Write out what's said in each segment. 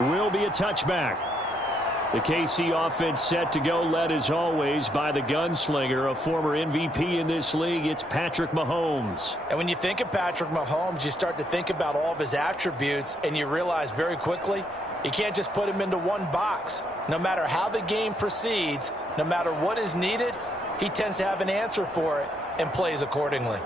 will be a touchback. The KC offense set to go, led as always by the gunslinger, a former MVP in this league. It's Patrick Mahomes. And when you think of Patrick Mahomes, you start to think about all of his attributes, and you realize very quickly you can't just put him into one box. No matter how the game proceeds, no matter what is needed, he tends to have an answer for it and plays accordingly.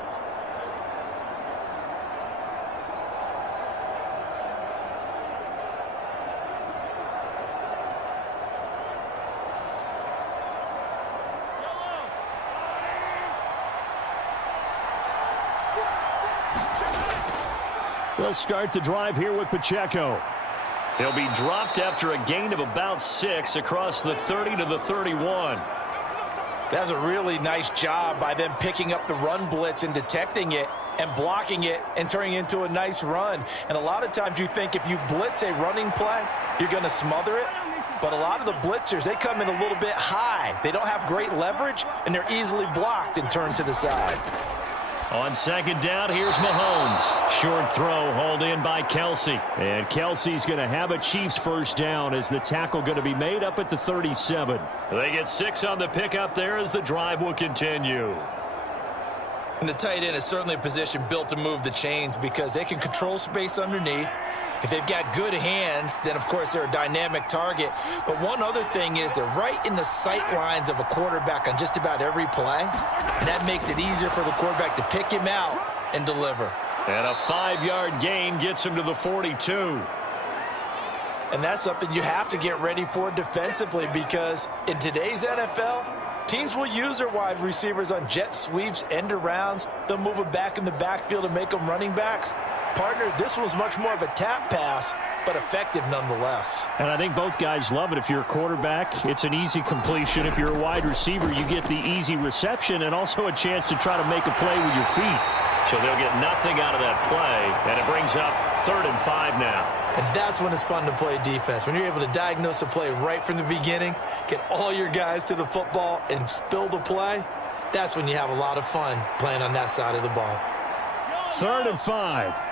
They'll start the drive here with Pacheco. He'll be dropped after a gain of about 6 across the 30 to the 31. That's a really nice job by them picking up the run blitz and detecting it and blocking it and turning it into a nice run. And a lot of times you think if you blitz a running play, you're going to smother it. But a lot of the blitzers, they come in a little bit high. They don't have great leverage, and they're easily blocked and turned to the side. On second down, here's Mahomes. Short throw hauled in by Kelsey. And Kelsey's going to have a Chiefs first down as the tackle going to be made up at the 37. They get 6 on the pickup there as the drive will continue. And the tight end is certainly a position built to move the chains because they can control space underneath. If they've got good hands, then, of course, they're a dynamic target. But one other thing is they're right in the sight lines of a quarterback on just about every play. And that makes it easier for the quarterback to pick him out and deliver. And a 5-yard gain gets him to the 42. And that's something you have to get ready for defensively because in today's NFL, teams will use their wide receivers on jet sweeps, end arounds. They'll move them back in the backfield and make them running backs. Partner, this was much more of a tap pass, but effective nonetheless. And I think both guys love it. If you're a quarterback, it's an easy completion. If you're a wide receiver, you get the easy reception and also a chance to try to make a play with your feet. So they'll get nothing out of that play, and it brings up 3rd and 5 now. And that's when it's fun to play defense. When you're able to diagnose a play right from the beginning, get all your guys to the football and spill the play, that's when you have a lot of fun playing on that side of the ball. 3rd and 5.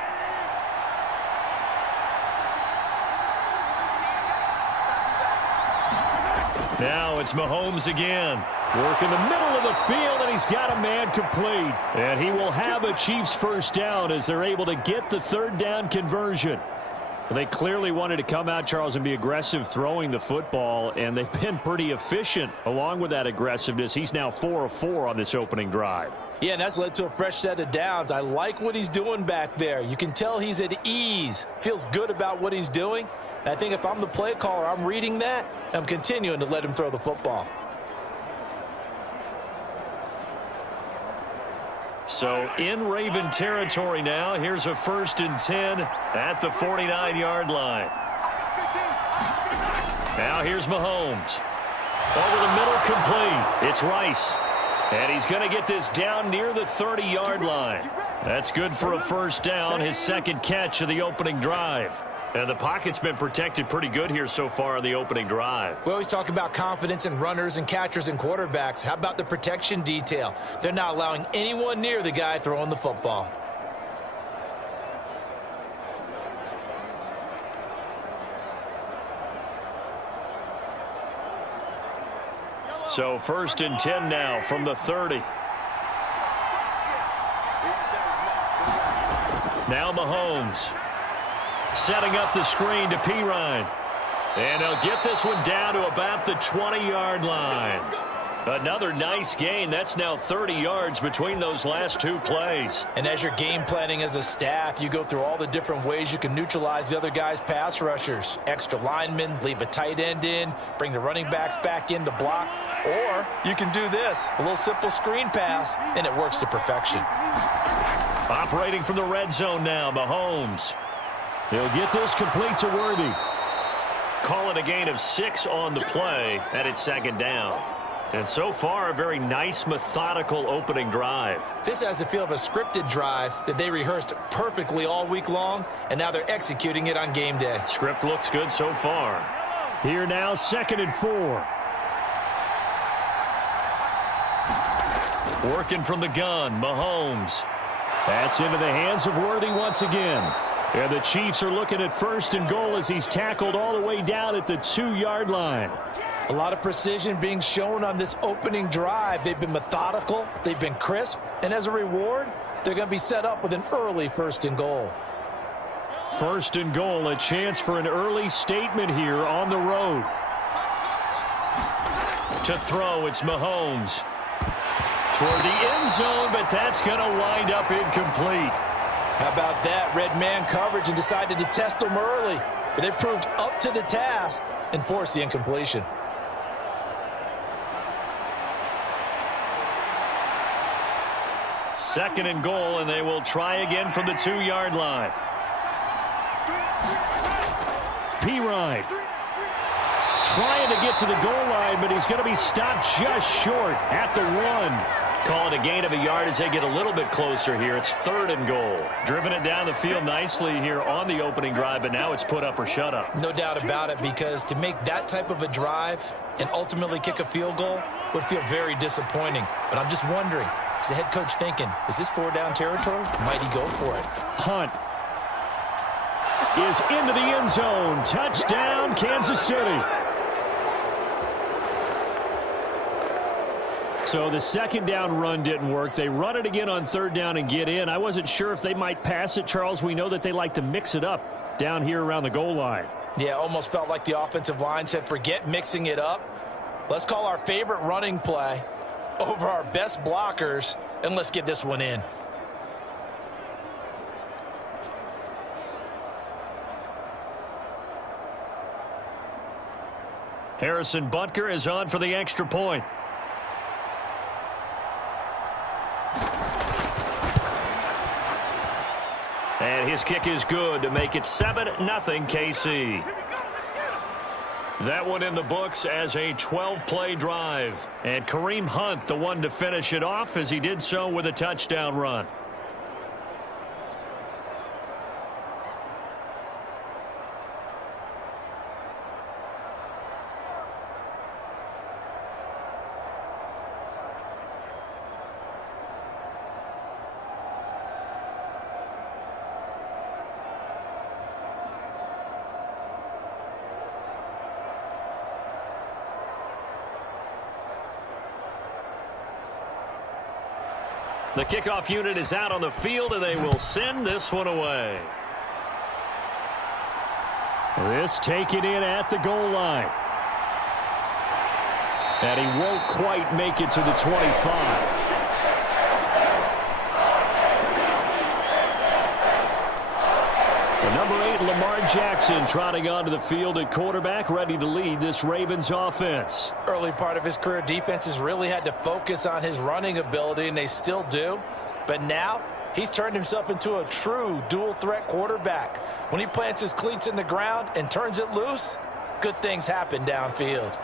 Now it's Mahomes again. Work in the middle of the field, and he's got a man complete. And he will have a Chiefs first down as they're able to get the 3rd down conversion. They clearly wanted to come out, Charles, and be aggressive throwing the football, and they've been pretty efficient along with that aggressiveness. He's now 4 of 4 on this opening drive. Yeah, and that's led to a fresh set of downs. I like what he's doing back there. You can tell he's at ease, feels good about what he's doing. And I think if I'm the play caller, I'm reading that, and I'm continuing to let him throw the football. So in Raven territory now. Here's a 1st and 10 at the 49-yard line. Now here's Mahomes. Over the middle, complete. It's Rice. And he's going to get this down near the 30-yard line. That's good for a first down, his 2nd catch of the opening drive. And the pocket's been protected pretty good here so far in the opening drive. We always talk about confidence in runners and catchers and quarterbacks. How about the protection detail? They're not allowing anyone near the guy throwing the football. So 1st and 10 now from the 30. Now Mahomes. Setting up the screen to Pirine. And he'll get this one down to about the 20-yard line. Another nice gain. That's now 30 yards between those last 2 plays. And as you're game planning as a staff, you go through all the different ways you can neutralize the other guy's pass rushers. Extra linemen, leave a tight end in, bring the running backs back in to block. Or you can do this, a little simple screen pass, and it works to perfection. Operating from the red zone now, Mahomes. He'll get this complete to Worthy. Call it a gain of 6 on the play, and it's 2nd down. And so far, a very nice, methodical opening drive. This has the feel of a scripted drive that they rehearsed perfectly all week long, and now they're executing it on game day. Script looks good so far. Here now, 2nd and 4. Working from the gun, Mahomes. That's into the hands of Worthy once again. And the Chiefs are looking at 1st and goal as he's tackled all the way down at the 2-yard line. A lot of precision being shown on this opening drive. They've been methodical, they've been crisp, and as a reward, they're going to be set up with an early 1st and goal. 1st and goal, a chance for an early statement here on the road. To throw, it's Mahomes. Toward the end zone, but that's going to wind up incomplete. How about that? Red man coverage and decided to test them early. But they proved up to the task and forced the incompletion. Second and goal, and they will try again from the 2-yard line. P-Ride trying to get to the goal line, but he's going to be stopped just short at the 1. Call it a gain of a yard as they get a little bit closer here. It's 3rd and goal. Driven it down the field nicely here on the opening drive, but now it's put up or shut up. No doubt about it, because to make that type of a drive and ultimately kick a field goal would feel very disappointing. But I'm just wondering, is the head coach thinking, is this 4-down territory? Might he go for it? Hunt is into the end zone. Touchdown, Kansas City. So the 2nd down run didn't work. They run it again on 3rd down and get in. I wasn't sure if they might pass it, Charles. We know that they like to mix it up down here around the goal line. Yeah, almost felt like the offensive line said, forget mixing it up. Let's call our favorite running play over our best blockers, and let's get this one in. Harrison Butker is on for the extra point. And his kick is good to make it 7-0 KC. That one in the books as a 12-play drive. And Kareem Hunt, the one to finish it off, as he did so with a touchdown run. The kickoff unit is out on the field, and they will send this one away. This taken in at the goal line. And he won't quite make it to the 25. The number 8, Lamar Jackson, trotting onto the field at quarterback, ready to lead this Ravens offense. Early part of his career, defenses really had to focus on his running ability, and they still do. But now he's turned himself into a true dual-threat quarterback. When he plants his cleats in the ground and turns it loose, good things happen downfield.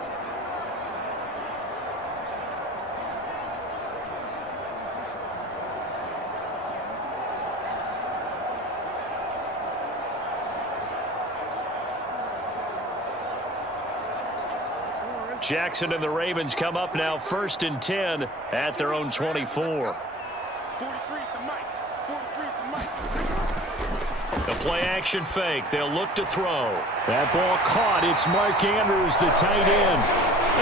Jackson and the Ravens come up now 1st and 10 at their own 24. 43's the mic. 43's the mic. The play action fake. They'll look to throw. That ball caught. It's Mark Andrews, the tight end.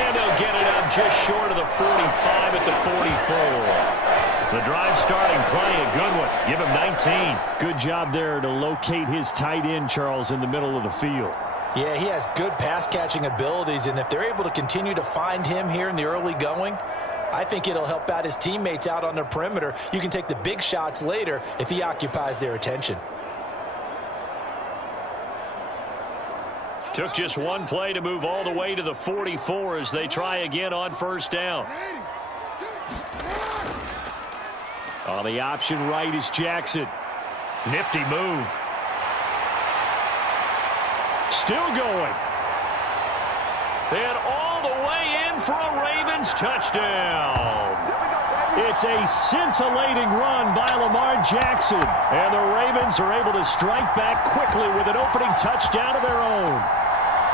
And they'll get it up just short of the 45 at the 44. The drive starting play, a good one. Give him 19. Good job there to locate his tight end, Charles, in the middle of the field. Yeah, he has good pass-catching abilities, and if they're able to continue to find him here in the early going, I think it'll help out his teammates out on the perimeter. You can take the big shots later if he occupies their attention. Took just one play to move all the way to the 44 as they try again on 1st down. On the option right is Jackson. Nifty move. Still going. And all the way in for a Ravens touchdown. It's a scintillating run by Lamar Jackson. And the Ravens are able to strike back quickly with an opening touchdown of their own.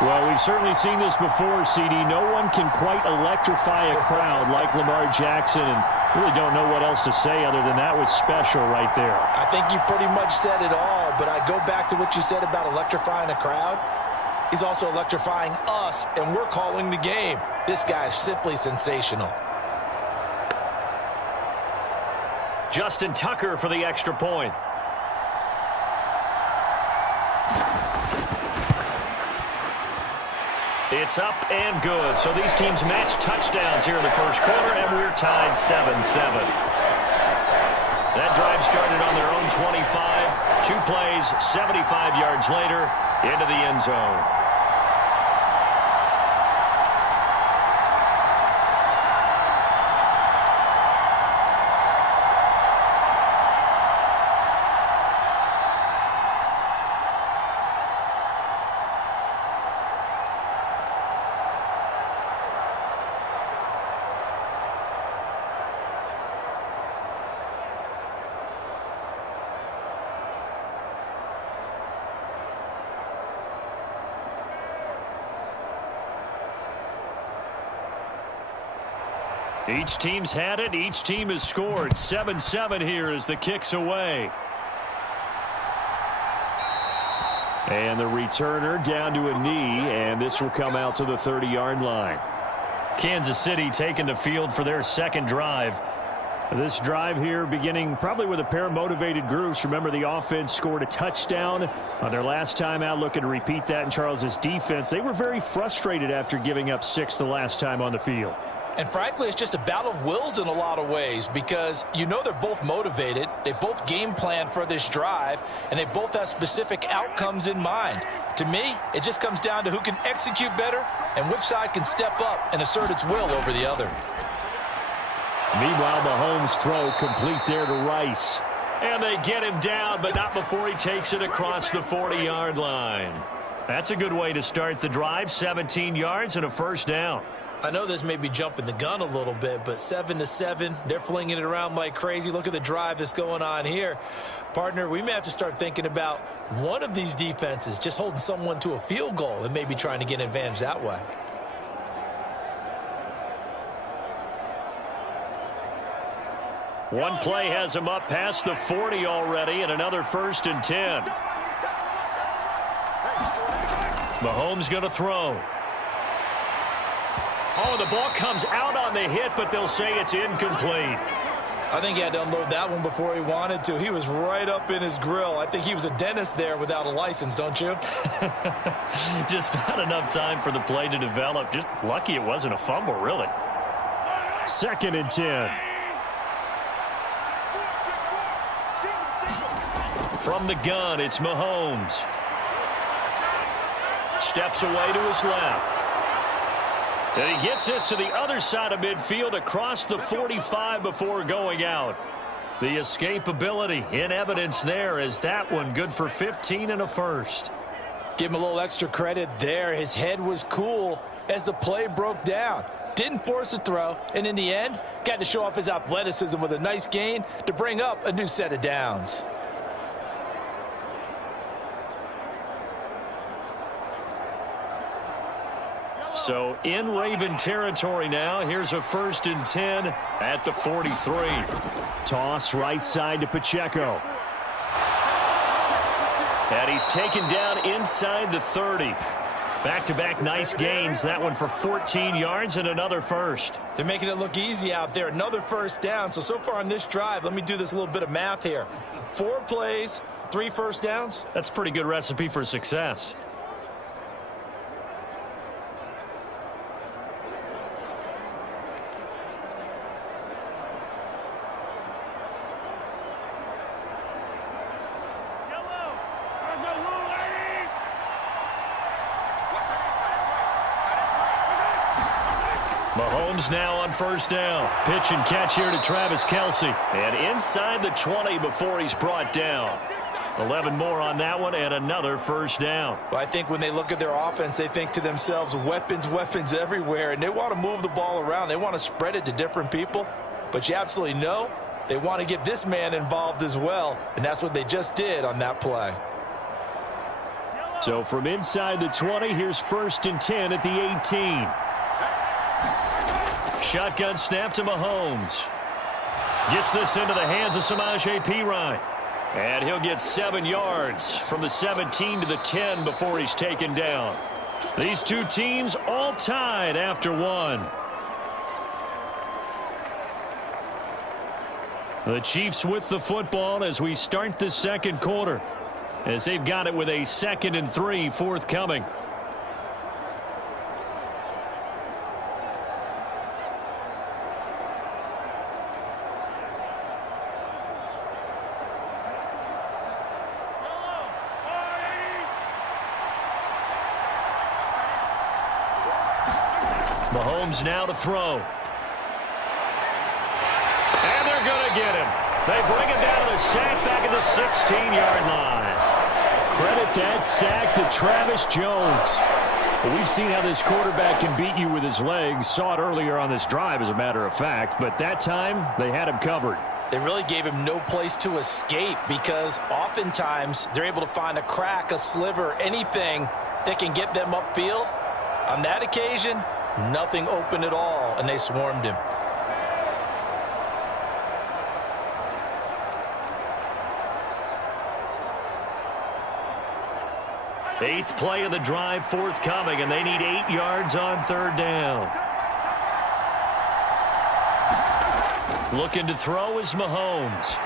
Well, we've certainly seen this before, CD. No one can quite electrify a crowd like Lamar Jackson, and really don't know what else to say other than that was special right there. I think you pretty much said it all, but I go back to what you said about electrifying a crowd. He's also electrifying us, and we're calling the game. This guy is simply sensational. Justin Tucker for the extra point. It's up and good. So these teams match touchdowns here in the first quarter, and we're tied 7-7. That drive started on their own 25. 2 plays, 75 yards later, into the end zone. Each team's had it. Each team has scored. 7-7 here as the kick's away. And the returner down to a knee, and this will come out to the 30-yard line. Kansas City taking the field for their second drive. This drive here beginning probably with a pair of motivated groups. Remember, the offense scored a touchdown on their last time out, looking to repeat that in Charles's defense. They were very frustrated after giving up 6 the last time on the field. And frankly, it's just a battle of wills in a lot of ways, because you know they're both motivated. They both game plan for this drive, and they both have specific outcomes in mind. To me, it just comes down to who can execute better and which side can step up and assert its will over the other. Meanwhile, Mahomes' throw complete there to Rice. And they get him down, but not before he takes it across the 40-yard line. That's a good way to start the drive. 17 yards and a first down. I know this may be jumping the gun a little bit, but 7-7, they're flinging it around like crazy. Look at the drive that's going on here. Partner, we may have to start thinking about one of these defenses just holding someone to a field goal and maybe trying to get an advantage that way. One play has him up past the 40 already, and another 1st and 10. Mahomes going to throw. Oh, the ball comes out on the hit, but they'll say it's incomplete. I think he had to unload that one before he wanted to. He was right up in his grill. I think he was a dentist there without a license, don't you? Just not enough time for the play to develop. Just lucky it wasn't a fumble, really. 2nd and 10. From the gun, it's Mahomes. Steps away to his left. And he gets this to the other side of midfield across the 45 before going out. The escapability in evidence there as that one good for 15 and a first. Give him a little extra credit there. His head was cool as the play broke down. Didn't force a throw, and in the end, got to show off his athleticism with a nice gain to bring up a new set of downs. So in Raven territory now. Here's a 1st and 10 at the 43. Toss right side to Pacheco. And he's taken down inside the 30. Back-to-back nice gains. That one for 14 yards and another first. They're making it look easy out there. Another first down. So far on this drive, let me do this little bit of math here. 4 plays, 3 first downs. That's a pretty good recipe for success. Mahomes now on 1st down. Pitch and catch here to Travis Kelce. And inside the 20 before he's brought down. 11 more on that one and another 1st down. Well, I think when they look at their offense, they think to themselves, weapons, weapons everywhere. And they want to move the ball around. They want to spread it to different people. But you absolutely know they want to get this man involved as well. And that's what they just did on that play. So from inside the 20, here's 1st and 10 at the 18. Shotgun snap to Mahomes. Gets this into the hands of Samaje Perine. And he'll get 7 yards from the 17 to the 10 before he's taken down. These two teams all tied after one. The Chiefs with the football as we start the second quarter, as they've got it with a 2nd and 3 forthcoming. Mahomes now to throw. And they're going to get him. They bring him down to the sack back at the 16-yard line. Credit that sack to Travis Jones. Well, we've seen how this quarterback can beat you with his legs. Saw it earlier on this drive, as a matter of fact. But that time, they had him covered. They really gave him no place to escape because oftentimes they're able to find a crack, a sliver, anything that can get them upfield. On that occasion, nothing open at all, and they swarmed him. Eighth play of the drive forthcoming, and they need 8 yards on 3rd down. Looking to throw is Mahomes.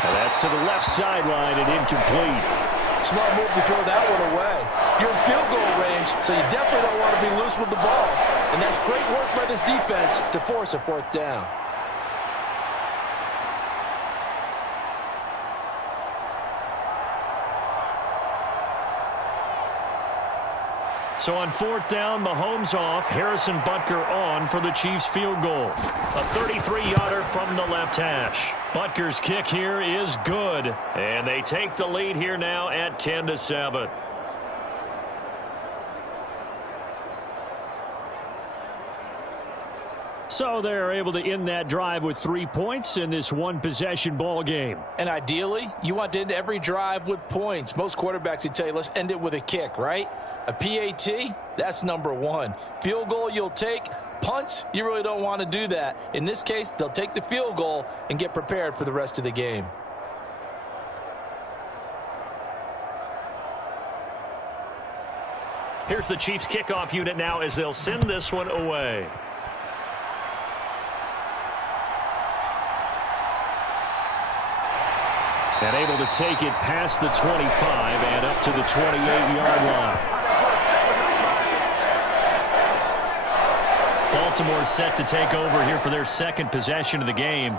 And that's to the left sideline and incomplete. Smart move to throw that one away. You're in field goal range, so you definitely don't want to be loose with the ball. And that's great work by this defense to force a 4th down. So on 4th down, Mahomes off, Harrison Butker on for the Chiefs field goal. A 33-yarder from the left hash. Butker's kick here is good, and they take the lead here now at 10-7. So they're able to end that drive with 3 points in this one-possession ball game. And ideally, you want to end every drive with points. Most quarterbacks would tell you, let's end it with a kick, right? A PAT, that's number 1. Field goal you'll take. Punts, you really don't want to do that. In this case, they'll take the field goal and get prepared for the rest of the game. Here's the Chiefs kickoff unit now as they'll send this one away. And able to take it past the 25 and up to the 28-yard line. Baltimore set to take over here for their 2nd possession of the game.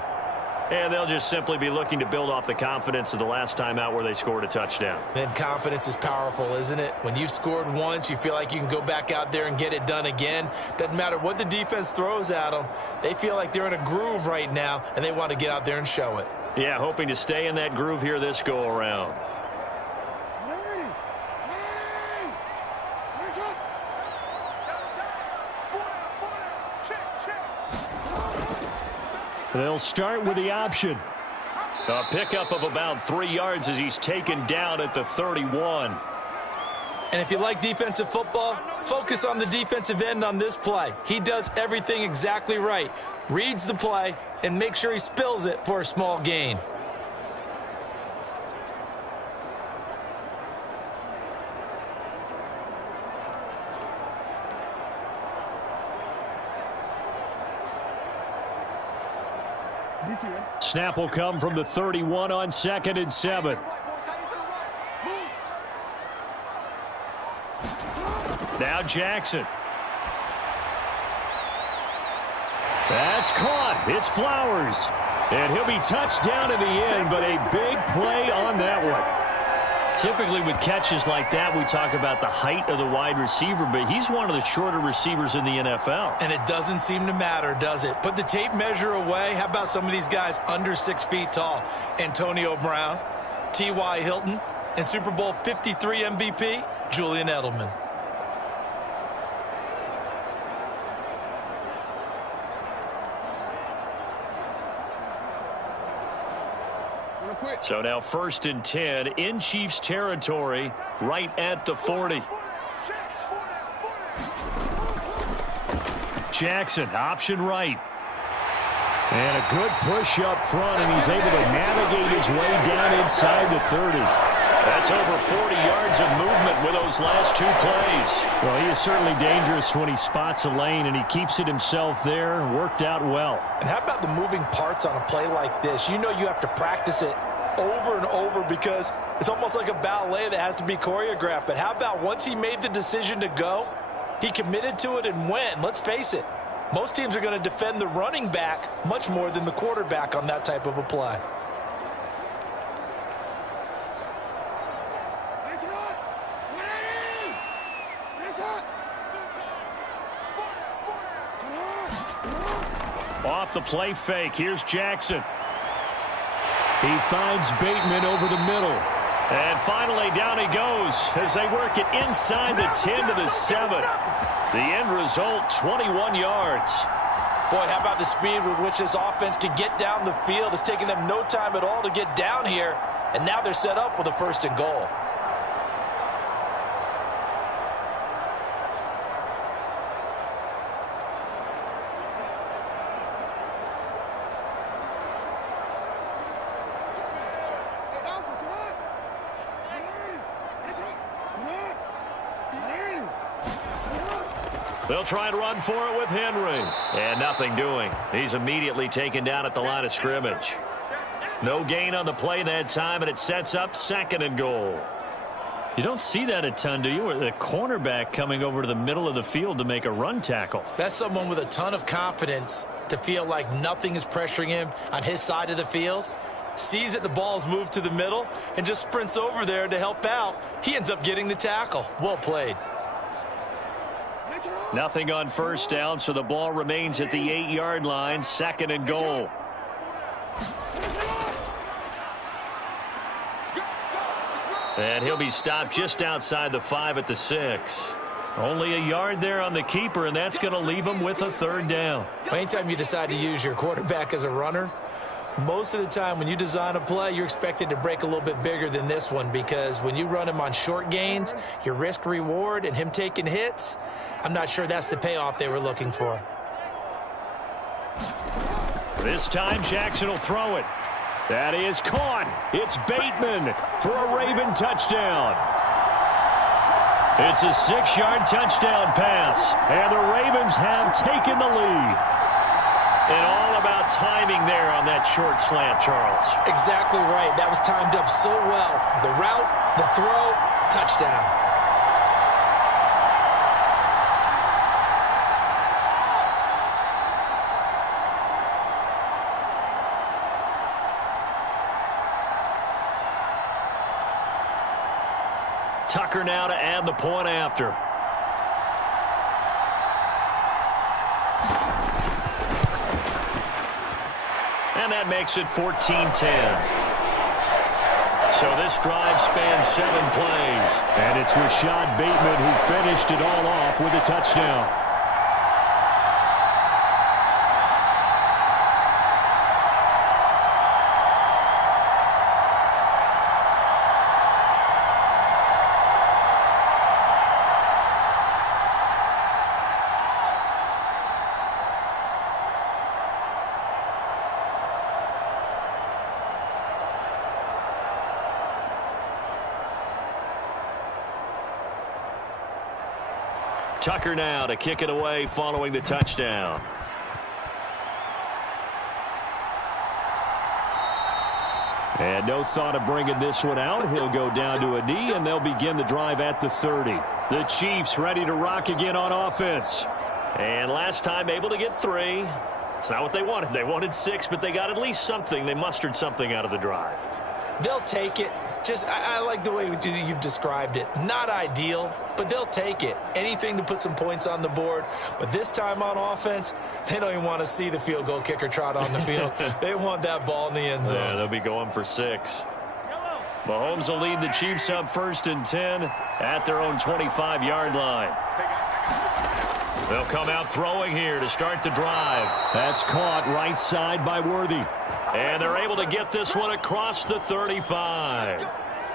And they'll just simply be looking to build off the confidence of the last time out where they scored a touchdown. Man, confidence is powerful, isn't it? When you've scored once, you feel like you can go back out there and get it done again. Doesn't matter what the defense throws at them. They feel like they're in a groove right now, and they want to get out there and show it. Yeah, hoping to stay in that groove here this go-around. They'll start with the option. A pickup of about 3 yards as he's taken down at the 31. And if you like defensive football, focus on the defensive end on this play. He does everything exactly right. Reads the play and make sure he spills it for a small gain. Snap will come from the 31 on 2nd and 7. Now Jackson. That's caught. It's Flowers. And he'll be touched down in the end, but a big play on that one. Typically with catches like that, we talk about the height of the wide receiver, but he's one of the shorter receivers in the NFL. And it doesn't seem to matter, does it? Put the tape measure away. How about some of these guys under 6 feet tall? Antonio Brown, T.Y. Hilton, and Super Bowl 53 MVP, Julian Edelman. real quick. So now 1st and 10 in Chiefs territory, right at the 40. Jackson, option right. And a good push up front, and he's able to navigate his way down inside the 30. That's over 40 yards of movement with those last 2 plays. Well, he is certainly dangerous when he spots a lane, and he keeps it himself there. Worked out well. And how about the moving parts on a play like this? You know you have to practice it over and over because it's almost like a ballet that has to be choreographed. But how about once he made the decision to go, he committed to it and went. Let's face it, most teams are going to defend the running back much more than the quarterback on that type of a play. Off the play fake, here's Jackson. He finds Bateman over the middle. And finally down he goes as they work it inside the 10 to the 7. The end result, 21 yards. Boy, how about the speed with which this offense can get down the field? It's taking them no time at all to get down here. And now they're set up with a 1st and goal. They'll try and run for it with Henry. And nothing doing. He's immediately taken down at the line of scrimmage. No gain on the play that time, and it sets up 2nd and goal. You don't see that a ton, do you? Or the cornerback coming over to the middle of the field to make a run tackle. That's someone with a ton of confidence to feel like nothing is pressuring him on his side of the field. Sees that the ball's moved to the middle and just sprints over there to help out. He ends up getting the tackle. Well played. Nothing on 1st down, so the ball remains at the 8-yard line, 2nd and goal. And he'll be stopped just outside the 5 at the 6. Only a yard there on the keeper, and that's going to leave him with a 3rd down. Anytime you decide to use your quarterback as a runner, most of the time when you design a play, you're expected to break a little bit bigger than this one, because when you run him on short gains, your risk reward and him taking hits, I'm not sure that's the payoff they were looking for. This time Jackson will throw it. That is caught. It's Bateman for a Raven touchdown. It's a 6-yard touchdown pass, and the Ravens have taken the lead. And all about timing there on that short slant, Charles. Exactly right. That was timed up so well. The route, the throw, touchdown. Tucker now to add the point after. And that makes it 14-10. So this drive spans 7 plays. And it's Rashad Bateman who finished it all off with a touchdown. Tucker now to kick it away following the touchdown. And no thought of bringing this one out. He'll go down to a knee, and they'll begin the drive at the 30. The Chiefs ready to rock again on offense. And last time able to get 3. It's not what they wanted. They wanted 6, but they got at least something. They mustered something out of the drive. They'll take it. I like the way you've described it. Not ideal, but they'll take it. Anything to put some points on the board. But this time on offense, they don't even want to see the field goal kicker trot on the field. They want that ball in the end zone. Yeah, they'll be going for 6. Mahomes will lead the Chiefs up 1st and 10 at their own 25-yard line. They'll come out throwing here to start the drive. That's caught right side by Worthy. And they're able to get this one across the 35.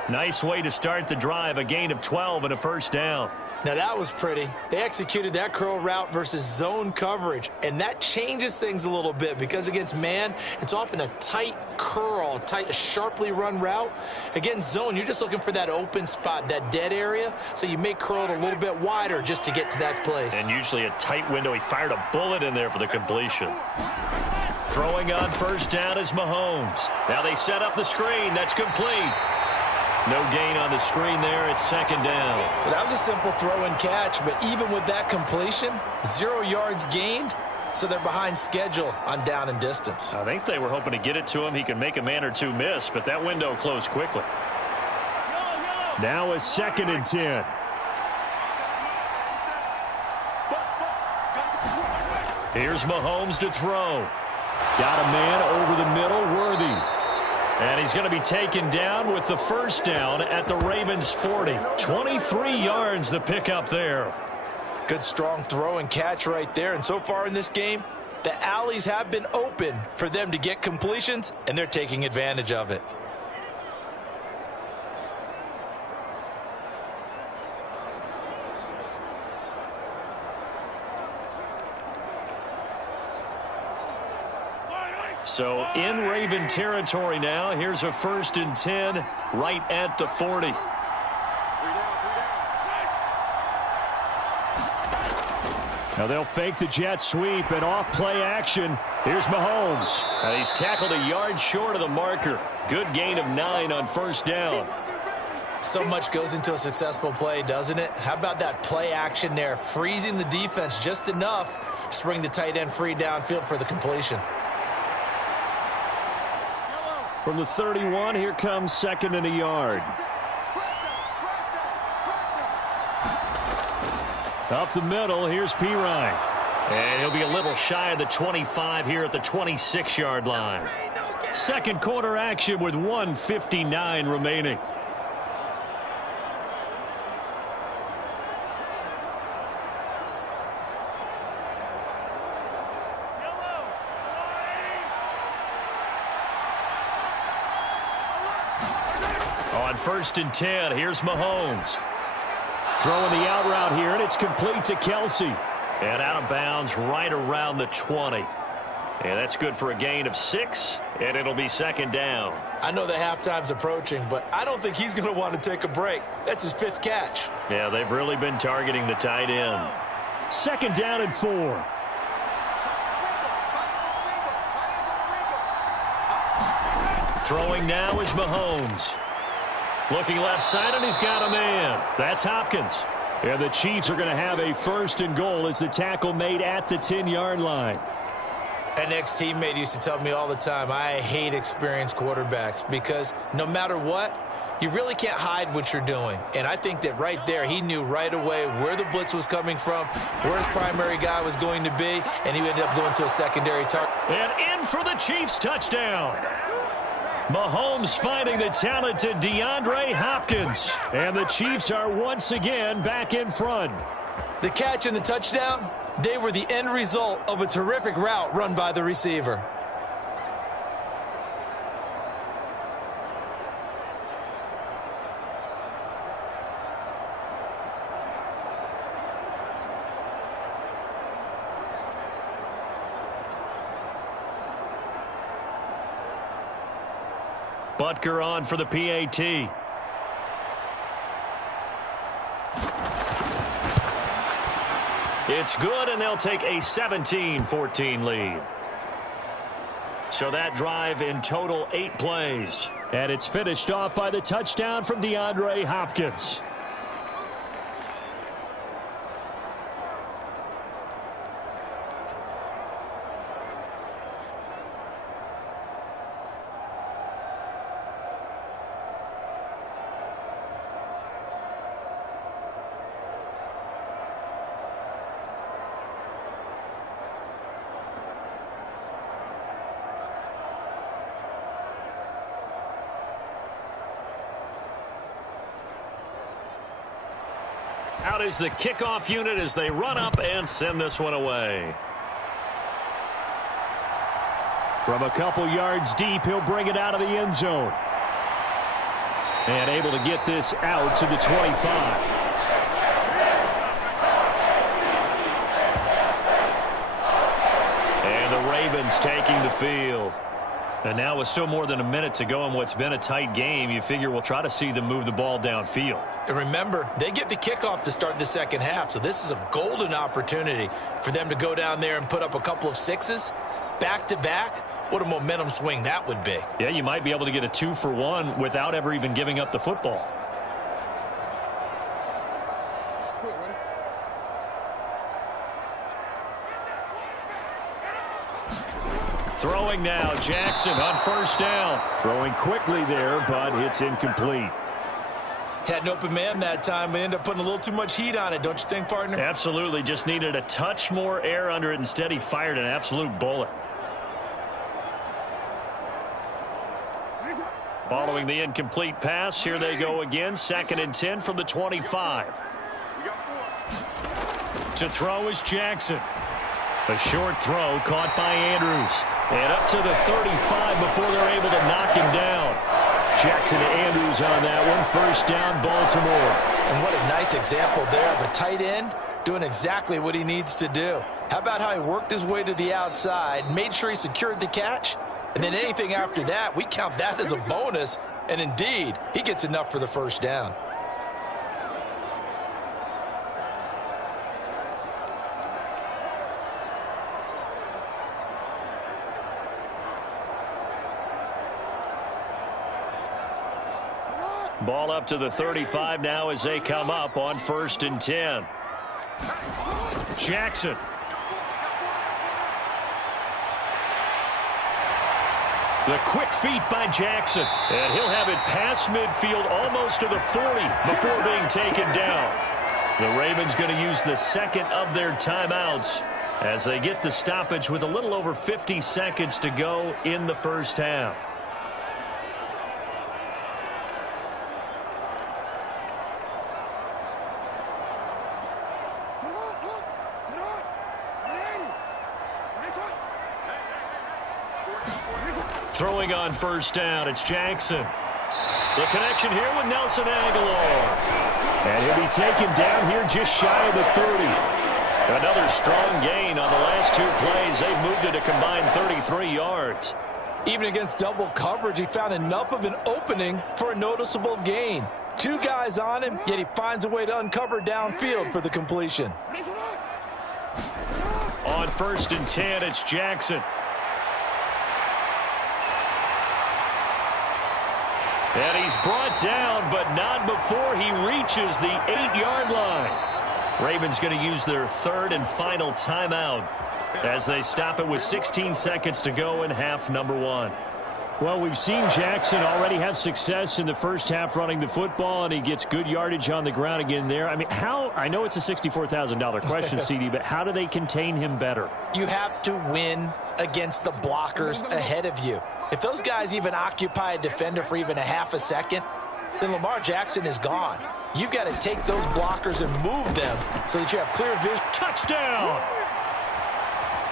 Nice way to start the drive, a gain of 12 and a first down. Now that was pretty. They executed that curl route versus zone coverage, and that changes things a little bit because against man, it's often a tight curl, tight, sharply run route. Against zone, you're just looking for that open spot, that dead area, so you may curl it a little bit wider just to get to that place. And usually a tight window. He fired a bullet in there for the completion. Throwing on first down is Mahomes. Now they set up the screen. That's complete. No gain on the screen there. It's second down. Well, that was a simple throw and catch, but even with that completion, 0 yards gained, so they're behind schedule on down and distance. I think they were hoping to get it to him. He can make a man or two miss, but that window closed quickly. Now a 2nd and 10. Here's Mahomes to throw. Got a man over the middle, Worthy. And he's going to be taken down with the first down at the Ravens' 40. 23 yards the pickup there. Good strong throw and catch right there. And so far in this game, the alleys have been open for them to get completions, and they're taking advantage of it. So in Raven territory now. Here's a 1st and 10 right at the 40. Now they'll fake the jet sweep and off play action. Here's Mahomes. And he's tackled a yard short of the marker. Good gain of 9 on first down. So much goes into a successful play, doesn't it? How about that play action there? Freezing the defense just enough to bring the tight end free downfield for the completion. From the 31, here comes 2nd and a yard. Up the middle, here's Pirine. And he'll be a little shy of the 25 here at the 26-yard line. Second quarter action with 1:59 remaining. On 1st and 10, here's Mahomes. Throwing the out route here, and it's complete to Kelsey. And out of bounds right around the 20. And that's good for a gain of 6, and it'll be second down. I know that halftime's approaching, but I don't think he's going to want to take a break. That's his 5th catch. Yeah, they've really been targeting the tight end. Second down and 4. Throwing now is Mahomes. Looking left side, and he's got a man. That's Hopkins. And the Chiefs are going to have a 1st and goal as the tackle made at the 10-yard line. An ex-teammate used to tell me all the time, I hate experienced quarterbacks because no matter what, you really can't hide what you're doing. And I think that right there, he knew right away where the blitz was coming from, where his primary guy was going to be, and he ended up going to a secondary target. And in for the Chiefs touchdown. Mahomes finding the talented DeAndre Hopkins. And the Chiefs are once again back in front. The catch and the touchdown, they were the end result of a terrific route run by the receiver. Butker on for the PAT. It's good, and they'll take a 17-14 lead. So that drive in total 8 plays. And it's finished off by the touchdown from DeAndre Hopkins. Out is the kickoff unit as they run up and send this one away. From a couple yards deep, he'll bring it out of the end zone. And able to get this out to the 25. Ravens taking the field. And now with still more than a minute to go in what's been a tight game, you figure we'll try to see them move the ball downfield. And remember, they get the kickoff to start the second half, so this is a golden opportunity for them to go down there and put up a couple of sixes back-to-back. What a momentum swing that would be. Yeah, you might be able to get a 2-for-1 without ever even giving up the football. Throwing now, Jackson on first down. Throwing quickly there, but it's incomplete. Had an open man that time, but ended up putting a little too much heat on it, don't you think, partner? Absolutely, just needed a touch more air under it. Instead, he fired an absolute bullet. Following the incomplete pass, here they go again. 2nd and 10 from the 25. To throw is Jackson. A short throw caught by Andrews. And up to the 35 before they're able to knock him down. Jackson to Andrews on that one. First down, Baltimore. And what a nice example there of a tight end doing exactly what he needs to do. How about how he worked his way to the outside, made sure he secured the catch, and then anything after that, we count that as a bonus. And indeed, he gets enough for the first down. Ball up to the 35 now as they come up on 1st and 10. Jackson. The quick feet by Jackson. And he'll have it past midfield almost to the 40 before being taken down. The Ravens going to use the second of their timeouts as they get the stoppage with a little over 50 seconds to go in the first half. Throwing on first down, it's Jackson. The connection here with Nelson Aguilar. And he'll be taken down here just shy of the 30. Another strong gain on the last 2 plays. They've moved it a combined 33 yards. Even against double coverage, he found enough of an opening for a noticeable gain. 2 guys on him, yet he finds a way to uncover downfield for the completion. On 1st and 10, it's Jackson. And he's brought down, but not before he reaches the 8-yard line. Ravens going to use their 3rd and final timeout as they stop it with 16 seconds to go in half number 1. Well, we've seen Jackson already have success in the first half running the football, and he gets good yardage on the ground again there. I mean, I know it's a $64,000 question, CD, but how do they contain him better? You have to win against the blockers ahead of you. If those guys even occupy a defender for even a half a second, then Lamar Jackson is gone. You've got to take those blockers and move them so that you have clear vision. Touchdown!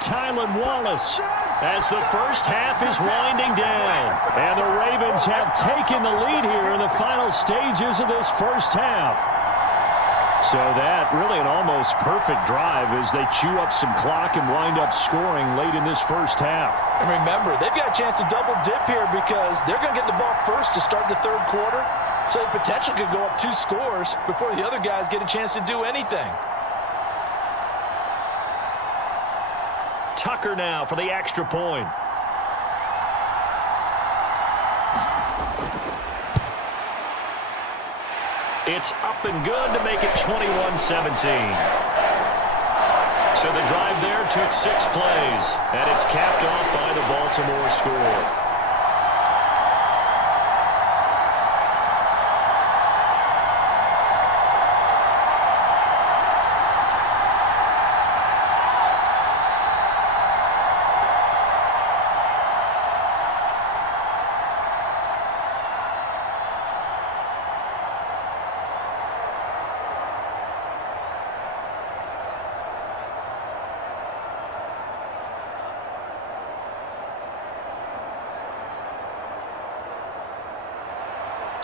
Tylan Wallace, as the first half is winding down. And the Ravens have taken the lead here in the final stages of this first half. So that really an almost perfect drive as they chew up some clock and wind up scoring late in this first half. And remember, they've got a chance to double dip here because they're going to get the ball first to start the 3rd quarter. So the potential could go up 2 scores before the other guys get a chance to do anything. Tucker now for the extra point. It's up and good to make it 21-17. So the drive there took 6 plays, and it's capped off by the Baltimore score.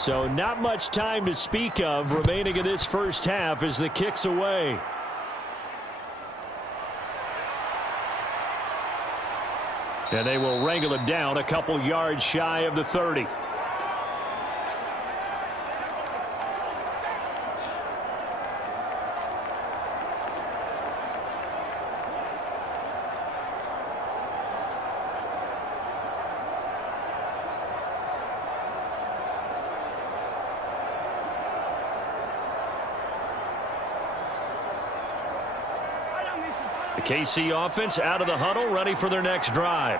So not much time to speak of remaining in this first half as the kick's away. And they will wrangle it down a couple yards shy of the 30. The KC offense out of the huddle, ready for their next drive.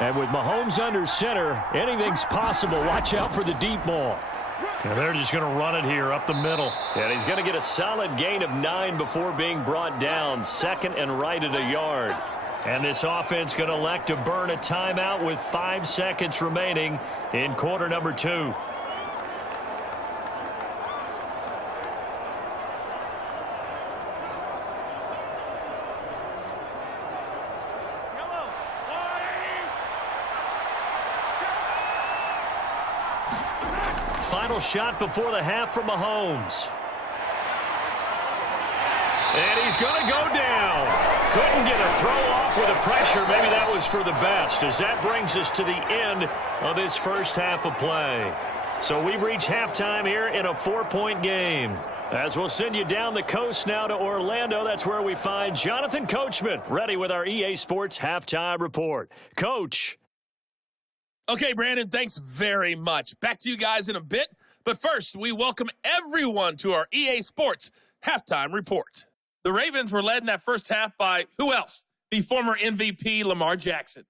And with Mahomes under center, anything's possible. Watch out for the deep ball. And they're just going to run it here up the middle. And he's going to get a solid gain of 9 before being brought down. Second and right at a yard. And this offense going to elect to burn a timeout with 5 seconds remaining in quarter number 2. Final shot before the half from Mahomes. And he's going to go down. Couldn't get a throw off with the pressure. Maybe that was for the best, as that brings us to the end of this first half of play. So we've reached halftime here in a 4-point game. As we'll send you down the coast now to Orlando, that's where we find Jonathan Coachman, ready with our EA Sports Halftime Report. Coach. Okay, Brandon, thanks very much. Back to you guys in a bit. But first, we welcome everyone to our EA Sports Halftime Report. The Ravens were led in that first half by who else? The former MVP, Lamar Jackson.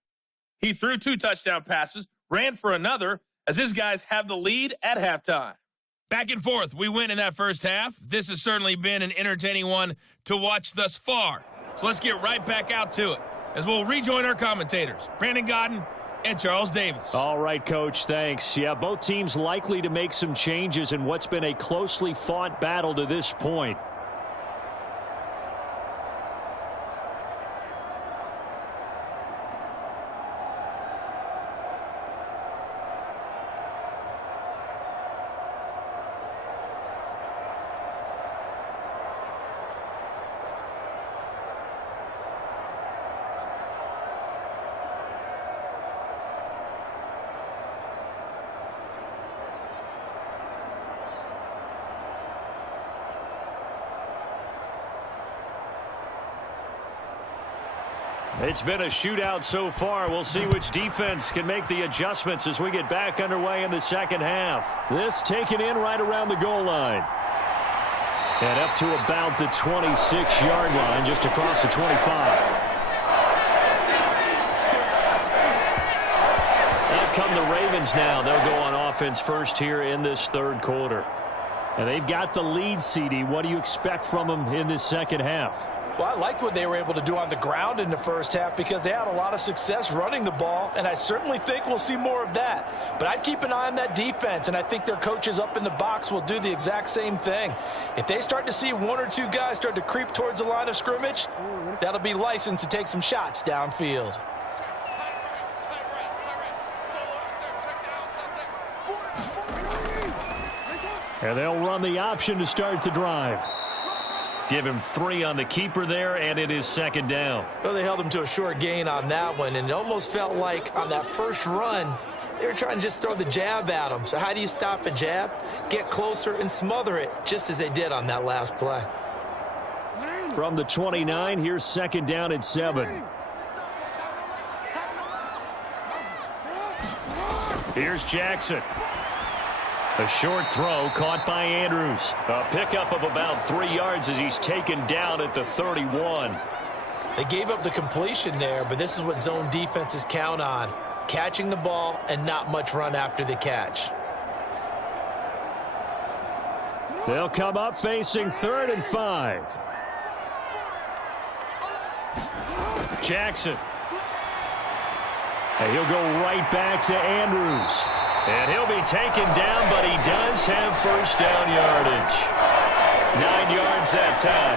He threw 2 touchdown passes, ran for another, as his guys have the lead at halftime. Back and forth, we win in that first half. This has certainly been an entertaining one to watch thus far. So let's get right back out to it, as we'll rejoin our commentators, Brandon Godden and Charles Davis. All right, Coach, thanks. Yeah, both teams likely to make some changes in what's been a closely fought battle to this point. It's been a shootout so far. We'll see which defense can make the adjustments as we get back underway in the second half. This taken in right around the goal line. And up to about the 26-yard line, just across the 25. Out come the Ravens now. They'll go on offense first here in this third quarter. And they've got the lead, CD. What do you expect from them in this second half? Well, I liked what they were able to do on the ground in the first half because they had a lot of success running the ball, and I certainly think we'll see more of that. But I'd keep an eye on that defense, and I think their coaches up in the box will do the exact same thing. If they start to see 1 or 2 guys start to creep towards the line of scrimmage, that'll be licensed to take some shots downfield. And they'll run the option to start the drive. Give him 3 on the keeper there, and it is second down. Well, they held him to a short gain on that one, and it almost felt like on that first run, they were trying to just throw the jab at him. So how do you stop a jab? Get closer and smother it, just as they did on that last play. From the 29, here's second down at 7. Here's Jackson. A short throw caught by Andrews. A pickup of about 3 yards as he's taken down at the 31. They gave up the completion there, but this is what zone defenses count on. Catching the ball and not much run after the catch. They'll come up facing 3rd and 5. Jackson. And he'll go right back to Andrews. And he'll be taken down, but he does have first down yardage. 9 yards that time.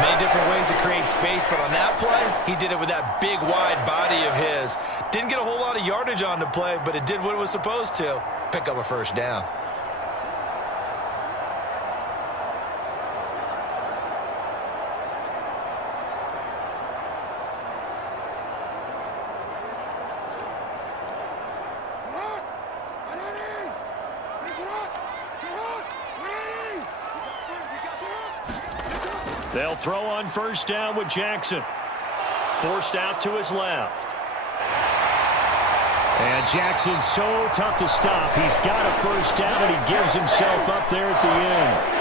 Many different ways to create space, but on that play, he did it with that big, wide body of his. Didn't get a whole lot of yardage on the play, but it did what it was supposed to. Pick up a first down. They'll throw on first down with Jackson. Forced out to his left. And Jackson's so tough to stop. He's got a first down, and he gives himself up there at the end.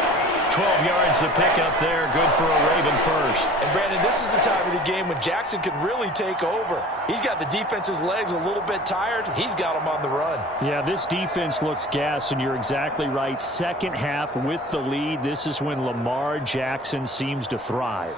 12 yards to pick up there. Good for a Raven first. And, Brandon, this is the time of the game when Jackson can really take over. He's got the defense's legs a little bit tired. He's got them on the run. Yeah, this defense looks gassed, and you're exactly right. Second half with the lead, this is when Lamar Jackson seems to thrive.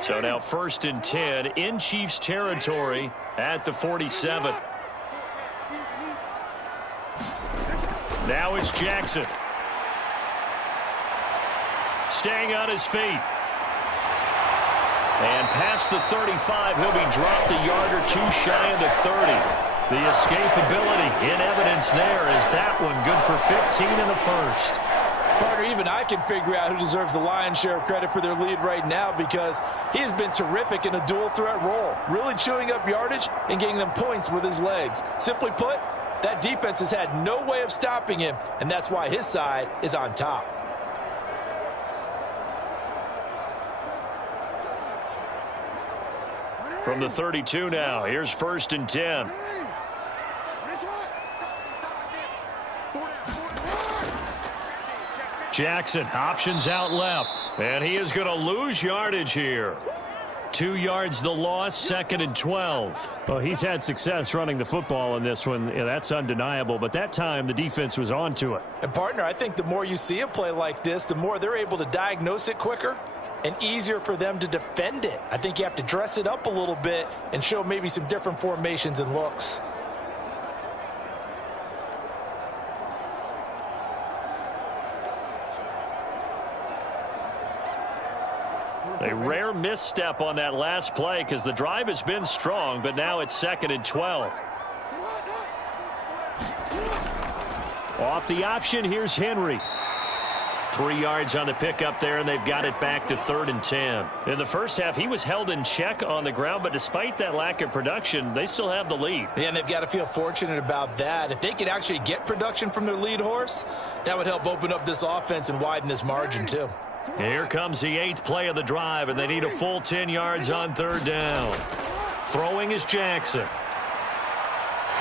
So now 1st and 10 in Chiefs territory at the 47. Now it's Jackson. Staying on his feet. And past the 35, he'll be dropped a yard or two shy of the 30. The escapability in evidence there is that one good for 15 in the first. Partner, even I can figure out who deserves the lion's share of credit for their lead right now, because he has been terrific in a dual threat role, really chewing up yardage and getting them points with his legs. Simply put, that defense has had no way of stopping him, and that's why his side is on top. From the 32 now, here's 1st and 10. Jackson options out left, and he is going to lose yardage here. 2 yards the loss, 2nd and 12. Well, he's had success running the football in this one. Yeah, that's undeniable, but that time the defense was on to it. And, partner, I think the more you see a play like this, the more they're able to diagnose it quicker and easier for them to defend it. I think you have to dress it up a little bit and show maybe some different formations and looks. A rare misstep on that last play because the drive has been strong, but now it's 2nd and 12. Off the option, here's Henry. 3 yards on the pickup there, and they've got it back to 3rd and 10. In the first half, he was held in check on the ground, but despite that lack of production, they still have the lead. Yeah, and they've got to feel fortunate about that. If they could actually get production from their lead horse, that would help open up this offense and widen this margin too. Here comes the 8th play of the drive, and they need a full 10 yards on 3rd down. Throwing is Jackson.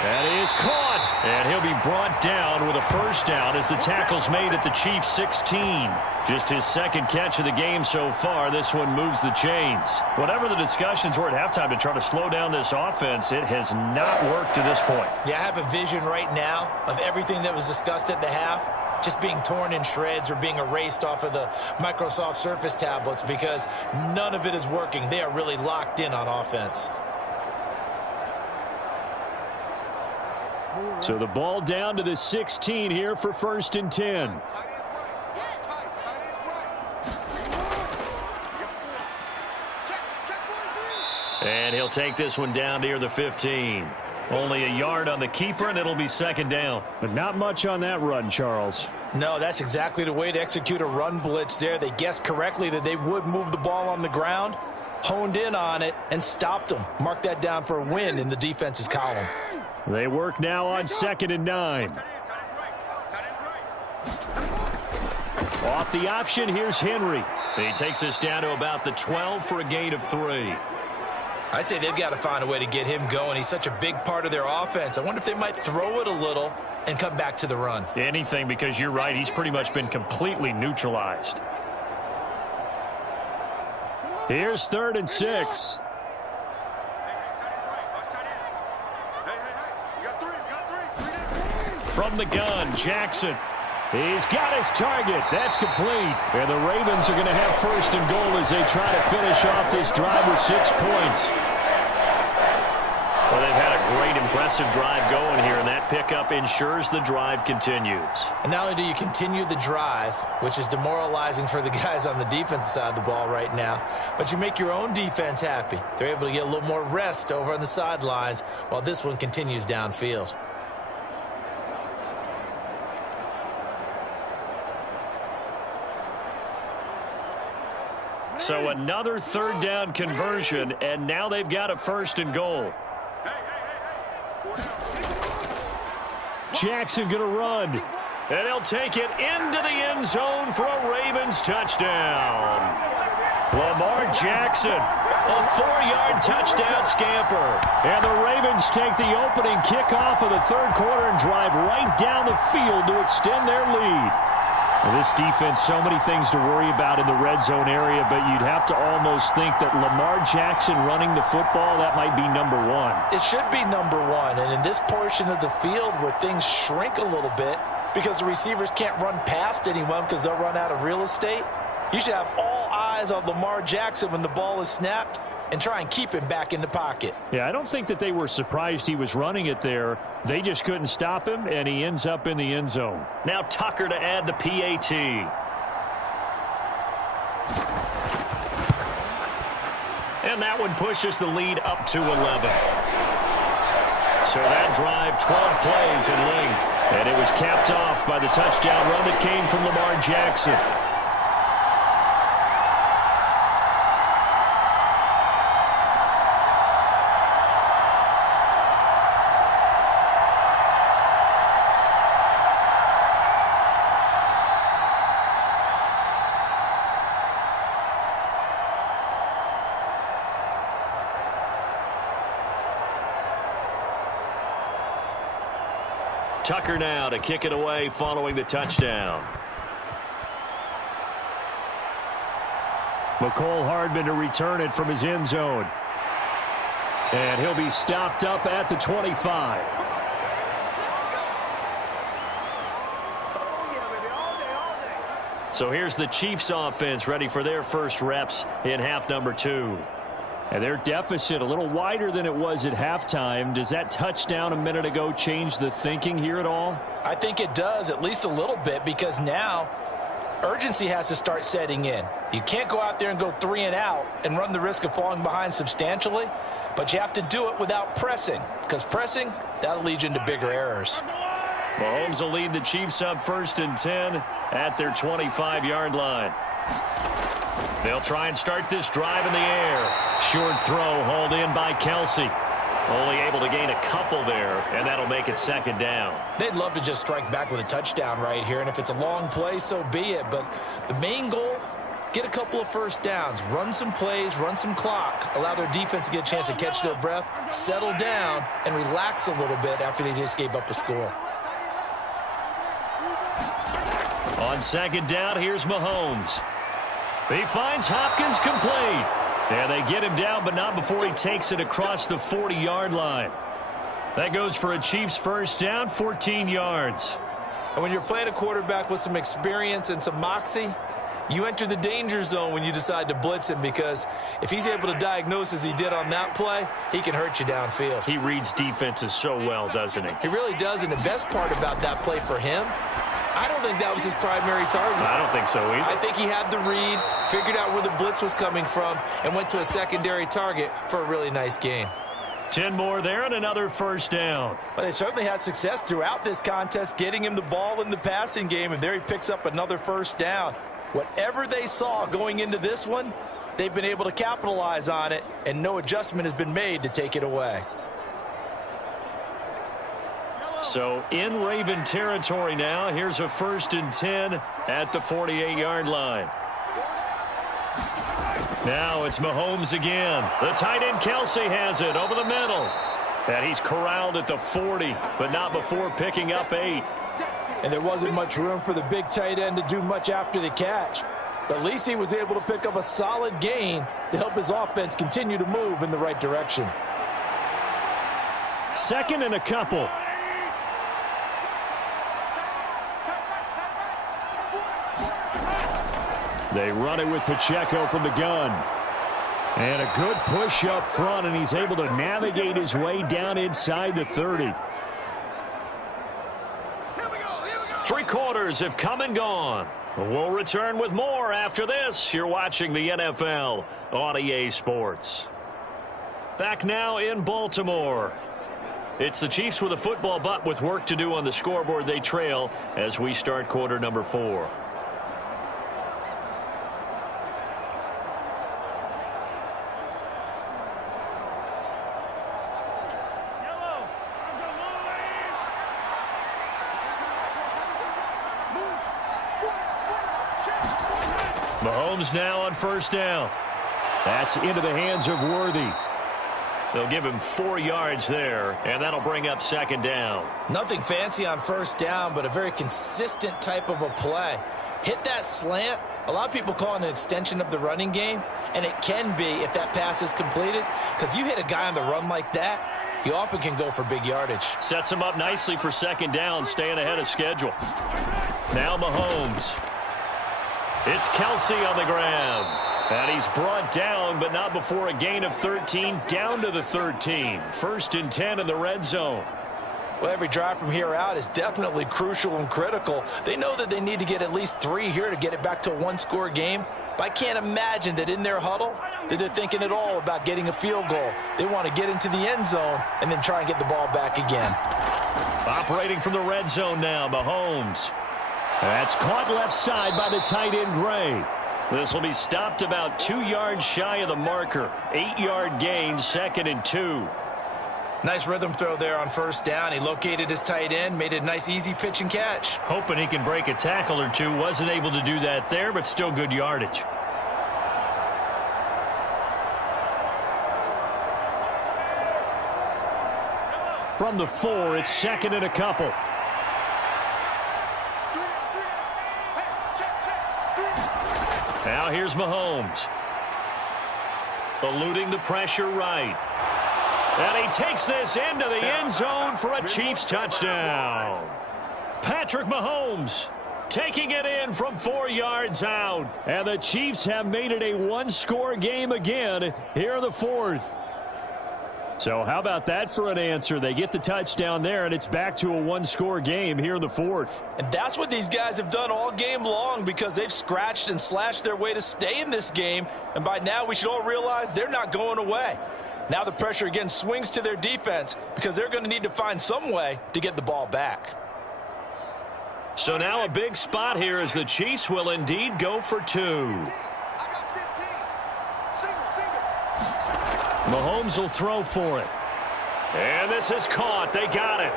That is caught, and he'll be brought down with a first down as the tackle's made at the Chiefs' 16. Just his 2nd catch of the game so far. This one moves the chains. Whatever the discussions were at halftime to try to slow down this offense, it has not worked to this point. Yeah, I have a vision right now of everything that was discussed at the half just being torn in shreds or being erased off of the Microsoft Surface tablets, because none of it is working. They are really locked in on offense. So the ball down to the 16 here for 1st and 10. And he'll take this one down near the 15. Only a yard on the keeper, and it'll be 2nd down. But not much on that run, Charles. No, that's exactly the way to execute a run blitz there. They guessed correctly that they would move the ball on the ground, honed in on it, and stopped them. Mark that down for a win in the defense's column. They work now on 2nd and 9. Off the option, here's Henry. He takes us down to about the 12 for a gain of 3. I'd say they've got to find a way to get him going. He's such a big part of their offense. I wonder if they might throw it a little and come back to the run. Anything, because you're right. He's pretty much been completely neutralized. Here's 3rd and 6. From the gun, Jackson. He's got his target. That's complete. And the Ravens are going to have 1st and goal as they try to finish off this drive with 6 points. Well, they've had a great, impressive drive going here, and that pickup ensures the drive continues. And not only do you continue the drive, which is demoralizing for the guys on the defensive side of the ball right now, but you make your own defense happy. They're able to get a little more rest over on the sidelines while this one continues downfield. So another third down conversion, and now they've got a 1st and goal. Jackson going to run, and he'll take it into the end zone for a Ravens touchdown. Lamar Jackson, a 4-yard touchdown scamper. And the Ravens take the opening kickoff of the 3rd quarter and drive right down the field to extend their lead. Well, this defense, so many things to worry about in the red zone area, but you'd have to almost think that Lamar Jackson running the football, that might be number 1. It should be number 1, and in this portion of the field where things shrink a little bit because the receivers can't run past anyone because they'll run out of real estate, you should have all eyes on Lamar Jackson when the ball is snapped and try and keep him back in the pocket. Yeah, I don't think that they were surprised he was running it there. They just couldn't stop him, and he ends up in the end zone. Now Tucker to add the PAT. And that one pushes the lead up to 11. So that drive, 12 plays in length. And it was capped off by the touchdown run that came from Lamar Jackson. Tucker now to kick it away following the touchdown. McCole Hardman to return it from his end zone. And he'll be stopped up at the 25. So here's the Chiefs offense ready for their first reps in half number 2. And their deficit a little wider than it was at halftime. Does that touchdown a minute ago change the thinking here at all? I think it does, at least a little bit, because now urgency has to start setting in. You can't go out there and go 3 and out and run the risk of falling behind substantially, but you have to do it without pressing, because pressing, that'll lead you into bigger errors. Mahomes will lead the Chiefs up 1st and 10 at their 25-yard line. They'll try and start this drive in the air. Short throw hauled in by Kelsey. Only able to gain a couple there, and that'll make it 2nd down. They'd love to just strike back with a touchdown right here, and if it's a long play, so be it. But the main goal, get a couple of first downs, run some plays, run some clock, allow their defense to get a chance to catch their breath, settle down, and relax a little bit after they just gave up a score. On 2nd down, here's Mahomes. He finds Hopkins complete. And they get him down, but not before he takes it across the 40-yard line. That goes for a Chiefs first down, 14 yards. And when you're playing a quarterback with some experience and some moxie, you enter the danger zone when you decide to blitz him, because if he's able to diagnose as he did on that play, he can hurt you downfield. He reads defenses so well, doesn't he? He really does, and the best part about that play for him, I don't think that was his primary target. I don't think so either. I think he had the read, figured out where the blitz was coming from, and went to a secondary target for a really nice gain. 10 more there and another first down. But they certainly had success throughout this contest, getting him the ball in the passing game, and there he picks up another first down. Whatever they saw going into this one, they've been able to capitalize on it, and no adjustment has been made to take it away. So in Raven territory now. Here's a 1st and 10 at the 48-yard line. Now it's Mahomes again. The tight end Kelsey has it over the middle. And he's corralled at the 40, but not before picking up 8. And there wasn't much room for the big tight end to do much after the catch. But at least he was able to pick up a solid gain to help his offense continue to move in the right direction. 2nd and a couple. They run it with Pacheco from the gun. And a good push up front, and he's able to navigate his way down inside the 30. 3 quarters have come and gone. We'll return with more after this. You're watching the NFL on EA Sports. Back now in Baltimore. It's the Chiefs with a football, but with work to do on the scoreboard. They trail as we start quarter number 4. Mahomes now on first down. That's into the hands of Worthy. They'll give him 4 yards there, and that'll bring up second down. Nothing fancy on first down, but a very consistent type of a play. Hit that slant. A lot of people call it an extension of the running game, and it can be if that pass is completed, because you hit a guy on the run like that, you often can go for big yardage. Sets him up nicely for second down, staying ahead of schedule. Now Mahomes. It's Kelsey on the ground. And he's brought down, but not before a gain of 13, down to the 13. 1st and 10 in the red zone. Well, every drive from here out is definitely crucial and critical. They know that they need to get at least 3 here to get it back to a one-score game. But I can't imagine that in their huddle that they're thinking at all about getting a field goal. They want to get into the end zone and then try and get the ball back again. Operating from the red zone now, Mahomes. That's caught left side by the tight end, Gray. This will be stopped about 2 yards shy of the marker. 8-yard gain, 2nd and 2. Nice rhythm throw there on first down. He located his tight end, made a nice easy pitch and catch. Hoping he can break a tackle or two. Wasn't able to do that there, but still good yardage. From the 4, it's 2nd and a couple. Now here's Mahomes. Eluding the pressure right. And he takes this into the end zone for a Chiefs touchdown. Patrick Mahomes taking it in from 4 yards out. And the Chiefs have made it a one-score game again here in the 4th. So how about that for an answer? They get the touchdown there, and it's back to a one-score game here in the 4th. And that's what these guys have done all game long, because they've scratched and slashed their way to stay in this game. And by now, we should all realize they're not going away. Now the pressure again swings to their defense, because they're going to need to find some way to get the ball back. So now a big spot here as the Chiefs will indeed go for 2. Mahomes will throw for it. And this is caught. They got it.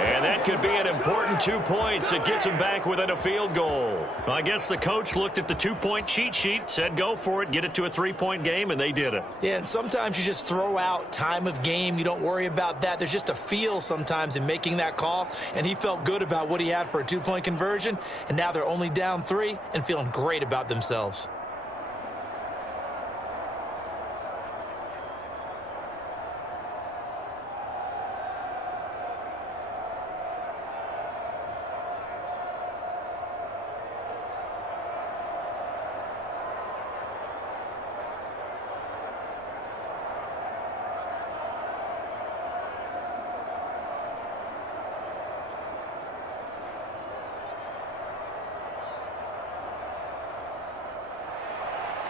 And that could be an important 2 points. It gets them back within a field goal. Well, I guess the coach looked at the 2-point cheat sheet, said go for it, get it to a 3-point game, and they did it. Yeah, and sometimes you just throw out time of game. You don't worry about that. There's just a feel sometimes in making that call, and he felt good about what he had for a 2-point conversion, and now they're only down 3 and feeling great about themselves.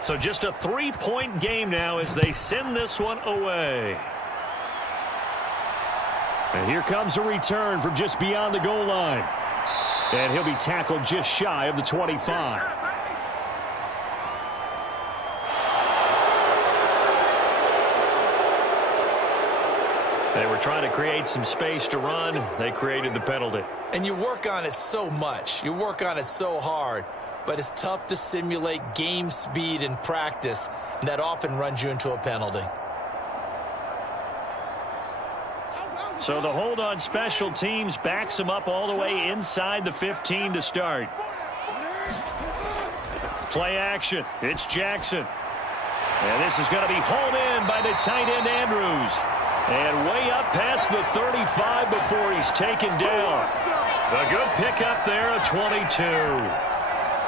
So just a 3-point game now as they send this one away. And here comes a return from just beyond the goal line. And he'll be tackled just shy of the 25. They were trying to create some space to run. They created the penalty. And you work on it so much. You work on it so hard. But it's tough to simulate game speed in practice, and that often runs you into a penalty. So the hold on special teams backs him up all the way inside the 15 to start. Play action. It's Jackson. And this is going to be hauled in by the tight end Andrews. And way up past the 35 before he's taken down. A good pickup there, a 22.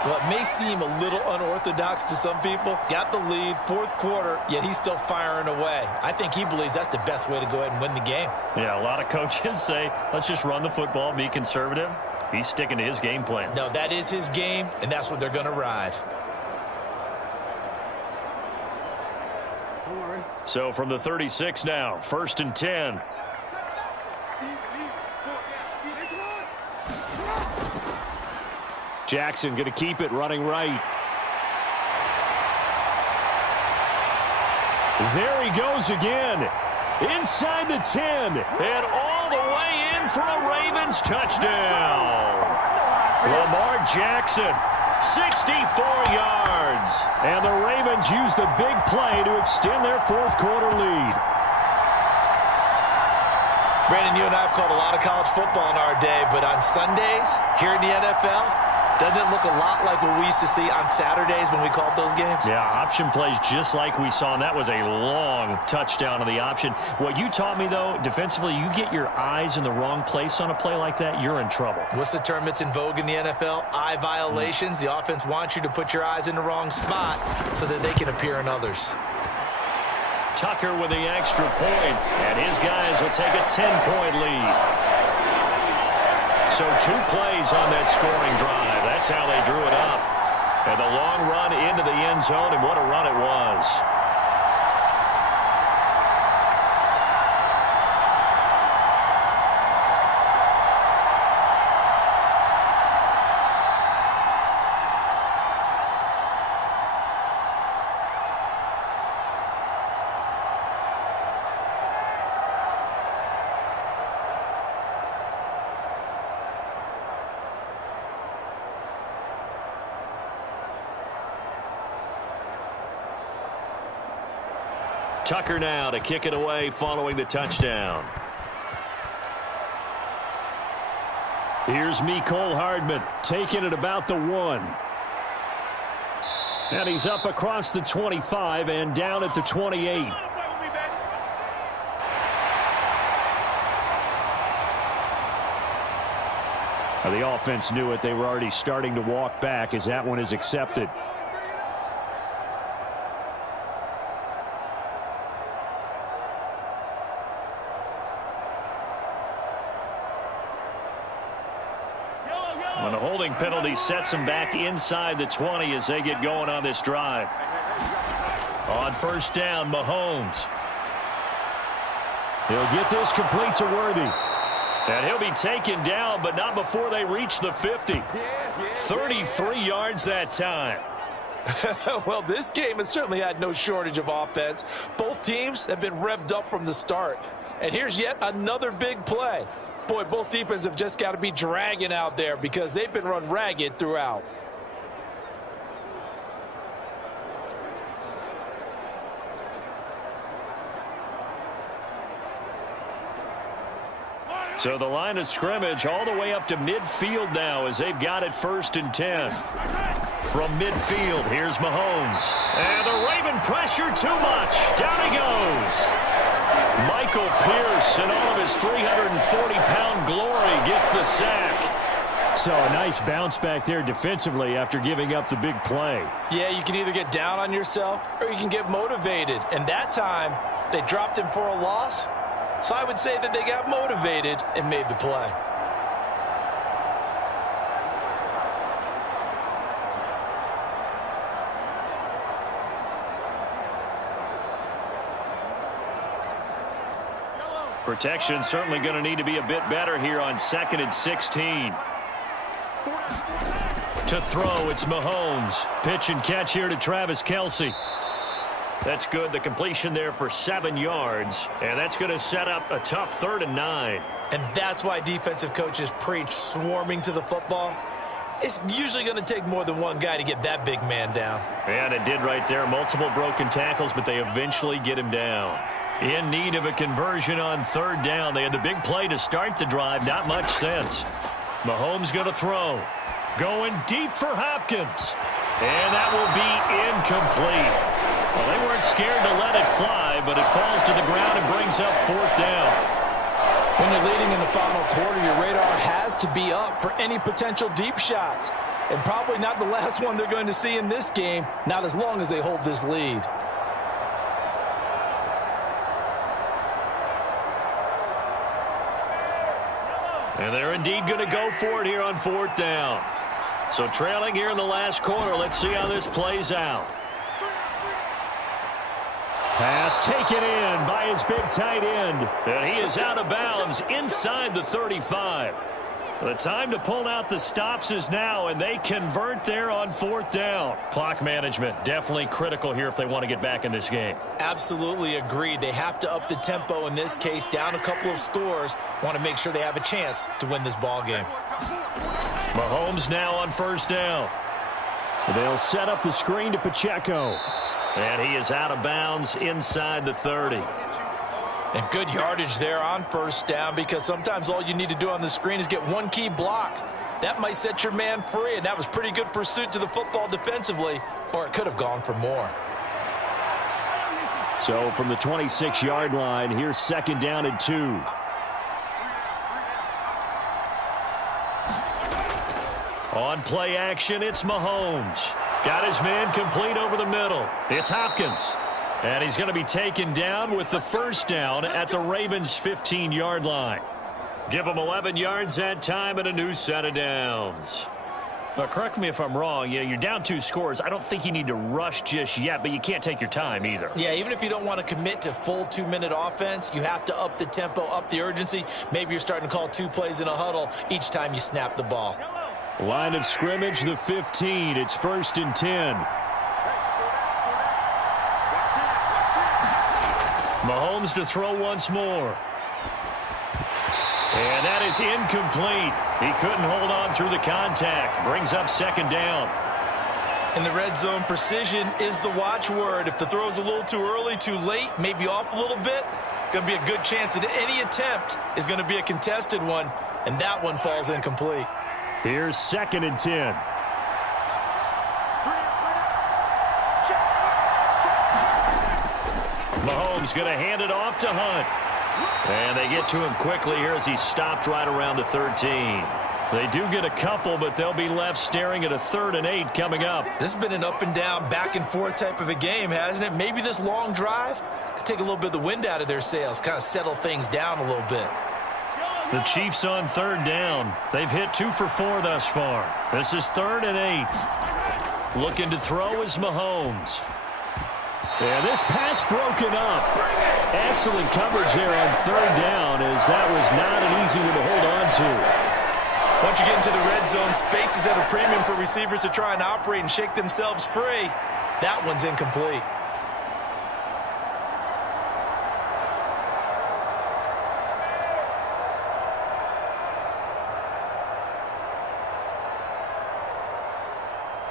Well, it may seem a little unorthodox to some people. Got the lead, 4th quarter, yet he's still firing away. I think he believes that's the best way to go ahead and win the game. Yeah, a lot of coaches say, let's just run the football, be conservative. He's sticking to his game plan. No, that is his game, and that's what they're going to ride. So from the 36 now, 1st and 10. Jackson going to keep it running right. There he goes again. Inside the 10. And all the way in for a Ravens touchdown. Lamar Jackson 64 yards. And the Ravens use the big play to extend their fourth quarter lead. Brandon, you and I have called a lot of college football in our day, but on Sundays here in the NFL, doesn't it look a lot like what we used to see on Saturdays when we called those games? Yeah, option plays just like we saw, and that was a long touchdown on the option. What you taught me, though, defensively, you get your eyes in the wrong place on a play like that, you're in trouble. What's the term that's in vogue in the NFL? Eye violations. The offense wants you to put your eyes in the wrong spot so that they can appear in others. Tucker with the extra point, and his guys will take a 10-point lead. So 2 plays on that scoring drive. That's how they drew it up. And the long run into the end zone, and what a run it was. Tucker now to kick it away following the touchdown. Here's Mecole Hardman taking it about the 1. And he's up across the 25 and down at the 28. Now the offense knew it. They were already starting to walk back as that one is accepted. When the holding penalty sets them back inside the 20 as they get going on this drive. On first down, Mahomes. He'll get this complete to Worthy. And he'll be taken down, but not before they reach the 50. 33 yards that time. Well, this game has certainly had no shortage of offense. Both teams have been revved up from the start. And here's yet another big play. Boy, both defenses have just got to be dragging out there because they've been run ragged throughout. So the line of scrimmage all the way up to midfield now as they've got it 1st and 10. From midfield, here's Mahomes. And the Raven pressure too much. Down he goes. Michael Pierce in all of his 340-pound glory gets the sack. So a nice bounce back there defensively after giving up the big play. Yeah, you can either get down on yourself or you can get motivated. And that time, they dropped him for a loss. So I would say that they got motivated and made the play. Protection certainly going to need to be a bit better here on 2nd and 16. To throw, it's Mahomes. Pitch and catch here to Travis Kelce. That's good. The completion there for 7 yards. And that's going to set up a tough 3rd and 9. And that's why defensive coaches preach swarming to the football. It's usually going to take more than one guy to get that big man down. And it did right there. Multiple broken tackles, but they eventually get him down. In need of a conversion on 3rd down. They had the big play to start the drive. Not much sense. Mahomes going to throw. Going deep for Hopkins. And that will be incomplete. Well, they weren't scared to let it fly, but it falls to the ground and brings up 4th down. When you're leading in the final quarter, your radar has to be up for any potential deep shots. And probably not the last one they're going to see in this game, not as long as they hold this lead. And they're indeed going to go for it here on 4th down. So trailing here in the last quarter. Let's see how this plays out. Pass taken in by his big tight end. And he is out of bounds inside the 35. The time to pull out the stops is now, and they convert there on 4th down. Clock management definitely critical here if they want to get back in this game. Absolutely agreed. They have to up the tempo in this case, down a couple of scores. Want to make sure they have a chance to win this ball game. Mahomes now on 1st down. They'll set up the screen to Pacheco. And he is out of bounds inside the 30. And good yardage there on first down, because sometimes all you need to do on the screen is get one key block. That might set your man free, and that was pretty good pursuit to the football defensively, or it could have gone for more. So from the 26-yard line, here's 2nd down and 2. On play action, it's Mahomes. Got his man complete over the middle. It's Hopkins. And he's going to be taken down with the first down at the Ravens' 15-yard line. Give him 11 yards that time and a new set of downs. But correct me if I'm wrong, you're down 2 scores. I don't think you need to rush just yet, but you can't take your time either. Yeah, even if you don't want to commit to full 2-minute offense, you have to up the tempo, up the urgency. Maybe you're starting to call 2 plays in a huddle each time you snap the ball. Line of scrimmage, the 15. It's 1st and 10. Mahomes to throw once more. And that is incomplete. He couldn't hold on through the contact. Brings up 2nd down. In the red zone, precision is the watchword. If the throw's a little too early, too late, maybe off a little bit, going to be a good chance that any attempt is going to be a contested one, and that one falls incomplete. Here's 2nd and 10. Mahomes going to hand it off to Hunt. And they get to him quickly here as he stopped right around the 13. They do get a couple, but they'll be left staring at a 3rd and 8 coming up. This has been an up and down, back and forth type of a game, hasn't it? Maybe this long drive could take a little bit of the wind out of their sails, kind of settle things down a little bit. The Chiefs on 3rd down. They've hit 2 for 4 thus far. This is 3rd and 8. Looking to throw is Mahomes. And this pass broken up. Excellent coverage there on 3rd down, as that was not an easy one to hold on to. Once you get into the red zone, space is at a premium for receivers to try and operate and shake themselves free. That one's incomplete.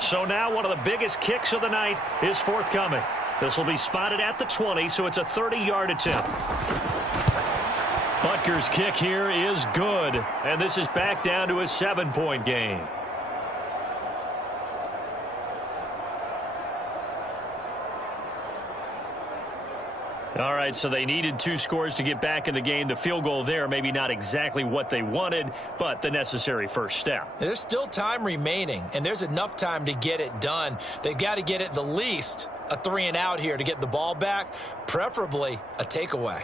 So now one of the biggest kicks of the night is forthcoming. This will be spotted at the 20, so it's a 30-yard attempt. Butker's kick here is good, and this is back down to a 7-point game. All right, so they needed 2 scores to get back in the game. The field goal there, maybe not exactly what they wanted, but the necessary first step. There's still time remaining, and there's enough time to get it done. They've got to get at the least a 3 and out here to get the ball back, preferably a takeaway.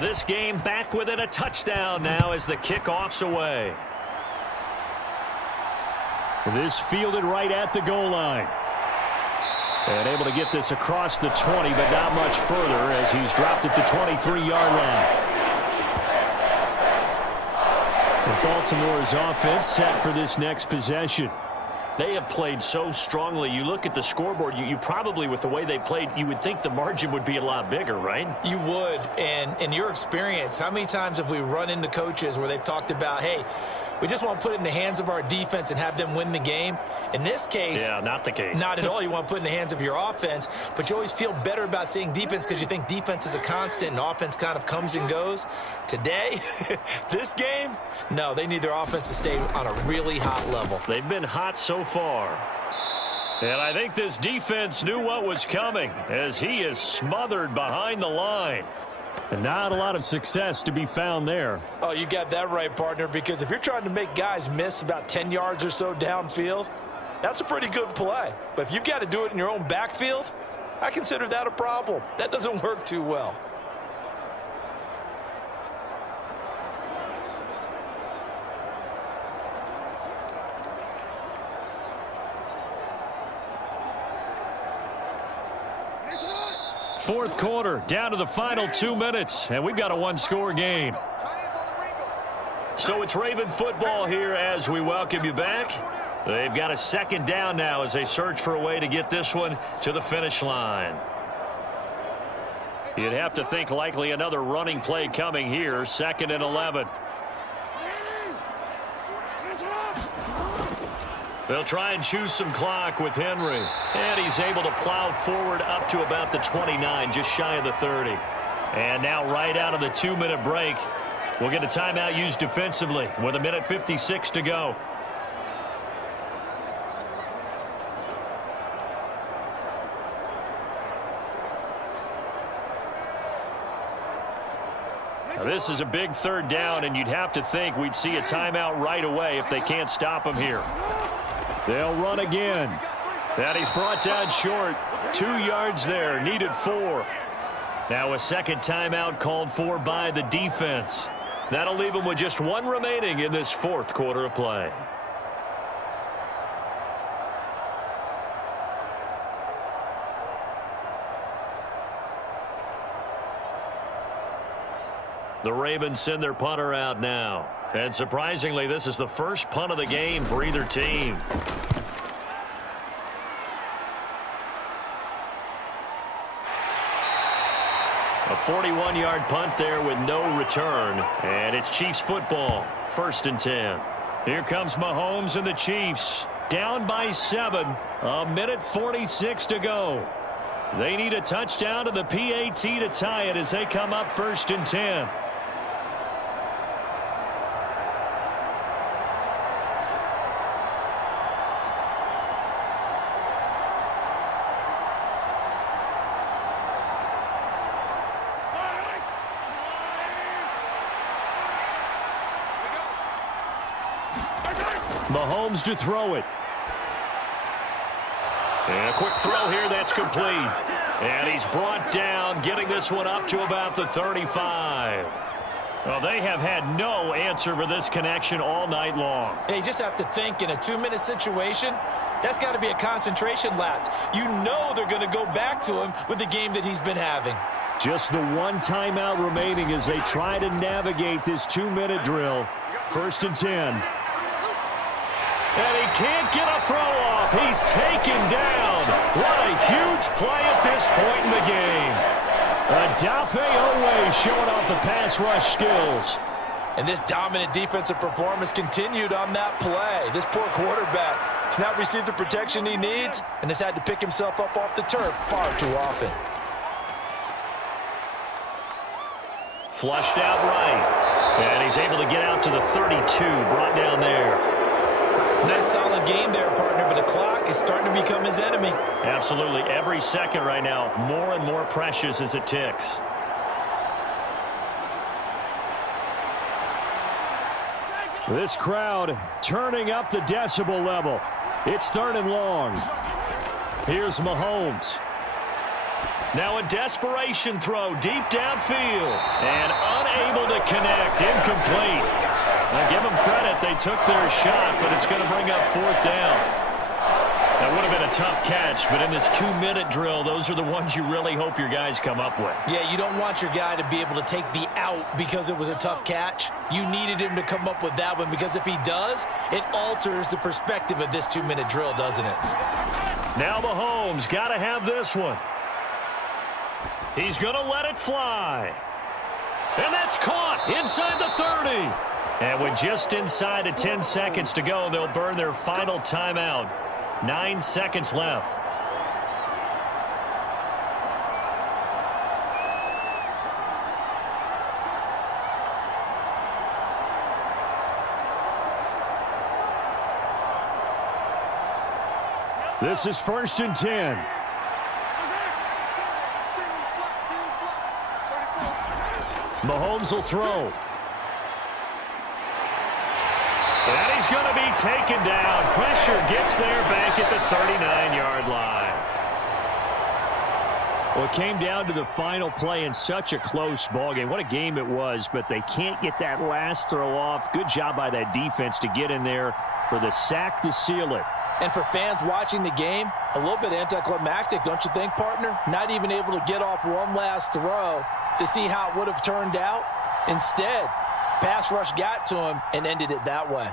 This game back within a touchdown now as the kickoff's away. This fielded right at the goal line. And able to get this across the 20, but not much further as he's dropped at the 23-yard line. Baltimore's offense set for this next possession. They have played so strongly. You look at the scoreboard, you probably, with the way they played, you would think the margin would be a lot bigger, right? You would. And in your experience, how many times have we run into coaches where they've talked about, hey, we just want to put it in the hands of our defense and have them win the game? In this case, yeah, not the case. Not at all. You want to put it in the hands of your offense, but you always feel better about seeing defense because you think defense is a constant and offense kind of comes and goes. Today, this game, no, they need their offense to stay on a really hot level. They've been hot so far. And I think this defense knew what was coming as he is smothered behind the line. And not a lot of success to be found there. Oh, you got that right, partner, because if you're trying to make guys miss about 10 yards or so downfield, that's a pretty good play. But if you've got to do it in your own backfield, I consider that a problem. That doesn't work too well. Fourth quarter, down to the final 2 minutes, and we've got a 1-score game. So it's Raven football here as we welcome you back. They've got a second down now as they search for a way to get this one to the finish line. You'd have to think likely another running play coming here, 2nd and 11. They'll try and choose some clock with Henry. And he's able to plow forward up to about the 29, just shy of the 30. And now right out of the 2-minute break, we'll get a timeout used defensively with 1:56 to go. Now this is a big 3rd down, and you'd have to think we'd see a timeout right away if they can't stop him here. They'll run again. And he's brought down short. 2 yards there, needed 4. Now a second timeout called for by the defense. That'll leave him with just 1 remaining in this 4th quarter of play. The Ravens send their punter out now. And surprisingly, this is the first punt of the game for either team. A 41-yard punt there with no return. And it's Chiefs football, 1st and 10. Here comes Mahomes and the Chiefs. Down by 7. 1:46 to go. They need a touchdown to the PAT to tie it as they come up 1st and 10. Mahomes to throw it. And a quick throw here, that's complete. And he's brought down, getting this one up to about the 35. Well, they have had no answer for this connection all night long. Yeah, you just have to think in a 2-minute situation, that's got to be a concentration lapse. You know they're going to go back to him with the game that he's been having. Just the 1 timeout remaining as they try to navigate this 2-minute drill. 1st and 10. And he can't get a throw off. He's taken down. What a huge play at this point in the game. Adafe Owe showing off the pass rush skills. And this dominant defensive performance continued on that play. This poor quarterback has not received the protection he needs and has had to pick himself up off the turf far too often. Flushed out right. And he's able to get out to the 32, brought down there. Nice solid game there, partner, but the clock is starting to become his enemy. Absolutely. Every second right now, more and more precious as it ticks. This crowd turning up the decibel level. It's 3rd and long. Here's Mahomes. Now a desperation throw deep downfield. And unable to connect. Incomplete. Now give them credit. They took their shot, but it's going to bring up 4th down. That would have been a tough catch, but in this 2-minute drill, those are the ones you really hope your guys come up with. Yeah, you don't want your guy to be able to take the out because it was a tough catch. You needed him to come up with that one because if he does, it alters the perspective of this 2-minute drill, doesn't it? Now Mahomes got to have this one. He's going to let it fly. And that's caught inside the 30. And with just inside of 10 seconds to go, they'll burn their final timeout. 9 seconds left. This is 1st and 10. Mahomes will throw. And he's going to be taken down. Pressure gets there back at the 39-yard line. Well, it came down to the final play in such a close ballgame. What a game it was, but they can't get that last throw off. Good job by that defense to get in there for the sack to seal it. And for fans watching the game, a little bit anticlimactic, don't you think, partner? Not even able to get off one last throw to see how it would have turned out. Instead, pass rush got to him and ended it that way.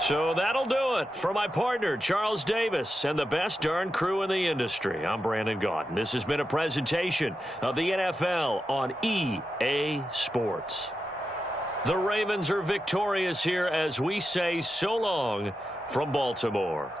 So that'll do it for my partner, Charles Davis, and the best darn crew in the industry. I'm Brandon Gaudin. This has been a presentation of the NFL on EA Sports. The Ravens are victorious here as we say so long from Baltimore.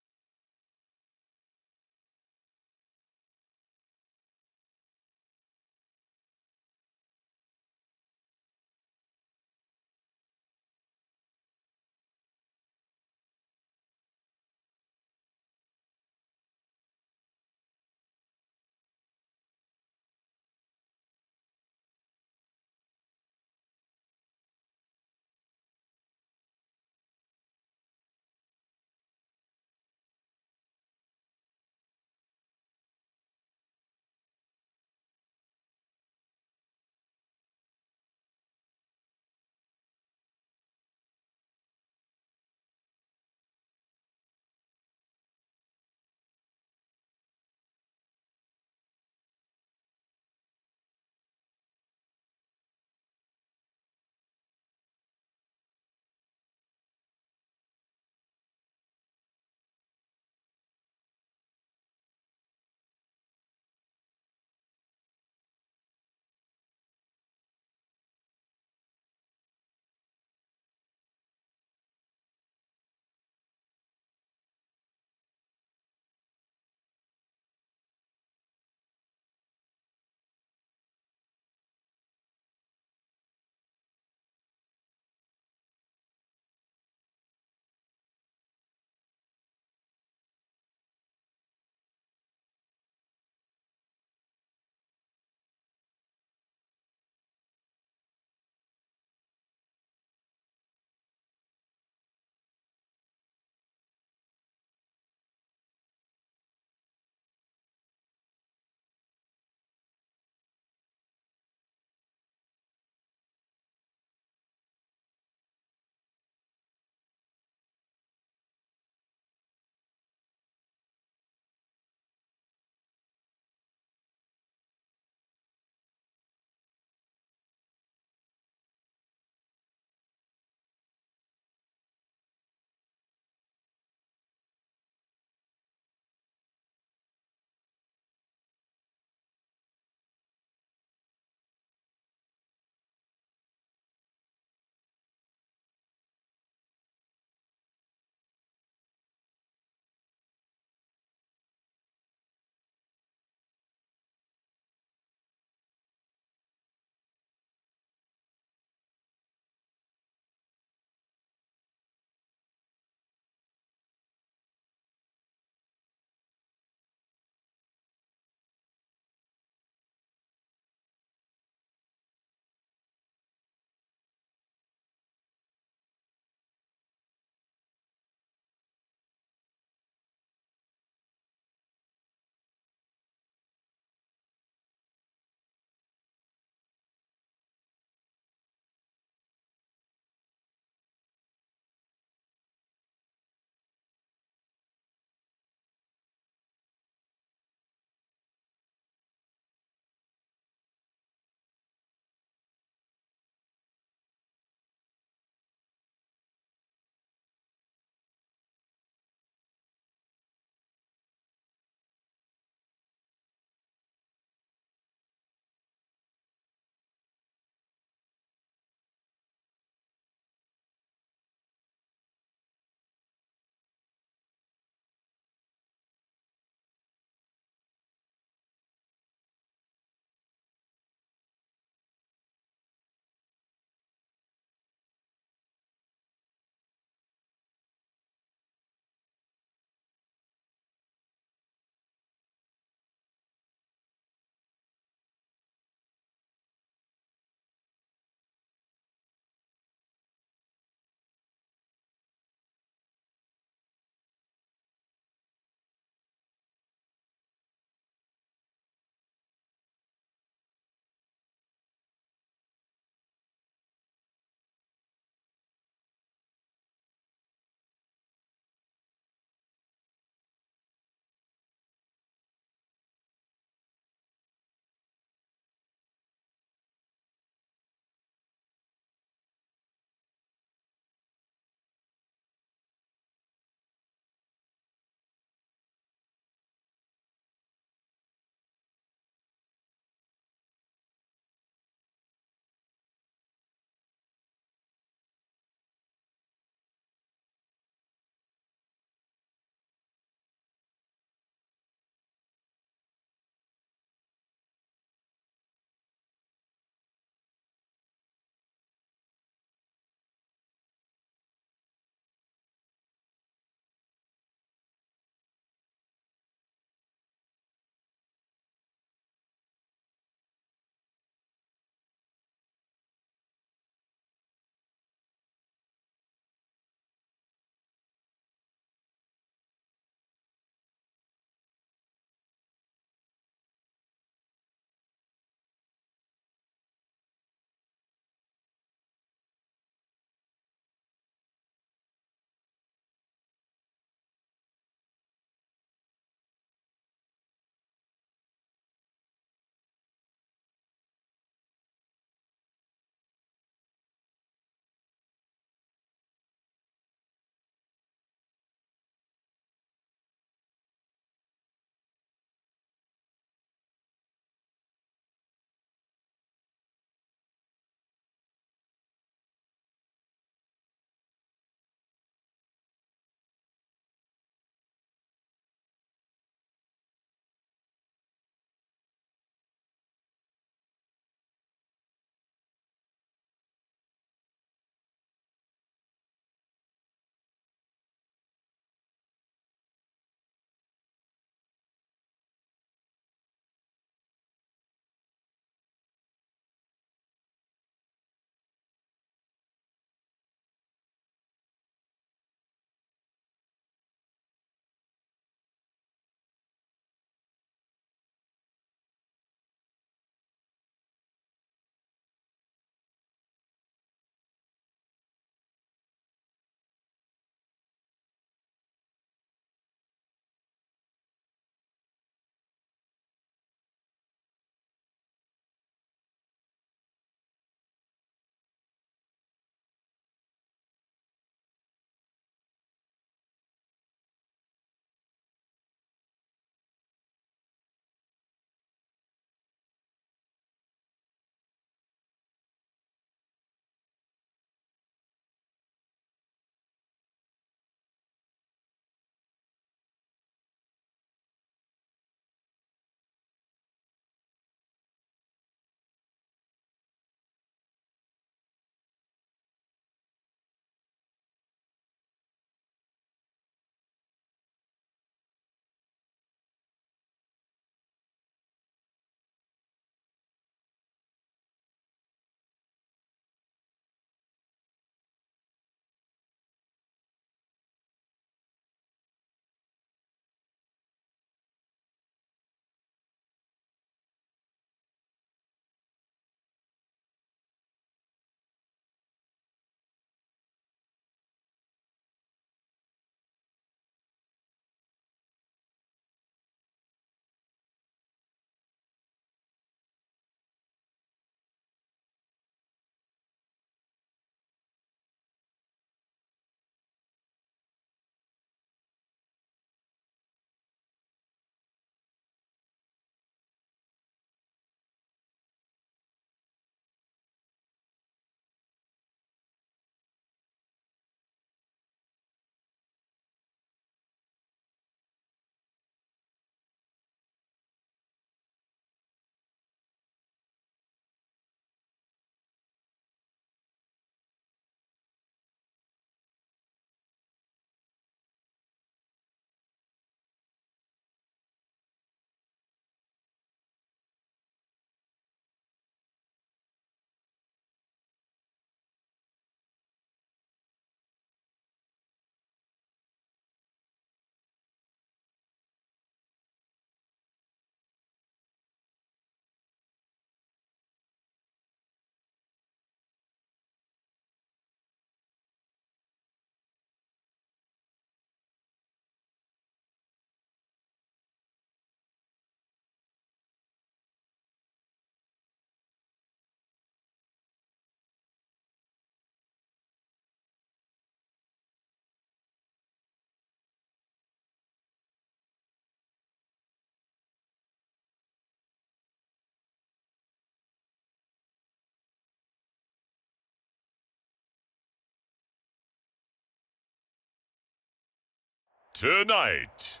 Tonight,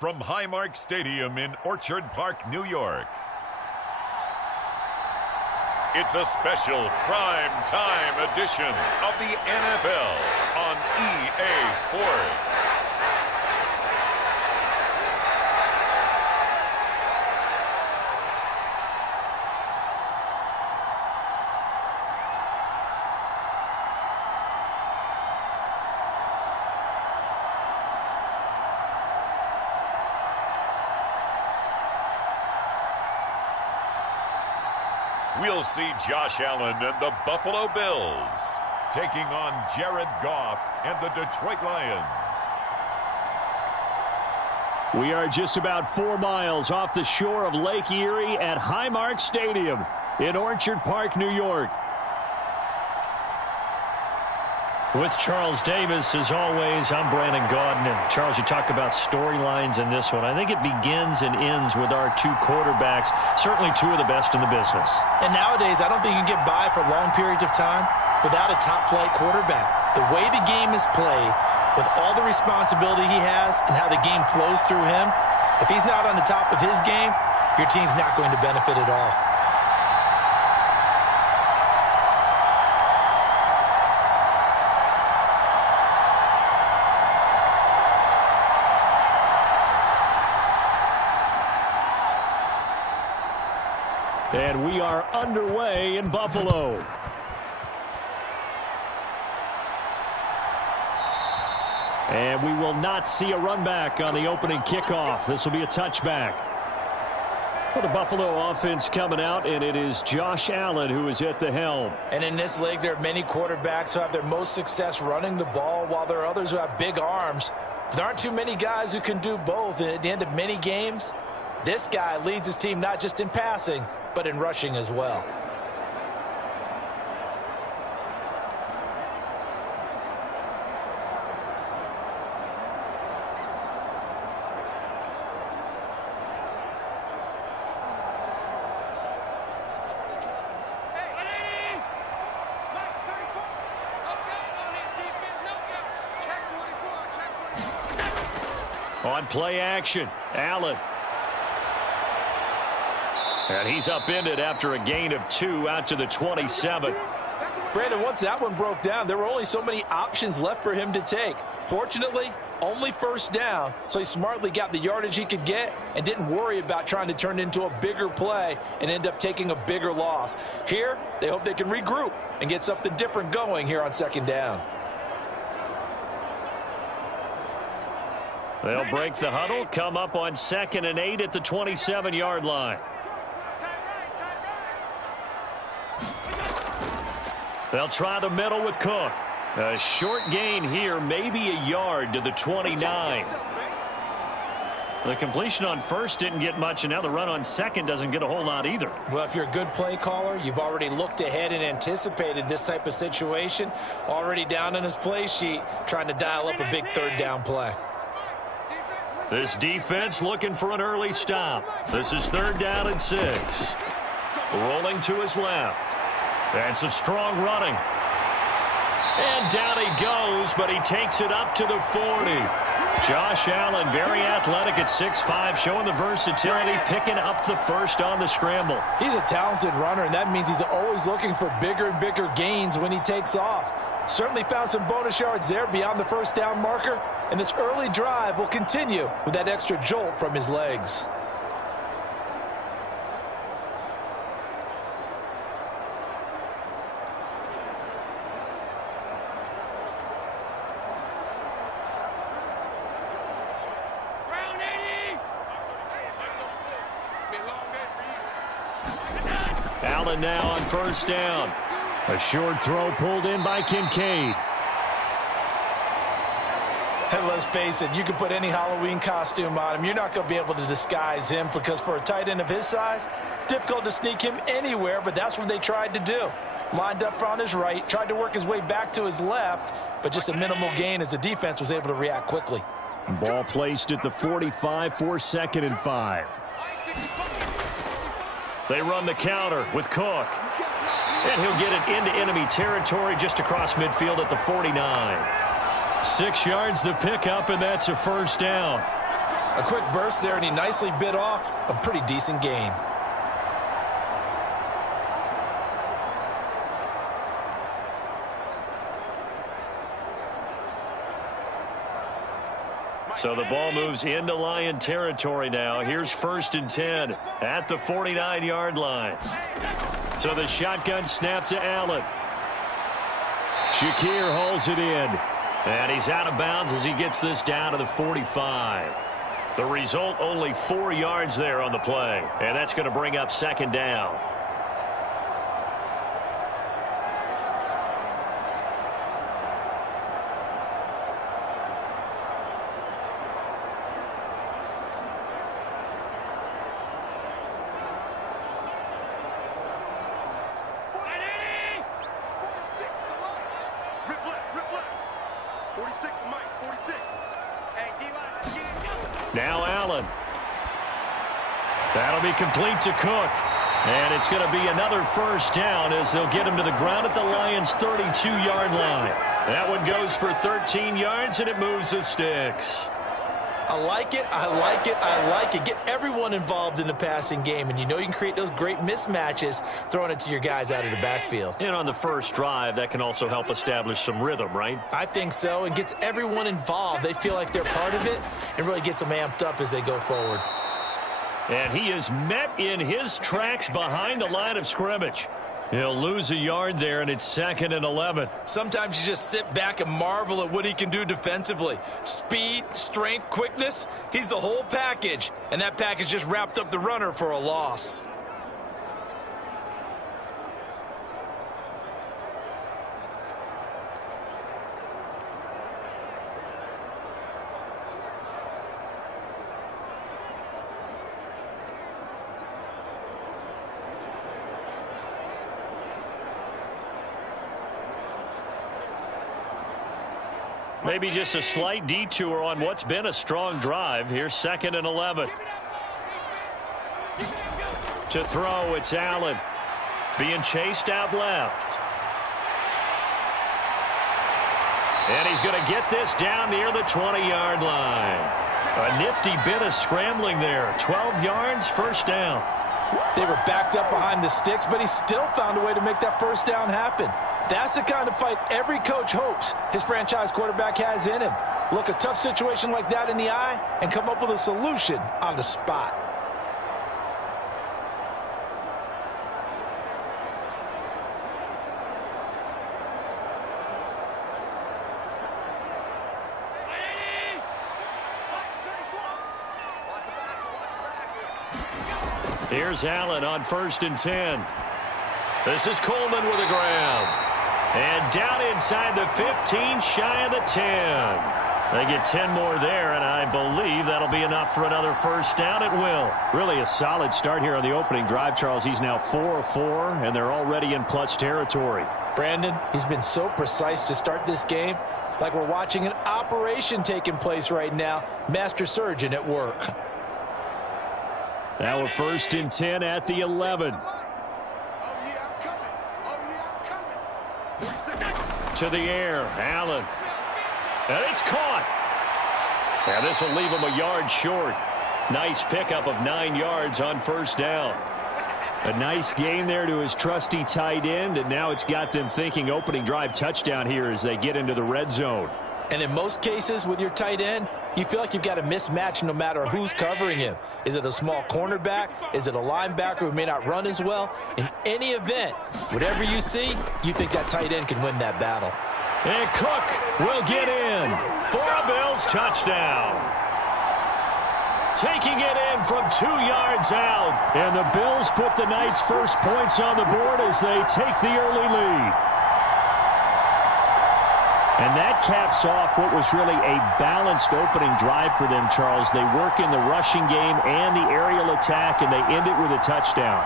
from Highmark Stadium in Orchard Park, New York, it's a special prime time edition of the NFL on EA Sports. We'll see Josh Allen and the Buffalo Bills taking on Jared Goff and the Detroit Lions. We are just about 4 miles off the shore of Lake Erie at Highmark Stadium in Orchard Park, New York. With Charles Davis, as always, I'm Brandon Gaudin. And Charles, you talk about storylines in this one. I think it begins and ends with our 2 quarterbacks, certainly 2 of the best in the business. And nowadays, I don't think you can get by for long periods of time without a top-flight quarterback. The way the game is played, with all the responsibility he has and how the game flows through him, if he's not on the top of his game, your team's not going to benefit at all. And we are underway in Buffalo. And we will not see a run back on the opening kickoff. This will be a touchback. For the Buffalo offense coming out, and it is Josh Allen who is at the helm. And in this league, there are many quarterbacks who have their most success running the ball, while there are others who have big arms. There aren't too many guys who can do both. And at the end of many games, this guy leads his team not just in passing, but in rushing as well. On play action, Allen. And he's upended after a gain of 2 out to the 27. Brandon, once that one broke down, there were only so many options left for him to take. Fortunately, only first down, so he smartly got the yardage he could get and didn't worry about trying to turn it into a bigger play and end up taking a bigger loss. Here, they hope they can regroup and get something different going here on second down. They'll break the huddle, come up on 2nd and 8 at the 27-yard line. They'll try the middle with Cook. A short gain here, maybe a yard to the 29. The completion on first didn't get much, and now the run on second doesn't get a whole lot either. Well, if you're a good play caller, you've already looked ahead and anticipated this type of situation. Already down on his play sheet, trying to dial up a big third down play. This defense looking for an early stop. This is 3rd down and 6. Rolling to his left. And some strong running. And down he goes, but he takes it up to the 40. Josh Allen, very athletic at 6'5", showing the versatility, picking up the first on the scramble. He's a talented runner, and that means he's always looking for bigger and bigger gains when he takes off. Certainly found some bonus yards there beyond the first down marker, and this early drive will continue with that extra jolt from his legs. Allen now on first down. A short throw pulled in by Kincaid. And let's face it, you can put any Halloween costume on him. You're not going to be able to disguise him, because for a tight end of his size, difficult to sneak him anywhere, but that's what they tried to do. Lined up on his right, tried to work his way back to his left, but just a minimal gain as the defense was able to react quickly. Ball placed at the 45 for 2nd and 5. They run the counter with Cook. And he'll get it into enemy territory just across midfield at the 49. 6 yards the pickup, and that's a first down. A quick burst there, and he nicely bit off a pretty decent gain. So the ball moves into Lion territory now. Here's 1st and 10 at the 49-yard line. So the shotgun snap to Allen. Shakir hauls it in. And he's out of bounds as he gets this down to the 45. The result, only 4 yards there on the play. And that's going to bring up 2nd down. Now Allen. That'll be complete to Cook. And it's going to be another first down as they'll get him to the ground at the Lions' 32-yard line. That one goes for 13 yards, and it moves the sticks. I like it, I like it, I like it. Get everyone involved in the passing game, and you know you can create those great mismatches throwing it to your guys out of the backfield. And on the first drive, that can also help establish some rhythm, right? I think so, and gets everyone involved. They feel like they're part of it, and really gets them amped up as they go forward. And he is met in his tracks behind the line of scrimmage. He'll lose a yard there, and it's 2nd and 11. Sometimes you just sit back and marvel at what he can do defensively. Speed, strength, quickness, he's the whole package. And that package just wrapped up the runner for a loss. Maybe just a slight detour on what's been a strong drive. Here's 2nd and 11. To throw, it's Allen. Being chased out left. And he's going to get this down near the 20-yard line. A nifty bit of scrambling there. 12 yards, first down. They were backed up behind the sticks, but he still found a way to make that first down happen. That's the kind of fight every coach hopes his franchise quarterback has in him. Look a tough situation like that in the eye and come up with a solution on the spot. Here's Allen on 1st and 10. This is Coleman with a grab. And down inside the 15, shy of the 10. They get 10 more there, and I believe that'll be enough for another first down. It will. Really a solid start here on the opening drive, Charles. He's now 4 of 4, and they're already in plus territory. Brandon, he's been so precise to start this game, like we're watching an operation taking place right now. Master surgeon at work. Now a 1st and 10 at the 11. To the air, Allen. And it's caught. And this will leave him a yard short. Nice pickup of 9 yards on first down. A nice gain there to his trusty tight end, and now it's got them thinking opening drive touchdown here as they get into the red zone. And in most cases with your tight end, you feel like you've got a mismatch no matter who's covering him. Is it a small cornerback? Is it a linebacker who may not run as well? In any event, whatever you see, you think that tight end can win that battle. And Cook will get in for a Bills touchdown. Taking it in from 2 yards out. And the Bills put the Knights' first points on the board as they take the early lead. And that caps off what was really a balanced opening drive for them, Charles. They work in the rushing game and the aerial attack, and they end it with a touchdown.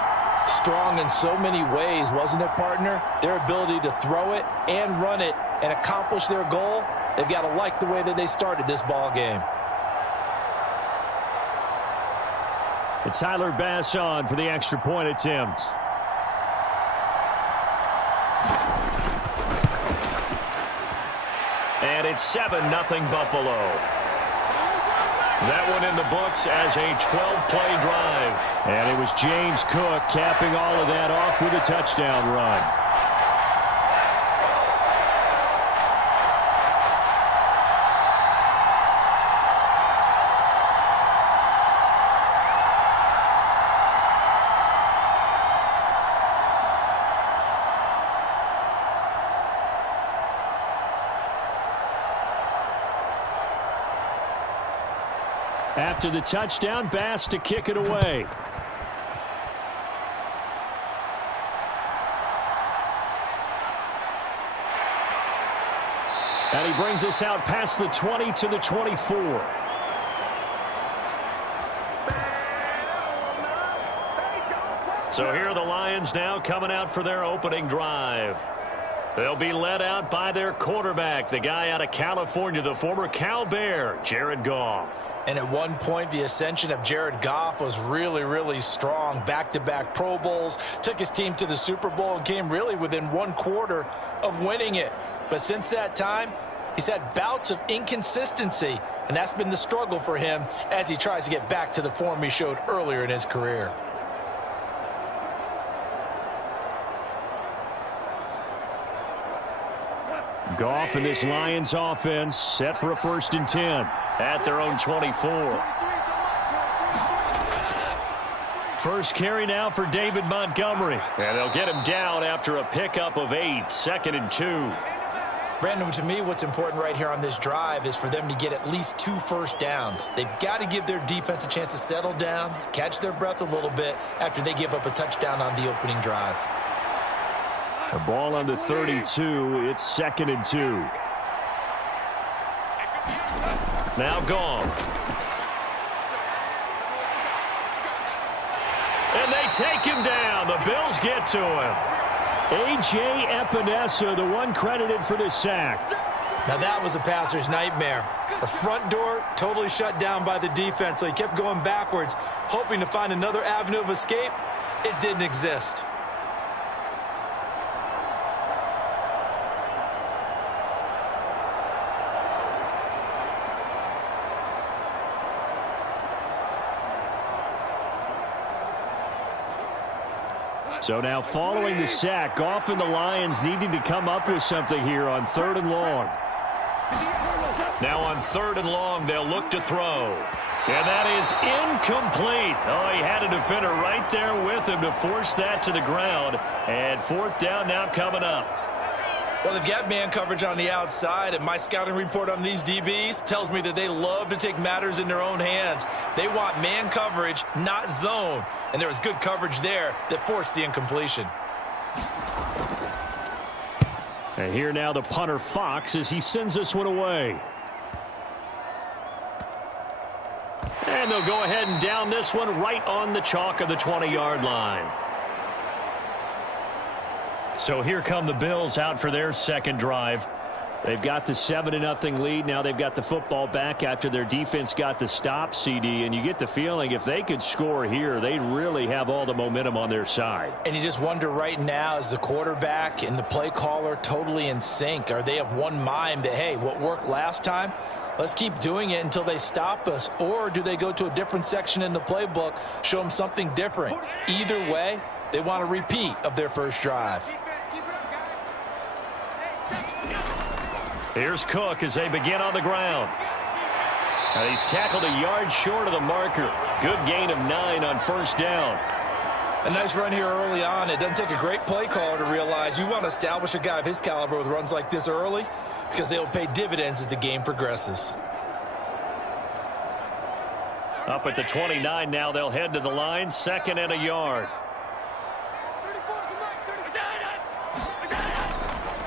Strong in so many ways, wasn't it, partner? Their ability to throw it and run it and accomplish their goal, they've got to like the way that they started this ball game. And Tyler Bass on for the extra point attempt. And it's 7-0 Buffalo. That one in the books as a 12-play drive. And it was James Cook capping all of that off with a touchdown run. After the touchdown, Bass to kick it away. And he brings us out past the 20 to the 24. So here are the Lions now coming out for their opening drive. They'll be led out by their quarterback, the guy out of California, the former Cal Bear, Jared Goff. And at one point, the ascension of Jared Goff was really, really strong. Back-to-back Pro Bowls, took his team to the Super Bowl and came really within one quarter of winning it. But since that time, he's had bouts of inconsistency, and that's been the struggle for him as he tries to get back to the form he showed earlier in his career. Goff and this Lions offense set for a 1st and 10 at their own 24. First carry now for David Montgomery. And they'll get him down after a pickup of 8, 2nd and 2. Brandon, to me, what's important right here on this drive is for them to get at least 2 first downs. They've got to give their defense a chance to settle down, catch their breath a little bit after they give up a touchdown on the opening drive. The ball on the 32. It's 2nd and 2. Now gone. And they take him down. The Bills get to him. A.J. Epinesa, the one credited for the sack. Now that was a passer's nightmare. The front door totally shut down by the defense, so he kept going backwards, hoping to find another avenue of escape. It didn't exist. So now following the sack, Goff and the Lions needing to come up with something here on 3rd and long. Now on 3rd and long, they'll look to throw. And that is incomplete. Oh, he had a defender right there with him to force that to the ground. And 4th down now coming up. Well, they've got man coverage on the outside, and my scouting report on these DBs tells me that they love to take matters in their own hands. They want man coverage, not zone. And there was good coverage there that forced the incompletion. And here now the punter Fox as he sends this one away. And they'll go ahead and down this one right on the chalk of the 20-yard line. So here come the Bills out for their second drive. They've got the 7-0 lead. Now they've got the football back after their defense got the stop, CD. And you get the feeling if they could score here, they'd really have all the momentum on their side. And you just wonder right now, is the quarterback and the play caller totally in sync? Are they of one mind that, hey, what worked last time, let's keep doing it until they stop us? Or do they go to a different section in the playbook, show them something different? Either way, they want a repeat of their first drive. Here's Cook as they begin on the ground. And he's tackled a yard short of the marker. Good gain of 9 on 1st down. A nice run here early on. It doesn't take a great play caller to realize you want to establish a guy of his caliber with runs like this early because they'll pay dividends as the game progresses. Up at the 29 now, they'll head to the line. 2nd and a yard.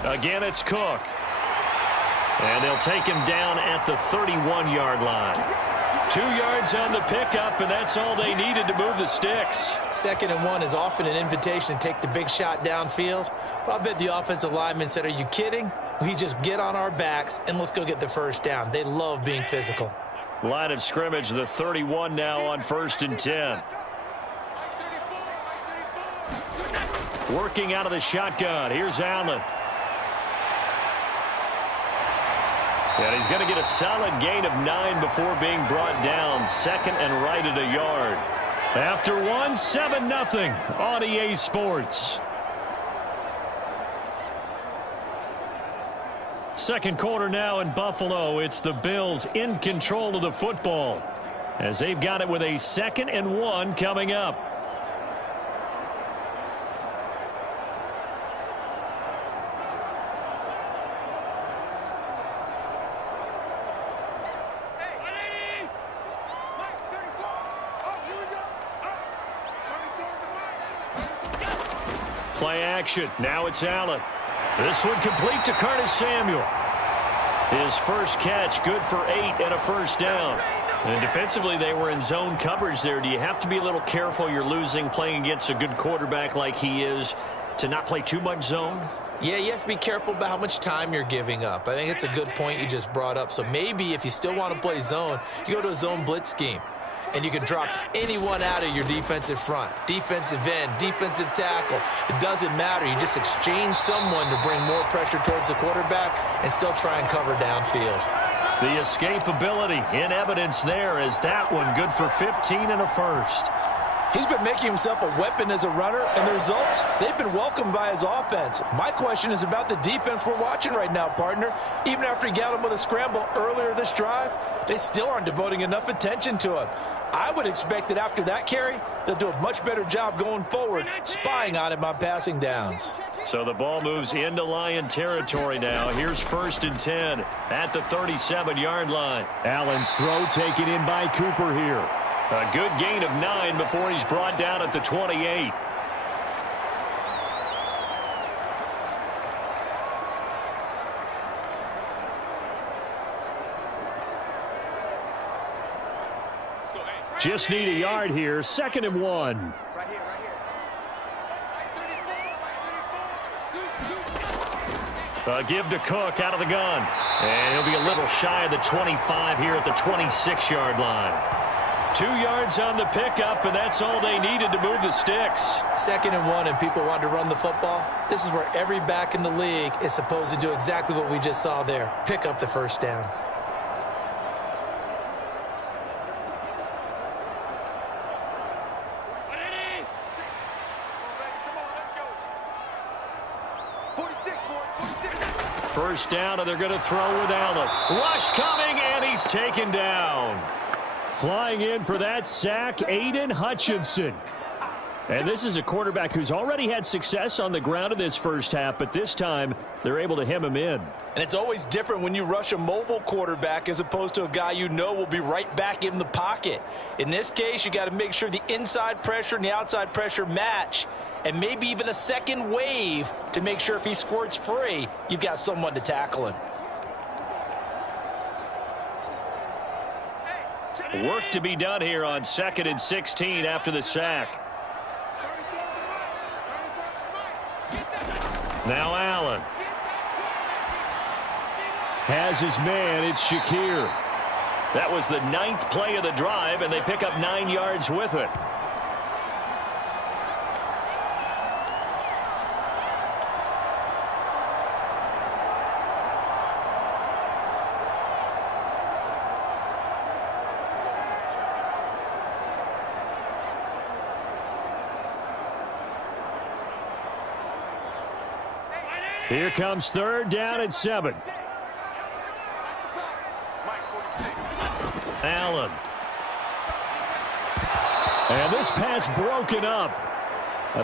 Again, it's Cook. And they'll take him down at the 31-yard line. 2 yards on the pickup, and that's all they needed to move the sticks. 2nd and 1 is often an invitation to take the big shot downfield. But I bet the offensive lineman said, are you kidding? We just get on our backs, and let's go get the first down. They love being physical. Line of scrimmage, the 31 now on 1st and 10. Working out of the shotgun. Here's Allen. And he's going to get a solid gain of 9 before being brought down. Second and right at a yard. After 7-0 on EA Sports. Second quarter now in Buffalo. It's the Bills in control of the football as they've got it with a 2nd and 1 coming up. Play action. Now it's Allen. This one complete to Curtis Samuel. His first catch, good for 8 and a first down. And defensively, they were in zone coverage there. Do you have to be a little careful? You're losing playing against a good quarterback like he is to not play too much zone? Yeah, you have to be careful about how much time you're giving up. I think it's a good point you just brought up. So maybe if you still want to play zone, you go to a zone blitz scheme. And you can drop anyone out of your defensive front, defensive end, defensive tackle. It doesn't matter. You just exchange someone to bring more pressure towards the quarterback and still try and cover downfield. The escapability in evidence there as that one good for 15 and a first. He's been making himself a weapon as a runner, and the results, they've been welcomed by his offense. My question is about the defense we're watching right now, partner. Even after he got him with a scramble earlier this drive, they still aren't devoting enough attention to him. I would expect that after that carry, they'll do a much better job going forward, spying on him on passing downs. So the ball moves into Lion territory now. Here's 1st and 10 at the 37-yard line. Allen's throw taken in by Cooper here. A good gain of 9 before he's brought down at the 28. Just need a yard here. 2nd and 1. A give to Cook out of the gun. And he'll be a little shy of the 25 here at the 26-yard line. 2 yards on the pickup, and that's all they needed to move the sticks. 2nd and 1, and people want to run the football. This is where every back in the league is supposed to do exactly what we just saw there. Pick up the first down. First down, and they're going to throw with Allen. Rush coming, and he's taken down. Flying in for that sack, Aiden Hutchinson. And this is a quarterback who's already had success on the ground in this first half, but this time they're able to hem him in. And it's always different when you rush a mobile quarterback as opposed to a guy you know will be right back in the pocket. In this case, you got to make sure the inside pressure and the outside pressure match, and maybe even a second wave to make sure if he squirts free, you've got someone to tackle him. Work to be done here on 2nd and 16 after the sack. Now Allen has his man. It's Shakir. That was the 9th play of the drive, and they pick up 9 yards with it. Here comes 3rd down and 7. Allen. And this pass broken up.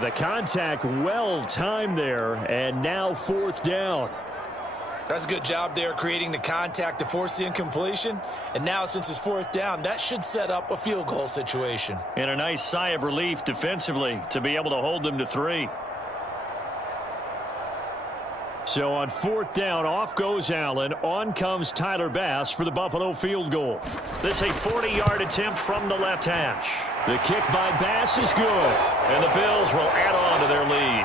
The contact well timed there, and now 4th down. That's a good job there creating the contact to force the incompletion. And now since it's 4th down, that should set up a field goal situation. And a nice sigh of relief defensively to be able to hold them to 3. So on 4th down, off goes Allen. On comes Tyler Bass for the Buffalo field goal. This is a 40-yard attempt from the left hash. The kick by Bass is good, and the Bills will add on to their lead.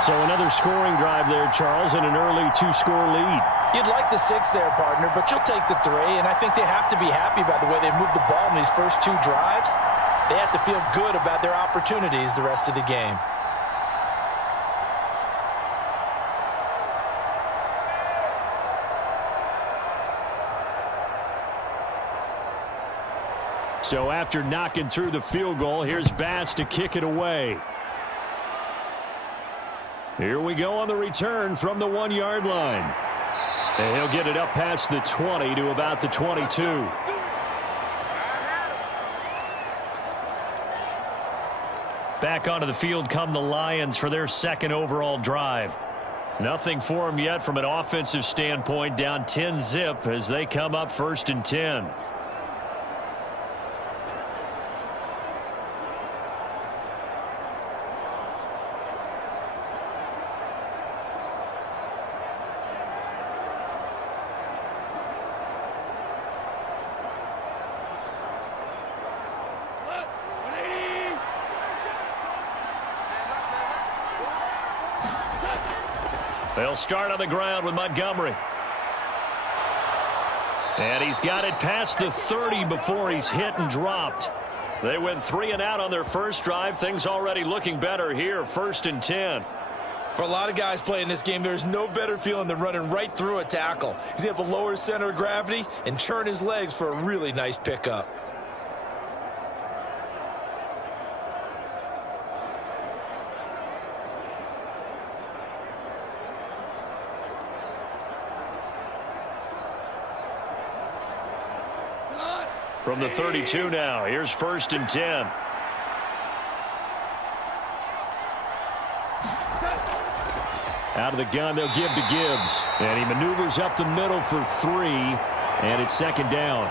So another scoring drive there, Charles, and an early 2-score lead. You'd like the 6 there, partner, but you'll take the 3, and I think they have to be happy by the way they've moved the ball in these first 2 drives. They have to feel good about their opportunities the rest of the game. So after knocking through the field goal, here's Bass to kick it away. Here we go on the return from the 1-yard line. And he'll get it up past the 20 to about the 22. Back onto the field come the Lions for their second overall drive. Nothing for them yet from an offensive standpoint, down 10-zip as they come up 1st and 10. They'll start on the ground with Montgomery. And he's got it past the 30 before he's hit and dropped. They went 3 and out on their first drive. Things already looking better here, 1st and 10. For a lot of guys playing this game, there's no better feeling than running right through a tackle. He's able to lower his center of gravity and churn his legs for a really nice pickup. From the 32 now, here's 1st and 10. Out of the gun, they'll give to Gibbs. And he maneuvers up the middle for 3, and it's 2nd down.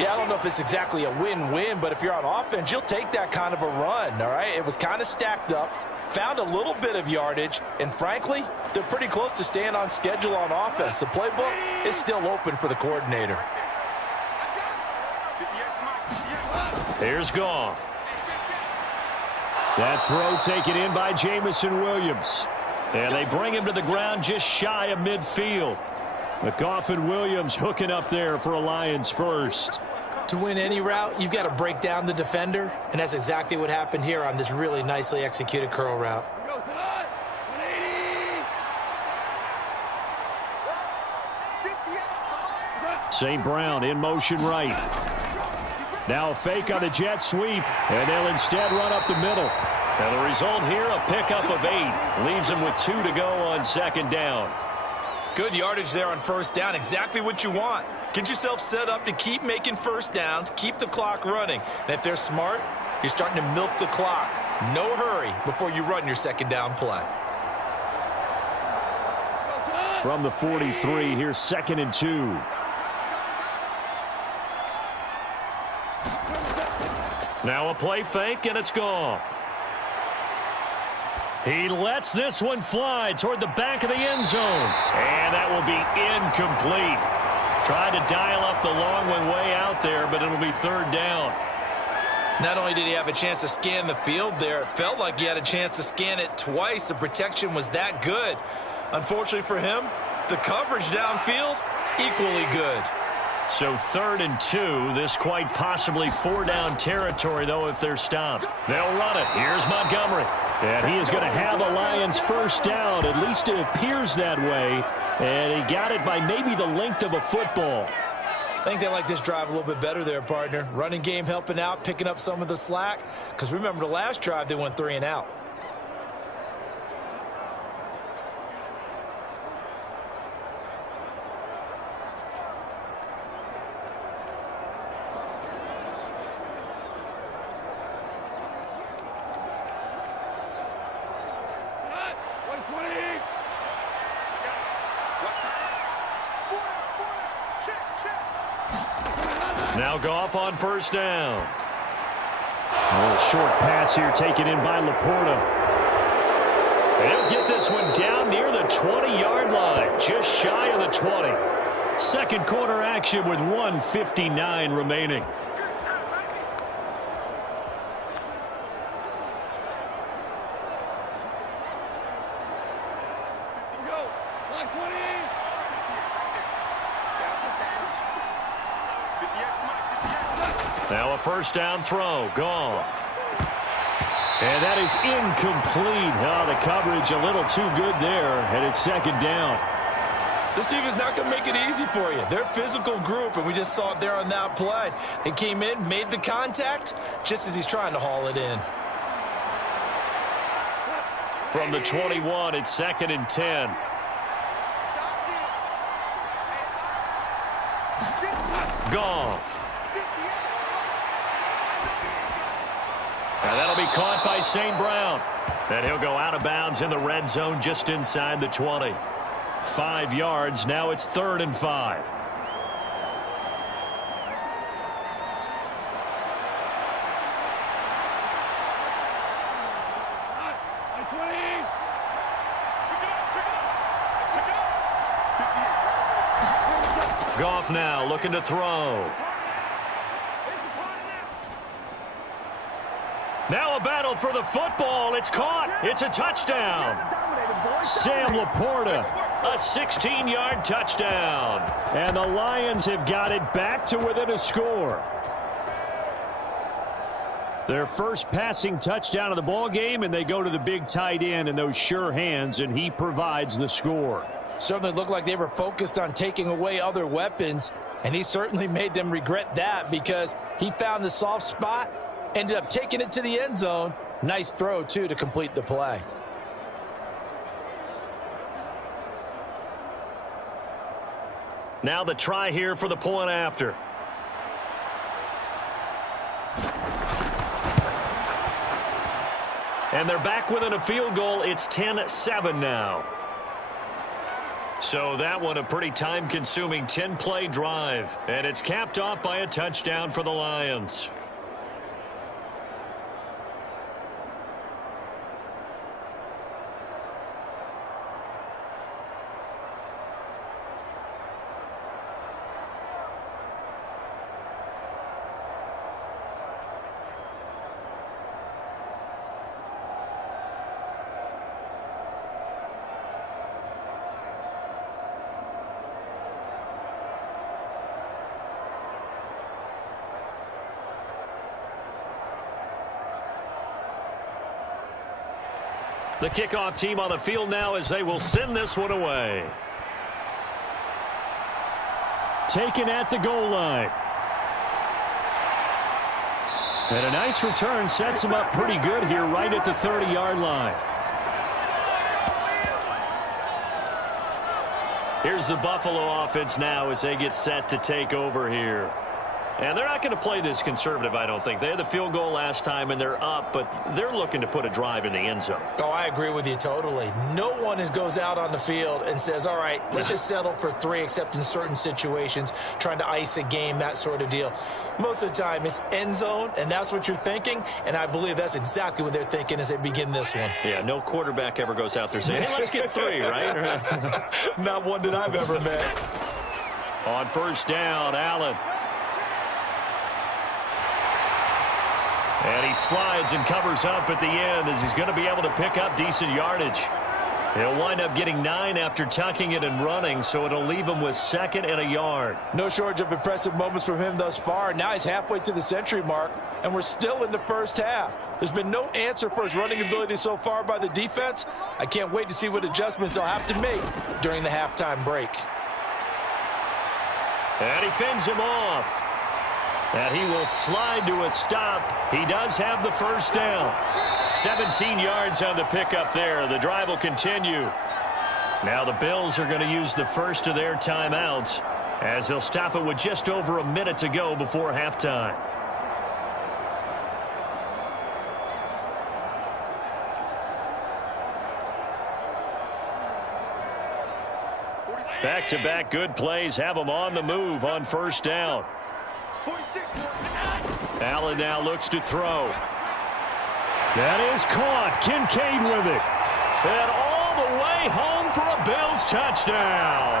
Yeah, I don't know if it's exactly a win-win, but if you're on offense, you'll take that kind of a run, all right? It was kind of stacked up, found a little bit of yardage, and frankly, they're pretty close to staying on schedule on offense. The playbook is still open for the coordinator. Here's Goff. That throw taken in by Jamison Williams. And they bring him to the ground just shy of midfield. But Goff and Williams hooking up there for a Lions first. To win any route, you've got to break down the defender, and that's exactly what happened here on this really nicely executed curl route. St. Brown in motion right. Now a fake on the jet sweep, and they'll instead run up the middle. And the result here, a pickup of 8. Leaves them with 2 to go on 2nd down. Good yardage there on 1st down. Exactly what you want. Get yourself set up to keep making 1st downs, keep the clock running. And if they're smart, you're starting to milk the clock. No hurry before you run your 2nd down play. From the 43, here's 2nd and 2. Now a play fake, and it's Goff. He lets this one fly toward the back of the end zone. And that will be incomplete. Tried to dial up the long one way out there, but it'll be 3rd down. Not only did he have a chance to scan the field there, it felt like he had a chance to scan it twice. The protection was that good. Unfortunately for him, the coverage downfield, equally good. So 3rd and 2. This quite possibly 4-down territory, though, if they're stopped. They'll run it. Here's Montgomery. And he is going to have a Lions 1st down. At least it appears that way. And he got it by maybe the length of a football. I think they like this drive a little bit better there, partner. Running game helping out, picking up some of the slack. Because remember, the last drive, they went 3 and out. Now Goff on 1st down. A short pass here taken in by Laporta. They'll get this one down near the 20-yard line, just shy of the 20. 2nd quarter action with 1:59 remaining. Now a 1st down throw. Goff. And that is incomplete. Oh, the coverage a little too good there, and it's 2nd down. This defense is not going to make it easy for you. They're a physical group, and we just saw it there on that play. They came in, made the contact, just as he's trying to haul it in. From the 21, it's 2nd and 10. Goff. And that'll be caught by St. Brown. And he'll go out of bounds in the red zone just inside the 20. 5 yards. Now it's 3rd and 5. Goff now looking to throw. Now a battle for the football. It's caught. It's a touchdown. Sam Laporta, a 16-yard touchdown. And the Lions have got it back to within a score. Their first passing touchdown of the ball game, and they go to the big tight end in those sure hands, and he provides the score. Certainly looked like they were focused on taking away other weapons, and he certainly made them regret that because he found the soft spot, ended up taking it to the end zone. Nice throw, too, to complete the play. Now the try here for the point after. And they're back within a field goal. It's 10-7 now. So that one a pretty time-consuming 10-play drive. And it's capped off by a touchdown for the Lions. The kickoff team on the field now as they will send this one away. Taken at the goal line. And a nice return sets him up pretty good here right at the 30-yard line. Here's the Buffalo offense now as they get set to take over here. And they're not going to play this conservative, I don't think. They had the field goal last time, and they're up, but they're looking to put a drive in the end zone. Oh, I agree with you totally. No one goes out on the field and says, all right, let's just settle for 3, except in certain situations, trying to ice a game, that sort of deal. Most of the time, it's end zone, and that's what you're thinking, and I believe that's exactly what they're thinking as they begin this one. Yeah, no quarterback ever goes out there saying, hey, let's get 3, right? Not one that I've ever met. On first down, Allen. And he slides and covers up at the end as he's going to be able to pick up decent yardage. He'll wind up getting 9 after tucking it and running, so it'll leave him with 2nd and a yard. No shortage of impressive moments from him thus far. Now he's halfway to the century mark, and we're still in the first half. There's been no answer for his running ability so far by the defense. I can't wait to see what adjustments they'll have to make during the halftime break. And he fends him off. And he will slide to a stop. He does have the first down. 17 yards on the pickup there. The drive will continue. Now the Bills are going to use the first of their timeouts as they'll stop it with just over a minute to go before halftime. Back-to-back good plays have them on the move on first down. Allen now looks to throw. That is caught. Kincaid with it. And all the way home for a Bills touchdown.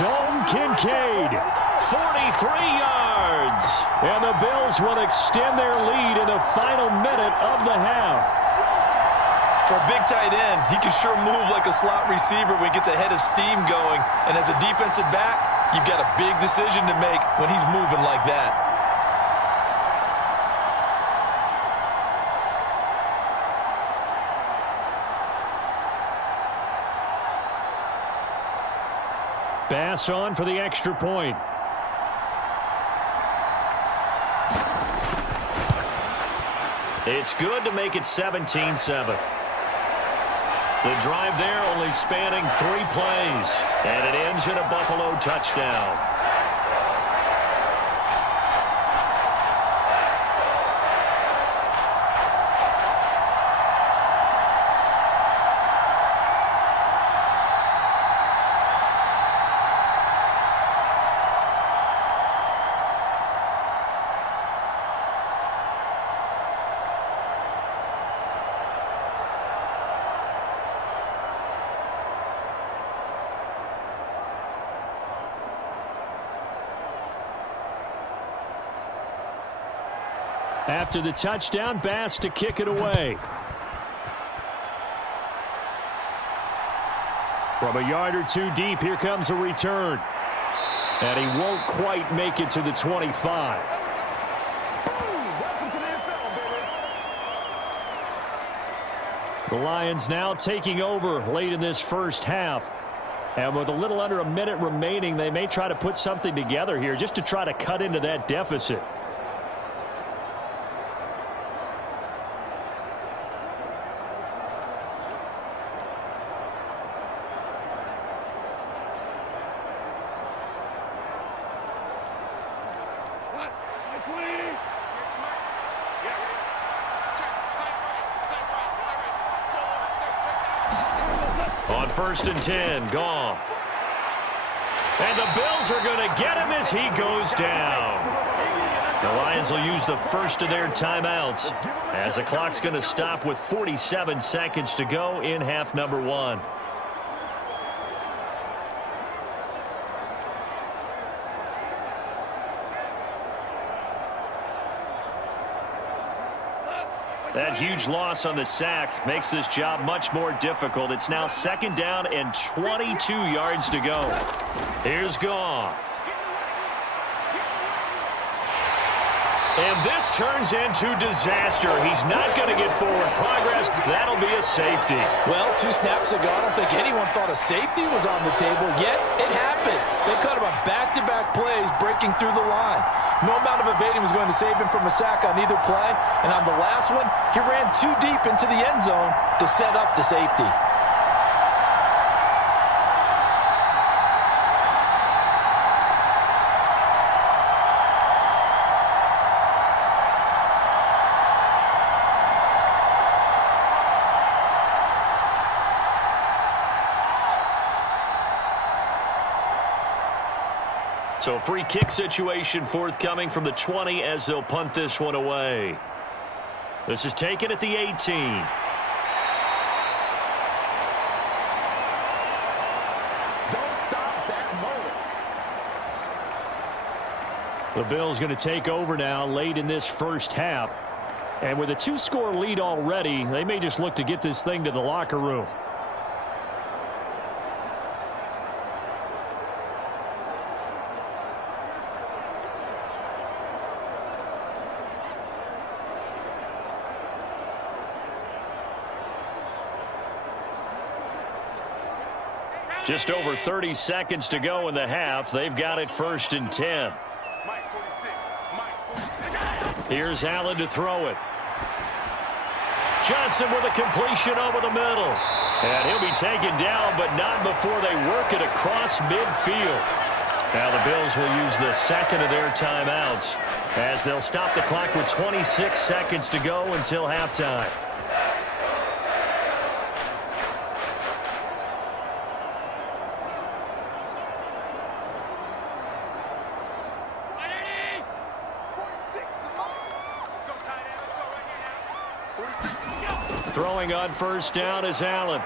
Dalton Kincaid, 43 yards. And the Bills will extend their lead in the final minute of the half. For a big tight end, he can sure move like a slot receiver when he gets a head of steam going. And as a defensive back, you've got a big decision to make when he's moving like that. Bass on for the extra point. It's good to make it 17-7. The drive there only spanning 3 plays, and it ends in a Buffalo touchdown. After the touchdown, Bass to kick it away. From a yard or 2 deep, here comes a return. And he won't quite make it to the 25. The Lions now taking over late in this first half. And with a little under a minute remaining, they may try to put something together here just to try to cut into that deficit. On 1st and 10, Goff. And the Bills are going to get him as he goes down. The Lions will use the first of their timeouts as the clock's going to stop with 47 seconds to go in half number 1. That huge loss on the sack makes this job much more difficult. It's now 2nd down and 22 yards to go. Here's Goff. And this turns into disaster. He's not going to get forward progress. That'll be a safety. Well, 2 snaps ago, I don't think anyone thought a safety was on the table, yet it happened. They cut him a back-to-back plays breaking through the line. No amount of evading was going to save him from a sack on either play. And on the last one, he ran too deep into the end zone to set up the safety. So free kick situation forthcoming from the 20 as they'll punt this one away. This is taken at the 18. The Bills going to take over now late in this first half. And with a 2-score lead already, they may just look to get this thing to the locker room. Just over 30 seconds to go in the half. They've got it 1st and 10. Here's Allen to throw it. Johnson with a completion over the middle. And he'll be taken down, but not before they work it across midfield. Now the Bills will use the 2nd of their timeouts as they'll stop the clock with 26 seconds to go until halftime. Throwing on 1st down is Allen.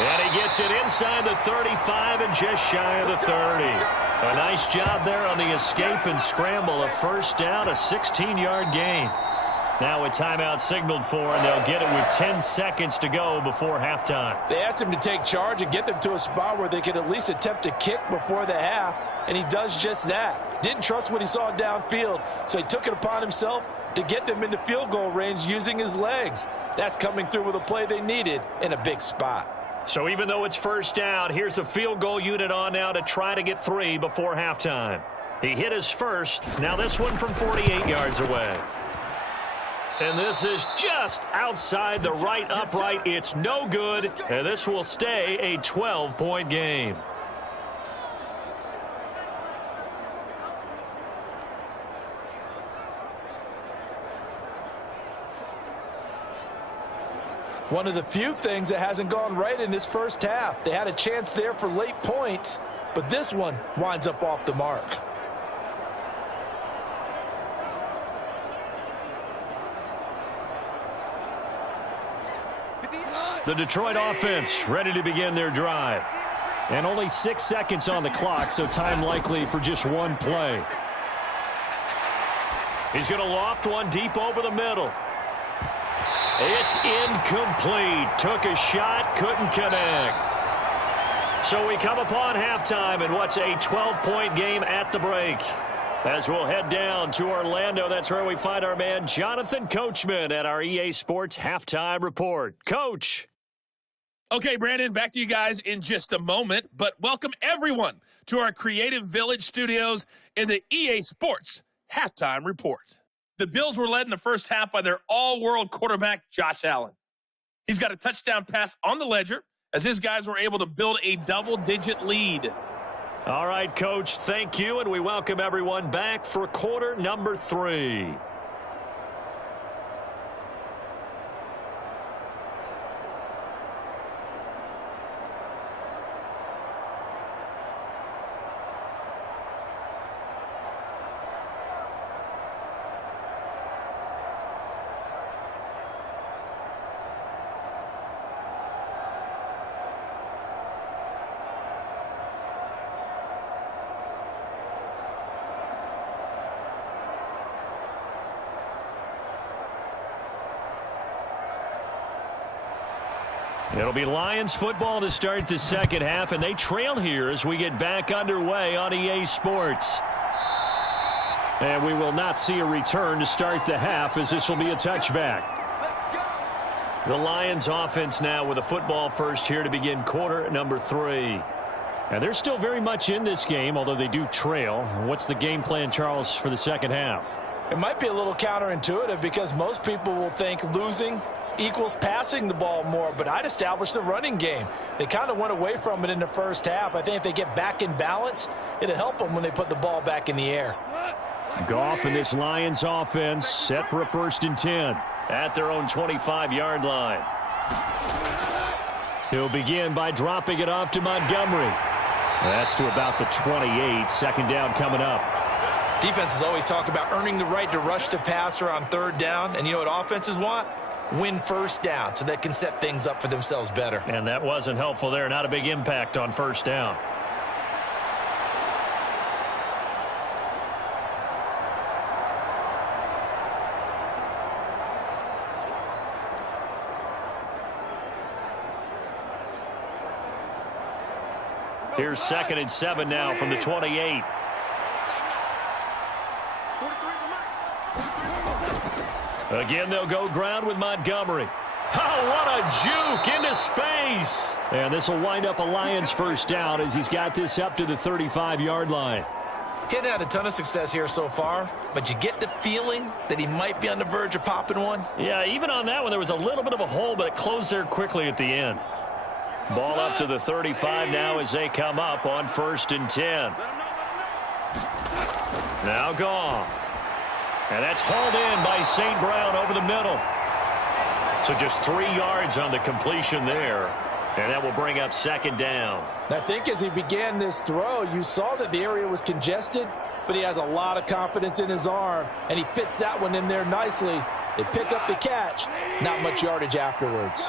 And he gets it inside the 35 and just shy of the 30. A nice job there on the escape and scramble. A 1st down, a 16-yard gain. Now a timeout signaled for, and they'll get it with 10 seconds to go before halftime. They asked him to take charge and get them to a spot where they could at least attempt to kick before the half, and he does just that. Didn't trust what he saw downfield, so he took it upon himself to get them into field goal range using his legs. That's coming through with a play they needed in a big spot. So even though it's first down, here's the field goal unit on now to try to get 3 before halftime. He hit his first. Now this one from 48 yards away. And this is just outside the right upright. It's no good, and this will stay a 12-point game. One of the few things that hasn't gone right in this first half. They had a chance there for late points, but this one winds up off the mark. The Detroit offense ready to begin their drive. And only 6 seconds on the clock, so time likely for just one play. He's going to loft one deep over the middle. It's incomplete. Took a shot, couldn't connect. So we come upon halftime in what's a 12-point game at the break. As we'll head down to Orlando, that's where we find our man Jonathan Coachman at our EA Sports Halftime Report. Coach. Okay, Brandon, back to you guys in just a moment, but welcome everyone to our Creative Village studios in the EA Sports Halftime Report. The Bills were led in the first half by their all-world quarterback, Josh Allen. He's got a touchdown pass on the ledger as his guys were able to build a double-digit lead. All right, Coach, thank you, and we welcome everyone back for quarter number 3. It'll be Lions football to start the second half, and they trail here as we get back underway on EA Sports. And we will not see a return to start the half, as this will be a touchback. The Lions offense now with a football first here to begin quarter number 3. And they're still very much in this game, although they do trail. What's the game plan, Charles, for the second half? It might be a little counterintuitive because most people will think losing equals passing the ball more, but I'd establish the running game. They kind of went away from it in the first half. I think if they get back in balance, it'll help them when they put the ball back in the air. Goff and this Lions offense set for a 1st and 10 at their own 25-yard line. He'll begin by dropping it off to Montgomery. That's to about the 28. Second down coming up. Defenses always talk about earning the right to rush the passer on 3rd down, and you know what offenses want? Win first down so they can set things up for themselves better. And that wasn't helpful there. Not a big impact on 1st down. Here's 2nd and 7 now from the 28. Again, they'll go ground with Montgomery. Oh, what a juke into space. And this will wind up a Lions 1st down as he's got this up to the 35-yard line. He hadn't had a ton of success here so far, but you get the feeling that he might be on the verge of popping one. Yeah, even on that one, there was a little bit of a hole, but it closed there quickly at the end. Ball up to the 35 now as they come up on 1st and 10. Now Goff. And that's hauled in by St. Brown over the middle. So just 3 yards on the completion there. And that will bring up 2nd down. I think as he began this throw, you saw that the area was congested, but he has a lot of confidence in his arm, and he fits that one in there nicely. They pick up the catch, not much yardage afterwards.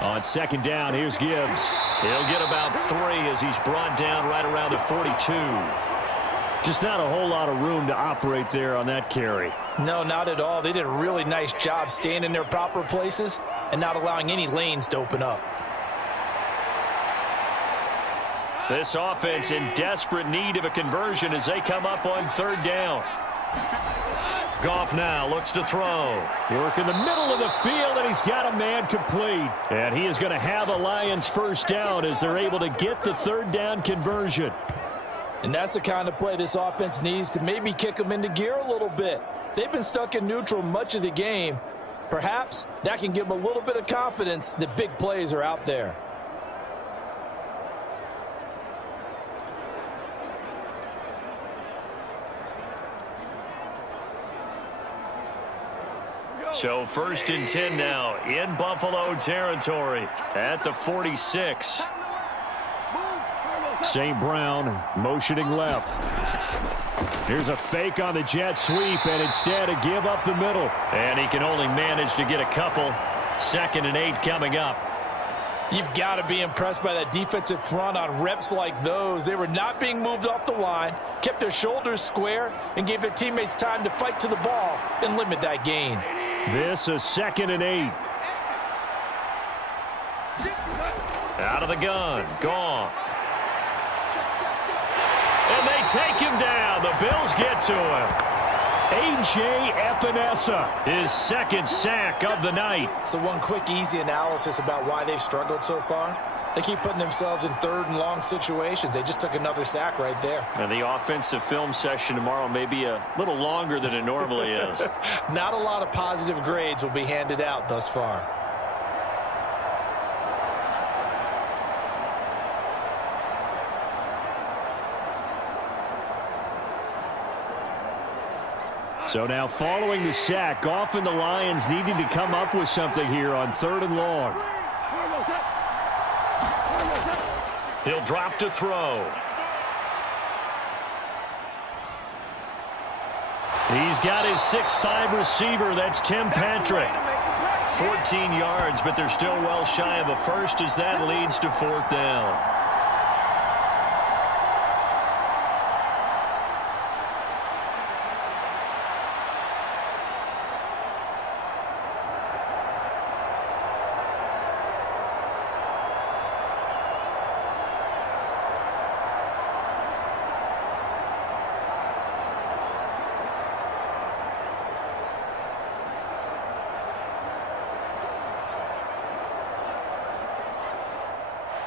On 2nd down, here's Gibbs. He'll get about 3 as he's brought down right around the 42. Just not a whole lot of room to operate there on that carry. No, not at all. They did a really nice job staying in their proper places and not allowing any lanes to open up. This offense in desperate need of a conversion as they come up on third down. Goff now looks to throw. Work in the middle of the field, and he's got a man complete. And he is going to have a Lions first down as they're able to get the third down conversion. And that's the kind of play this offense needs to maybe kick them into gear a little bit. They've been stuck in neutral much of the game. Perhaps that can give them a little bit of confidence that big plays are out there. So 1st and 10 now in Buffalo territory at the 46. St. Brown motioning left. Here's a fake on the jet sweep, and instead a give up the middle. And he can only manage to get a couple. 2nd and 8 coming up. You've got to be impressed by that defensive front on reps like those. They were not being moved off the line, kept their shoulders square, and gave their teammates time to fight to the ball and limit that gain. This is 2nd and 8. Out of the gun. Goff. And they take him down. The Bills get to him. A.J. Epinesa, his 2nd sack of the night. So one quick, easy analysis about why they've struggled so far. They keep putting themselves in 3rd and long situations. They just took another sack right there. And the offensive film session tomorrow may be a little longer than it normally is. Not a lot of positive grades will be handed out thus far. So now following the sack, Goff and the Lions needing to come up with something here on 3rd and long. He'll drop to throw. He's got his 6'5" receiver. That's Tim Patrick. 14 yards, but they're still well shy of a first as that leads to 4th down.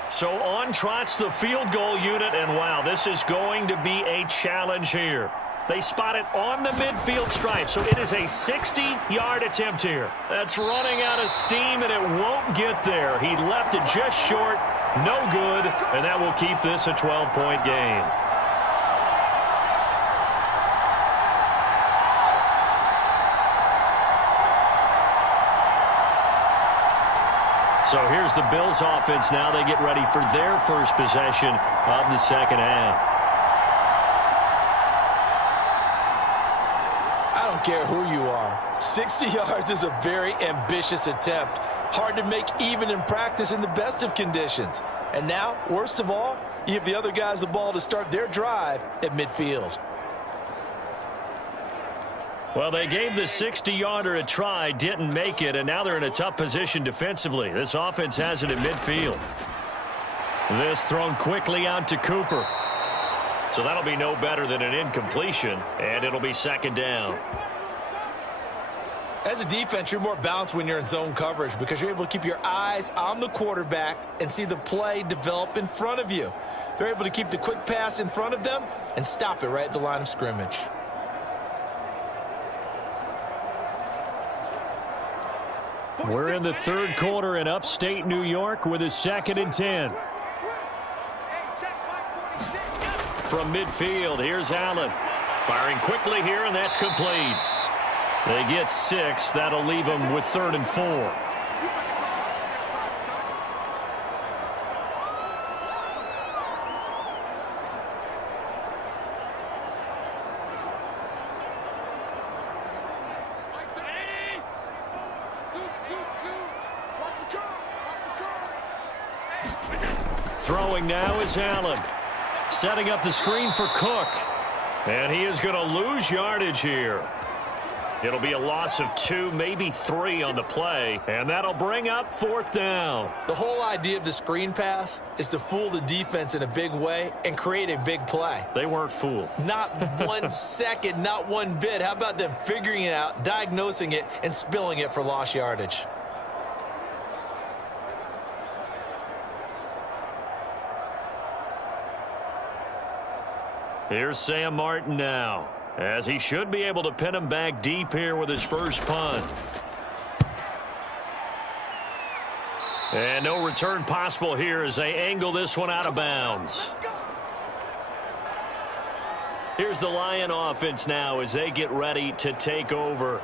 So on trots the field goal unit, and wow, this is going to be a challenge here. They spot it on the midfield stripe, so it is a 60-yard attempt here. That's running out of steam, and it won't get there. He left it just short, no good, and that will keep this a 12-point game. So here's the Bills offense now. They get ready for their first possession of the 2nd half. I don't care who you are. 60 yards is a very ambitious attempt. Hard to make even in practice in the best of conditions. And now, worst of all, you give the other guys the ball to start their drive at midfield. Well, they gave the 60-yarder a try, didn't make it, and now they're in a tough position defensively. This offense has it at midfield. This thrown quickly out to Cooper. So that'll be no better than an incompletion, and it'll be 2nd down. As a defense, you're more balanced when you're in zone coverage because you're able to keep your eyes on the quarterback and see the play develop in front of you. They're able to keep the quick pass in front of them and stop it right at the line of scrimmage. We're in the 3rd quarter in upstate New York with a 2nd and 10. From midfield, here's Allen. Firing quickly here, and that's complete. They get 6. That'll leave them with 3rd and 4. Throwing now is Allen. Setting up the screen for Cook. And he is going to lose yardage here. It'll be a loss of 2, maybe 3 on the play, and that'll bring up 4th down. The whole idea of the screen pass is to fool the defense in a big way and create a big play. They weren't fooled. Not 1 second, not one bit. How about them figuring it out, diagnosing it, and spilling it for lost yardage? Here's Sam Martin now, as he should be able to pin him back deep here with his first punt. And no return possible here as they angle this one out of bounds. Here's the Lion offense now as they get ready to take over.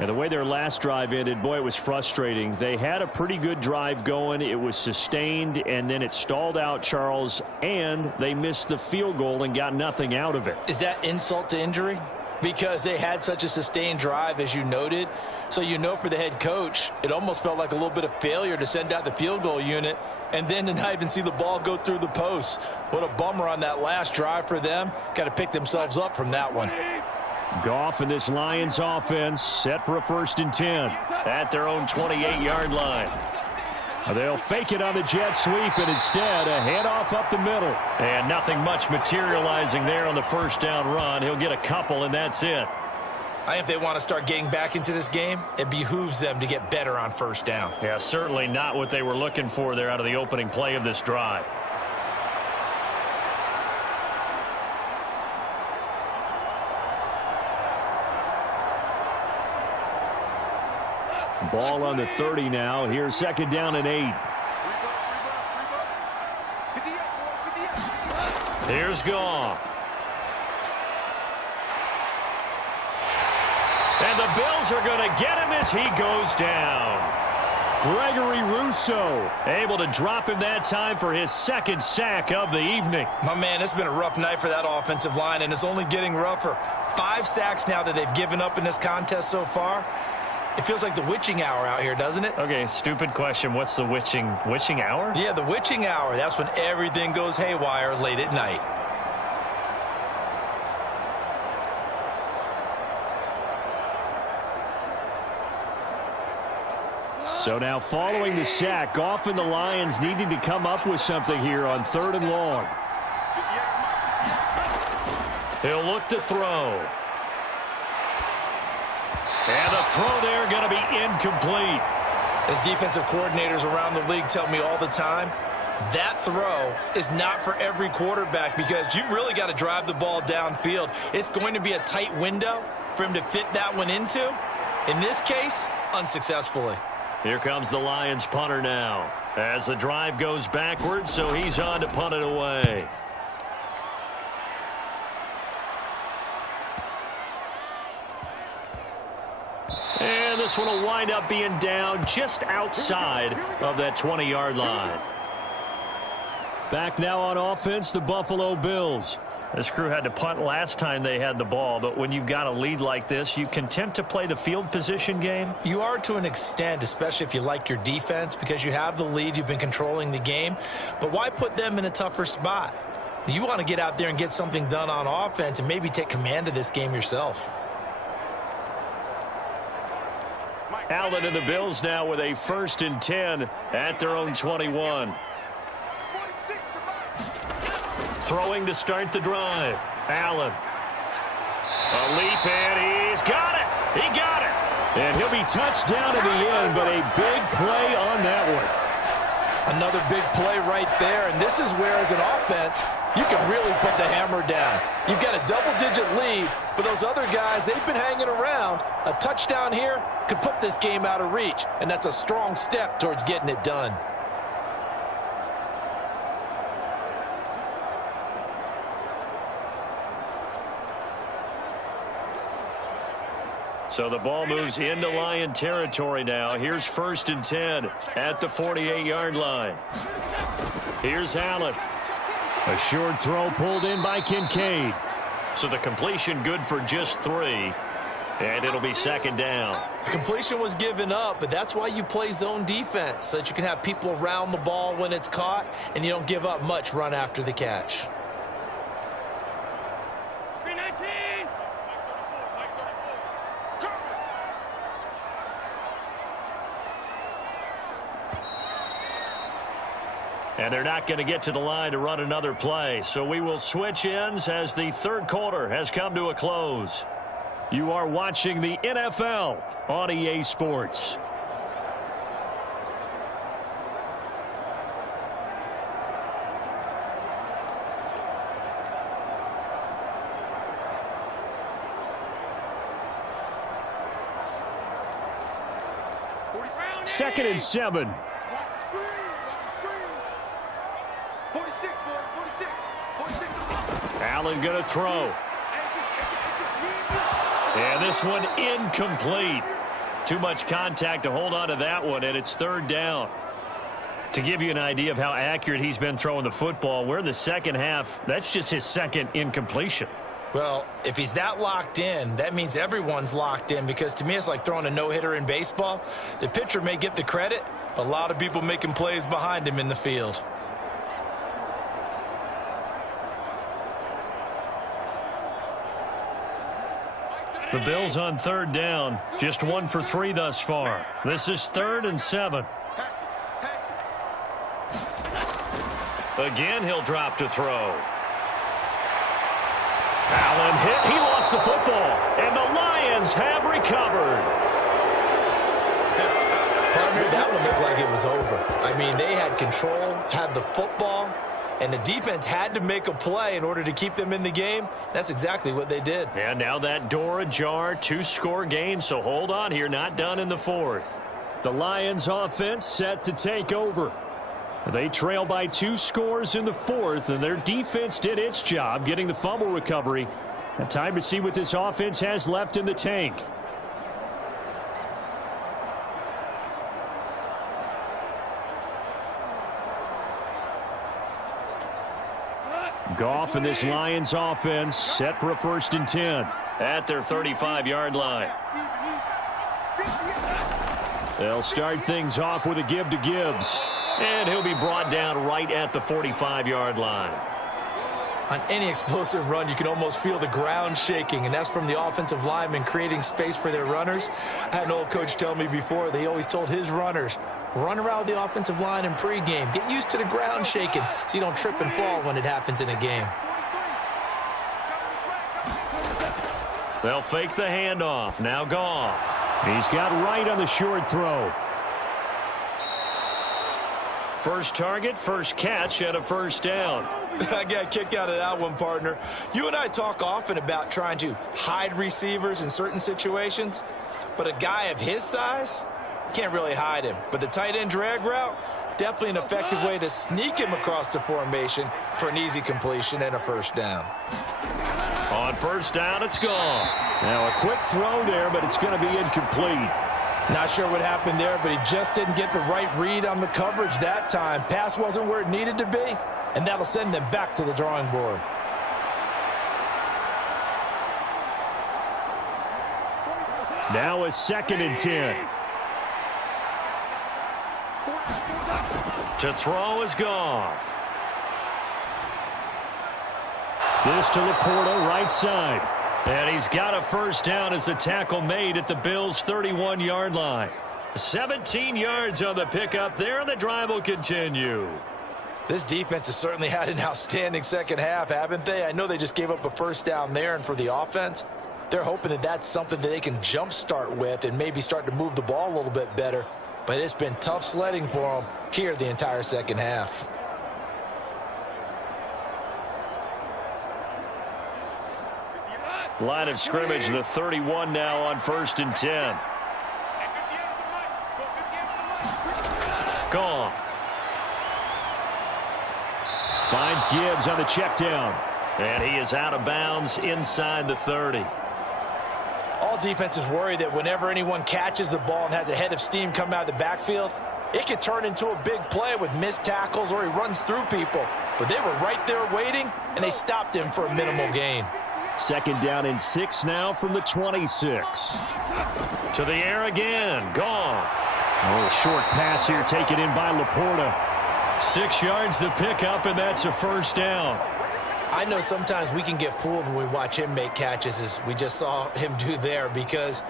And the way their last drive ended, boy, it was frustrating. They had a pretty good drive going. It was sustained, and then it stalled out, Charles, and they missed the field goal and got nothing out of it. Is that insult to injury? Because they had such a sustained drive, as you noted. So you know for the head coach, it almost felt like a little bit of failure to send out the field goal unit and then to not even see the ball go through the post. What a bummer on that last drive for them. Got to pick themselves up from that one. Goff and this Lions offense set for a 1st and 10 at their own 28-yard line. They'll fake it on the jet sweep, and instead a handoff up the middle. And nothing much materializing there on the 1st down run. He'll get a couple, and that's it. I think if they want to start getting back into this game, it behooves them to get better on 1st down. Yeah, certainly not what they were looking for there out of the opening play of this drive. Ball on the 30 now. Here's 2nd down and 8. Here's Goff. And the Bills are going to get him as he goes down. Gregory Rousseau able to drop him that time for his 2nd sack of the evening. My man, it's been a rough night for that offensive line, and it's only getting rougher. 5 sacks now that they've given up in this contest so far. It feels like the witching hour out here, doesn't it? Okay, stupid question. What's the witching hour? Yeah, the witching hour. That's when everything goes haywire late at night. So now following the sack, Goff and the Lions needing to come up with something here on 3rd and long. He'll look to throw. And the throw there going to be incomplete. As defensive coordinators around the league tell me all the time, that throw is not for every quarterback because you've really got to drive the ball downfield. It's going to be a tight window for him to fit that one into. In this case, unsuccessfully. Here comes the Lions punter now as the drive goes backwards, so he's on to punt it away. And this one will wind up being down just outside of that 20-yard line. Back now on offense, the Buffalo Bills. This crew had to punt last time they had the ball, but when you've got a lead like this, you content to play the field position game? You are to an extent, especially if you like your defense, because you have the lead, you've been controlling the game. But why put them in a tougher spot? You want to get out there and get something done on offense and maybe take command of this game yourself. Allen and the Bills now with a 1st and 10 at their own 21. Throwing to start the drive. Allen. A leap, and he's got it. He got it. And he'll be touched down at the end, but a big play on that one. Another big play right there, and this is where, as an offense, you can really put the hammer down. You've got a double-digit lead, but those other guys, they've been hanging around. A touchdown here could put this game out of reach, and that's a strong step towards getting it done. So the ball moves into Lion territory now. Here's 1st and 10 at the 48-yard line. Here's Allen. A short throw pulled in by Kincaid. So the completion good for just 3. And it'll be 2nd down. The completion was given up, but that's why you play zone defense, so that you can have people around the ball when it's caught, and you don't give up much run after the catch. And they're not going to get to the line to run another play. So we will switch ends as the third quarter has come to a close. You are watching the NFL on EA Sports. Second and 7. Watch the screen. Watch the screen. 46, boy. 46. 46. Allen going to throw. And this one incomplete. Too much contact to hold on to that one, and it's third down. To give you an idea of how accurate he's been throwing the football, we're in the second half. That's just his second incompletion. Well, if he's that locked in, that means everyone's locked in, because to me it's like throwing a no-hitter in baseball. The pitcher may get the credit, but a lot of people making plays behind him in the field. The Bills on third down, just 1 for 3 thus far. This is 3rd and 7. Again, he'll drop to throw. Allen hit. He lost the football, and the Lions have recovered. Partner, that one looked like it was over. I mean, they had control, had the football, and the defense had to make a play in order to keep them in the game. That's exactly what they did. And now that door ajar, 2-score game, so hold on here, not done in the 4th. The Lions offense set to take over. They trail by 2 scores in the 4th, and their defense did its job getting the fumble recovery. And time to see what this offense has left in the tank. Goff and this Lions offense set for a 1st and 10 at their 35-yard line. They'll start things off with a give to Gibbs. And he'll be brought down right at the 45-yard line. On any explosive run, you can almost feel the ground shaking, and that's from the offensive linemen creating space for their runners. I had an old coach tell me before, they always told his runners, run around the offensive line in pregame. Get used to the ground shaking so you don't trip and fall when it happens in a game. They'll fake the handoff. Now Goff. He's got right on the short throw. First target, first catch, and a 1st down. I got a kick out of that one, partner. You and I talk often about trying to hide receivers in certain situations, but a guy of his size can't really hide him. But the tight end drag route, definitely an effective way to sneak him across the formation for an easy completion and a 1st down. On 1st down, it's gone. Now a quick throw there, but it's going to be incomplete. Not sure what happened there, but he just didn't get the right read on the coverage that time. Pass wasn't where it needed to be, and that'll send them back to the drawing board. Now a 2nd and 10. To throw is Goff. This to Laporta, right side. And he's got a 1st down as the tackle made at the Bills' 31-yard line. 17 yards on the pickup there, and the drive will continue. This defense has certainly had an outstanding second half, haven't they? I know they just gave up a 1st down there, and for the offense, they're hoping that that's something that they can jumpstart with and maybe start to move the ball a little bit better. But it's been tough sledding for them here the entire second half. Line of scrimmage, the 31 now on 1st and 10. Gone. Finds Gibbs on the check down. And he is out of bounds inside the 30. All defenses worry that whenever anyone catches the ball and has a head of steam come out of the backfield, it could turn into a big play with missed tackles or he runs through people. But they were right there waiting, and they stopped him for a minimal gain. 2nd down and 6 now from the 26. To the air again. Goff. Oh, short pass here taken in by Laporta. 6 yards the pickup, and that's a 1st down. I know sometimes we can get fooled when we watch him make catches, as we just saw him do there, because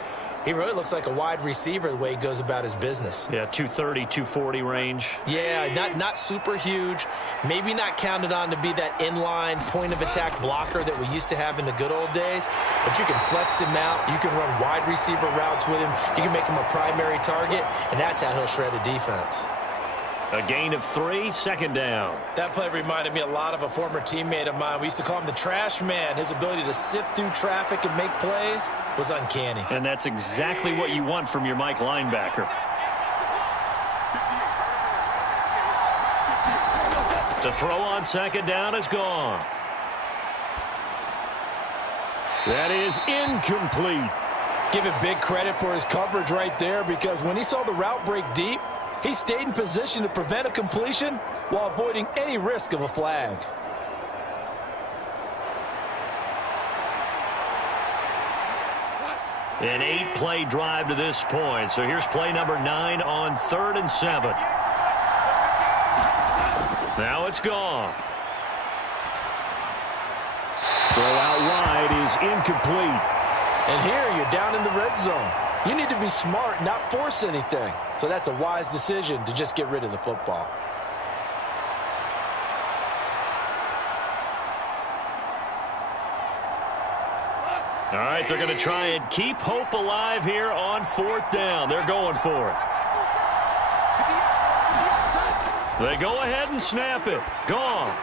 He really looks like a wide receiver the way he goes about his business. Yeah, 230, 240 range. Yeah, not super huge. Maybe not counted on to be that inline point-of-attack blocker that we used to have in the good old days. But you can flex him out. You can run wide receiver routes with him. You can make him a primary target, and that's how he'll shred a defense. A gain of 3, second down. That play reminded me a lot of a former teammate of mine. We used to call him the trash man. His ability to sift through traffic and make plays was uncanny. And that's exactly what you want from your Mike linebacker. To throw on second down is gone. That is incomplete. Give it big credit for his coverage right there, because when he saw the route break deep, he stayed in position to prevent a completion while avoiding any risk of a flag. An 8-play drive to this point. So here's play number 9 on 3rd and 7. Now it's gone. Throw out wide is incomplete. And here you're down in the red zone. You need to be smart, not force anything. So that's a wise decision to just get rid of the football. All right, they're going to try and keep hope alive here on 4th down. They're going for it. They go ahead and snap it. Gone.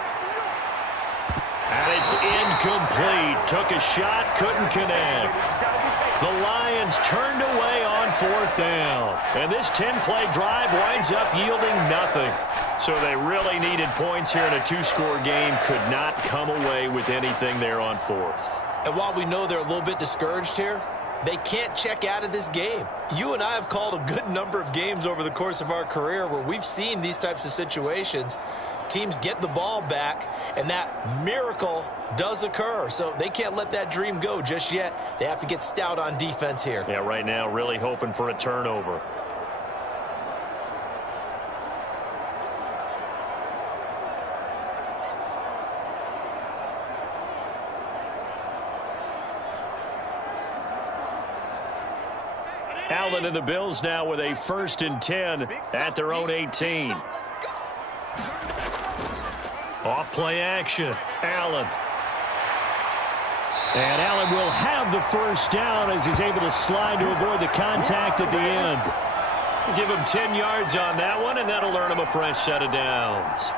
And it's incomplete. Took a shot, couldn't connect. The Lions turned away on 4th down. And this 10-play drive winds up yielding nothing. So they really needed points here in a 2-score game. Could not come away with anything there on 4th. And while we know they're a little bit discouraged here, they can't check out of this game. You and I have called a good number of games over the course of our career where we've seen these types of situations. Teams get the ball back, and that miracle does occur. So they can't let that dream go just yet. They have to get stout on defense here. Yeah, right now really hoping for a turnover. Allen and the Bills now with a 1st and 10 at their own 18. Off play action. Allen. And Allen will have the 1st down as he's able to slide to avoid the contact at the end. Give him 10 yards on that one, and that'll earn him a fresh set of downs.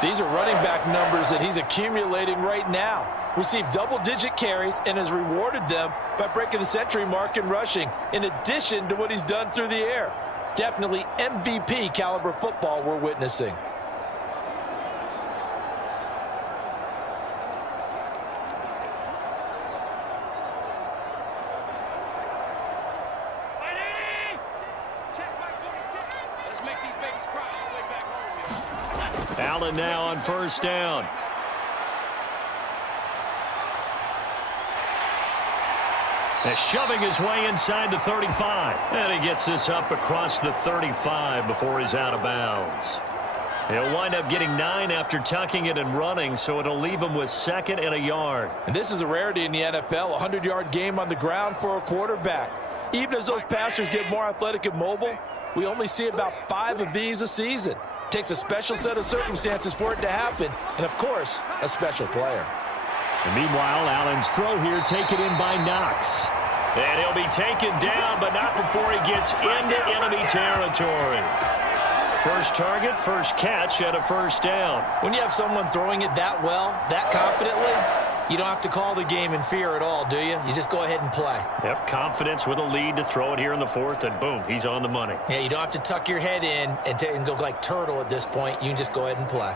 These are running back numbers that he's accumulating right now. Received double-digit carries and has rewarded them by breaking the century mark in rushing, in addition to what he's done through the air. Definitely MVP caliber football we're witnessing. Allen now on 1st down. And shoving his way inside the 35. And he gets this up across the 35 before he's out of bounds. He'll wind up getting 9 after tucking it and running, so it'll leave him with 2nd and a yard. And this is a rarity in the NFL, a 100-yard game on the ground for a quarterback. Even as those passers get more athletic and mobile, we only see about 5 of these a season. Takes a special set of circumstances for it to happen, and of course, a special player. And meanwhile, Allen's throw here taken in by Knox. And he'll be taken down, but not before he gets into enemy territory. First target, first catch at a 1st down. When you have someone throwing it that well, that confidently, you don't have to call the game in fear at all, do you? You just go ahead and play. Yep, confidence with a lead to throw it here in the 4th, and boom, he's on the money. Yeah, you don't have to tuck your head in and go like turtle at this point. You can just go ahead and play.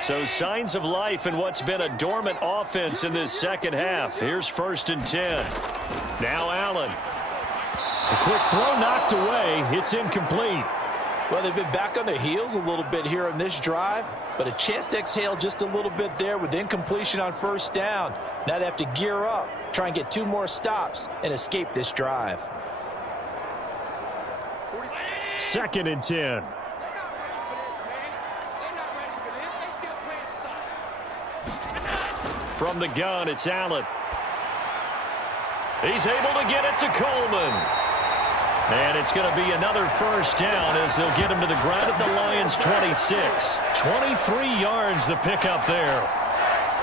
So signs of life in what's been a dormant offense in this 2nd half. Here's 1st and 10. Now Allen. A quick throw knocked away. It's incomplete. Well, they've been back on their heels a little bit here on this drive, but a chance to exhale just a little bit there with incompletion on 1st down. Now they have to gear up, try and get 2 more stops, and escape this drive. 2nd and 10. From the gun, it's Allen. He's able to get it to Coleman. And it's going to be another first down as they'll get him to the ground at the Lions' 26. 23 yards the pickup there.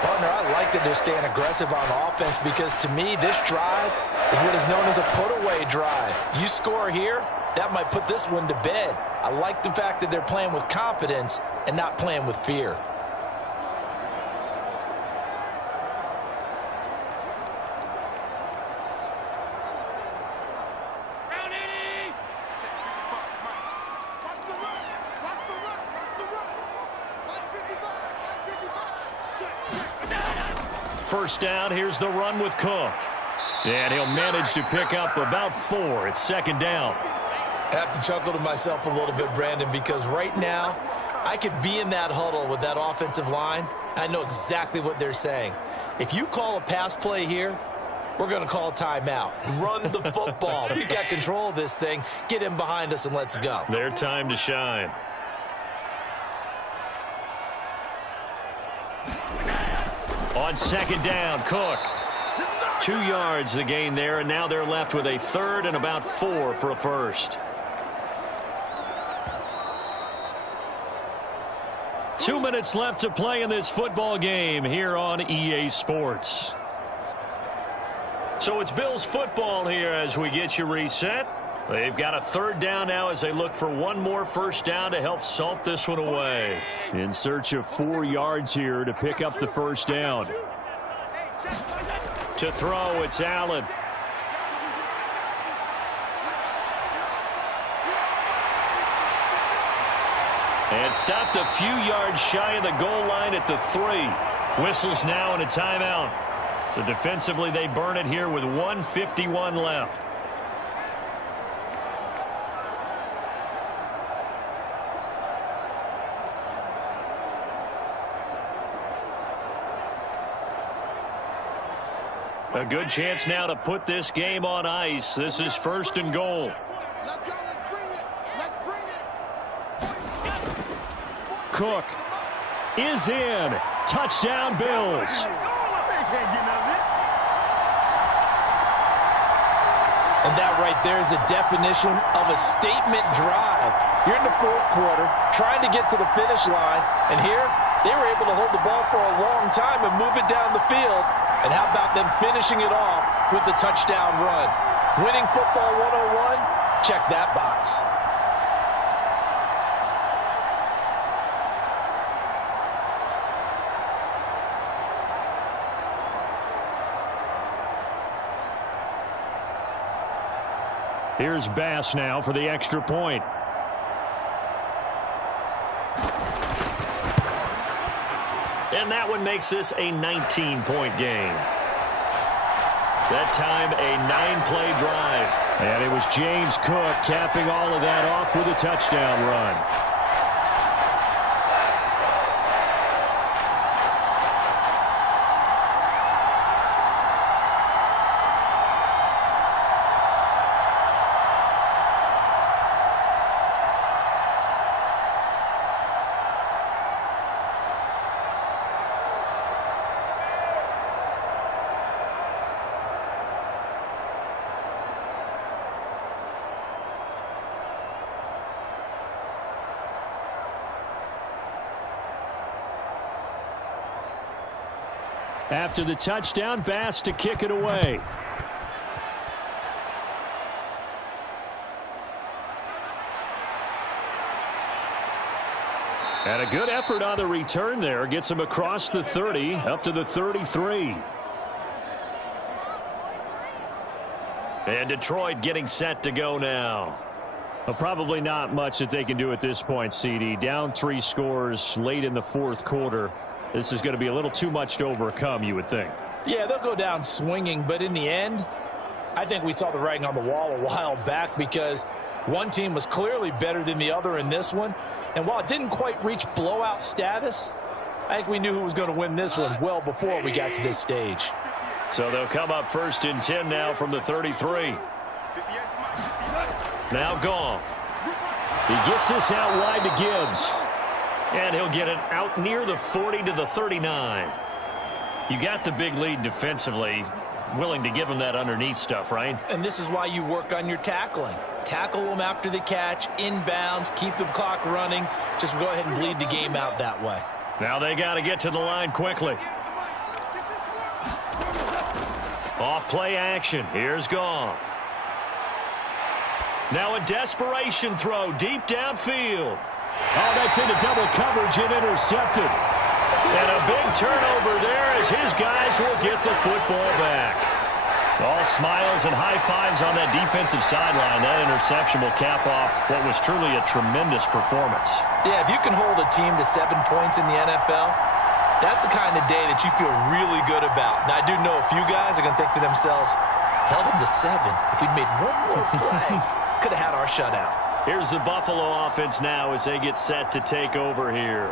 Partner, I like that they're staying aggressive on offense because to me, this drive is what is known as a put-away drive. You score here, that might put this one to bed. I like the fact that they're playing with confidence and not playing with fear. First down, here's the run with Cook. And he'll manage to pick up about 4. It's second down. I have to chuckle to myself a little bit, Brandon, because right now I could be in that huddle with that offensive line, and I know exactly what they're saying. If you call a pass play here, we're going to call a timeout. Run the football. We've got control of this thing. Get him behind us and let's go. Their time to shine. On second down, Cook. 2 yards the gain there, and now they're left with a third and about 4 for a first. 2 minutes left to play in this football game here on EA Sports. So it's Bills football here as we get you reset. They've got a third down now as they look for one more first down to help salt this one away. In search of 4 yards here to pick up the first down. To throw, it's Allen. And stopped a few yards shy of the goal line at the 3. Whistles now and a timeout. So defensively they burn it here with 1:51 left. A good chance now to put this game on ice. This is first and goal. Let's go. Let's bring it. Let's bring it. Cook is in. Touchdown, Bills. And that right there is a definition of a statement drive. You're in the fourth quarter, trying to get to the finish line, and here they were able to hold the ball for a long time and move it down the field. And how about them finishing it off with the touchdown run? Winning football 101, check that box. Here's Bass now for the extra point. And that one makes this a 19-point game. That time a 9-play drive. And it was James Cook capping all of that off with a touchdown run. After the touchdown, Bass to kick it away. And a good effort on the return there. Gets him across the 30, up to the 33. And Detroit getting set to go now. Well, probably not much that they can do at this point, CD. Down 3 scores late in the fourth quarter. This is going to be a little too much to overcome, you would think. Yeah, they'll go down swinging, but in the end, I think we saw the writing on the wall a while back because one team was clearly better than the other in this one. And while it didn't quite reach blowout status, I think we knew who was going to win this one well before we got to this stage. So they'll come up first and 10 now from the 33. Now gone. He gets this out wide to Gibbs. And he'll get it out near the 40 to the 39. You got the big lead defensively, willing to give them that underneath stuff, right? And this is why you work on your tackling. Tackle them after the catch, inbounds, keep the clock running. Just go ahead and bleed the game out that way. Now they got to get to the line quickly. Off play action. Here's Goff. Now a desperation throw deep downfield. Oh, that's into double coverage and intercepted. And a big turnover there as his guys will get the football back. All smiles and high fives on that defensive sideline. That interception will cap off what was truly a tremendous performance. Yeah, if you can hold a team to 7 points in the NFL, that's the kind of day that you feel really good about. Now, I do know a few guys are going to think to themselves, held them to 7. If we'd made one more play, could have had our shutout. Here's the Buffalo offense now as they get set to take over here.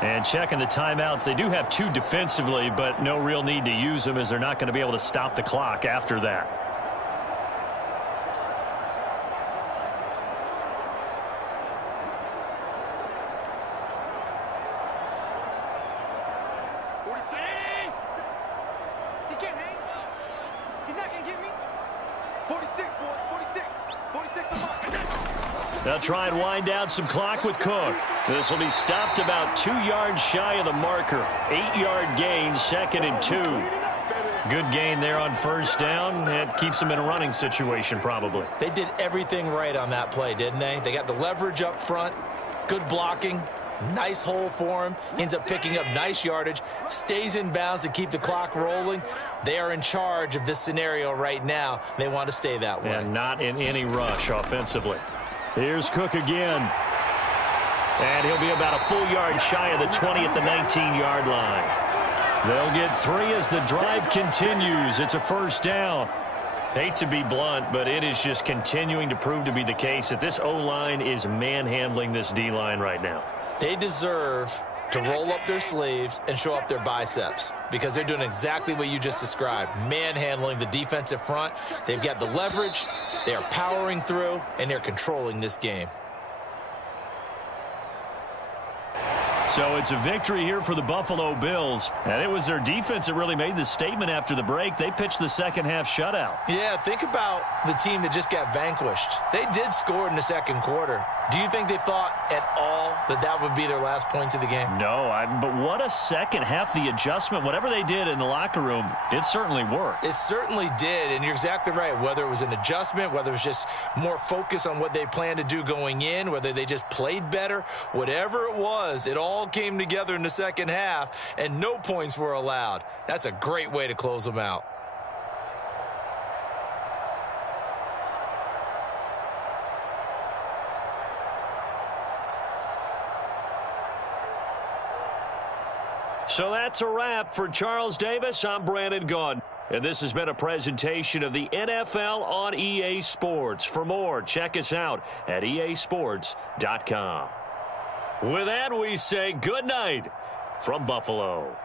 And checking the timeouts, they do have 2 defensively, but no real need to use them as they're not going to be able to stop the clock after that. He can't hang. He's not going to get me. 46, boys. 46. 46 to mark. They'll try and wind down some clock with Cook. This will be stopped about 2 yards shy of the marker. 8-yard gain, 2nd and 2. Good gain there on first down. It keeps them in a running situation probably. They did everything right on that play, didn't they? They got the leverage up front, good blocking, nice hole for him, ends up picking up nice yardage, stays in bounds to keep the clock rolling. They are in charge of this scenario right now. They want to stay that way. And not in any rush offensively. Here's Cook again. And he'll be about a full yard shy of the 20 at the 19-yard line. They'll get 3 as the drive continues. It's a first down. Hate to be blunt, but it is just continuing to prove to be the case that this O-line is manhandling this D-line right now. They deserve to roll up their sleeves and show up their biceps because they're doing exactly what you just described, manhandling the defensive front. They've got the leverage, they are powering through, and they're controlling this game. So it's a victory here for the Buffalo Bills. And it was their defense that really made the statement after the break. They pitched the second half shutout. Yeah, think about the team that just got vanquished. They did score in the second quarter. Do you think they thought at all that that would be their last points of the game? No, but what a second half. The adjustment, whatever they did in the locker room, it certainly worked. It certainly did, and you're exactly right. Whether it was an adjustment, whether it was just more focus on what they planned to do going in, whether they just played better, whatever it was, it all came together in the second half, and no points were allowed. That's a great way to close them out. So that's a wrap for Charles Davis. I'm Brandon Gunn. And this has been a presentation of the NFL on EA Sports. For more, check us out at easports.com. With that, we say good night from Buffalo.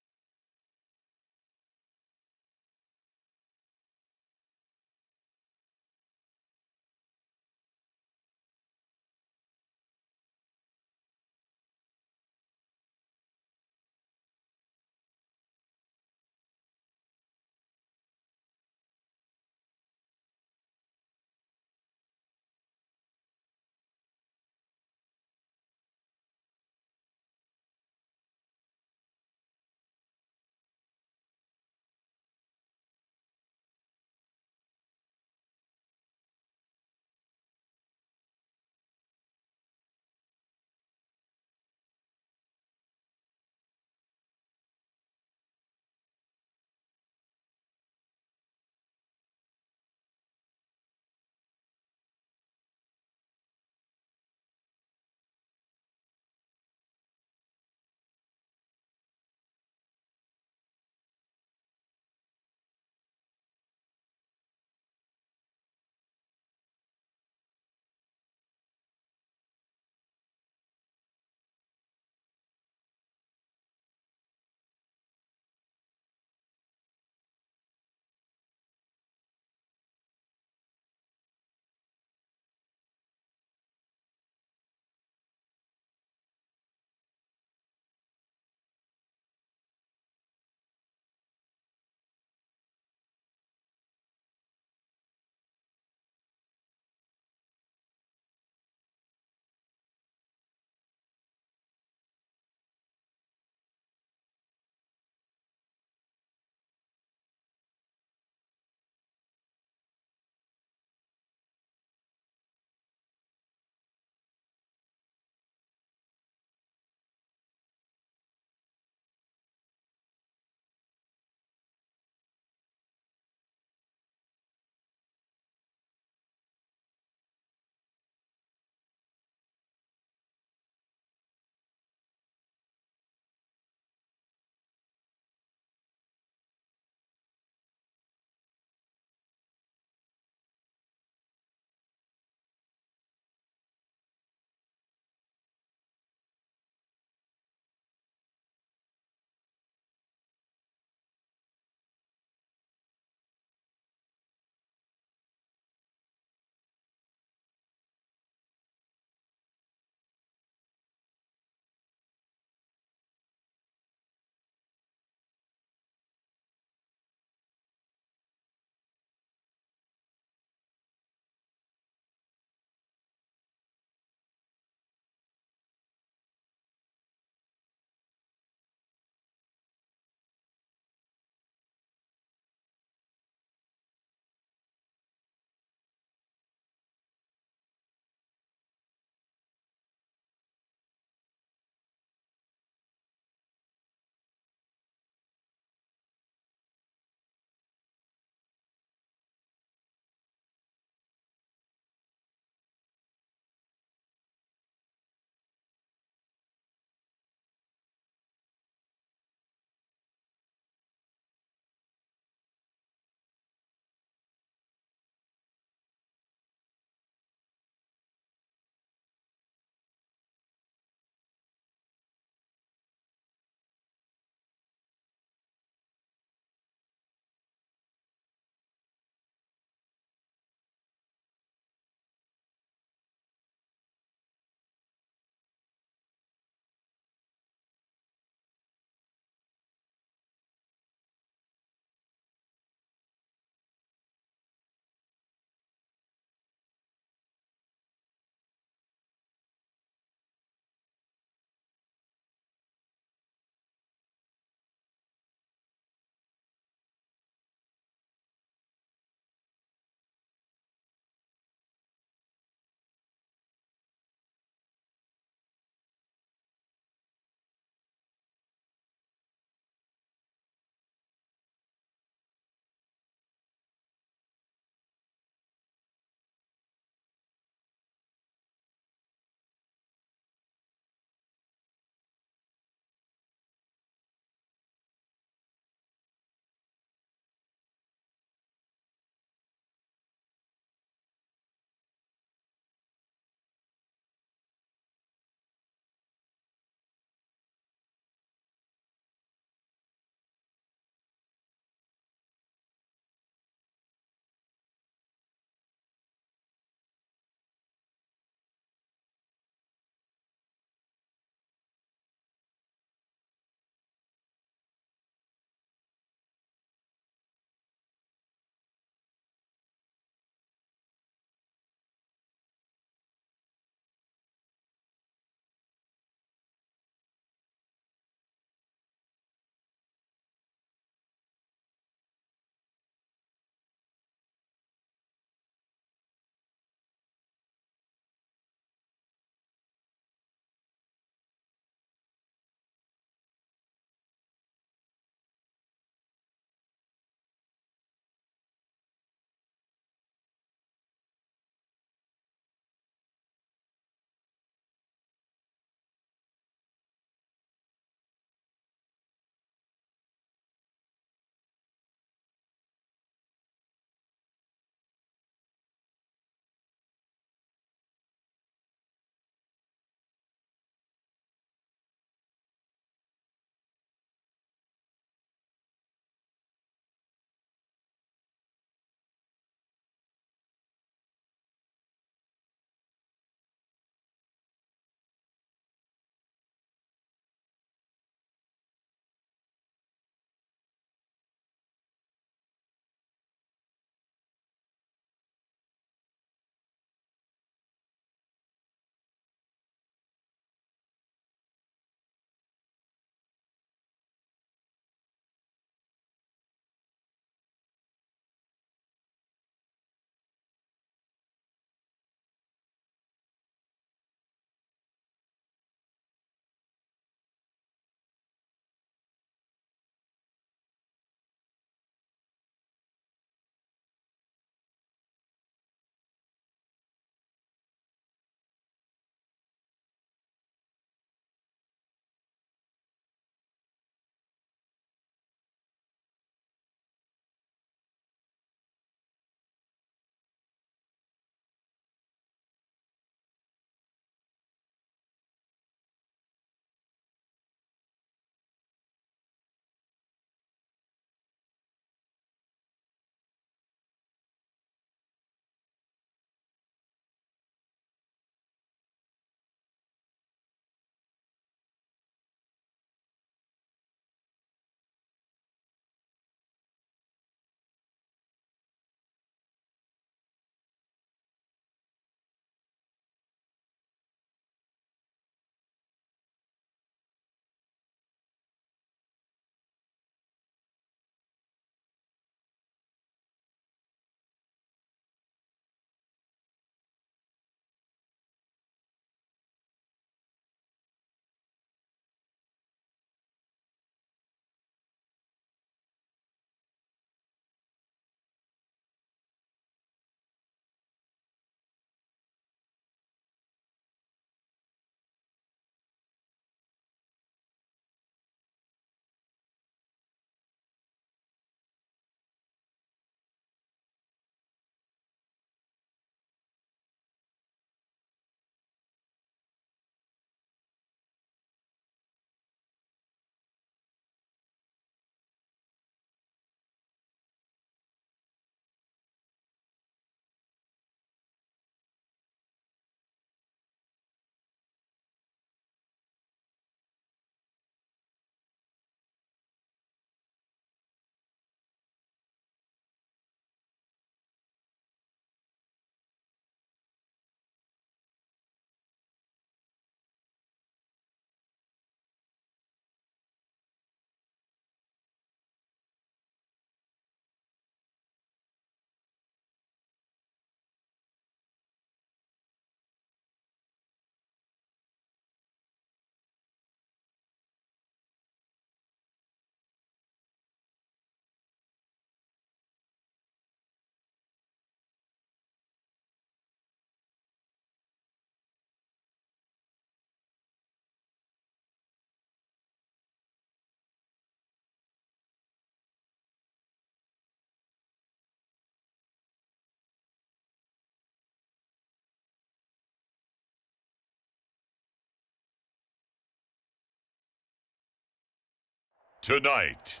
Tonight,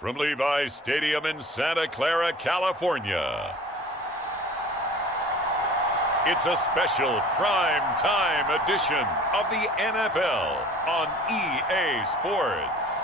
from Levi's Stadium in Santa Clara, California, it's a special prime time edition of the NFL on EA Sports.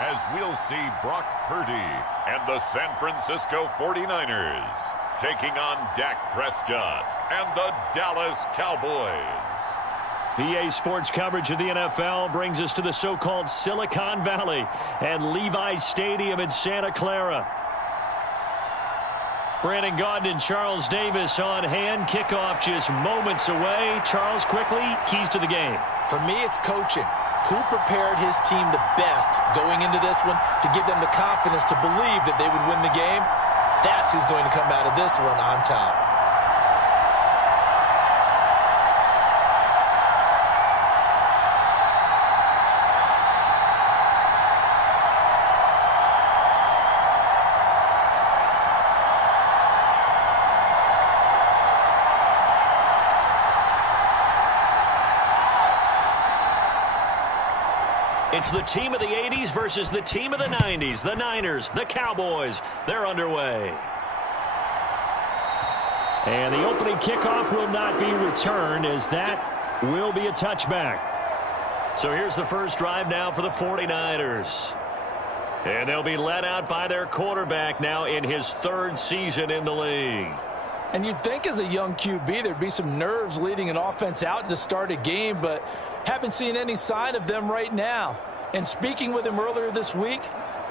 As we'll see Brock Purdy and the San Francisco 49ers taking on Dak Prescott and the Dallas Cowboys. EA Sports coverage of the NFL brings us to the so-called Silicon Valley and Levi's Stadium in Santa Clara. Brandon Gaudin and Charles Davis on hand. Kickoff just moments away. Charles, quickly, keys to the game. For me, it's coaching. Who prepared his team the best going into this one to give them the confidence to believe that they would win the game? That's who's going to come out of this one on top. It's the team of the 80s versus the team of the 90s. The Niners, the Cowboys, they're underway. And the opening kickoff will not be returned, as that will be a touchback. So here's the first drive now for the 49ers. And they'll be led out by their quarterback now in his third season in the league. And you'd think as a young QB there'd be some nerves leading an offense out to start a game, but haven't seen any sign of them right now. And speaking with him earlier this week,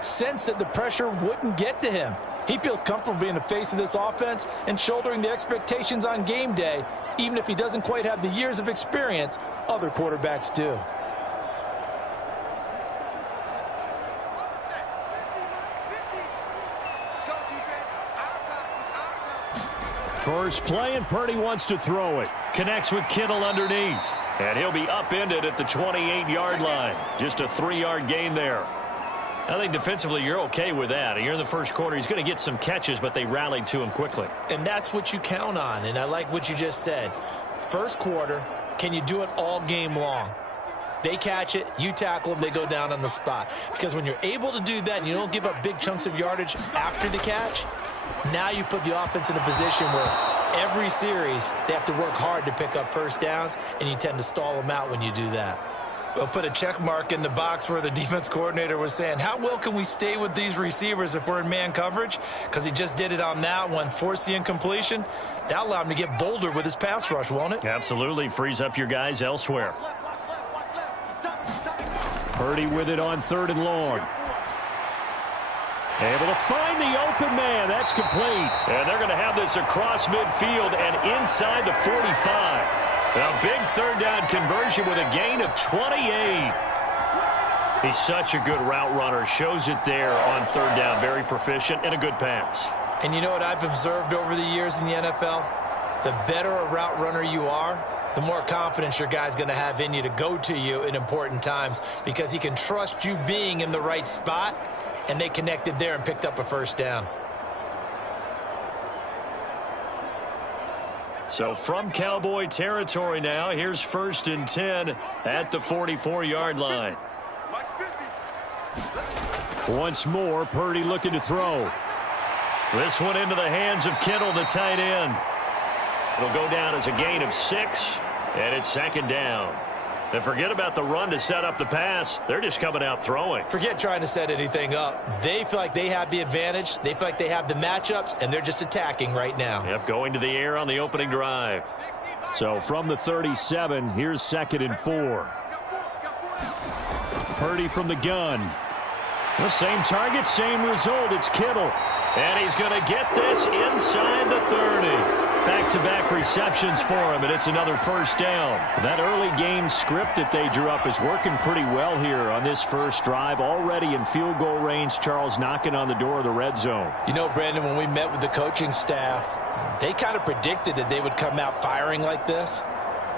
sensed that the pressure wouldn't get to him. He feels comfortable being the face of this offense and shouldering the expectations on game day, even if he doesn't quite have the years of experience other quarterbacks do. First play, and Purdy wants to throw it. Connects with Kittle underneath. And he'll be upended at the 28-yard line. Just a 3-yard gain there. I think defensively you're okay with that. Here in the first quarter, he's going to get some catches, but they rallied to him quickly. And that's what you count on, and I like what you just said. First quarter, can you do it all game long? They catch it, you tackle them, they go down on the spot. Because when you're able to do that and you don't give up big chunks of yardage after the catch, now you put the offense in a position where every series they have to work hard to pick up first downs, and you tend to stall them out when you do that. We'll put a check mark in the box where the defense coordinator was saying, how well can we stay with these receivers if we're in man coverage? Because he just did it on that one, forced the incompletion. That'll allow him to get bolder with his pass rush, won't it? Absolutely. Frees up your guys elsewhere. Purdy with it on 3rd and long. Able to find the open man. That's complete. And they're going to have this across midfield and inside the 45. A big 3rd down conversion with a gain of 28. He's such a good route runner. Shows it there on 3rd down. Very proficient and a good pass. And you know what I've observed over the years in the NFL? The better a route runner you are, the more confidence your guy's going to have in you to go to you in important times, because he can trust you being in the right spot, and they connected there and picked up a first down. So from Cowboy territory now, here's 1st and 10 at the 44-yard line. Once more, Purdy looking to throw. This one into the hands of Kittle, the tight end. It'll go down as a gain of 6, and it's 2nd down. And forget about the run to set up the pass. They're just coming out throwing. Forget trying to set anything up. They feel like they have the advantage. They feel like they have the matchups, and they're just attacking right now. Yep, going to the air on the opening drive. So from the 37, here's 2nd and 4. Purdy from the gun. The same target, same result. It's Kittle. And he's going to get this inside the 30. Back Back-to-back receptions for him, and it's another first down. That early game script that they drew up is working pretty well here on this first drive. Already in field goal range, Charles knocking on the door of the red zone. You know, Brandon, when we met with the coaching staff, they kind of predicted that they would come out firing like this.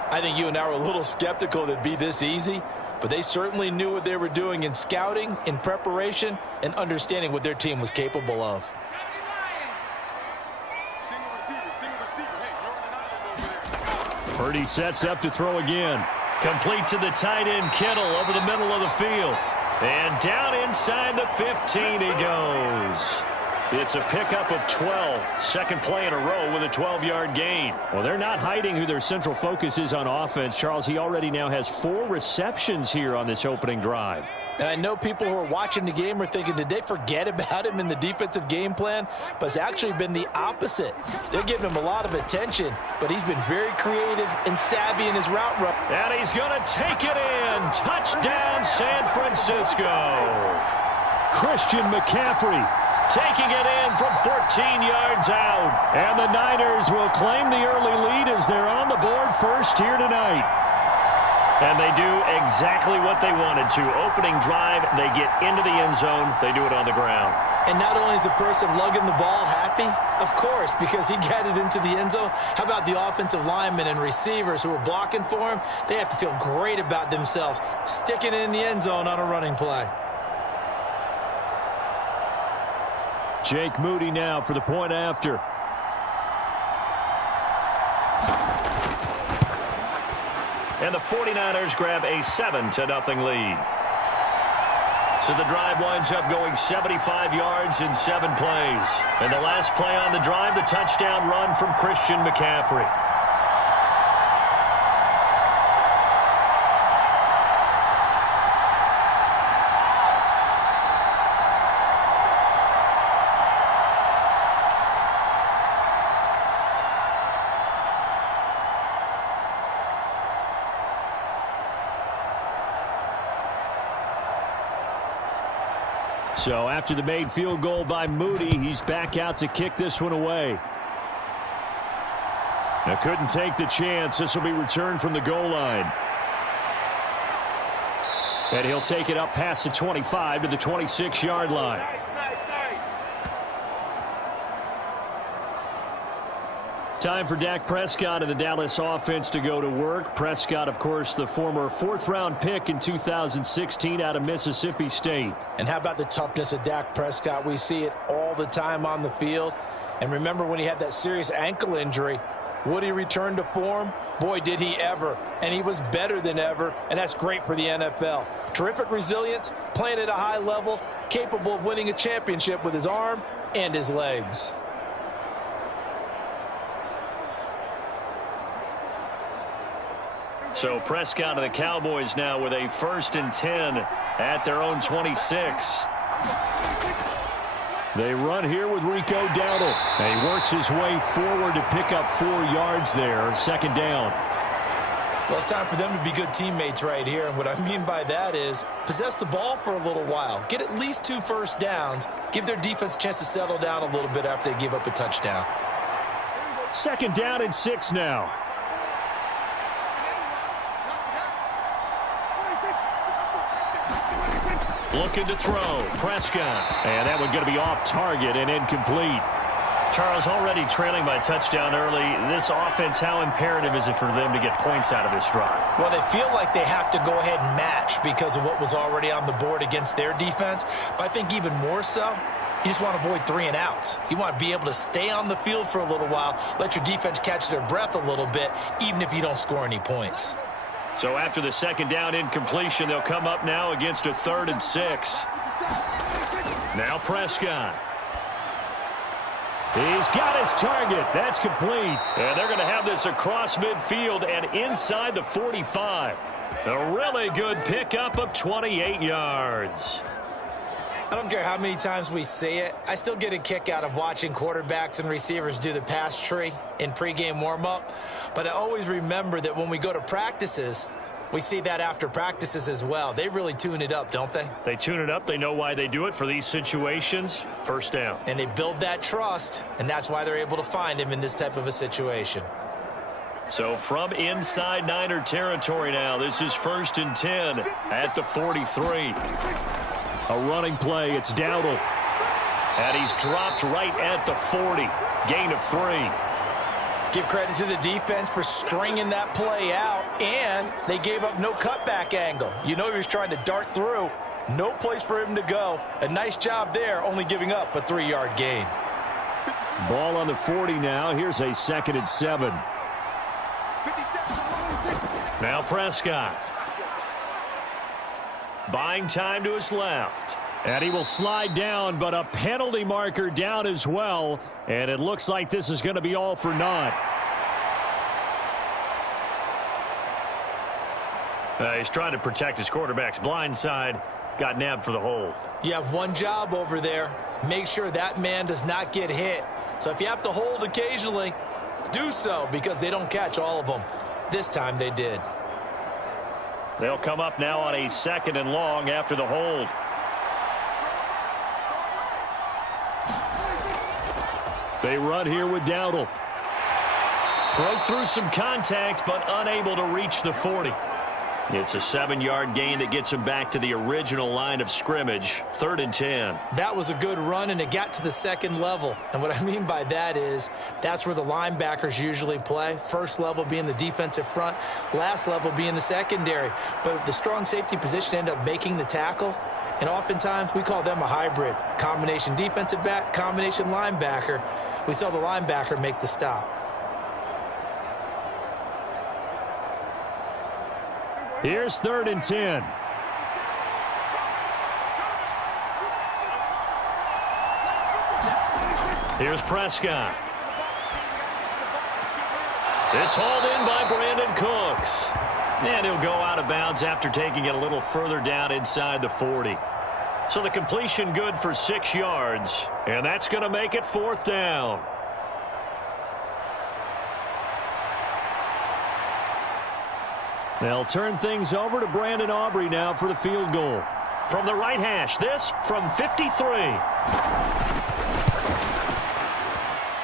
I think you and I were a little skeptical that it'd be this easy, but they certainly knew what they were doing in scouting, in preparation, and understanding what their team was capable of. Purdy sets up to throw again. Complete to the tight end, Kittle, over the middle of the field. And down inside the 15 he goes. It's a pickup of 12. Second play in a row with a 12-yard gain. Well, they're not hiding who their central focus is on offense. Charles, he already now has 4 receptions here on this opening drive. And I know people who are watching the game are thinking, did they forget about him in the defensive game plan? But it's actually been the opposite. They're giving him a lot of attention, but he's been very creative and savvy in his route run. And he's going to take it in. Touchdown, San Francisco. Christian McCaffrey taking it in from 14 yards out. And the Niners will claim the early lead as they're on the board first here tonight. And they do exactly what they wanted to. Opening drive, they get into the end zone. They do it on the ground. And not only is the person lugging the ball happy, of course, because he got it into the end zone. How about the offensive linemen and receivers who are blocking for him? They have to feel great about themselves, sticking it in the end zone on a running play. Jake Moody now for the point after. And the 49ers grab a 7-0 lead. So the drive winds up going 75 yards in 7 plays. And the last play on the drive, the touchdown run from Christian McCaffrey. So after the made field goal by Moody, he's back out to kick this one away. Now couldn't take the chance. This will be returned from the goal line. And he'll take it up past the 25 to the 26-yard line. Time for Dak Prescott and the Dallas offense to go to work. Prescott, of course, the former 4th-round pick in 2016 out of Mississippi State. And how about the toughness of Dak Prescott? We see it all the time on the field. And remember when he had that serious ankle injury, would he return to form? Boy, did he ever. And he was better than ever, and that's great for the NFL. Terrific resilience, playing at a high level, capable of winning a championship with his arm and his legs. So Prescott and the Cowboys now with a 1st and 10 at their own 26. They run here with Rico Dowdle. And he works his way forward to pick up 4 yards there. 2nd down. Well, it's time for them to be good teammates right here. And what I mean by that is possess the ball for a little while. Get at least 2 first downs. Give their defense a chance to settle down a little bit after they give up a touchdown. 2nd down and 6 now. Looking to throw. Prescott. And that one going to be off target and incomplete. Charles, already trailing by touchdown early. This offense, how imperative is it for them to get points out of this drive? Well, they feel like they have to go ahead and match because of what was already on the board against their defense. But I think even more so, you just want to avoid 3 and outs. You want to be able to stay on the field for a little while, let your defense catch their breath a little bit, even if you don't score any points. So after the 2nd down incompletion, they'll come up now against a 3rd and 6. Now Prescott. He's got his target. That's complete. And they're going to have this across midfield and inside the 45. A really good pickup of 28 yards. I don't care how many times we say it, I still get a kick out of watching quarterbacks and receivers do the pass tree in pregame warm-up. But I always remember that when we go to practices, We see that after practices as well. They really tune it up, don't they? They tune it up. They know why they do it for these situations. First down. And they build that trust, and that's why they're able to find him in this type of a situation. So from inside Niner territory now, this is 1st and 10 at the 43. A running play. It's Dowdle. And he's dropped right at the 40. Gain of 3. Give credit to the defense for stringing that play out, and they gave up no cutback angle. You know he was trying to dart through. No place for him to go. A nice job there, only giving up a 3-yard gain. Ball on the 40 now. Here's a 2nd and 7. Now Prescott. Buying time to his left. And he will slide down, but a penalty marker down as well. And it looks like this is going to be all for naught. He's trying to protect his quarterback's blind side. Got nabbed for the hold. You have one job over there. Make sure that man does not get hit. So if you have to hold occasionally, do so, because they don't catch all of them. This time they did. They'll come up now on a 2nd and long after the hold. They run here with Dowdle. Broke through some contact, but unable to reach the 40. It's a 7-yard gain that gets him back to the original line of scrimmage. 3rd and 10. That was a good run, and it got to the 2nd level. And what I mean by that is that's where the linebackers usually play. First level being the defensive front, last level being the secondary. But the strong safety position ended up making the tackle. And oftentimes we call them a hybrid. Combination defensive back, combination linebacker. We saw the linebacker make the stop. Here's 3rd and 10. Here's Prescott. It's hauled in by Brandon Cooks. And he'll go out of bounds after taking it a little further down inside the 40. So the completion good for 6 yards. And that's going to make it 4th down. They'll turn things over to Brandon Aubrey now for the field goal. From the right hash, this from 53.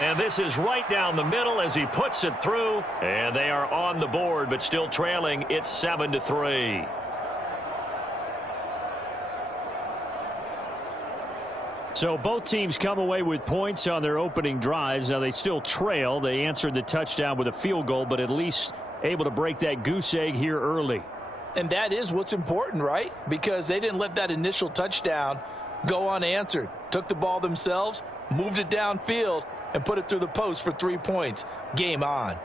And this is right down the middle as he puts it through. And they are on the board, but still trailing. It's 7-3. So both teams come away with points on their opening drives. Now they still trail. They answered the touchdown with a field goal, but at least able to break that goose egg here early. And that is what's important, right? Because they didn't let that initial touchdown go unanswered. Took the ball themselves, moved it downfield, and put it through the post for 3 points. Game on.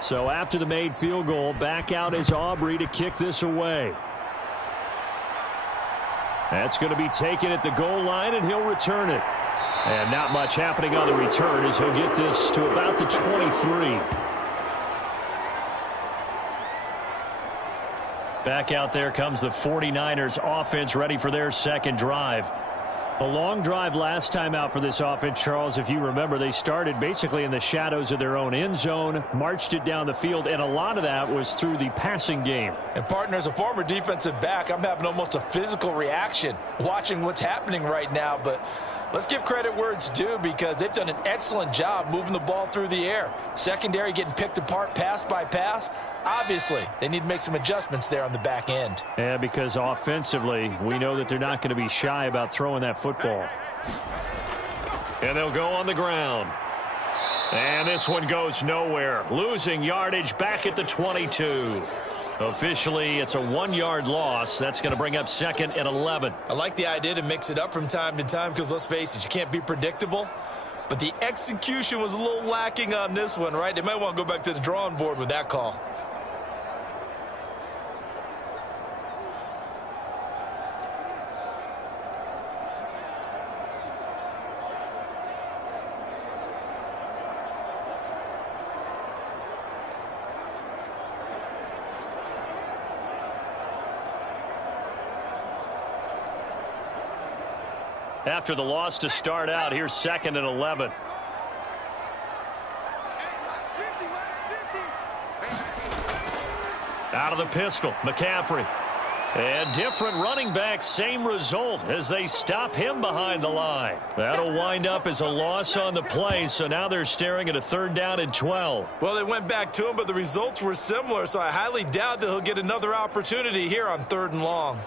So after the made field goal, back out is Aubrey to kick this away. That's going to be taken at the goal line, and he'll return it. And not much happening on the return as he'll get this to about the 23. Back out there comes the 49ers offense, ready for their 2nd drive. A long drive last time out for this offense, Charles. If you remember, they started basically in the shadows of their own end zone, marched it down the field, and a lot of that was through the passing game. And partner, as a former defensive back, I'm having almost a physical reaction watching what's happening right now. But let's give credit where it's due, because they've done an excellent job moving the ball through the air. Secondary getting picked apart pass by pass. Obviously, they need to make some adjustments there on the back end. Yeah, because offensively, we know that they're not going to be shy about throwing that football. And they'll go on the ground. And this one goes nowhere. Losing yardage back at the 22. Officially, it's a 1-yard loss. That's going to bring up 2nd and 11. I like the idea to mix it up from time to time, because let's face it, you can't be predictable. But the execution was a little lacking on this one, right? They might want to go back to the drawing board with that call. After the loss to start out, here's 2nd and 11. Out of the pistol, McCaffrey. And different running back, same result as they stop him behind the line. That'll wind up as a loss on the play, so now they're staring at a 3rd down and 12. Well, they went back to him, but the results were similar, so I highly doubt that he'll get another opportunity here on 3rd and long.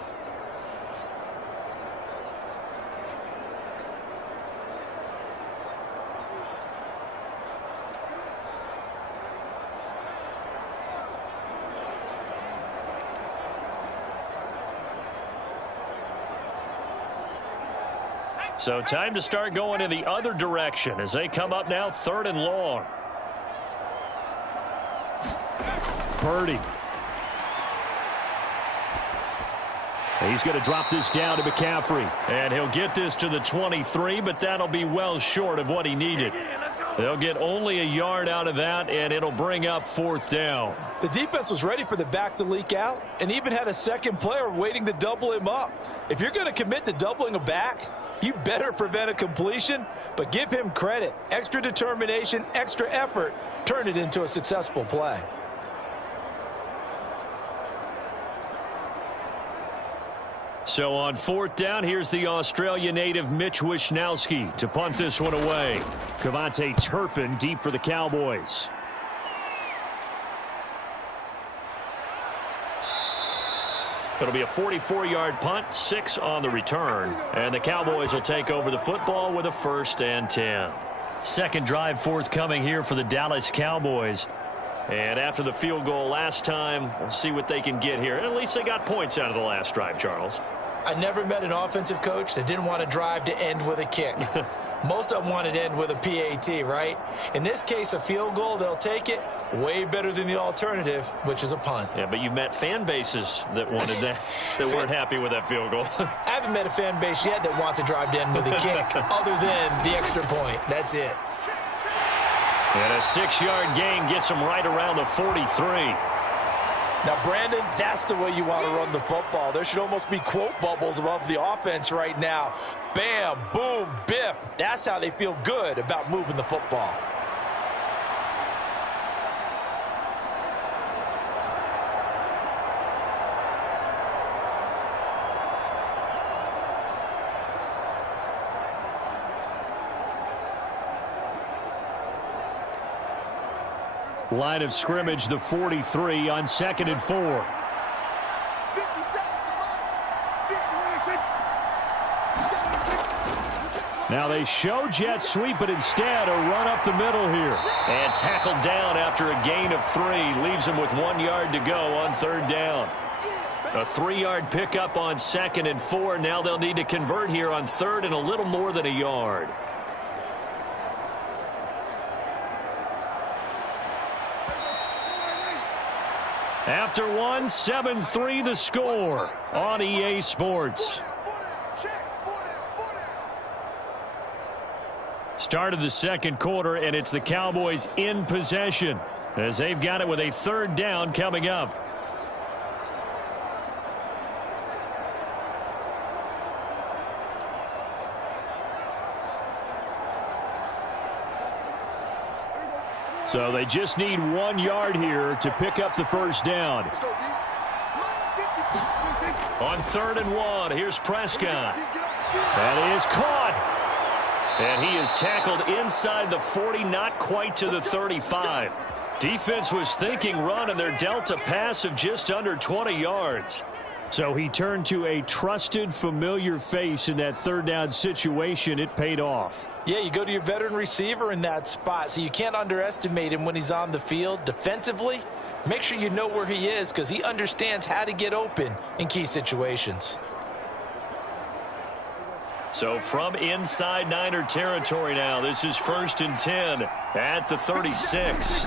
So time to start going in the other direction as they come up now 3rd and long. Purdy. He's going to drop this down to McCaffrey. And he'll get this to the 23, but that'll be well short of what he needed. They'll get only a yard out of that, and it'll bring up 4th down. The defense was ready for the back to leak out and even had a second player waiting to double him up. If you're going to commit to doubling a back, you better prevent a completion, but give him credit. Extra determination, extra effort, turn it into a successful play. So on 4th down, here's the Australia native Mitch Wishnowski to punt this one away. Cavante Turpin deep for the Cowboys. It'll be a 44-yard punt, 6 on the return. And the Cowboys will take over the football with a 1st and 10. Second drive forthcoming here for the Dallas Cowboys. And after the field goal last time, we'll see what they can get here. At least they got points out of the last drive, Charles. I never met an offensive coach that didn't want to drive to end with a kick. Most of them wanted to end with a PAT, right? In this case, a field goal, they'll take it. Way better than the alternative, which is a punt. Yeah, but you met fan bases that wanted that, that weren't happy with that field goal. I haven't met a fan base yet that wants to drive to end with a kick, other than the extra point. That's it. And a 6-yard gain gets them right around the 43. Now, Brandon, that's the way you want to run the football. There should almost be quote bubbles above the offense right now. Bam, boom, biff. That's how they feel good about moving the football. Line of scrimmage, the 43 on 2nd and 4. 50 seconds. Now they show jet sweep, but instead a run up the middle here. And tackled down after a gain of 3. Leaves him with 1 yard to go on 3rd down. A 3-yard pickup on 2nd and 4. Now they'll need to convert here on 3rd and a little more than a yard. After 1, 7-3 the score on EA Sports. Start of the 2nd quarter, and it's the Cowboys in possession as they've got it with a 3rd down coming up. So they just need 1 yard here to pick up the 1st down. On 3rd and 1, here's Prescott. That is caught. And he is tackled inside the 40, not quite to the 35. Defense was thinking run, and they're dealt a pass of just under 20 yards. So he turned to a trusted, familiar face in that 3rd down situation. It paid off. Yeah, you go to your veteran receiver in that spot, so you can't underestimate him when he's on the field. Defensively, make sure you know where he is because he understands how to get open in key situations. So from inside Niner territory now, this is 1st and 10 at the 36.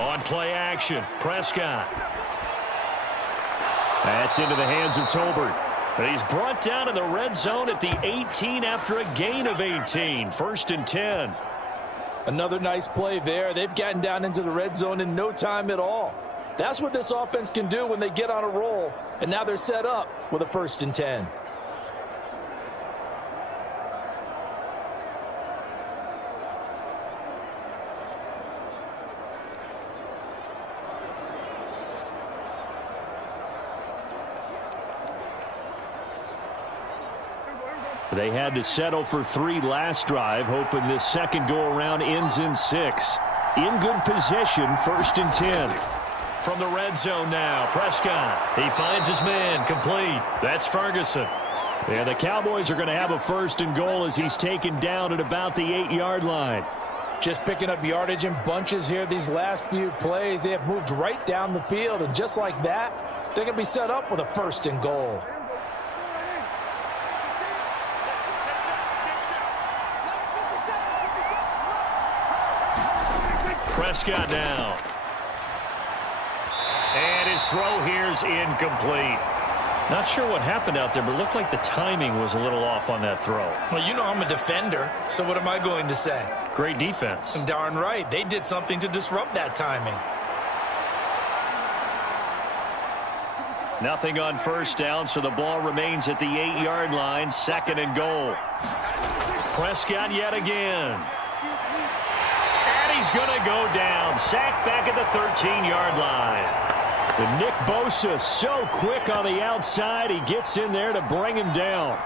On play action, Prescott. That's into the hands of Tolbert. But he's brought down in the red zone at the 18 after a gain of 18. 1st and 10. Another nice play there. They've gotten down into the red zone in no time at all. That's what this offense can do when they get on a roll. And now they're set up with a 1st and 10. They had to settle for 3 last drive, hoping this second go-around ends in 6. In good position, 1st and 10. From the red zone now, Prescott. He finds his man, complete. That's Ferguson. And the Cowboys are going to have a 1st and goal as he's taken down at about the 8-yard line. Just picking up yardage in bunches here these last few plays. They have moved right down the field, and just like that, they're going to be set up with a 1st and goal. Prescott now. And his throw here's incomplete. Not sure what happened out there, but it looked like the timing was a little off on that throw. Well, you know I'm a defender, so what am I going to say? Great defense. Darn right. They did something to disrupt that timing. Nothing on 1st down, so the ball remains at the 8-yard line, 2nd and goal. Prescott yet again. And he's going to go down. Sacked back at the 13-yard line. And Nick Bosa so quick on the outside, he gets in there to bring him down.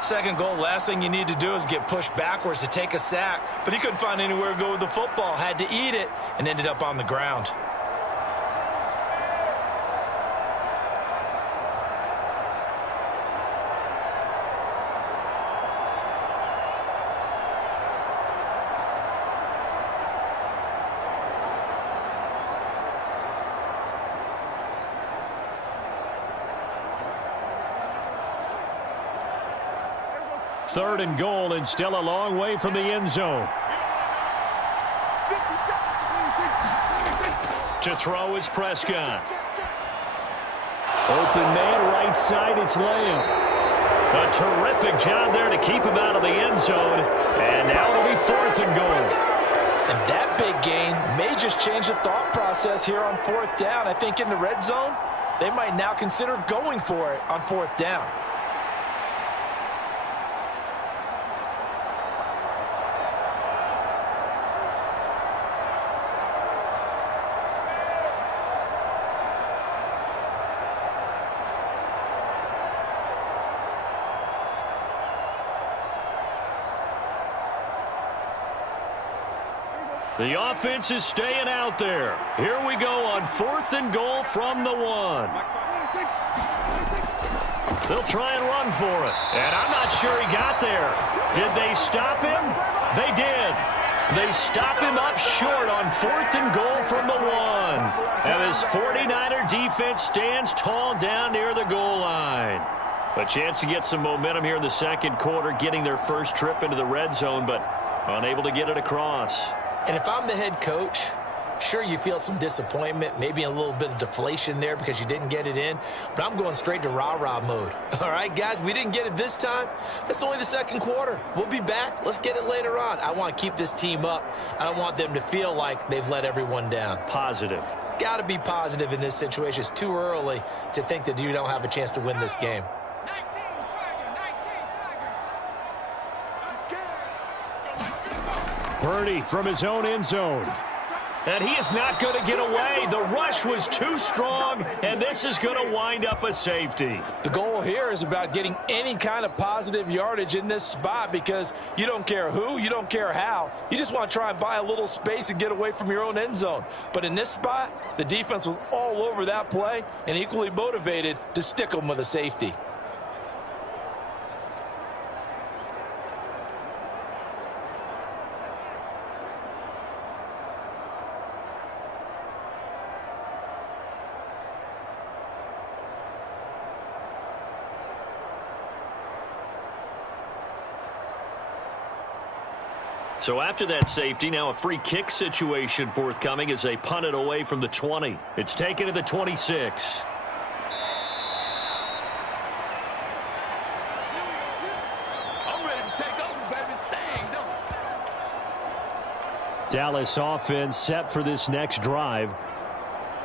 2nd goal, last thing you need to do is get pushed backwards to take a sack. But he couldn't find anywhere to go with the football, had to eat it, and ended up on the ground. Third and goal, and still a long way from the end zone. To throw is Prescott. Open man, right side, it's Lamb. A terrific job there to keep him out of the end zone. And now it'll be 4th and goal. And that big gain may just change the thought process here on 4th down. I think in the red zone, they might now consider going for it on 4th down. The offense is staying out there. Here we go on 4th and goal from the 1. They'll try and run for it. And I'm not sure he got there. Did they stop him? They did. They stop him up short on 4th and goal from the 1. And this 49er defense stands tall down near the goal line. A chance to get some momentum here in the 2nd quarter, getting their first trip into the red zone, but unable to get it across. And if I'm the head coach, sure, you feel some disappointment, maybe a little bit of deflation there because you didn't get it in, but I'm going straight to rah-rah mode. All right, guys, we didn't get it this time. It's only the 2nd quarter. We'll be back. Let's get it later on. I want to keep this team up. I don't want them to feel like they've let everyone down. Positive. Got to be positive in this situation. It's too early to think that you don't have a chance to win this game. Purdy from his own end zone. And he is not going to get away. The rush was too strong, and this is going to wind up a safety. The goal here is about getting any kind of positive yardage in this spot because you don't care who, you don't care how. You just want to try and buy a little space and get away from your own end zone. But in this spot, the defense was all over that play and equally motivated to stick them with a safety. So after that safety, now a free kick situation forthcoming as they punt it away from the 20. It's taken to the 26. I'm ready to take over, baby. Stang, don't. Dallas offense set for this next drive.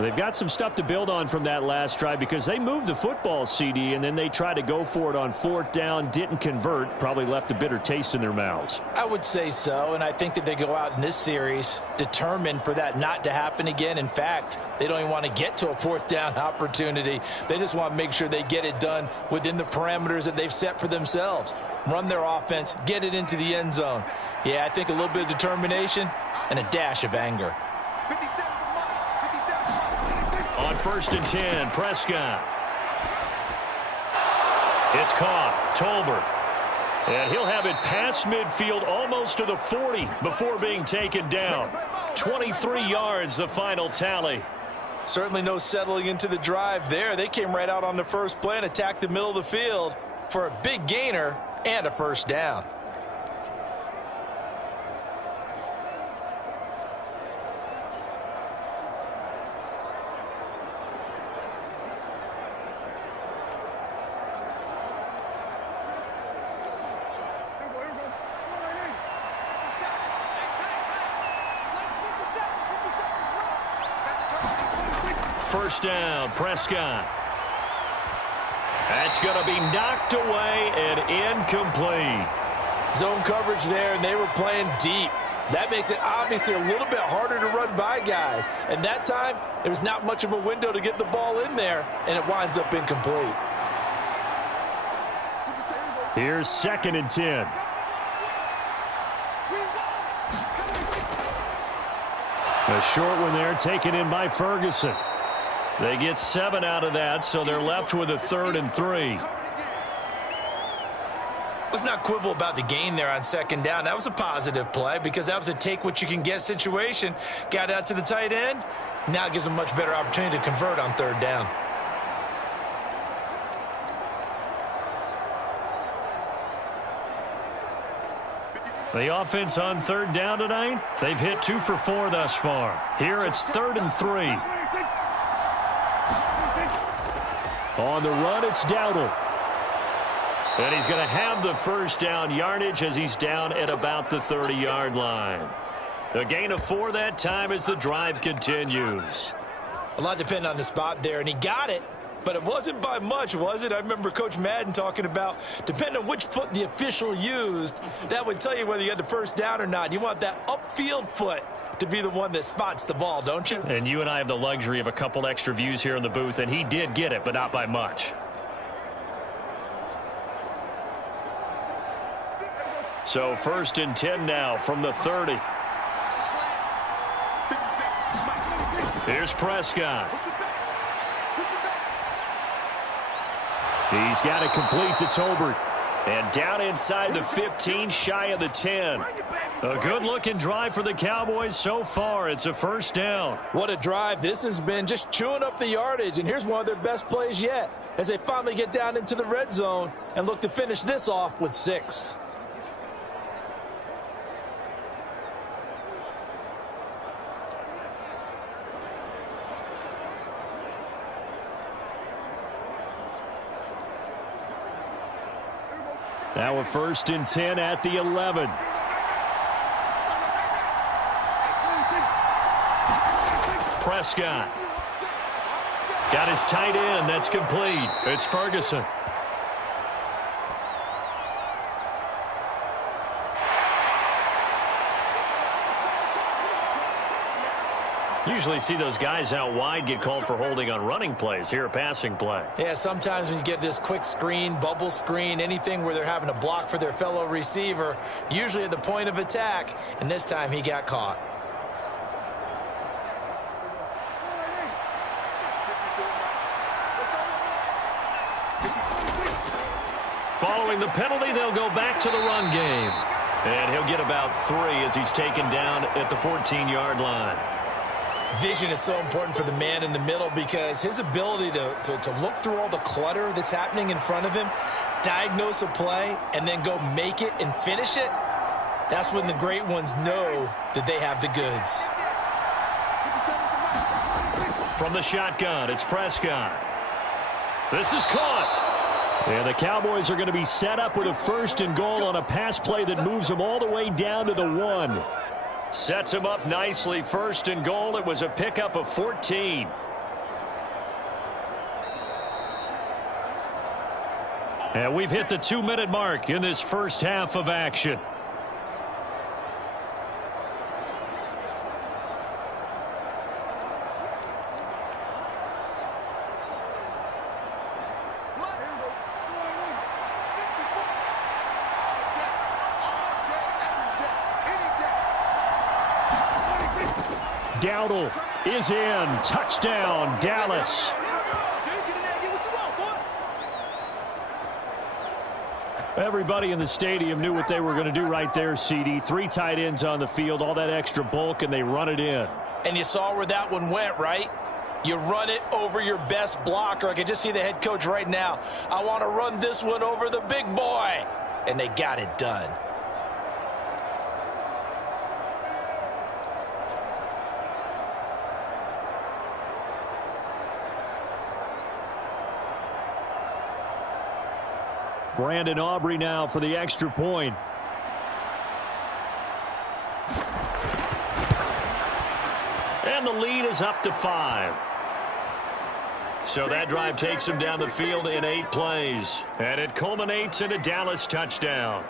They've got some stuff to build on from that last drive because they moved the football, CD, and then they tried to go for it on 4th down, didn't convert, probably left a bitter taste in their mouths. I would say so, and I think that they go out in this series determined for that not to happen again. In fact, they don't even want to get to a 4th down opportunity. They just want to make sure they get it done within the parameters that they've set for themselves. Run their offense, get it into the end zone. Yeah, I think a little bit of determination and a dash of anger. 57 for Mike. On 1st and 10, Prescott. It's caught. Tolbert. And he'll have it past midfield almost to the 40 before being taken down. 23 yards, the final tally. Certainly no settling into the drive there. They came right out on the first play and attacked the middle of the field for a big gainer and a 1st down. First down, Prescott. That's going to be knocked away and incomplete. Zone coverage there, and they were playing deep. That makes it obviously a little bit harder to run by guys. And that time, there was not much of a window to get the ball in there, and it winds up incomplete. Here's 2nd and 10. A short one there taken in by Ferguson. They get 7 out of that, so they're left with a 3rd and 3. Let's not quibble about the gain there on 2nd down. That was a positive play because that was a take-what-you-can-get situation. Got out to the tight end. Now it gives them a much better opportunity to convert on 3rd down. The offense on 3rd down tonight, they've hit 2 for 4 thus far. Here it's 3rd and 3. On the run, it's Dowdle. And he's going to have the 1st down yardage as he's down at about the 30-yard line. A gain of 4 that time as the drive continues. A lot depending on the spot there, and he got it, but it wasn't by much, was it? I remember Coach Madden talking about, depending on which foot the official used, that would tell you whether you had the 1st down or not. You want that upfield foot to be the one that spots the ball, don't you? And you and I have the luxury of a couple extra views here in the booth, and he did get it, but not by much. So 1st and 10 now from the 30. Here's Prescott. He's got it complete to Tolbert. And down inside the 15, shy of the 10. A good-looking drive for the Cowboys so far. It's a 1st down. What a drive. This has been just chewing up the yardage, and here's one of their best plays yet as they finally get down into the red zone and look to finish this off with 6. Now a 1st and 10 at the 11. Prescott. Got his tight end. That's complete. It's Ferguson. Usually see those guys out wide get called for holding on running plays. Here a passing play. Yeah, sometimes when you get this quick screen, bubble screen, anything where they're having to block for their fellow receiver, usually at the point of attack, and this time he got caught. Following the penalty, they'll go back to the run game. And he'll get about 3 as he's taken down at the 14-yard line. Vision is so important for the man in the middle because his ability to look through all the clutter that's happening in front of him, diagnose a play, and then go make it and finish it, that's when the great ones know that they have the goods. From the shotgun, it's Prescott. This is caught. And the Cowboys are going to be set up with a 1st and goal on a pass play that moves them all the way down to the 1. Sets him up nicely. 1st and goal. It was a pickup of 14. And we've hit the 2-minute mark in this first half of action. Dowdle is in. Touchdown, Dallas. Everybody in the stadium knew what they were going to do right there, CD. 3 tight ends on the field, all that extra bulk, and they run it in. And you saw where that one went, right? You run it over your best blocker. I can just see the head coach right now. I want to run this one over the big boy. And they got it done. Brandon Aubrey now for the extra point. And the lead is up to 5. So that drive takes them down the field in 8 plays. And it culminates in a Dallas touchdown.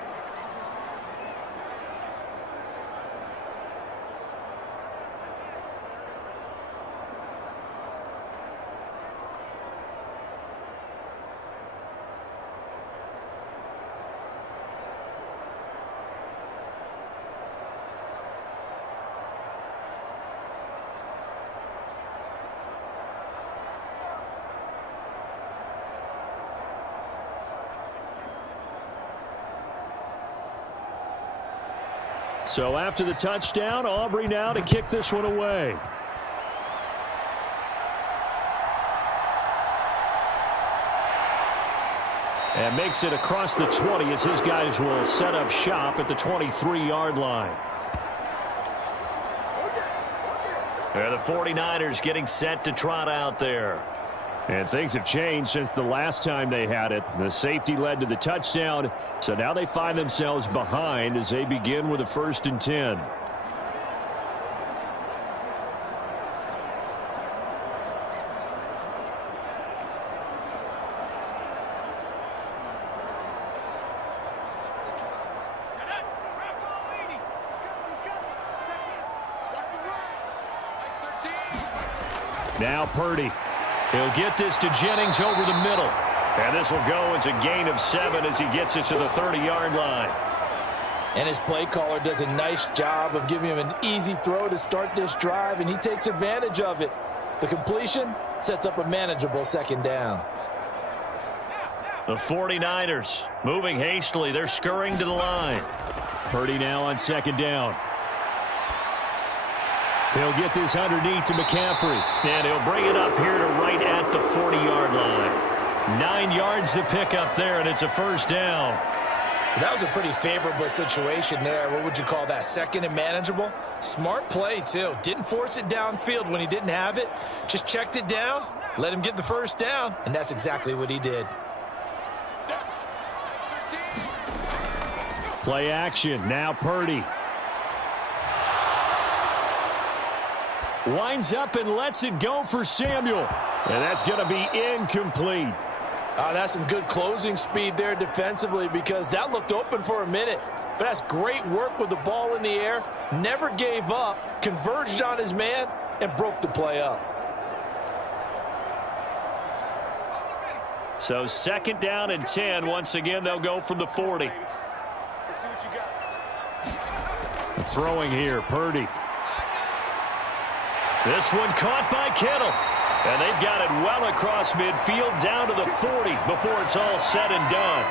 So after the touchdown, Aubrey now to kick this one away. And makes it across the 20 as his guys will set up shop at the 23-yard line. And the 49ers getting set to trot out there. And things have changed since the last time they had it. The safety led to the touchdown, so now they find themselves behind as they begin with a 1st and 10. Now Purdy. He'll get this to Jennings over the middle. And this will go as a gain of 7 as he gets it to the 30-yard line. And his play caller does a nice job of giving him an easy throw to start this drive, and he takes advantage of it. The completion sets up a manageable 2nd down. The 49ers moving hastily. They're scurrying to the line. Purdy now on 2nd down. He'll get this underneath to McCaffrey. And he'll bring it up here to right at the 40-yard line. 9 yards to pick up there, and it's a 1st down. That was a pretty favorable situation there. What would you call that? 2nd and manageable? Smart play, too. Didn't force it downfield when he didn't have it. Just checked it down, let him get the 1st down, and that's exactly what he did. Play action. Now Purdy. Winds up and lets it go for Samuel. And that's going to be incomplete. That's some good closing speed there defensively, because that looked open for a minute. But that's great work with the ball in the air. Never gave up, converged on his man, and broke the play up. So 2nd down and 10. Once again, they'll go from the 40. Let's see what you got. Throwing here, Purdy. This one caught by Kittle. And they've got it well across midfield down to the 40 before it's all said and done.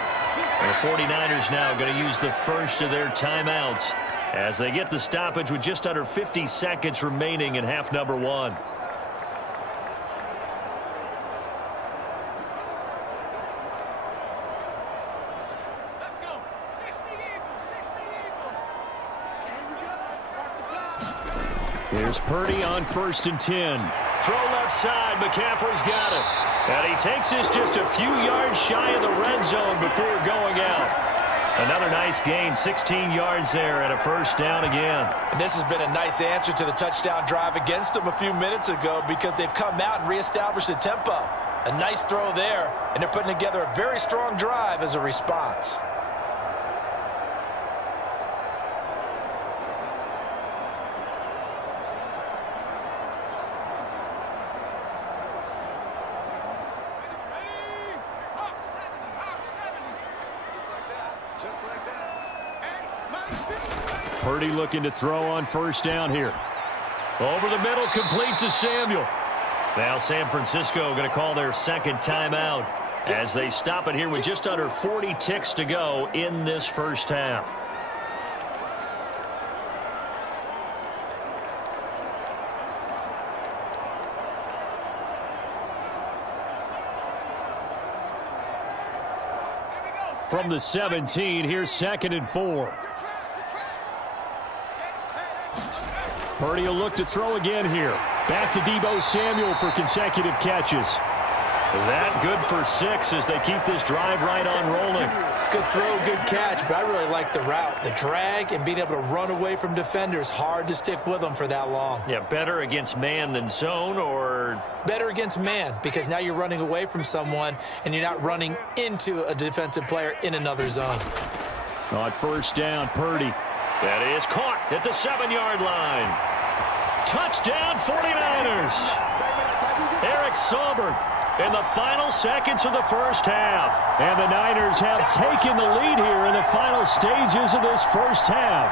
And the 49ers now going to use the first of their timeouts as they get the stoppage with just under 50 seconds remaining in half number 1. Here's Purdy on 1st and 10. Throw left side. McCaffrey's got it. And he takes this just a few yards shy of the red zone before going out. Another nice gain. 16 yards there and a 1st down again. And this has been a nice answer to the touchdown drive against them a few minutes ago, because they've come out and reestablished the tempo. A nice throw there, and they're putting together a very strong drive as a response. Purdy looking to throw on first down here. Over the middle, complete to Samuel. Now San Francisco going to call their second timeout as they stop it here with just under 40 ticks to go in this first half. From the 17, here's 2nd and 4. Purdy will look to throw again here. Back to Deebo Samuel for consecutive catches. That good for 6 as they keep this drive right on rolling. Good throw, good catch, but I really like the route. The drag and being able to run away from defenders, hard to stick with them for that long. Yeah, better against man than zone, or? Better against man, because now you're running away from someone and you're not running into a defensive player in another zone. On first down, Purdy. That is caught at the 7-yard line. Touchdown, 49ers. Eric Sauber in the final seconds of the first half. And the Niners have taken the lead here in the final stages of this first half.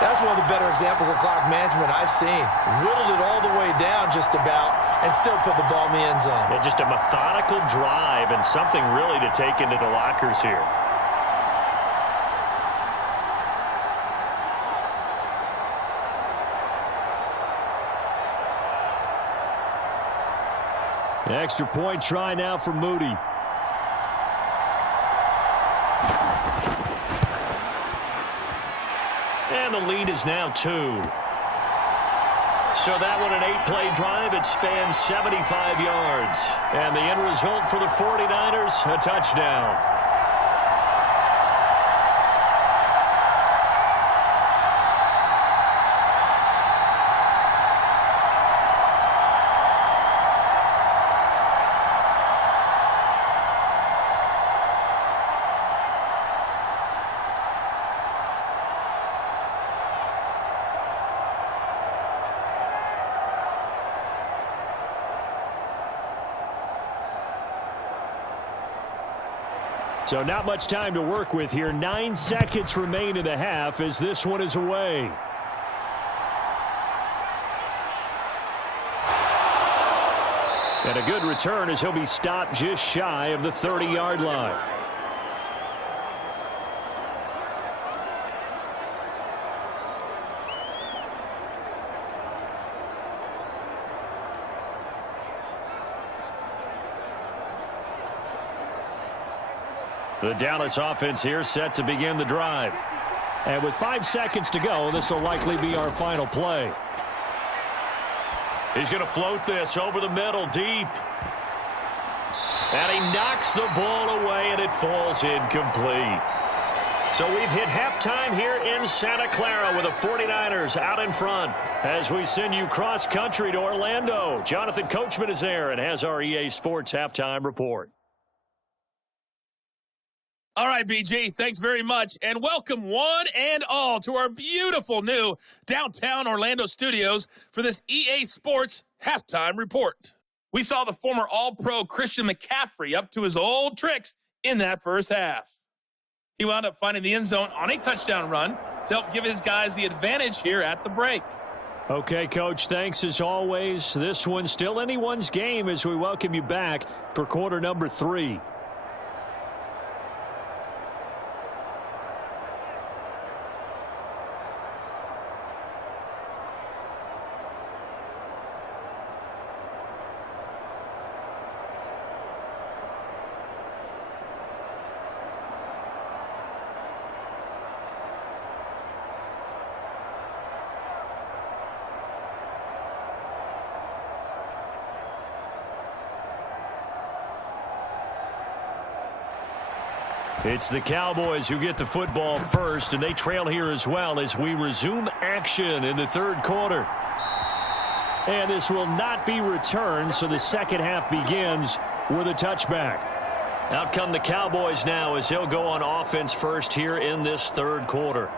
That's one of the better examples of clock management I've seen. Whittled it all the way down just about and still put the ball in the end zone. Yeah, just a methodical drive and something really to take into the lockers here. Extra point try now for Moody. And the lead is now 2. So that one, an 8-play drive. It spans 75 yards. And the end result for the 49ers, a touchdown. So not much time to work with here. 9 seconds remain in the half as this one is away. And a good return as he'll be stopped just shy of the 30-yard line. The Dallas offense here set to begin the drive. And with 5 seconds to go, this will likely be our final play. He's going to float this over the middle, deep. And he knocks the ball away, and it falls incomplete. So we've hit halftime here in Santa Clara with the 49ers out in front. As we send you cross-country to Orlando, Jonathan Coachman is there and has our EA Sports halftime report. All right, BG, thanks very much. And welcome one and all to our beautiful new downtown Orlando studios for this EA Sports halftime report. We saw the former All-Pro Christian McCaffrey up to his old tricks in that first half. He wound up finding the end zone on a touchdown run to help give his guys the advantage here at the break. Okay, Coach, thanks as always. This one's still anyone's game as we welcome you back for quarter number 3. It's the Cowboys who get the football first, and they trail here as well as we resume action in the third quarter. And this will not be returned, so the second half begins with a touchback. Out come the Cowboys now as they'll go on offense first here in this third quarter.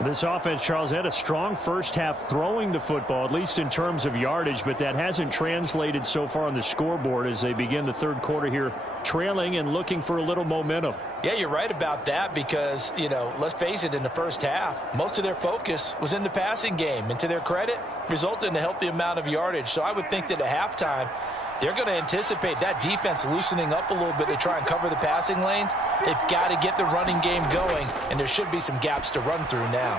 This offense, Charles, had a strong first half throwing the football, at least in terms of yardage, but that hasn't translated so far on the scoreboard as they begin the third quarter here trailing and looking for a little momentum. Yeah, you're right about that because, you know, let's face it, in the first half, most of their focus was in the passing game. And to their credit, resulted in a healthy amount of yardage. So I would think that at halftime, they're going to anticipate that defense loosening up a little bit to try and cover the passing lanes. They've got to get the running game going, and there should be some gaps to run through now.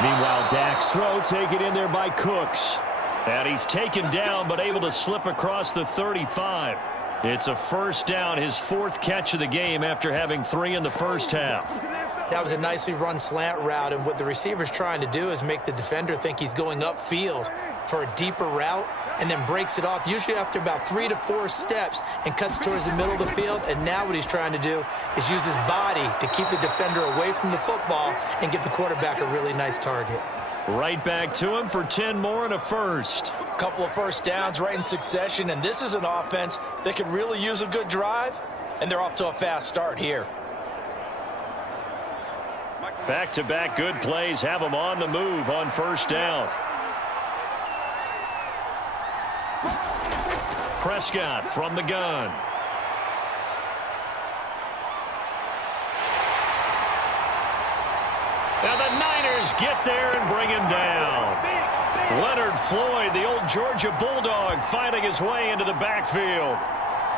Meanwhile, Dak's throw taken in there by Cooks. And he's taken down but able to slip across the 35. It's a first down, his fourth catch of the game after having 3 in the first half. That was a nicely run slant route, and what the receiver's trying to do is make the defender think he's going upfield for a deeper route and then breaks it off, usually after about 3 to 4 steps, and cuts towards the middle of the field. And now what he's trying to do is use his body to keep the defender away from the football and give the quarterback a really nice target. Right back to him for 10 more and a first. Couple of first downs right in succession, and this is an offense that could really use a good drive, and they're off to a fast start here. Back-to-back good plays have them on the move on first down. Prescott from the gun. Now the Niners get there and bring him down. Leonard Floyd, the old Georgia Bulldog, fighting his way into the backfield.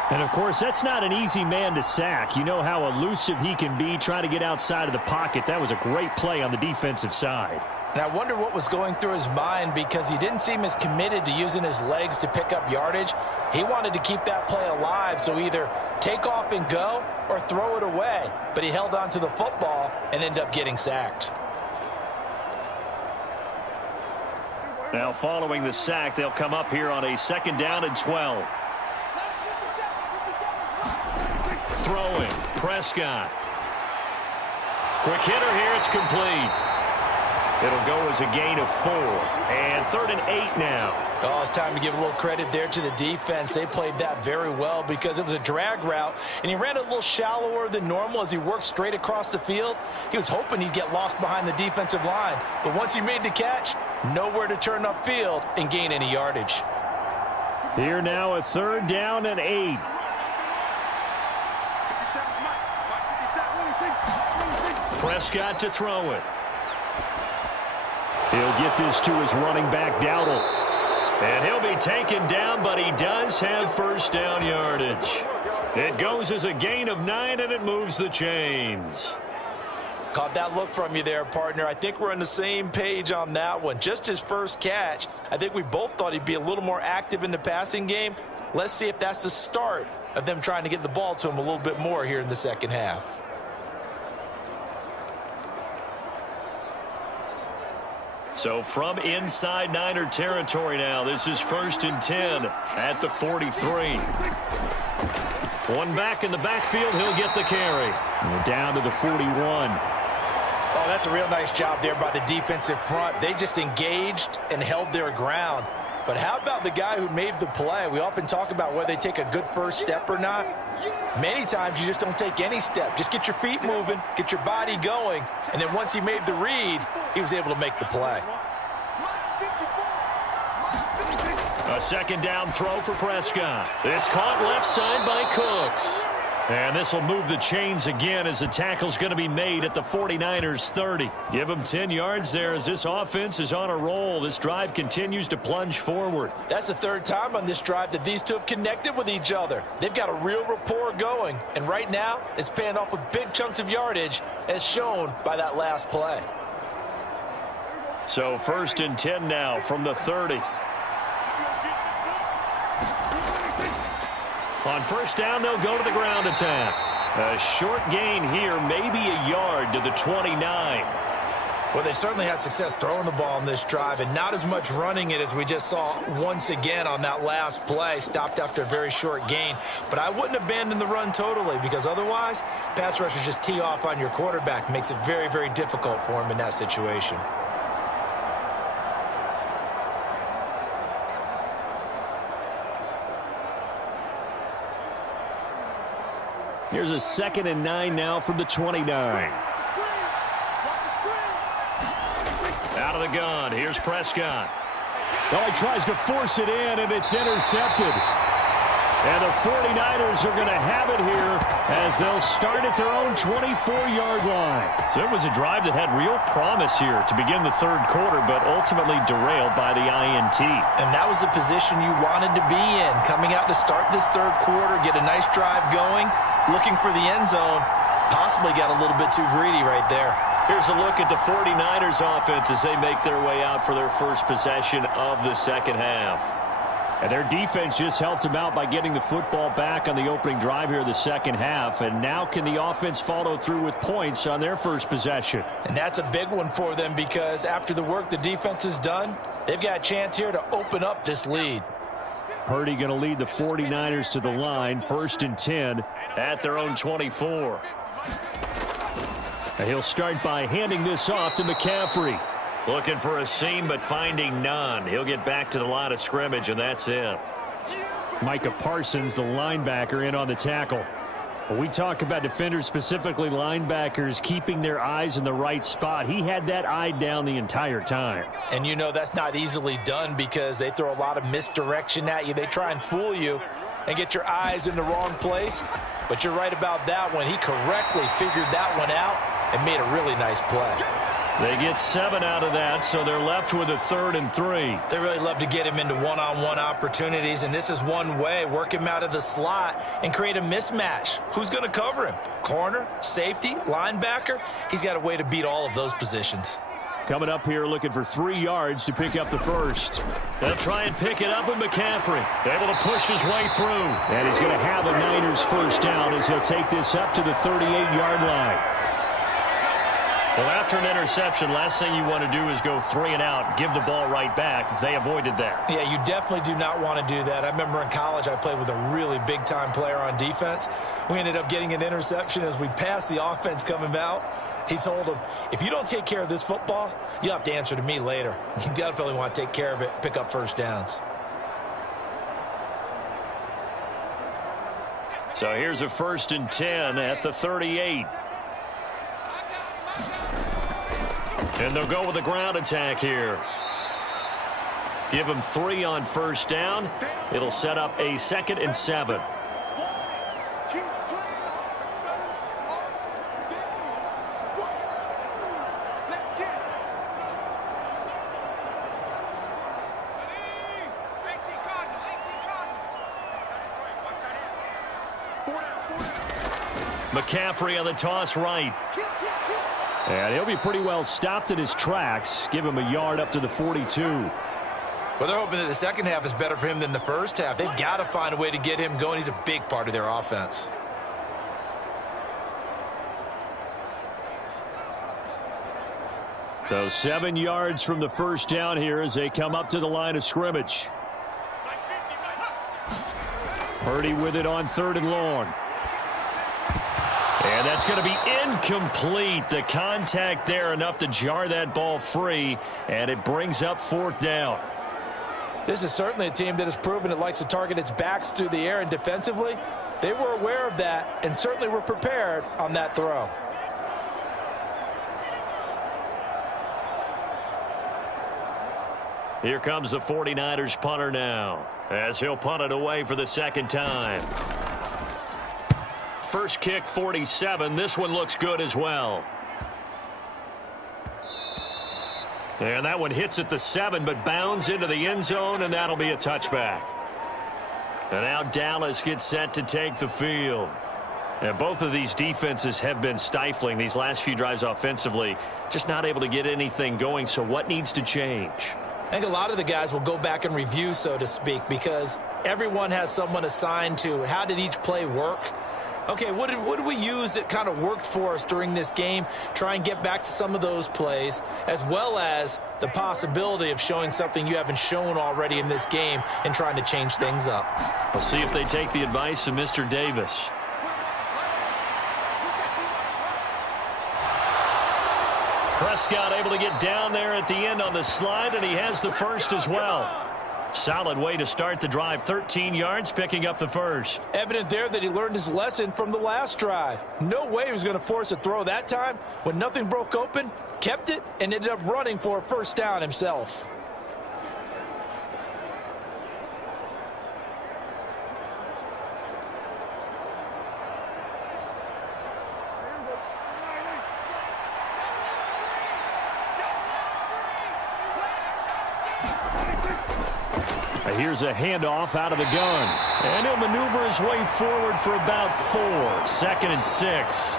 And, of course, that's not an easy man to sack. You know how elusive he can be trying to get outside of the pocket. That was a great play on the defensive side. And I wonder what was going through his mind because he didn't seem as committed to using his legs to pick up yardage. He wanted to keep that play alive, so either take off and go or throw it away. But he held on to the football and ended up getting sacked. Now following the sack, they'll come up here on a second down and 12. Throwing, Prescott. Quick hitter here, it's complete. It'll go as a gain of 4. And 3rd and 8 now. Oh, it's time to give a little credit there to the defense. They played that very well because it was a drag route, and he ran a little shallower than normal as he worked straight across the field. He was hoping he'd get lost behind the defensive line, but once he made the catch, nowhere to turn upfield and gain any yardage. Here now a 3rd down and 8. Prescott to throw it. He'll get this to his running back, Dowdle. And he'll be taken down, but he does have first down yardage. It goes as a gain of 9, and it moves the chains. Caught that look from you there, partner. I think we're on the same page on that one. Just his first catch. I think we both thought he'd be a little more active in the passing game. Let's see if that's the start of them trying to get the ball to him a little bit more here in the second half. So from inside Niner territory now, this is 1st and 10 at the 43. One back in the backfield, he'll get the carry. And down to the 41. Oh, that's a real nice job there by the defensive front. They just engaged and held their ground. But how about the guy who made the play? We often talk about whether they take a good first step or not. Many times you just don't take any step. Just get your feet moving, get your body going, and then once he made the read, he was able to make the play. A second down throw for Prescott. It's caught left side by Cooks. And this will move the chains again as the tackle's going to be made at the 49ers 30. Give them 10 yards there as this offense is on a roll. This drive continues to plunge forward. That's the 3rd time on this drive that these two have connected with each other. They've got a real rapport going. And right now, it's paying off with big chunks of yardage as shown by that last play. So 1st and 10 now from the 30. On first down, they'll go to the ground attack. A short gain here, maybe a yard to the 29. Well, they certainly had success throwing the ball on this drive and not as much running it as we just saw once again on that last play. Stopped after a very short gain. But I wouldn't abandon the run totally because otherwise, pass rushers just tee off on your quarterback. Makes it very, very difficult for him in that situation. Here's a 2nd and 9 now from the 29. Out of the gun. Here's Prescott. Oh, he tries to force it in, and it's intercepted. And the 49ers are going to have it here as they'll start at their own 24-yard line. So it was a drive that had real promise here to begin the third quarter, but ultimately derailed by the INT. And that was the position you wanted to be in. Coming out to start this third quarter, get a nice drive going, looking for the end zone. Possibly got a little bit too greedy right there. Here's a look at the 49ers offense as they make their way out for their first possession of the second half. And their defense just helped them out by getting the football back on the opening drive here in the second half. And now can the offense follow through with points on their first possession? And that's a big one for them because after the work the defense has done, they've got a chance here to open up this lead. Purdy going to lead the 49ers to the line, 1st and 10 at their own 24. And he'll start by handing this off to McCaffrey. Looking for a seam, but finding none. He'll get back to the line of scrimmage, and that's it. Micah Parsons, the linebacker, in on the tackle. When we talk about defenders, specifically linebackers, keeping their eyes in the right spot, he had that eye down the entire time. And you know that's not easily done because they throw a lot of misdirection at you. They try and fool you and get your eyes in the wrong place. But you're right about that one. He correctly figured that one out and made a really nice play. They get 7 out of that, so they're left with a 3rd and 3. They really love to get him into one-on-one opportunities, and this is one way. Work him out of the slot and create a mismatch. Who's going to cover him? Corner, safety, linebacker? He's got a way to beat all of those positions. Coming up here looking for 3 yards to pick up the first. They'll try and pick it up with McCaffrey. Able to push his way through. And he's going to have a Niners first down as he'll take this up to the 38-yard line. Well, after an interception, last thing you want to do is go 3 and out, give the ball right back. They avoided that. Yeah, you definitely do not want to do that. I remember in college I played with a really big-time player on defense. We ended up getting an interception as we passed the offense coming out. He told him, if you don't take care of this football, you'll have to answer to me later. You definitely want to take care of it, pick up first downs. So here's a 1st and 10 at the 38. And they'll go with a ground attack here. Give them 3 on first down. It'll set up a 2nd and 7. McCaffrey on the toss right. And he'll be pretty well stopped in his tracks. Give him a yard up to the 42. Well, they're hoping that the second half is better for him than the first half. They've got to find a way to get him going. He's a big part of their offense. So 7 yards from the first down here as they come up to the line of scrimmage. Purdy with it on 3rd and long. And that's going to be incomplete. The contact there enough to jar that ball free, and it brings up 4th down. This is certainly a team that has proven it likes to target its backs through the air, and defensively, they were aware of that and certainly were prepared on that throw. Here comes the 49ers punter now as he'll punt it away for the 2nd time. First kick, 47. This one looks good as well. And that one hits at the 7, but bounds into the end zone, and that'll be a touchback. And now Dallas gets set to take the field. And both of these defenses have been stifling these last few drives offensively. Just not able to get anything going, so what needs to change? I think a lot of the guys will go back and review, so to speak, because everyone has someone assigned to how did each play work. Okay, what did we use that kind of worked for us during this game? Try and get back to some of those plays, as well as the possibility of showing something you haven't shown already in this game and trying to change things up. We'll see if they take the advice of Mr. Davis. Prescott able to get down there at the end on the slide, and he has the first as well. Solid way to start the drive. 13 yards, picking up the first. Evident there that he learned his lesson from the last drive. No way he was going to force a throw that time. When nothing broke open, kept it, and ended up running for a first down himself. Here's a handoff out of the gun. And he'll maneuver his way forward for about 4. 2nd and 6.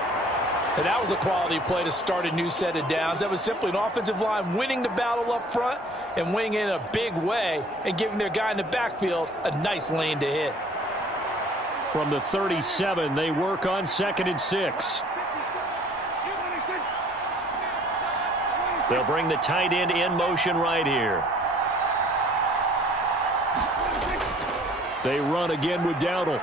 And that was a quality play to start a new set of downs. That was simply an offensive line winning the battle up front and winning it in a big way and giving their guy in the backfield a nice lane to hit. From the 37, they work on 2nd and 6. They'll bring the tight end in motion right here. They run again with Dowdle.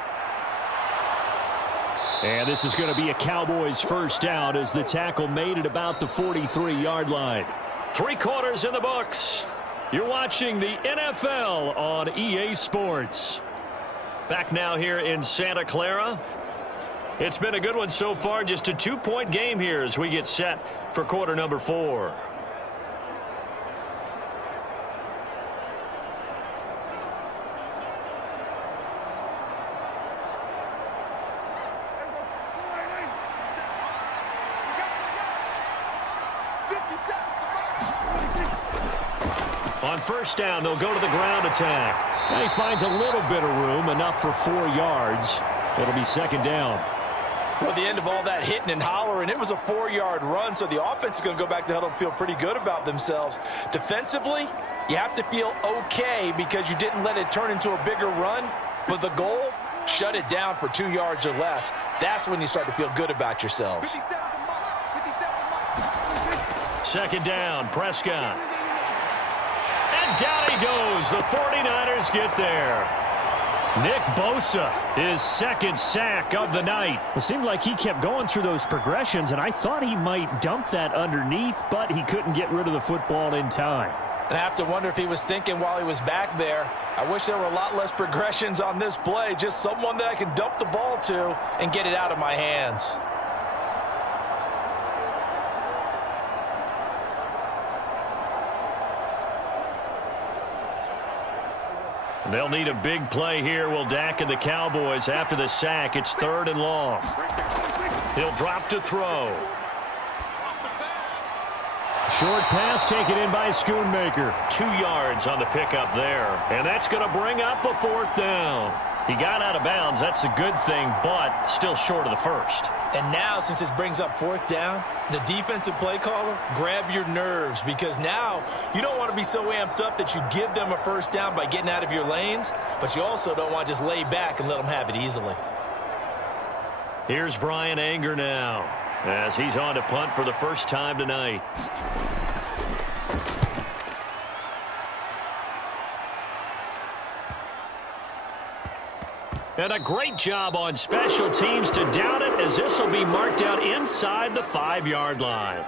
And this is going to be a Cowboys first down as the tackle made at about the 43-yard line. 3 quarters in the books. You're watching the NFL on EA Sports. Back now here in Santa Clara. It's been a good one so far. Just a 2-point game here as we get set for quarter number 4. On first down, they'll go to the ground attack. And he finds a little bit of room, enough for 4 yards. It'll be 2nd down. Well, at the end of all that hitting and hollering, it was a 4-yard run, so the offense is going to go back to huddle and feel pretty good about themselves. Defensively, you have to feel okay because you didn't let it turn into a bigger run. But the goal, shut it down for 2 yards or less. That's when you start to feel good about yourselves. 2nd down, Prescott. And down he goes. The 49ers get there. Nick Bosa, his 2nd sack of the night. It seemed like he kept going through those progressions, and I thought he might dump that underneath, but he couldn't get rid of the football in time. And I have to wonder if he was thinking while he was back there, I wish there were a lot less progressions on this play, just someone that I can dump the ball to and get it out of my hands. They'll need a big play here, will Dak and the Cowboys. After the sack, it's 3rd and long. He'll drop to throw. Short pass taken in by Schoonmaker. 2 yards on the pickup there. And that's going to bring up a 4th down. He got out of bounds. That's a good thing, but still short of the first. And now, since this brings up 4th down, the defensive play caller, grab your nerves, because now you don't want to be so amped up that you give them a first down by getting out of your lanes, but you also don't want to just lay back and let them have it easily. Here's Brian Anger now as he's on to punt for the first time tonight. And a great job on special teams to down it, as this will be marked out inside the 5-yard line.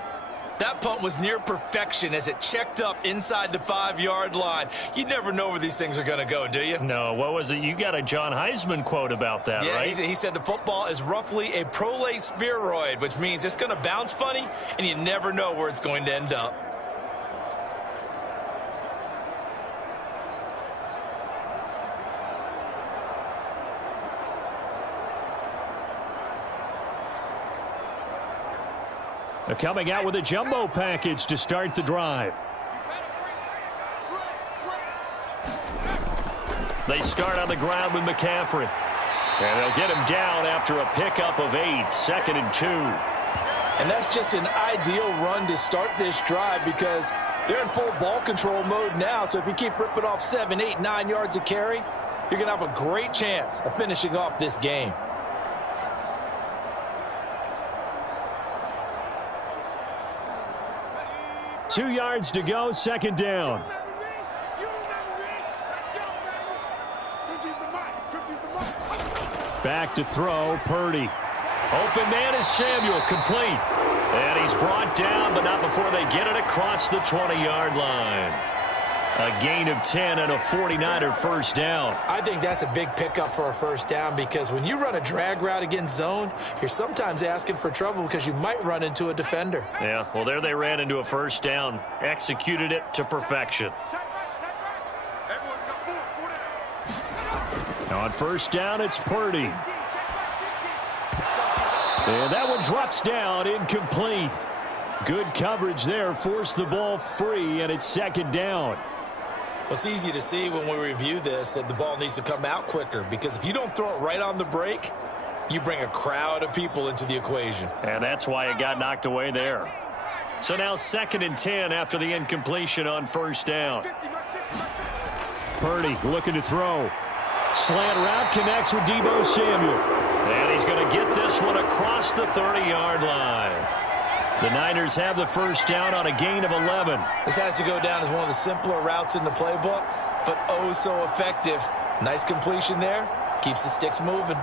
That punt was near perfection as it checked up inside the 5-yard line. You never know where these things are going to go, do you? No, what was it? You got a John Heisman quote about that, right? Yeah, he said the football is roughly a prolate spheroid, which means it's going to bounce funny, and you never know where it's going to end up. They're coming out with a jumbo package to start the drive. They start on the ground with McCaffrey. And they'll get him down after a pickup of 8, 2nd and 2. And that's just an ideal run to start this drive because they're in full ball control mode now. So if you keep ripping off 7, 8, 9 yards of carry, you're going to have a great chance of finishing off this game. Two yards to go, 2nd down. Back to throw, Purdy. Open man is Samuel, complete. And he's brought down, but not before they get it across the 20-yard line. A gain of 10 and a 49er first down. I think that's a big pickup for a first down because when you run a drag route against zone, you're sometimes asking for trouble because you might run into a defender. Yeah, well, there they ran into a first down. Executed it to perfection. Everyone got four down. On first down, it's Purdy. And that one drops down, incomplete. Good coverage there, forced the ball free, and it's second down. It's easy to see when we review this that the ball needs to come out quicker because if you don't throw it right on the break, you bring a crowd of people into the equation. And that's why it got knocked away there. So now 2nd and 10 after the incompletion on first down. Purdy looking to throw. Slant route connects with Deebo Samuel. And he's going to get this one across the 30-yard line. The Niners have the first down on a gain of 11. This has to go down as one of the simpler routes in the playbook, but oh so effective. Nice completion there. Keeps the sticks moving.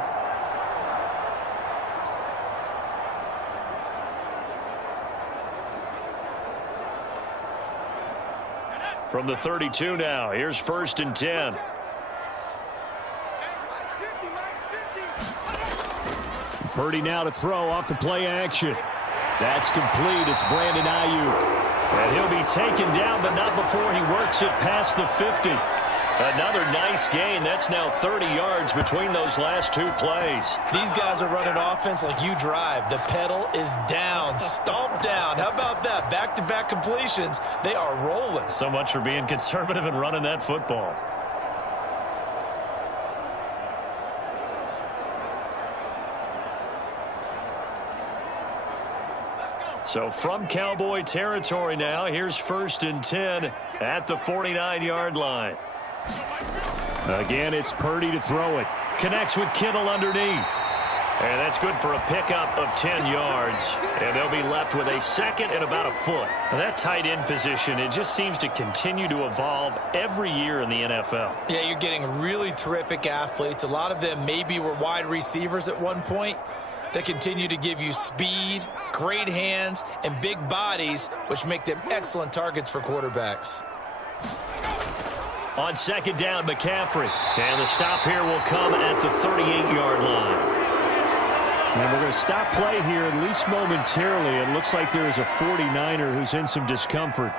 From the 32 now, here's 1st and 10. Purdy now to throw off the play action. That's complete. It's Brandon Ayuk. And he'll be taken down, but not before he works it past the 50. Another nice gain. That's now 30 yards between those last two plays. These guys are running offense like you drive. The pedal is down, stomp down. How about that? Back-to-back completions. They are rolling. So much for being conservative and running that football. So from Cowboy territory now, here's 1st and 10 at the 49-yard line. Again, it's Purdy to throw it. Connects with Kittle underneath. And that's good for a pickup of 10 yards. And they'll be left with a 2nd and about a foot. Now, that tight end position, it just seems to continue to evolve every year in the NFL. Yeah, you're getting really terrific athletes. A lot of them maybe were wide receivers at one point. They continue to give you speed, great hands, and big bodies, which make them excellent targets for quarterbacks. On 2nd down, McCaffrey. And the stop here will come at the 38-yard line. And we're going to stop play here, at least momentarily. It looks like there is a 49er who's in some discomfort.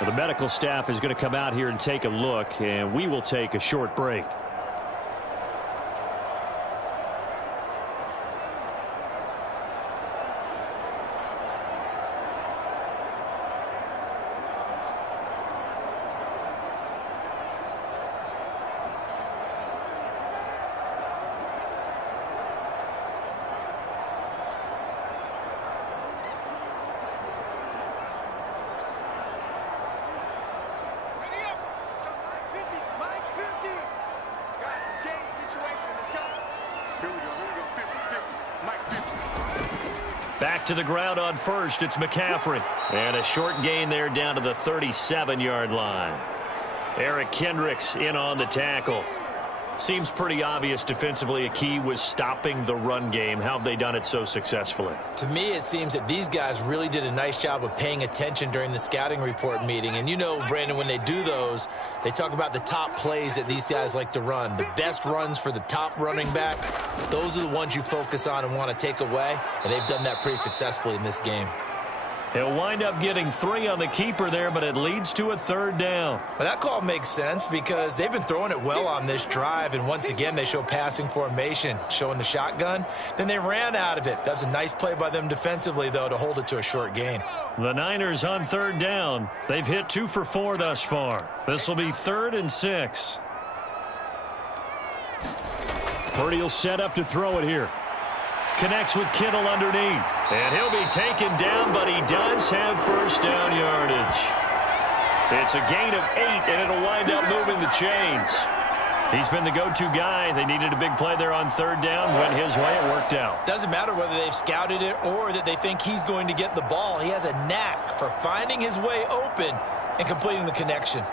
The medical staff is going to come out here and take a look, and we will take a short break. Back to the ground on first, it's McCaffrey. And a short gain there down to the 37-yard line. Eric Kendricks in on the tackle. Seems pretty obvious defensively a key was stopping the run game. How have they done it so successfully? To me, it seems that these guys really did a nice job of paying attention during the scouting report meeting. And you know, Brandon, when they do those, they talk about the top plays that these guys like to run. The best runs for the top running back, those are the ones you focus on and want to take away. And they've done that pretty successfully in this game. He'll wind up getting 3 on the keeper there, but it leads to a 3rd down. But that call makes sense because they've been throwing it well on this drive, and once again they show passing formation, showing the shotgun. Then they ran out of it. That's a nice play by them defensively, though, to hold it to a short gain. The Niners on 3rd down. They've hit 2 for 4 thus far. This will be 3rd and 6. Purdy will set up to throw it here. Connects with Kittle underneath. And he'll be taken down, but he does have first down yardage. It's a gain of 8, and it'll wind up moving the chains. He's been the go-to guy. They needed a big play there on 3rd down. Went his way. It worked out. Doesn't matter whether they've scouted it or that they think he's going to get the ball. He has a knack for finding his way open and completing the connection.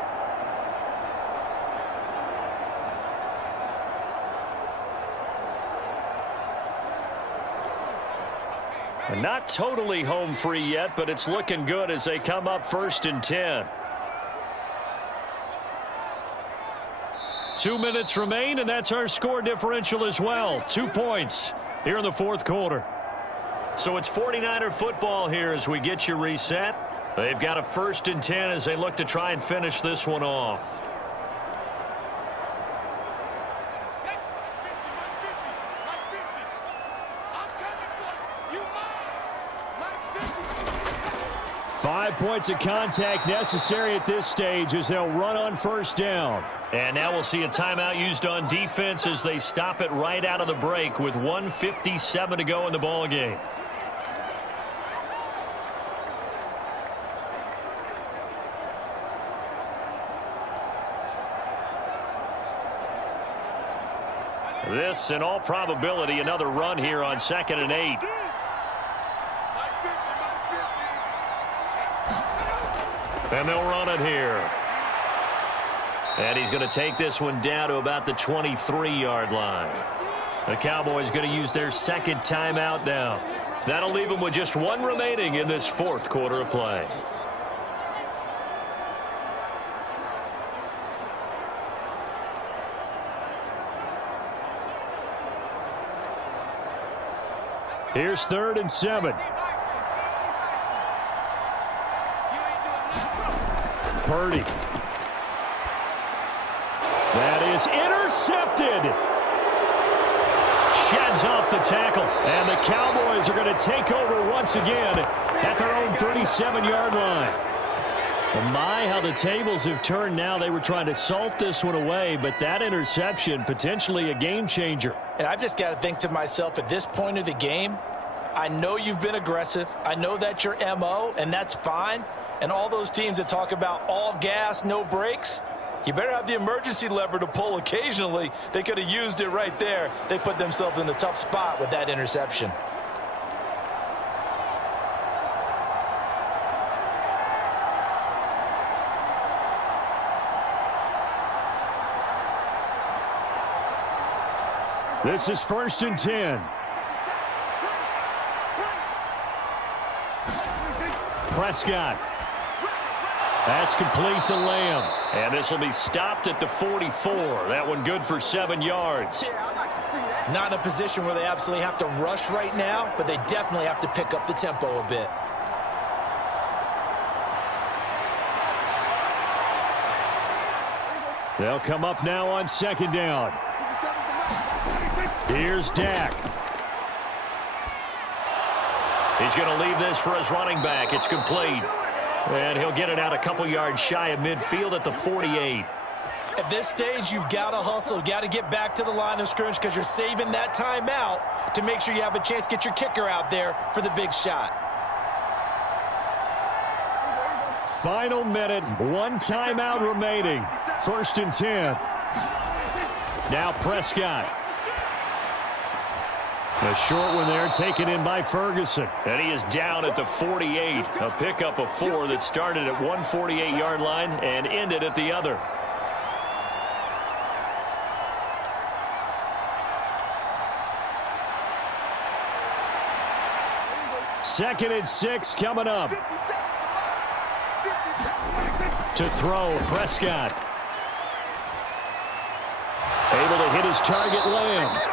And not totally home free yet, but it's looking good as they come up 1st and 10. 2 minutes remain, and that's our score differential as well. 2 points here in the fourth quarter. So it's 49er football here as we get you reset. They've got a 1st and 10 as they look to try and finish this one off. Five points of contact necessary at this stage as they'll run on 1st down. And now we'll see a timeout used on defense as they stop it right out of the break with 1:57 to go in the ball game. This, in all probability, another run here on 2nd and 8. And they'll run it here. And he's going to take this one down to about the 23-yard line. The Cowboys going to use their 2nd timeout now. That'll leave them with just 1 remaining in this 4th quarter of play. Here's 3rd and 7. Purdy. That is intercepted. Sheds off the tackle. And the Cowboys are going to take over once again at their own 37-yard line. Well, my, how the tables have turned now. They were trying to salt this one away, but that interception, potentially a game changer. And I've just got to think to myself, at this point of the game, I know you've been aggressive. I know that's your MO, and that's fine. And all those teams that talk about all gas, no brakes, you better have the emergency lever to pull occasionally. They could have used it right there. They put themselves in a tough spot with that interception. This is 1st and 10. Prescott. That's complete to Lamb. And this will be stopped at the 44. That one good for 7 yards. Not in a position where they absolutely have to rush right now, but they definitely have to pick up the tempo a bit. They'll come up now on 2nd down. Here's Dak. He's going to leave this for his running back. It's complete. And he'll get it out a couple yards shy of midfield at the 48. At this stage, you've got to hustle. Got to get back to the line of scrimmage because you're saving that timeout to make sure you have a chance to get your kicker out there for the big shot. Final minute, 1 timeout remaining. 1st and 10. Now Prescott. A short one there taken in by Ferguson. And he is down at the 48. A pickup of 4 that started at 148-yard line and ended at the other. Second and 6 coming up. To throw, Prescott. Able to hit his target, Lamb.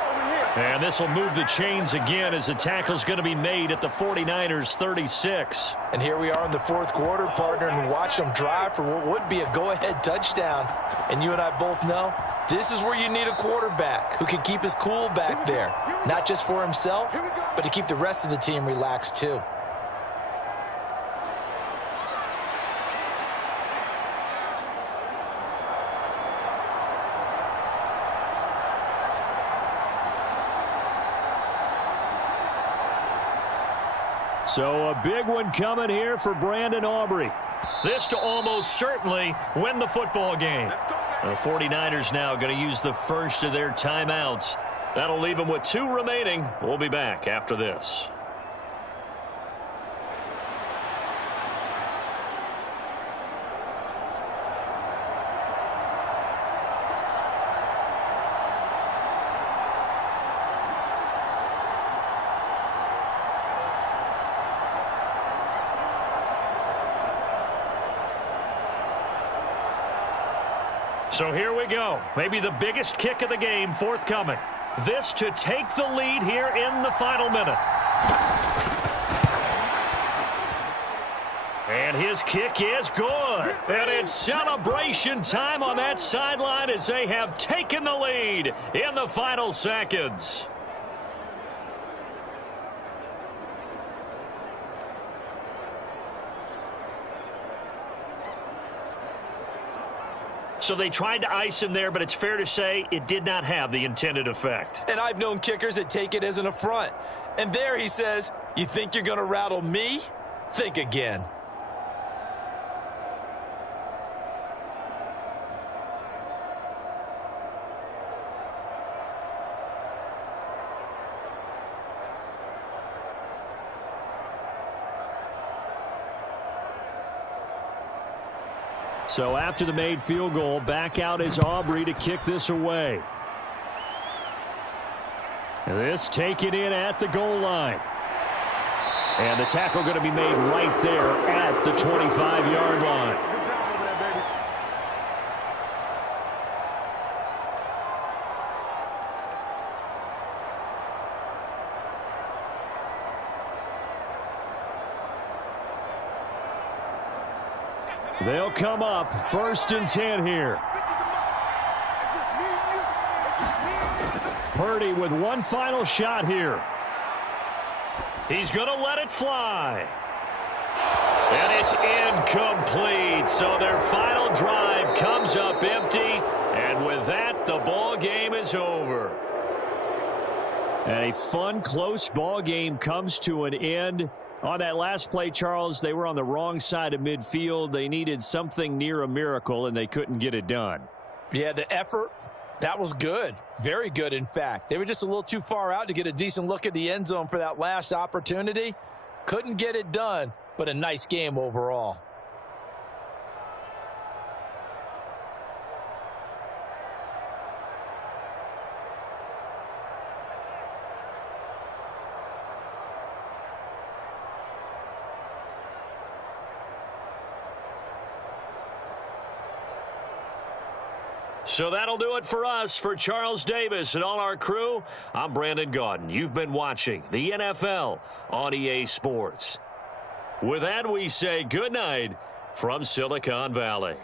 And this will move the chains again as the tackle's going to be made at the 49ers 36. And here we are in the 4th quarter, partner, and watch them drive for what would be a go-ahead touchdown. And you and I both know this is where you need a quarterback who can keep his cool back there, not just for himself, but to keep the rest of the team relaxed too. So a big one coming here for Brandon Aubrey. This to almost certainly win the football game. The 49ers now going to use the first of their timeouts. That'll leave them with 2 remaining. We'll be back after this. So here we go. Maybe the biggest kick of the game forthcoming. This to take the lead here in the final minute. And his kick is good. And it's celebration time on that sideline as they have taken the lead in the final seconds. So they tried to ice him there, but it's fair to say it did not have the intended effect. And I've known kickers that take it as an affront. And there he says, you think you're going to rattle me? Think again. So after the made field goal, back out is Aubrey to kick this away. This taken in at the goal line. And the tackle going to be made right there at the 25-yard line. They'll come up 1st and 10 here. Purdy with one final shot here. He's going to let it fly. And it's incomplete. So their final drive comes up empty. And with that, the ball game is over. And a fun, close ball game comes to an end. On that last play, Charles, they were on the wrong side of midfield. They needed something near a miracle, and they couldn't get it done. Yeah, the effort, that was good. Very good, in fact. They were just a little too far out to get a decent look at the end zone for that last opportunity. Couldn't get it done, but a nice game overall. So that'll do it for us. For Charles Davis and all our crew, I'm Brandon Gaudin. You've been watching the NFL on EA Sports. With that, we say good night from Silicon Valley.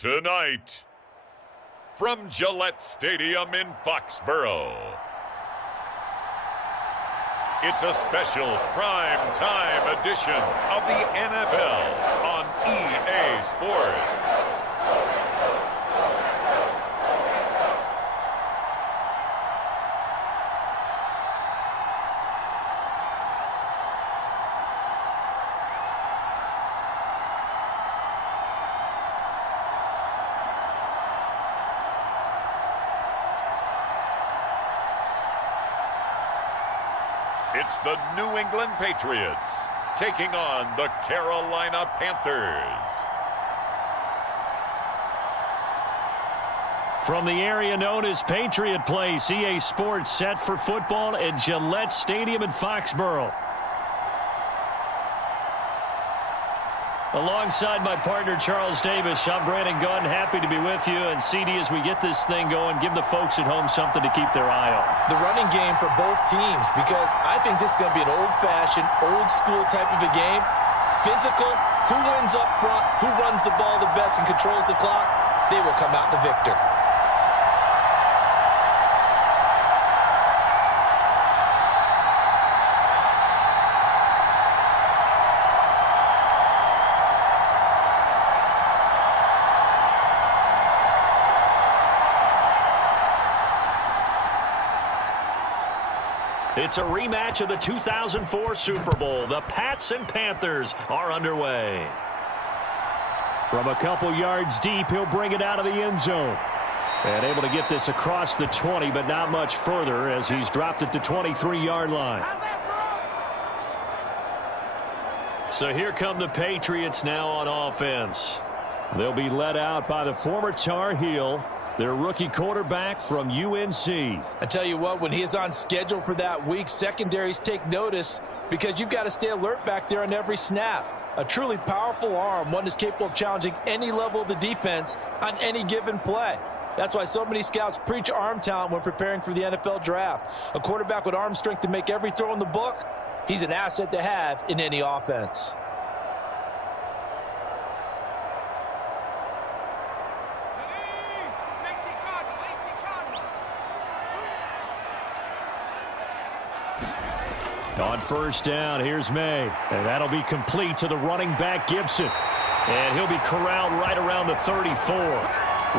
Tonight, from Gillette Stadium in Foxborough, it's a special prime time edition of the NFL on EA Sports. It's the New England Patriots taking on the Carolina Panthers. From the area known as Patriot Place, EA Sports set for football at Gillette Stadium in Foxborough. Alongside my partner, Charles Davis, I'm Brandon Gunn, happy to be with you. And CD, as we get this thing going, give the folks at home something to keep their eye on. The running game for both teams, because I think this is going to be an old-fashioned, old-school type of a game. Physical, who wins up front, who runs the ball the best and controls the clock, they will come out the victor. It's a rematch of the 2004 Super Bowl. The Pats and Panthers are underway. From a couple yards deep, he'll bring it out of the end zone. And able to get this across the 20, but not much further as he's dropped it to 23-yard line. So here come the Patriots now on offense. They'll be led out by the former Tar Heel, their rookie quarterback from UNC. I tell you what, when he is on schedule for that week, secondaries take notice because you've got to stay alert back there on every snap. A truly powerful arm, one that's capable of challenging any level of the defense on any given play. That's why so many scouts preach arm talent when preparing for the NFL draft. A quarterback with arm strength to make every throw in the book, he's an asset to have in any offense. On first down, here's May. And that'll be complete to the running back, Gibson. And he'll be corralled right around the 34.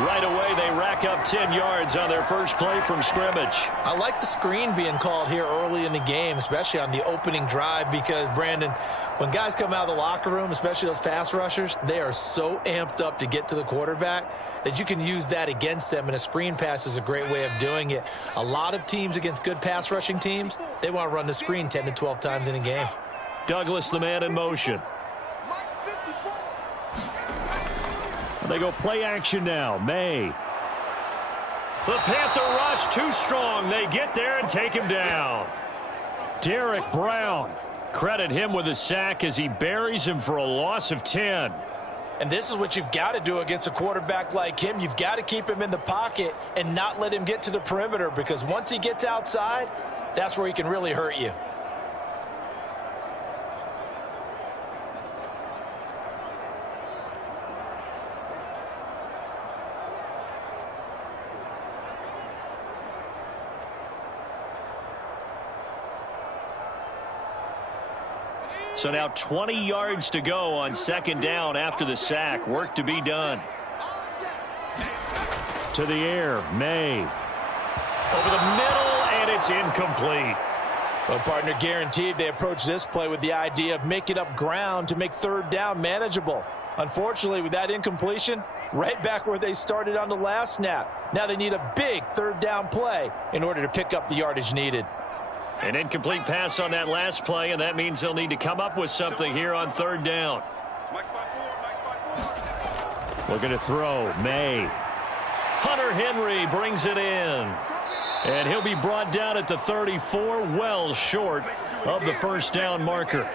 Right away, they rack up 10 yards on their first play from scrimmage. I like the screen being called here early in the game, especially on the opening drive, because, Brandon, when guys come out of the locker room, especially those pass rushers, they are so amped up to get to the quarterback that you can use that against them, and a screen pass is a great way of doing it. A lot of teams against good pass rushing teams, they want to run the screen 10 to 12 times in a game. Douglas, the man in motion. They go play action now. May. The Panther rush too strong. They get there and take him down. Derek Brown. Credit him with a sack as he buries him for a loss of 10. And this is what you've got to do against a quarterback like him. You've got to keep him in the pocket and not let him get to the perimeter, because once he gets outside, that's where he can really hurt you. So now 20 yards to go on second down after the sack. Work to be done. To the air, May. Over the middle, and it's incomplete. Well, partner, guaranteed they approach this play with the idea of making up ground to make third down manageable. Unfortunately, with that incompletion, right back where they started on the last snap. Now they need a big third down play in order to pick up the yardage needed. An incomplete pass on that last play, and that means they'll need to come up with something here on third down. Looking to throw, May. Hunter Henry brings it in. And he'll be brought down at the 34, well short of the first down marker.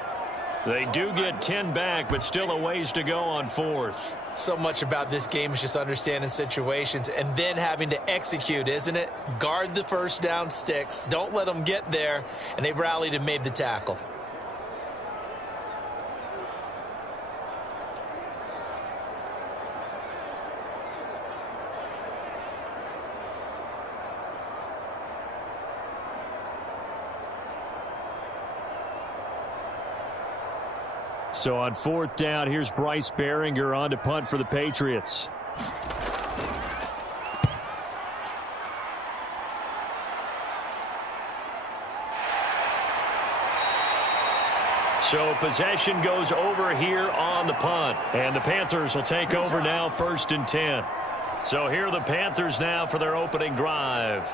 They do get 10 back, but still a ways to go on fourth. So much about this game is just understanding situations and then having to execute, isn't it? Guard the first down sticks. Don't let them get there. And they rallied and made the tackle. So on 4th down, here's Bryce Behringer on to punt for the Patriots. So possession goes over here on the punt. And the Panthers will take over now, 1st and 10. So here are the Panthers now for their opening drive.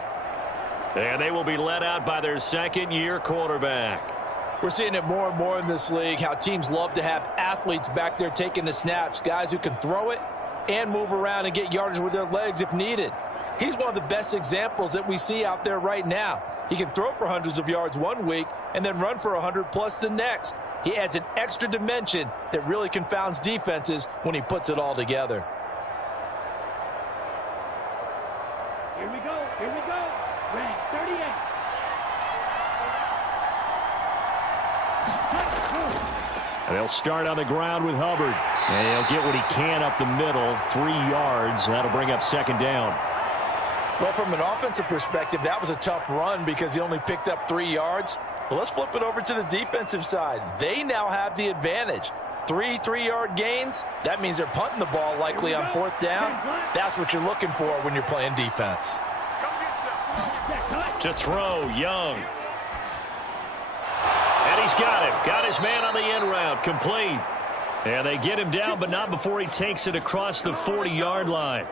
And they will be led out by their second-year quarterback. We're seeing it more and more in this league, how teams love to have athletes back there taking the snaps, guys who can throw it and move around and get yardage with their legs if needed. He's one of the best examples that we see out there right now. He can throw for hundreds of yards one week and then run for 100+ the next. He adds an extra dimension that really confounds defenses when he puts it all together. Here we go. Red 38. And they'll start on the ground with Hubbard. And he'll get what he can up the middle, 3 yards. That'll bring up 2nd down. Well, from an offensive perspective, that was a tough run because he only picked up 3 yards. Well, let's flip it over to the defensive side. They now have the advantage. 3 3-yard gains. That means they're punting the ball likely on 4th down. That's what you're looking for when you're playing defense. To throw, Young. And he's got him. Got his man on the end route. Complete. And they get him down, but not before he takes it across the 40-yard line.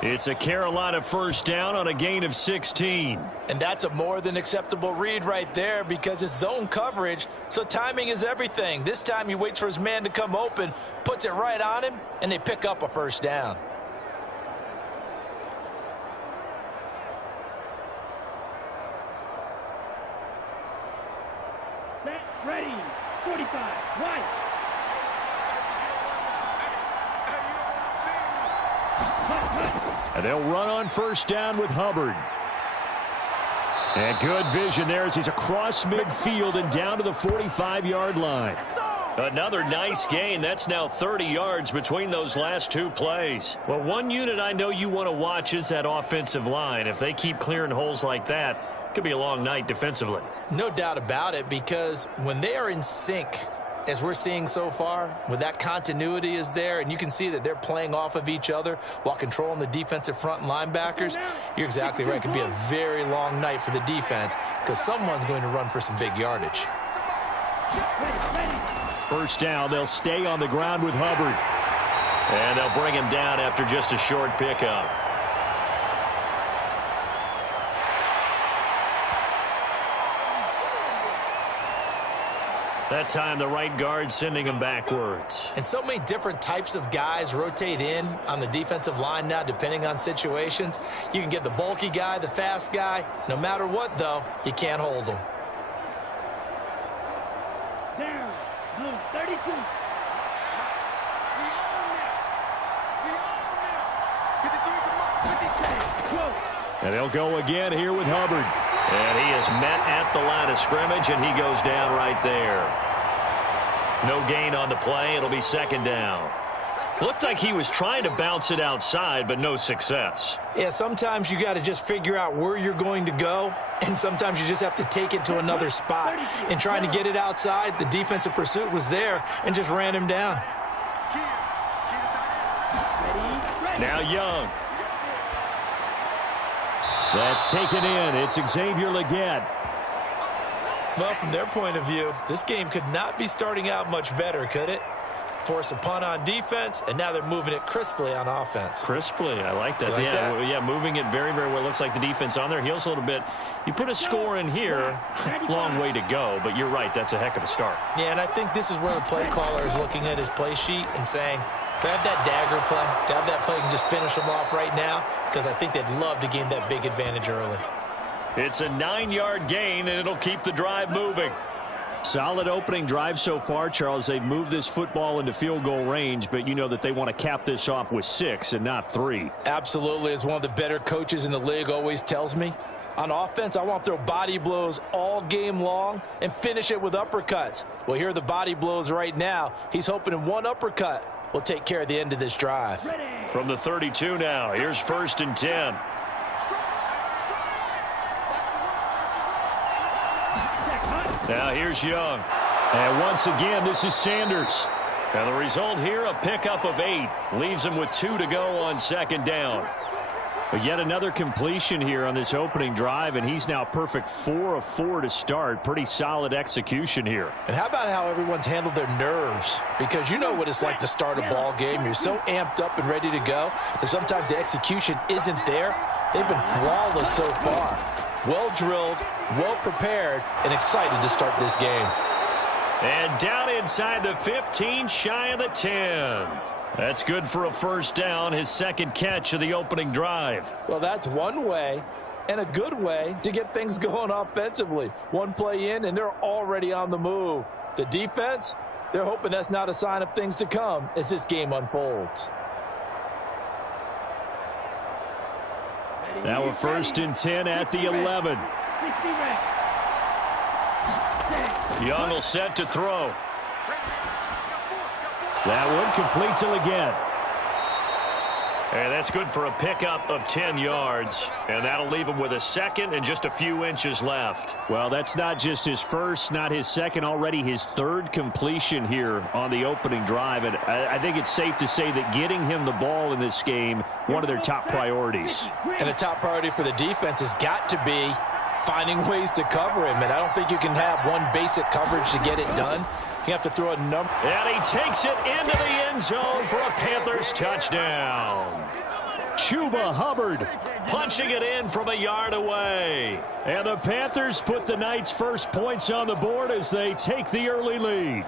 It's a Carolina 1st down on a gain of 16. And that's a more than acceptable read right there because it's zone coverage, so timing is everything. This time he waits for his man to come open, puts it right on him, and they pick up a 1st down. Set, ready. 45. White. And they'll run on 1st down with Hubbard. And good vision there as he's across midfield and down to the 45-yard line. Another nice gain. That's now 30 yards between those last 2 plays. Well, one unit I know you want to watch is that offensive line. If they keep clearing holes like that, it could be a long night defensively. No doubt about it, because when they are in sync, as we're seeing so far, when that continuity is there and you can see that they're playing off of each other while controlling the defensive front and linebackers, you're exactly right. It could be a very long night for the defense because someone's going to run for some big yardage. 1st down, they'll stay on the ground with Hubbard. And they'll bring him down after just a short pickup. That time the right guard sending him backwards. And so many different types of guys rotate in on the defensive line now depending on situations. You can get the bulky guy, the fast guy. No matter what, though, you can't hold them. Down. Blue 32. And they'll go again here with Hubbard. And he is met at the line of scrimmage, and he goes down right there. No gain on the play. It'll be 2nd down. Looked like he was trying to bounce it outside, but no success. Yeah, sometimes you got to just figure out where you're going to go, and sometimes you just have to take it to another spot. In trying to get it outside, the defensive pursuit was there and just ran him down. Now Young. That's taken in. It's Xavier Legette. Well, from their point of view, this game could not be starting out much better, could it? Force a punt on defense, and now they're moving it crisply on offense. Crisply, I like that. Yeah, moving it very, very well. Looks like the defense on their heels a little bit. You put a score in here, long way to go, but you're right, that's a heck of a start. Yeah, and I think this is where the play caller is looking at his play sheet and saying, to have that dagger play, to have that play and just finish them off right now, because I think they'd love to gain that big advantage early. It's a 9-yard gain, and it'll keep the drive moving. Solid opening drive so far, Charles. They've moved this football into field goal range, but you know that they want to cap this off with 6 and not 3. Absolutely. As one of the better coaches in the league always tells me, on offense, I want to throw body blows all game long and finish it with uppercuts. Well, here are the body blows right now. He's hoping in one uppercut will take care of the end of this drive. From the 32 now, here's 1st and 10. Now here's Young. And once again, this is Sanders. And the result here, a pickup of 8. Leaves him with 2 to go on second down. But yet another completion here on this opening drive, and he's now perfect 4 of 4 to start. Pretty solid execution here. And how about how everyone's handled their nerves? Because you know what it's like to start a ball game. You're so amped up and ready to go, and sometimes the execution isn't there. They've been flawless so far. Well drilled, well prepared, and excited to start this game. And down inside the 15, shy of the 10. That's good for a first down, his second catch of the opening drive. Well, that's one way and a good way to get things going offensively. One play in, and they're already on the move. The defense, they're hoping that's not a sign of things to come as this game unfolds. Now a 1st and 10 at the 11. Young will set to throw. That one completes him again. And that's good for a pickup of 10 yards. And that'll leave him with a second and just a few inches left. Well, that's not just his first, not his second, already his 3rd completion here on the opening drive. And I think it's safe to say that getting him the ball in this game, one of their top priorities. And a top priority for the defense has got to be finding ways to cover him. And I don't think you can have one basic coverage to get it done. You have to throw a number. And he takes it into the end zone for a Panthers touchdown. Chuba Hubbard Punching it in from a yard away. And the Panthers put the Knights' first points on the board as they take the early lead.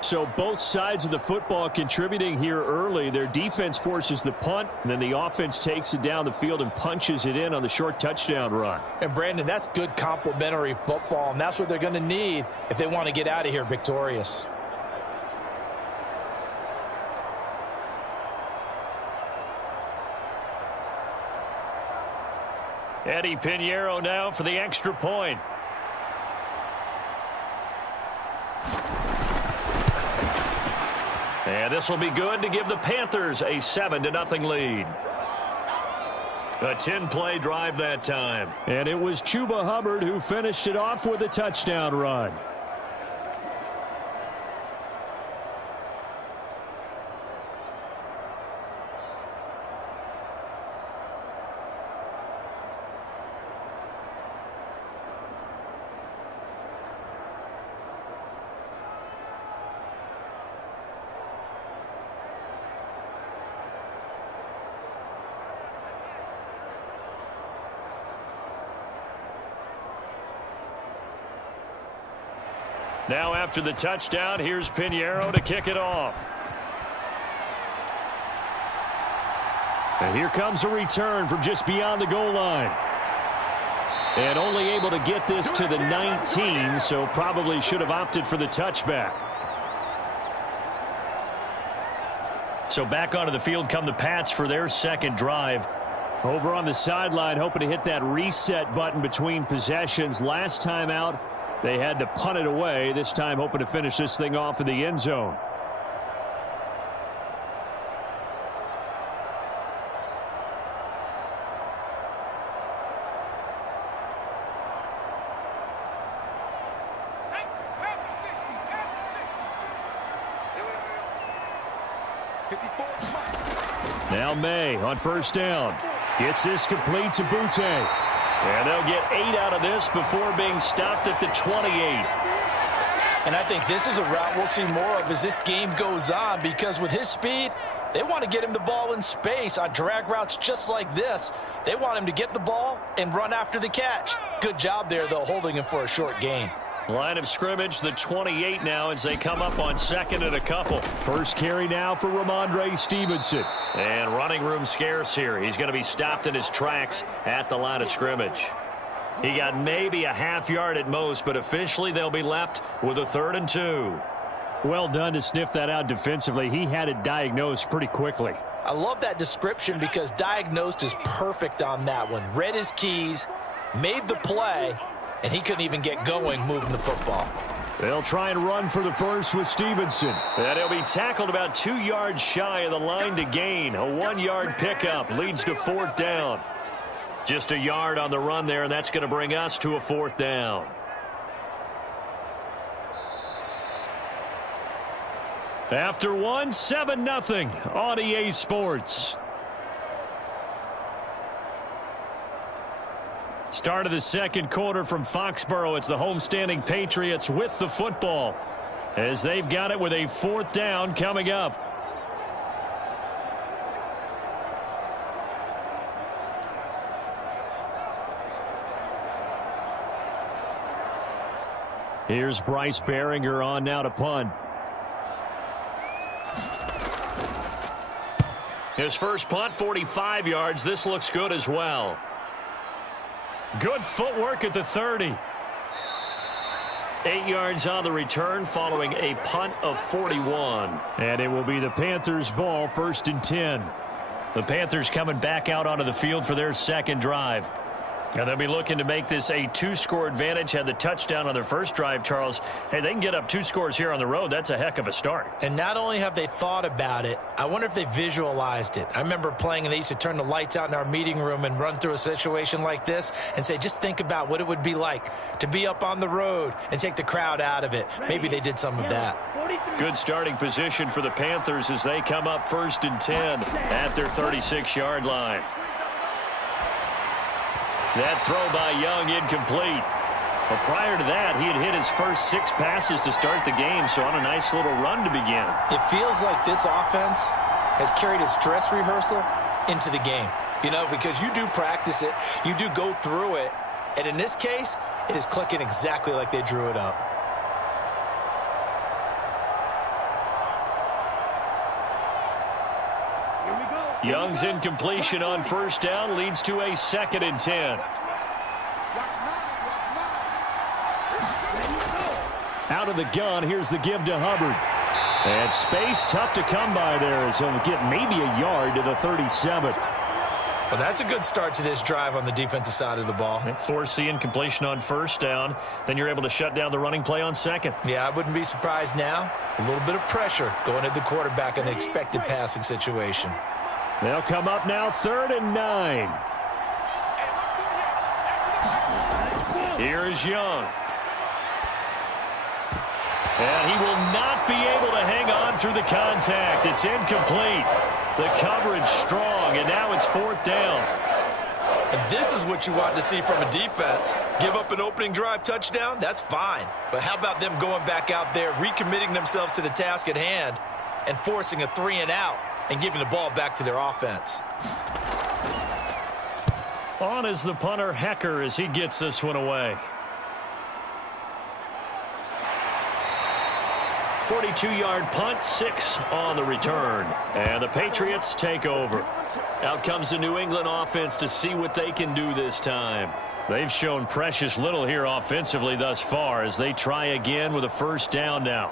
So both sides of the football contributing here early. Their defense forces the punt, and then the offense takes it down the field and punches it in on the short touchdown run. And Brandon, that's good complementary football, and that's what they're going to need if they want to get out of here victorious. Eddie Pinheiro now for the extra point. And this will be good to give the Panthers a 7-0 lead. A 10-play drive that time. And it was Chuba Hubbard who finished it off with a touchdown run. Now after the touchdown, here's Pinheiro to kick it off. And here comes a return from just beyond the goal line. And only able to get this to the 19, so probably should have opted for the touchback. So back onto the field come the Pats for their second drive. Over on the sideline, hoping to hit that reset button between possessions. Last time out, they had to punt it away. This time hoping to finish this thing off in the end zone. Now May on first down. Gets this complete to Butte. And they'll get 8 out of this before being stopped at the 28. And I think this is a route we'll see more of as this game goes on, because with his speed, they want to get him the ball in space on drag routes just like this. They want him to get the ball and run after the catch. Good job there, though, holding him for a short gain. Line of scrimmage, the 28 now as they come up on second and a couple. First carry now for Ramondre Stevenson. And running room scarce here. He's going to be stopped in his tracks at the line of scrimmage. He got maybe a half yard at most, but officially they'll be left with a 3rd and 2. Well done to sniff that out defensively. He had it diagnosed pretty quickly. I love that description because diagnosed is perfect on that one. Read his keys, made the play, and he couldn't even get going moving the football. They'll try and run for the first with Stevenson. And he'll be tackled about 2 yards shy of the line to gain. A 1-yard pickup leads to 4th down. Just a yard on the run there, and that's going to bring us to a 4th down. After one, 7-0 on EA Sports. Start of the second quarter from Foxborough. It's the homestanding Patriots with the football as they've got it with a 4th down coming up. Here's Bryce Behringer on now to punt. His first punt, 45 yards. This looks good as well. Good footwork at the 30. 8 yards on the return following a punt of 41. And it will be the Panthers' ball, 1st and 10. The Panthers coming back out onto the field for their second drive. And they'll be looking to make this a 2-score advantage. Had the touchdown on their first drive, Charles. Hey, they can get up 2 scores here on the road. That's a heck of a start. And not only have they thought about it, I wonder if they visualized it. I remember playing and they used to turn the lights out in our meeting room and run through a situation like this and say, just think about what it would be like to be up on the road and take the crowd out of it. Maybe they did some of that. Good starting position for the Panthers as they come up 1st and 10 at their 36-yard line. That throw by Young incomplete. But prior to that, he had hit his first 6 passes to start the game, so on a nice little run to begin. It feels like this offense has carried its dress rehearsal into the game. You know, because you do practice it, you do go through it, and in this case, it is clicking exactly like they drew it up. Young's incompletion on 1st down leads to a 2nd and 10. Out of the gun, here's the give to Hubbard. And space tough to come by there as he'll get maybe a yard to the 37. Well, that's a good start to this drive on the defensive side of the ball. Force the incompletion on 1st down. Then you're able to shut down the running play on 2nd. Yeah, I wouldn't be surprised now. A little bit of pressure going at the quarterback in an expected passing situation. They'll come up now 3rd and 9. Here is Young. And he will not be able to hang on through the contact. It's incomplete. The coverage strong, and now it's 4th down. And this is what you want to see from a defense. Give up an opening drive touchdown, that's fine. But how about them going back out there, recommitting themselves to the task at hand, and forcing a 3-and-out and giving the ball back to their offense. On is the punter, Hecker, as he gets this one away. 42-yard punt, 6 on the return. And the Patriots take over. Out comes the New England offense to see what they can do this time. They've shown precious little here offensively thus far as they try again with a 1st down now.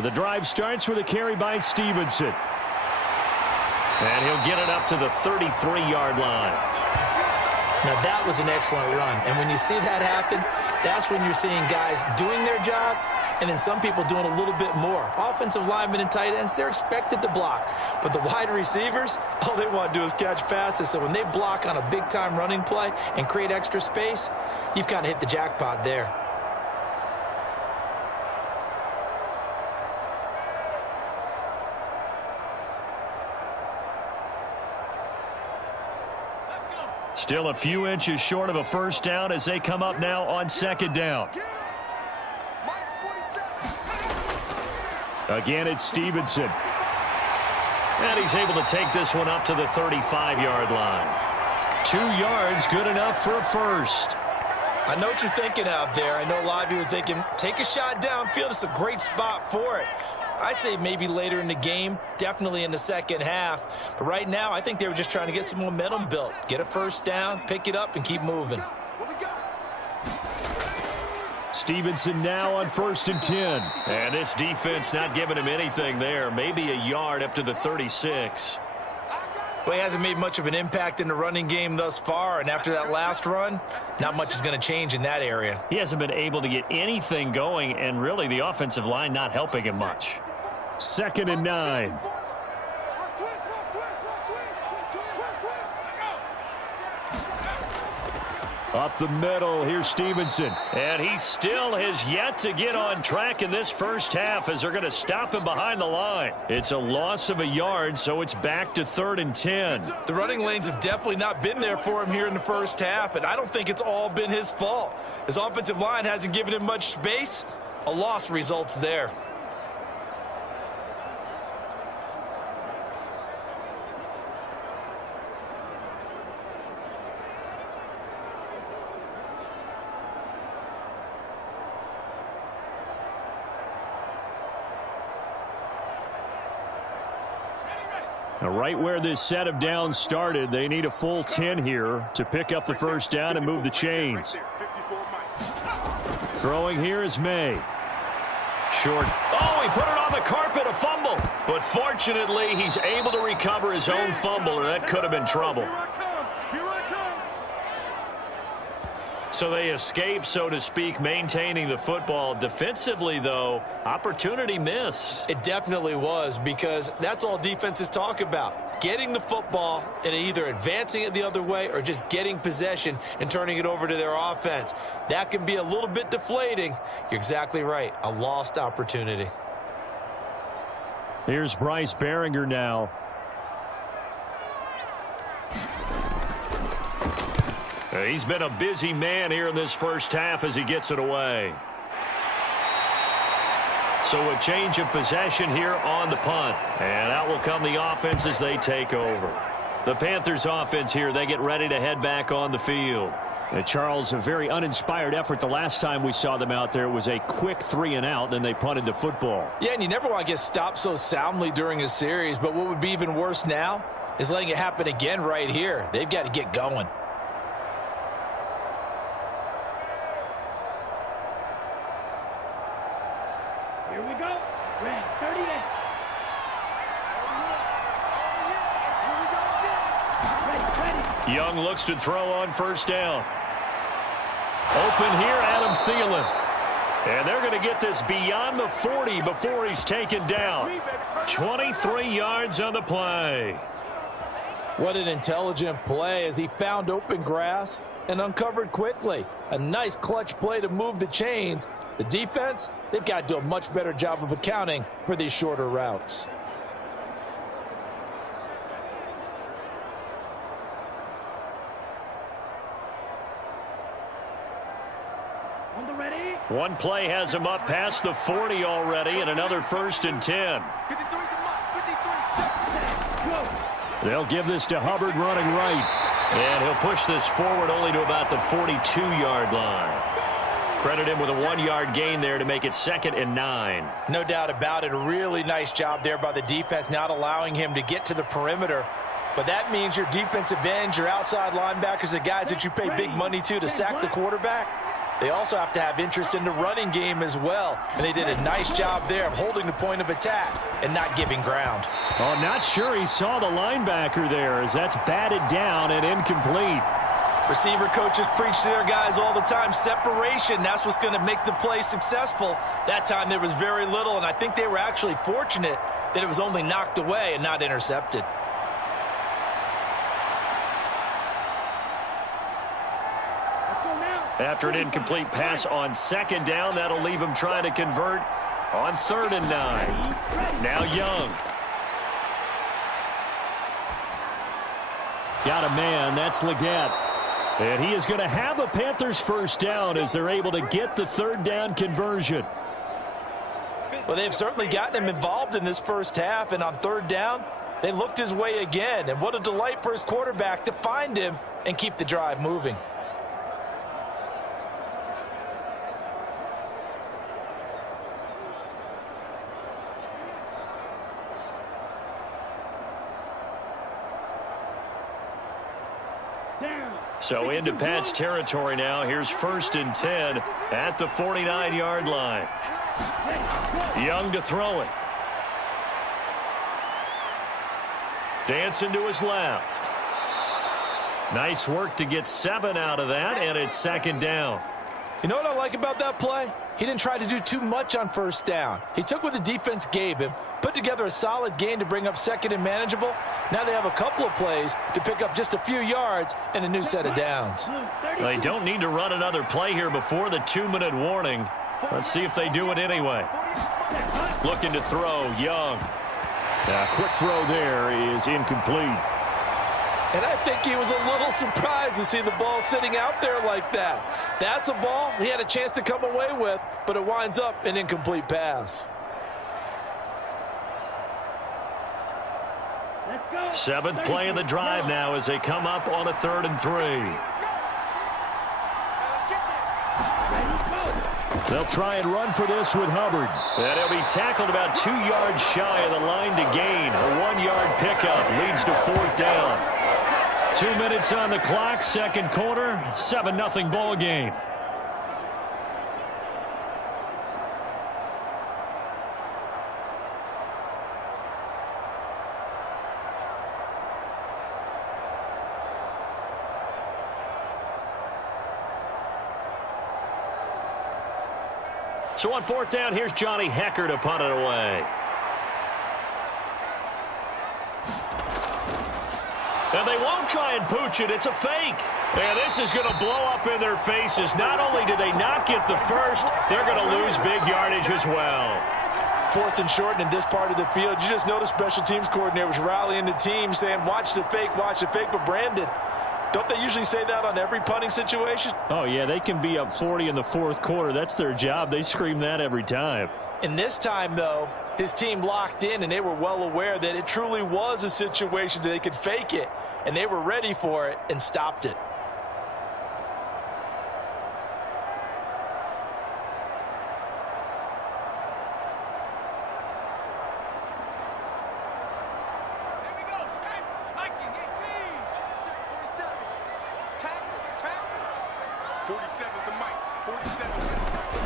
The drive starts with a carry by Stevenson. And he'll get it up to the 33-yard line. Now, that was an excellent run. And when you see that happen, that's when you're seeing guys doing their job and then some people doing a little bit more. Offensive linemen and tight ends, they're expected to block. But the wide receivers, all they want to do is catch passes. So when they block on a big-time running play and create extra space, you've kind of hit the jackpot there. Still a few inches short of a 1st down as they come up now on 2nd down. Again, it's Stevenson. And he's able to take this one up to the 35-yard line. 2 yards, good enough for a 1st. I know what you're thinking out there. I know a lot of you are thinking, take a shot downfield. It's a great spot for it. I'd say maybe later in the game, definitely in the second half. But right now, I think they were just trying to get some momentum built. Get a 1st down, pick it up, and keep moving. Stevenson now on 1st and 10. And this defense not giving him anything there. Maybe a yard up to the 36. Well, he hasn't made much of an impact in the running game thus far, and after that last run, not much is going to change in that area. He hasn't been able to get anything going, and really the offensive line not helping him much. 2nd and 9. Up the middle, here's Stevenson. And he still has yet to get on track in this first half as they're going to stop him behind the line. It's a loss of a yard, so it's back to 3rd and 10. The running lanes have definitely not been there for him here in the first half, and I don't think it's all been his fault. His offensive line hasn't given him much space. A loss results there. Now, right where this set of downs started, they need a full 10 here to pick up the first down and move the chains. Throwing here is May. Short. Oh, he put it on the carpet, a fumble. But fortunately, he's able to recover his own fumble, or that could have been trouble. So they escape, so to speak, maintaining the football. Defensively, though, opportunity miss. It definitely was, because that's all defenses talk about. Getting the football and either advancing it the other way or just getting possession and turning it over to their offense. That can be a little bit deflating. You're exactly right. A lost opportunity. Here's Bryce Behringer now. He's been a busy man here in this first half as he gets it away. So a change of possession here on the punt. And out will come the offense as they take over. The Panthers offense here, they get ready to head back on the field. And Charles, a very uninspired effort the last time we saw them out there. It was a quick 3 and out, then they punted the football. Yeah, and you never want to get stopped so soundly during a series, but what would be even worse now is letting it happen again right here. They've got to get going. Here we go. Red 38. Ready. Young looks to throw on first down. Open here, Adam Thielen. And they're going to get this beyond the 40 before he's taken down. 23 yards on the play. What an intelligent play as he found open grass and uncovered quickly. A nice clutch play to move the chains. The defense, they've got to do a much better job of accounting for these shorter routes. On the ready. One play has him up past the 40 already, and another 1st and 10. 53 to Mike. 53. Check. Go. They'll give this to Hubbard running right. And he'll push this forward only to about the 42-yard line. Credit him with a 1-yard gain there to make it 2nd and 9. No doubt about it. A really nice job there by the defense, not allowing him to get to the perimeter. But that means your defensive ends, your outside linebackers, the guys that you pay big money to sack the quarterback, they also have to have interest in the running game as well. And they did a nice job there of holding the point of attack and not giving ground. Oh, not sure he saw the linebacker there as that's batted down and incomplete. Receiver coaches preach to their guys all the time. Separation, that's what's going to make the play successful. That time there was very little, and I think they were actually fortunate that it was only knocked away and not intercepted. After an incomplete pass on 2nd down, that'll leave him trying to convert on 3rd and 9. Now Young. Got a man, that's Leggett. And he is going to have a Panthers first down as they're able to get the 3rd down conversion. Well, they've certainly gotten him involved in this first half, and on 3rd down, they looked his way again. And what a delight for his quarterback to find him and keep the drive moving. So into Pat's territory now. Here's 1st and 10 at the 49-yard line. Young to throw it. Dancing to his left. Nice work to get 7 out of that, and it's second down. You know what I like about that play? He didn't try to do too much on first down. He took what the defense gave him, put together a solid gain to bring up second and manageable. Now they have a couple of plays to pick up just a few yards and a new set of downs. They don't need to run another play here before the 2-minute warning. Let's see if they do it anyway. Looking to throw, Young. A quick throw there is incomplete. And I think he was a little surprised to see the ball sitting out there like that. That's a ball he had a chance to come away with, but it winds up an incomplete pass. Let's go. 7th play of the drive now as they come up on a 3rd and 3. They'll try and run for this with Hubbard. And he'll be tackled about 2 yards shy of the line to gain. A 1-yard pickup leads to 4th down. 2 minutes on the clock, second quarter, 7-0 ball game. So on 4th down, here's Johnny Hecker to punt it away. And they won't try and pooch it. It's a fake. And this is going to blow up in their faces. Not only do they not get the first, they're going to lose big yardage as well. 4th and short in this part of the field. You just notice special teams coordinators rallying the team saying, watch the fake, but Brandon, don't they usually say that on every punting situation? Oh, yeah, they can be up 40 in the 4th quarter. That's their job. They scream that every time. And this time, though, his team locked in, and they were well aware that it truly was a situation that they could fake it, and they were ready for it and stopped it.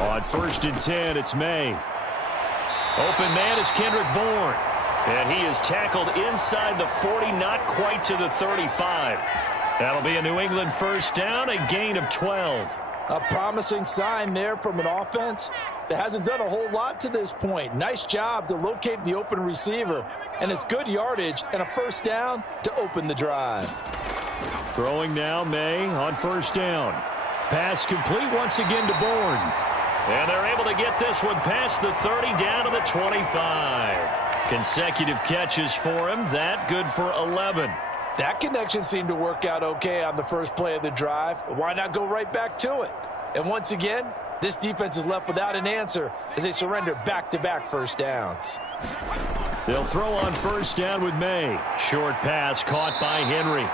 On 1st and 10, it's May. Open man is Kendrick Bourne. And he is tackled inside the 40, not quite to the 35. That'll be a New England first down, a gain of 12. A promising sign there from an offense that hasn't done a whole lot to this point. Nice job to locate the open receiver. And it's good yardage and a first down to open the drive. Throwing now, May on 1st down. Pass complete once again to Bourne. And they're able to get this one past the 30 down to the 25. Consecutive catches for him. That good for 11. That connection seemed to work out okay on the first play of the drive. Why not go right back to it? And once again, this defense is left without an answer as they surrender back-to-back first downs. They'll throw on 1st down with May. Short pass caught by Henry.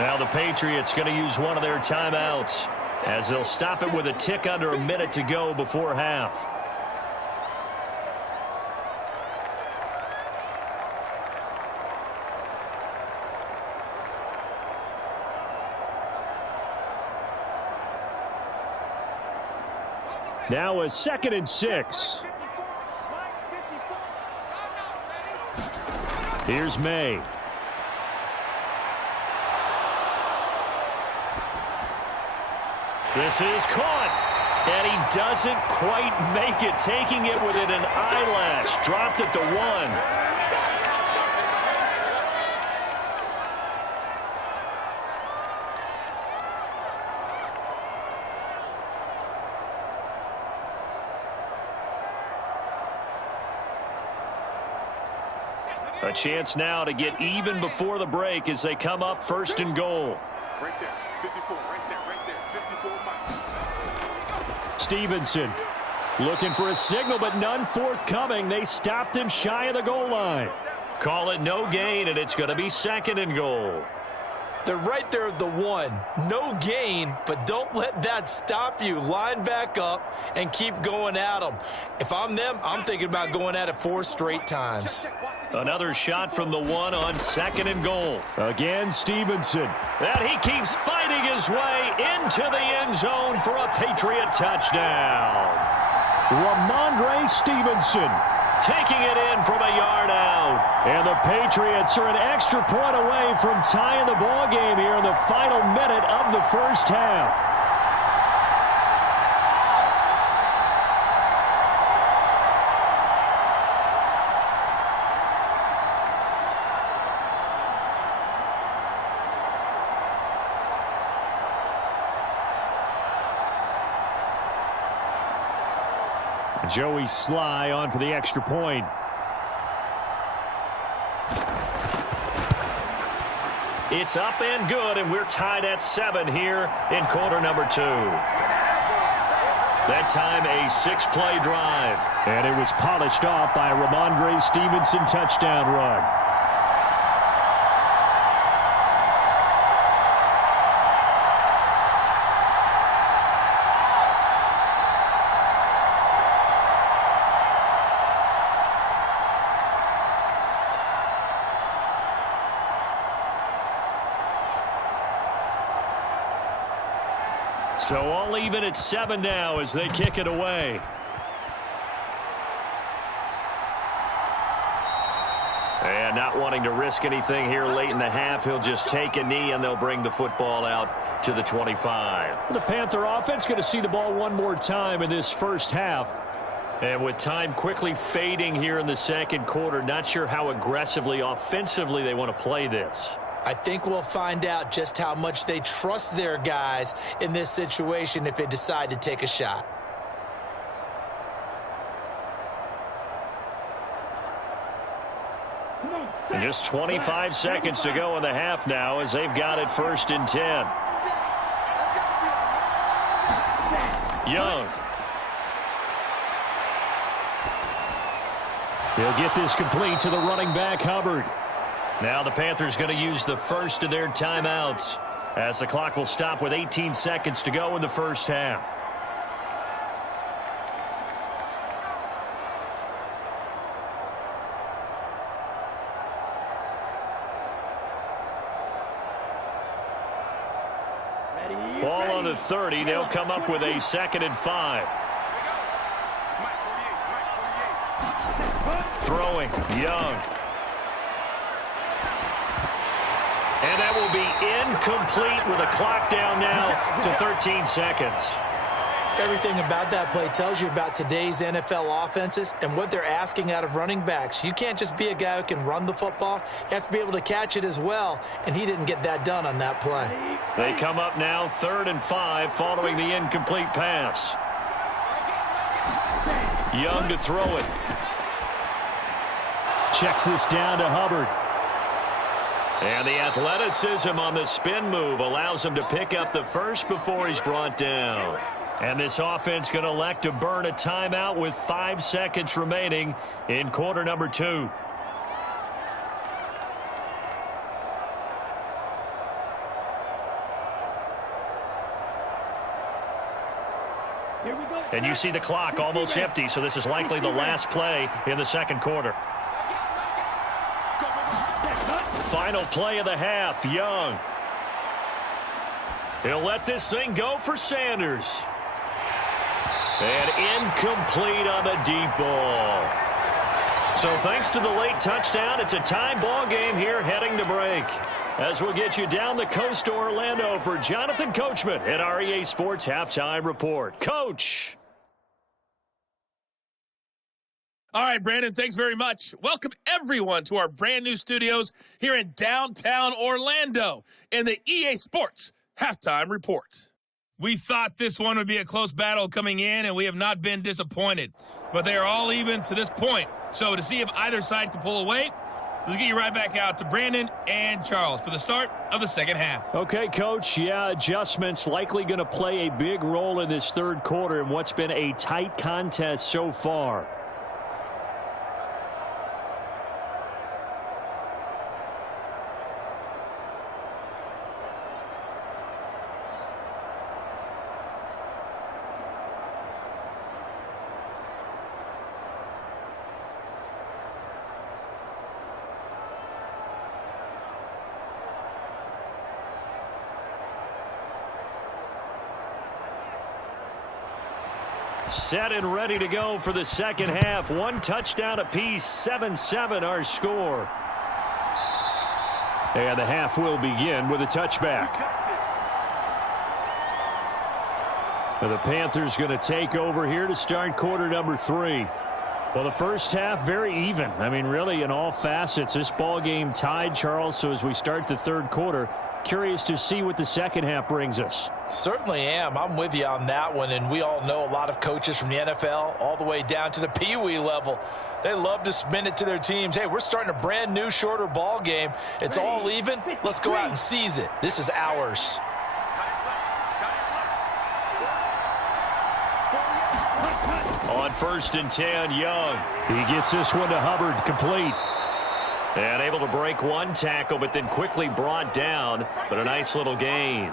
Now the Patriots going to use one of their timeouts as they'll stop it with a tick under a minute to go before half. Now a 2nd and 6. Here's May. This is caught. And he doesn't quite make it, taking it within an eyelash. Dropped at the 1. A chance now to get even before the break as they come up 1st and goal. Right there, 54, right there, 54 miles. Stevenson looking for a signal, but none forthcoming. They stopped him shy of the goal line. Call it no gain, and it's going to be 2nd and goal. They're right there at the 1. No gain, but don't let that stop you. Line back up and keep going at them. If I'm them, I'm thinking about going at it 4 straight times. Another shot from the 1 on 2nd and goal. Again, Stevenson. And he keeps fighting his way into the end zone for a Patriot touchdown. Ramondre Stevenson taking it in from a yard out. And the Patriots are an extra point away from tying the ball game here in the final minute of the first half. Joey Sly on for the extra point. It's up and good, and we're tied at 7 here in quarter number 2. That time a 6-play drive. And it was polished off by a Ramondre Stevenson touchdown run. So all even at 7 now as they kick it away. And not wanting to risk anything here late in the half, he'll just take a knee and they'll bring the football out to the 25. The Panther offense going to see the ball one more time in this first half. And with time quickly fading here in the second quarter, not sure how aggressively, offensively they want to play this. I think we'll find out just how much they trust their guys in this situation if they decide to take a shot. And just 25 seconds to go in the half now as they've got it 1st and 10. Young. He'll get this complete to the running back, Hubbard. Now the Panthers going to use the first of their timeouts as the clock will stop with 18 seconds to go in the first half. Ball on the 30. They'll come up with a 2nd and 5. Throwing, Young. And that will be incomplete with a clock down now to 13 seconds. Everything about that play tells you about today's NFL offenses and what they're asking out of running backs. You can't just be a guy who can run the football. You have to be able to catch it as well, and he didn't get that done on that play. They come up now 3rd and 5 following the incomplete pass. Young to throw it. Checks this down to Hubbard. And the athleticism on the spin move allows him to pick up the first before he's brought down. And this offense going to elect to burn a timeout with 5 seconds remaining in quarter number 2. And you see the clock almost empty, so this is likely the last play in the second quarter. Final play of the half, Young. He'll let this thing go for Sanders. And incomplete on the deep ball. So thanks to the late touchdown, it's a tie ball game here heading to break. As we'll get you down the coast to Orlando for Jonathan Coachman at our EA Sports Halftime Report. Coach. All right, Brandon, thanks very much. Welcome, everyone, to our brand new studios here in downtown Orlando in the EA Sports Halftime Report. We thought this one would be a close battle coming in, and we have not been disappointed. But they are all even to this point. So to see if either side can pull away, let's get you right back out to Brandon and Charles for the start of the second half. Okay, Coach. Yeah, adjustments likely going to play a big role in this third quarter in what's been a tight contest so far. Set and ready to go for the second half. One touchdown apiece, 7-7 our score. And the half will begin with a touchback. Now the Panthers going to take over here to start quarter number 3. Well, the first half, very even. I mean, really, in all facets, this ball game tied, Charles. So as we start the third quarter, curious to see what the second half brings us. Certainly am. I'm with you on that one. And we all know a lot of coaches from the NFL all the way down to the Pee Wee level. They love to spin it to their teams. Hey, we're starting a brand new, shorter ball game. It's all even. Let's go out and seize it. This is ours. On 1st and 10, Young. He gets this one to Hubbard, complete. And able to break one tackle, but then quickly brought down. But a nice little gain.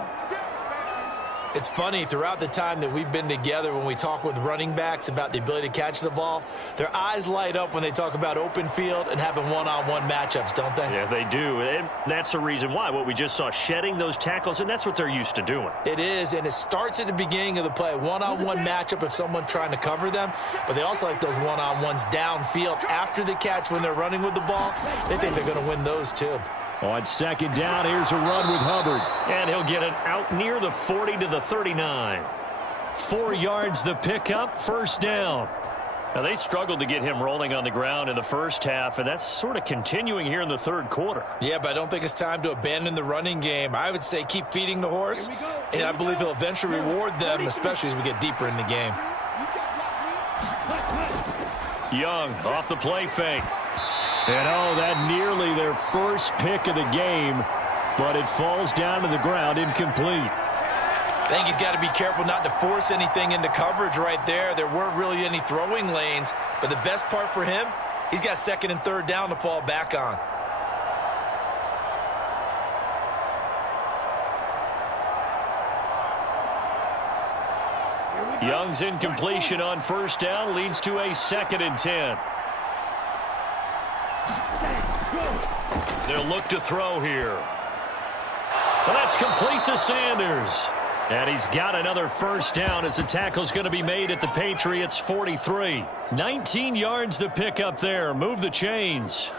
It's funny, throughout the time that we've been together, when we talk with running backs about the ability to catch the ball, their eyes light up when they talk about open field and having one-on-one matchups, don't they? Yeah, they do. And that's the reason why. What we just saw, shedding those tackles, and that's what they're used to doing. It is, and it starts at the beginning of the play. One-on-one matchup if someone's trying to cover them, but they also like those one-on-ones downfield after the catch when they're running with the ball. They think they're going to win those, too. On second down, here's a run with Hubbard. And he'll get it out near the 40 to the 39. 4 yards the pickup, first down. Now, they struggled to get him rolling on the ground in the first half, and that's sort of continuing here in the third quarter. Yeah, but I don't think it's time to abandon the running game. I would say keep feeding the horse, and I believe he'll eventually reward them, especially as we get deeper in the game. Young off the play fake. And oh, that nearly their first pick of the game, but it falls down to the ground, incomplete. I think he's got to be careful not to force anything into coverage right there. There weren't really any throwing lanes, but the best part for him, he's got second and third down to fall back on. Young's incompletion on first down leads to a 2nd and 10. They'll look to throw here. Well, that's complete to Sanders. And he's got another first down as the tackle's going to be made at the Patriots' 43. 19 yards to pick up there. Move the chains.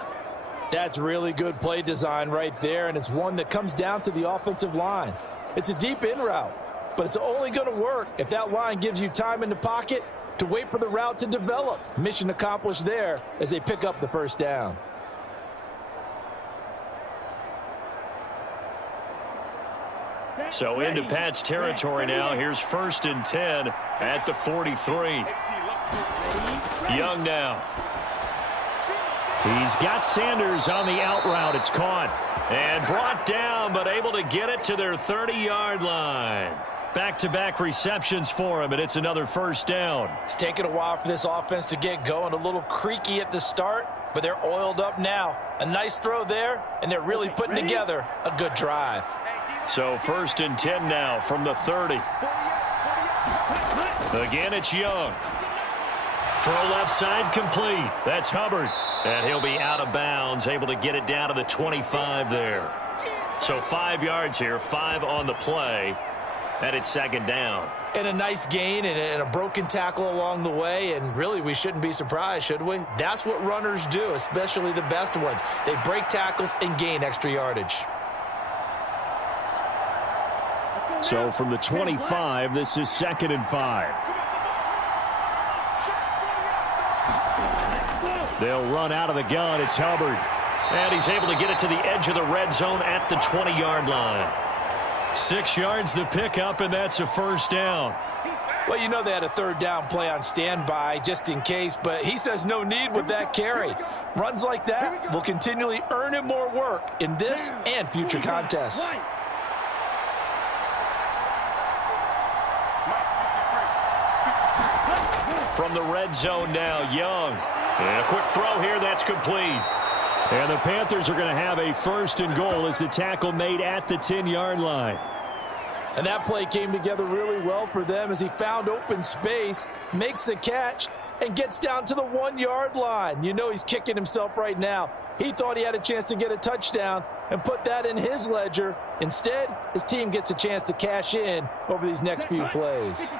That's really good play design right there, and it's one that comes down to the offensive line. It's a deep in route, but it's only going to work if that line gives you time in the pocket to wait for the route to develop. Mission accomplished there as they pick up the first down. So into Pat's territory now. Here's 1st and 10 at the 43. Young now. He's got Sanders on the out route. It's caught and brought down, but able to get it to their 30-yard line. Back-to-back receptions for him, and it's another first down. It's taken a while for this offense to get going. A little creaky at the start, but they're oiled up now. A nice throw there, and they're really putting together a good drive. So 1st and 10 now from the 30. Again, it's Young. Throw left side complete. That's Hubbard. And he'll be out of bounds, able to get it down to the 25 there. So 5 yards here, 5 on the play. And it's 2nd down. And a nice gain and a broken tackle along the way. And really, we shouldn't be surprised, should we? That's what runners do, especially the best ones. They break tackles and gain extra yardage. So from the 25, this is 2nd and 5. They'll run out of the gun. It's Hubbard. And he's able to get it to the edge of the red zone at the 20-yard line. 6 yards the pickup, and that's a first down. Well, you know they had a third down play on standby just in case, but he says no need with that carry. Runs like that will continually earn him more work in this and future contests. From the red zone now, Young. And a quick throw here, that's complete. And the Panthers are going to have a 1st and goal as the tackle made at the 10-yard line. And that play came together really well for them as he found open space, makes the catch, and gets down to the 1-yard line. You know he's kicking himself right now. He thought he had a chance to get a touchdown and put that in his ledger. Instead, his team gets a chance to cash in over these next few plays.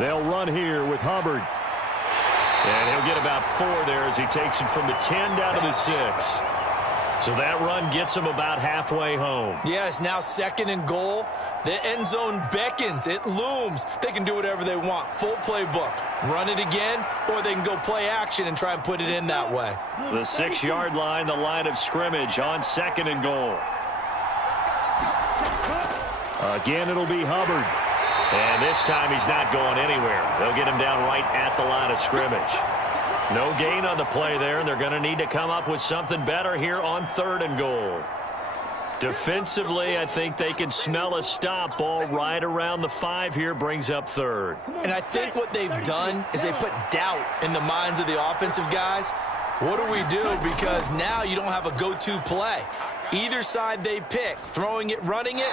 They'll run here with Hubbard. And he'll get about 4 there as he takes it from the 10 down to the 6. So that run gets him about halfway home. Yeah, it's now 2nd and goal. The end zone beckons. It looms. They can do whatever they want. Full playbook. Run it again, or they can go play action and try and put it in that way. The 6-yard line, the line of scrimmage on 2nd and goal. Again, it'll be Hubbard. And this time he's not going anywhere. They'll get him down right at the line of scrimmage. No gain on the play there, and they're going to need to come up with something better here on 3rd and goal. Defensively, I think they can smell a stop. Ball right around the 5 here, brings up 3rd. And I think what they've done is they put doubt in the minds of the offensive guys. What do we do? Because now you don't have a go-to play. Either side they pick, throwing it, running it,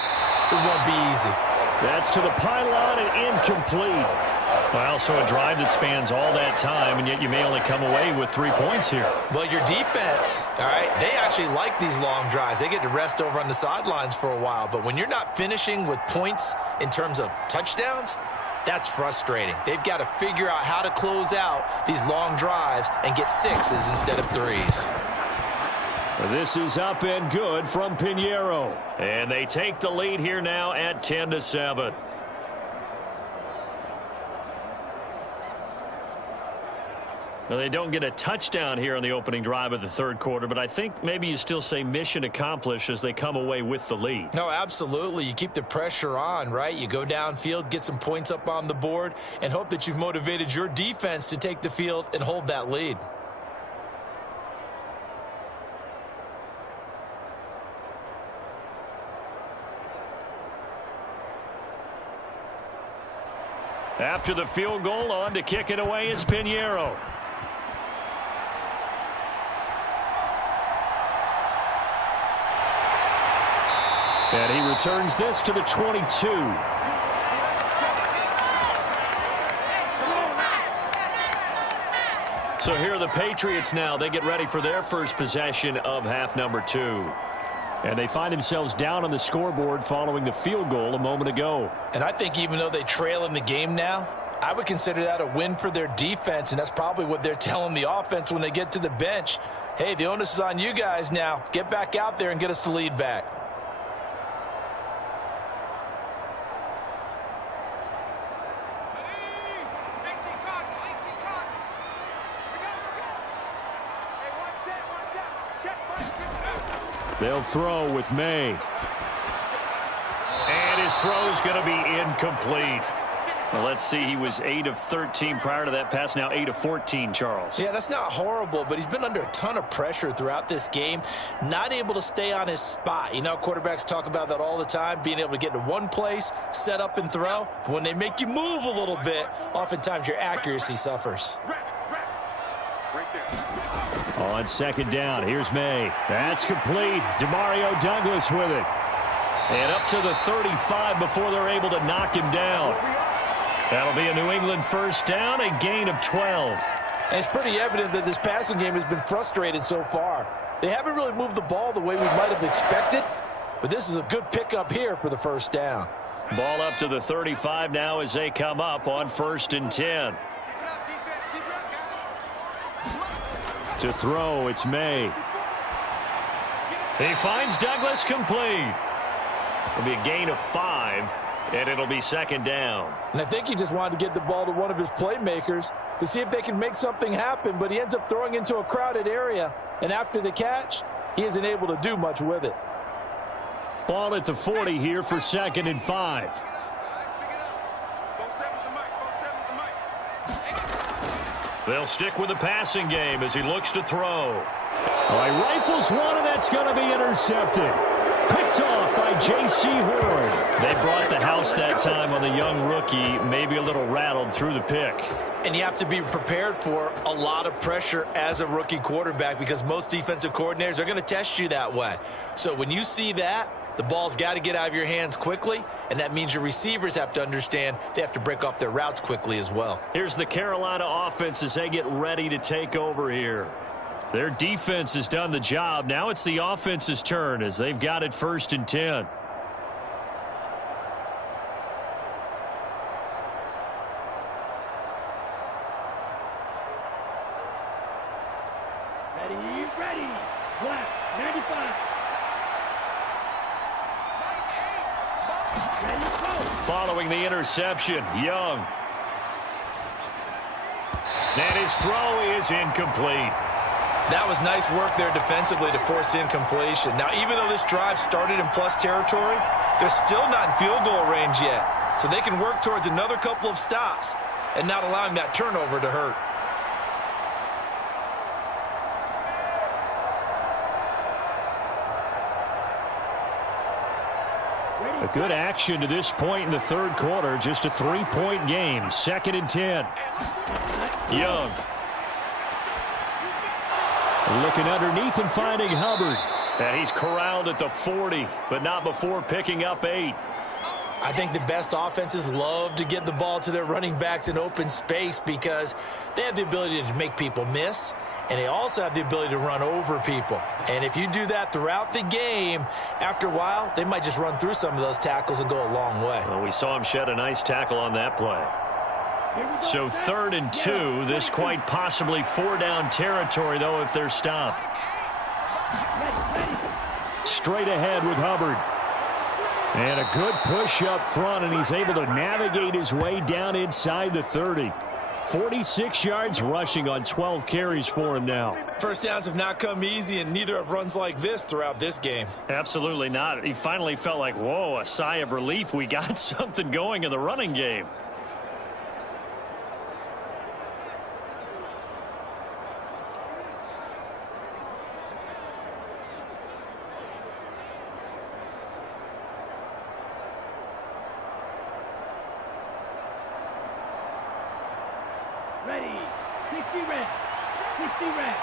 it won't be easy. That's to the pylon and incomplete. Well, so a drive that spans all that time, and yet you may only come away with 3 points here. Well, your defense, all right, they actually like these long drives. They get to rest over on the sidelines for a while. But when you're not finishing with points in terms of touchdowns, that's frustrating. They've got to figure out how to close out these long drives and get 6s instead of 3s. This is up and good from Pinheiro. And they take the lead here now at 10-7. Now, they don't get a touchdown here on the opening drive of the 3rd quarter, but I think maybe you still say mission accomplished as they come away with the lead. No, absolutely. You keep the pressure on, right? You go downfield, get some points up on the board, and hope that you've motivated your defense to take the field and hold that lead. After the field goal, on to kick it away is Pinheiro. And he returns this to the 22. So here are the Patriots now. They get ready for their first possession of half number 2. And they find themselves down on the scoreboard following the field goal a moment ago. And I think even though they trail in the game now, I would consider that a win for their defense, and that's probably what they're telling the offense when they get to the bench. Hey, the onus is on you guys now. Get back out there and get us the lead back. They'll throw with May. And his throw is going to be incomplete. Well, let's see. He was 8 of 13 prior to that pass. Now 8 of 14, Charles. Yeah, that's not horrible, but he's been under a ton of pressure throughout this game. Not able to stay on his spot. You know, quarterbacks talk about that all the time, being able to get to one place, set up and throw. When they make you move a little bit, oftentimes your accuracy suffers. On 2nd down, here's May. That's complete. Demario Douglas with it. And up to the 35 before they're able to knock him down. That'll be a New England first down, a gain of 12. And it's pretty evident that this passing game has been frustrated so far. They haven't really moved the ball the way we might have expected, but this is a good pickup here for the first down. Ball up to the 35 now as they come up on 1st and 10. To throw, it's May. He finds Douglas complete. It'll be a gain of 5, and it'll be 2nd down. And I think he just wanted to get the ball to one of his playmakers to see if they can make something happen, but he ends up throwing into a crowded area, and after the catch, he isn't able to do much with it. Ball at the 40 here for 2nd and 5. They'll stick with the passing game as he looks to throw. He rifles one, and that's going to be intercepted. Picked off by J.C. Horn. They brought the house that time on the young rookie, maybe a little rattled through the pick. And you have to be prepared for a lot of pressure as a rookie quarterback because most defensive coordinators are going to test you that way. So when you see that, the ball's got to get out of your hands quickly, and that means your receivers have to understand they have to break off their routes quickly as well. Here's the Carolina offense as they get ready to take over here. Their defense has done the job. Now it's the offense's turn as they've got it 1st and 10. ready. Black, 95. Ready, go. Following the interception, Young. And his throw is incomplete. That was nice work there defensively to force incompletion. Now, even though this drive started in plus territory, they're still not in field goal range yet. So they can work towards another couple of stops and not allowing that turnover to hurt. A good action to this point in the third quarter. Just a 3-point game. 2nd and 10. Young. Looking underneath and finding Hubbard. And he's corralled at the 40, but not before picking up 8. I think the best offenses love to get the ball to their running backs in open space because they have the ability to make people miss, and they also have the ability to run over people. And if you do that throughout the game, after a while, they might just run through some of those tackles and go a long way. Well, we saw him shed a nice tackle on that play. So 3rd and 2, this quite possibly 4-down territory, though, if they're stopped. Straight ahead with Hubbard. And a good push up front, and he's able to navigate his way down inside the 30. 46 yards rushing on 12 carries for him now. First downs have not come easy, and neither have runs like this throughout this game. Absolutely not. He finally felt like, whoa, a sigh of relief. We got something going in the running game. Ready. 60 red. 60 red.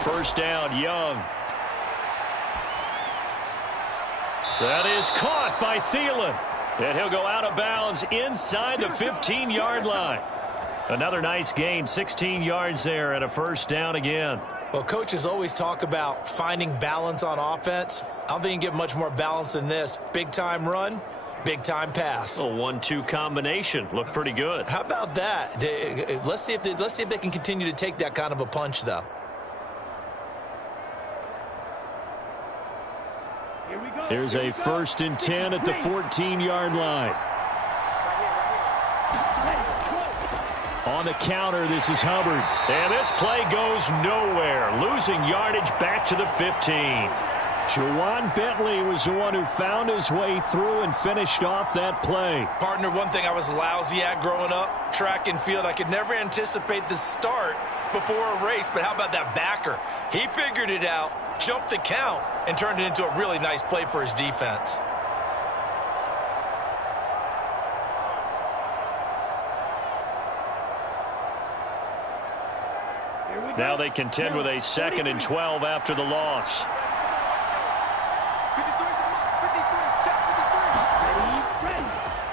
First down, Young. That is caught by Thielen. And he'll go out of bounds inside the 15-yard line. Another nice gain, 16 yards there, and a first down again. Well, coaches always talk about finding balance on offense. I don't think you can get much more balance than this. Big-time run, big-time pass. A 1-2 combination. Looked pretty good. How about that? Let's see if they can continue to take that kind of a punch, though. Here we go. There's a 1st and 10 at the 14-yard line. On the counter, this is Hubbard. And this play goes nowhere. Losing yardage back to the 15. Jawan Bentley was the one who found his way through and finished off that play. Partner, one thing I was lousy at growing up, track and field, I could never anticipate the start before a race, but how about that backer? He figured it out, jumped the count, and turned it into a really nice play for his defense. Now they contend with a 2nd and 12 after the loss. 53, check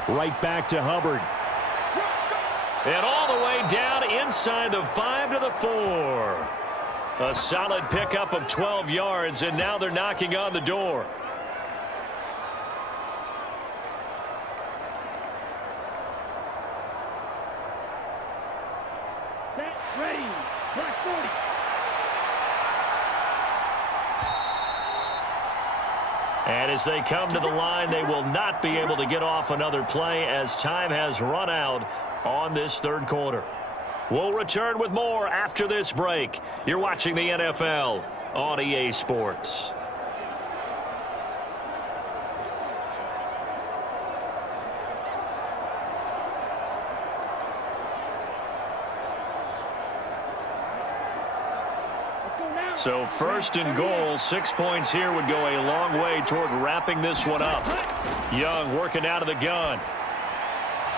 53. Right back to Hubbard. And all the way down inside the 5 to the 4. A solid pickup of 12 yards, and now they're knocking on the door. Set, ready. Black 40. And as they come to the line, they will not be able to get off another play as time has run out on this third quarter. We'll return with more after this break. You're watching the NFL on EA Sports. So 1st and goal, 6 points here would go a long way toward wrapping this one up. Young working out of the gun.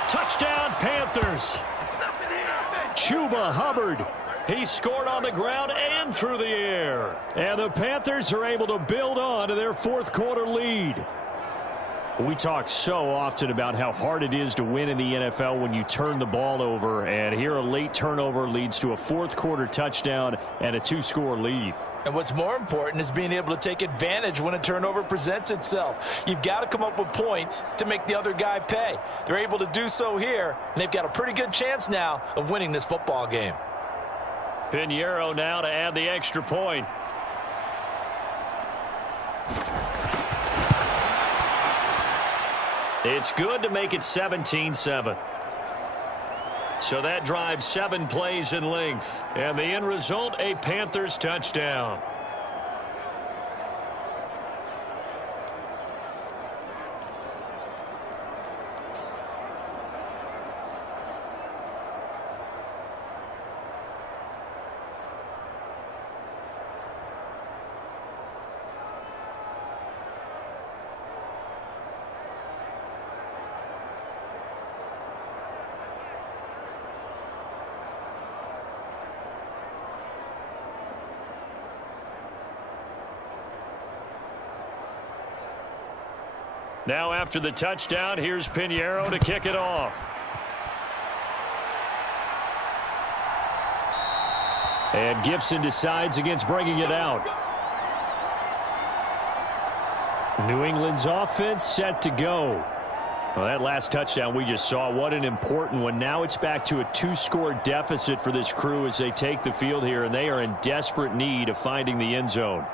Touchdown, Panthers. Chuba Hubbard. He scored on the ground and through the air. And the Panthers are able to build on to their 4th quarter lead. We talk so often about how hard it is to win in the NFL when you turn the ball over, and here a late turnover leads to a 4th quarter touchdown and a 2-score lead. And what's more important is being able to take advantage when a turnover presents itself. You've got to come up with points to make the other guy pay. They're able to do so here, and they've got a pretty good chance now of winning this football game. Pinheiro now to add the extra point. It's good to make it 17-7. So that drives 7 plays in length. And the end result, a Panthers touchdown. Now after the touchdown, here's Pinheiro to kick it off. And Gibson decides against bringing it out. New England's offense set to go. Well, that last touchdown we just saw, what an important one. Now it's back to a 2-score deficit for this crew as they take the field here, and they are in desperate need of finding the end zone.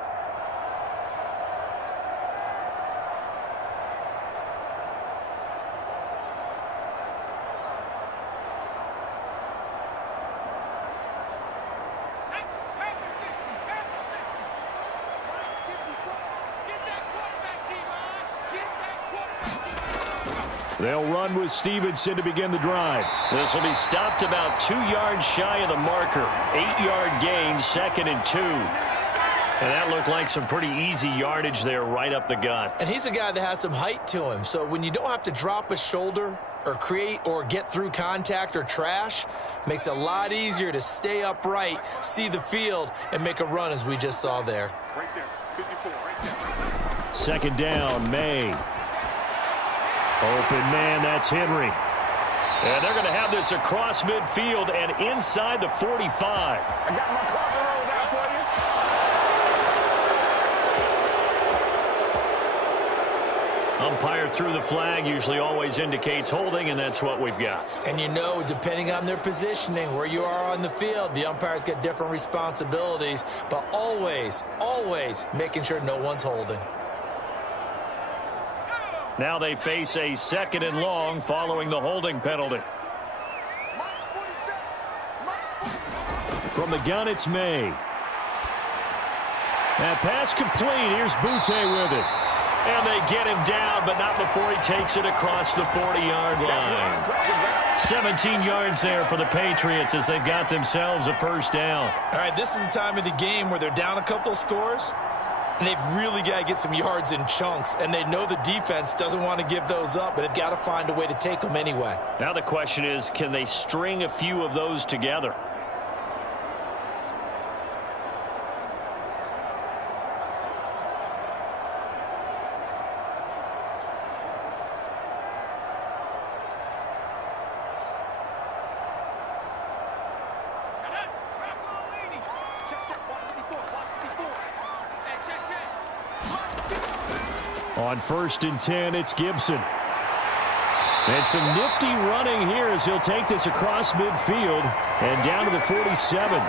They'll run with Stevenson to begin the drive. This will be stopped about 2 yards shy of the marker. 8-yard gain, 2nd and 2. And that looked like some pretty easy yardage there right up the gut. And he's a guy that has some height to him. So when you don't have to drop a shoulder or create or get through contact or trash, makes it a lot easier to stay upright, see the field, and make a run as we just saw there. Right there. 54, right there. 2nd down, May. Open man, that's Henry. And they're going to have this across midfield and inside the 45. I got my corner rolled out for you. Umpire threw the flag, usually always indicates holding, and that's what we've got. And you know, depending on their positioning, where you are on the field, the umpires get different responsibilities, but always, always making sure no one's holding. Now they face a 2nd and long following the holding penalty. From the gun, it's May. That pass complete. Here's Butte with it. And they get him down, but not before he takes it across the 40-yard line. 17 yards there for the Patriots as they've got themselves a first down. All right, this is the time of the game where they're down a couple of scores, and they've really got to get some yards in chunks, and they know the defense doesn't want to give those up, but they've got to find a way to take them anyway. Now the question is, can they string a few of those together? On 1st and 10, it's Gibson. And some nifty running here as he'll take this across midfield and down to the 47.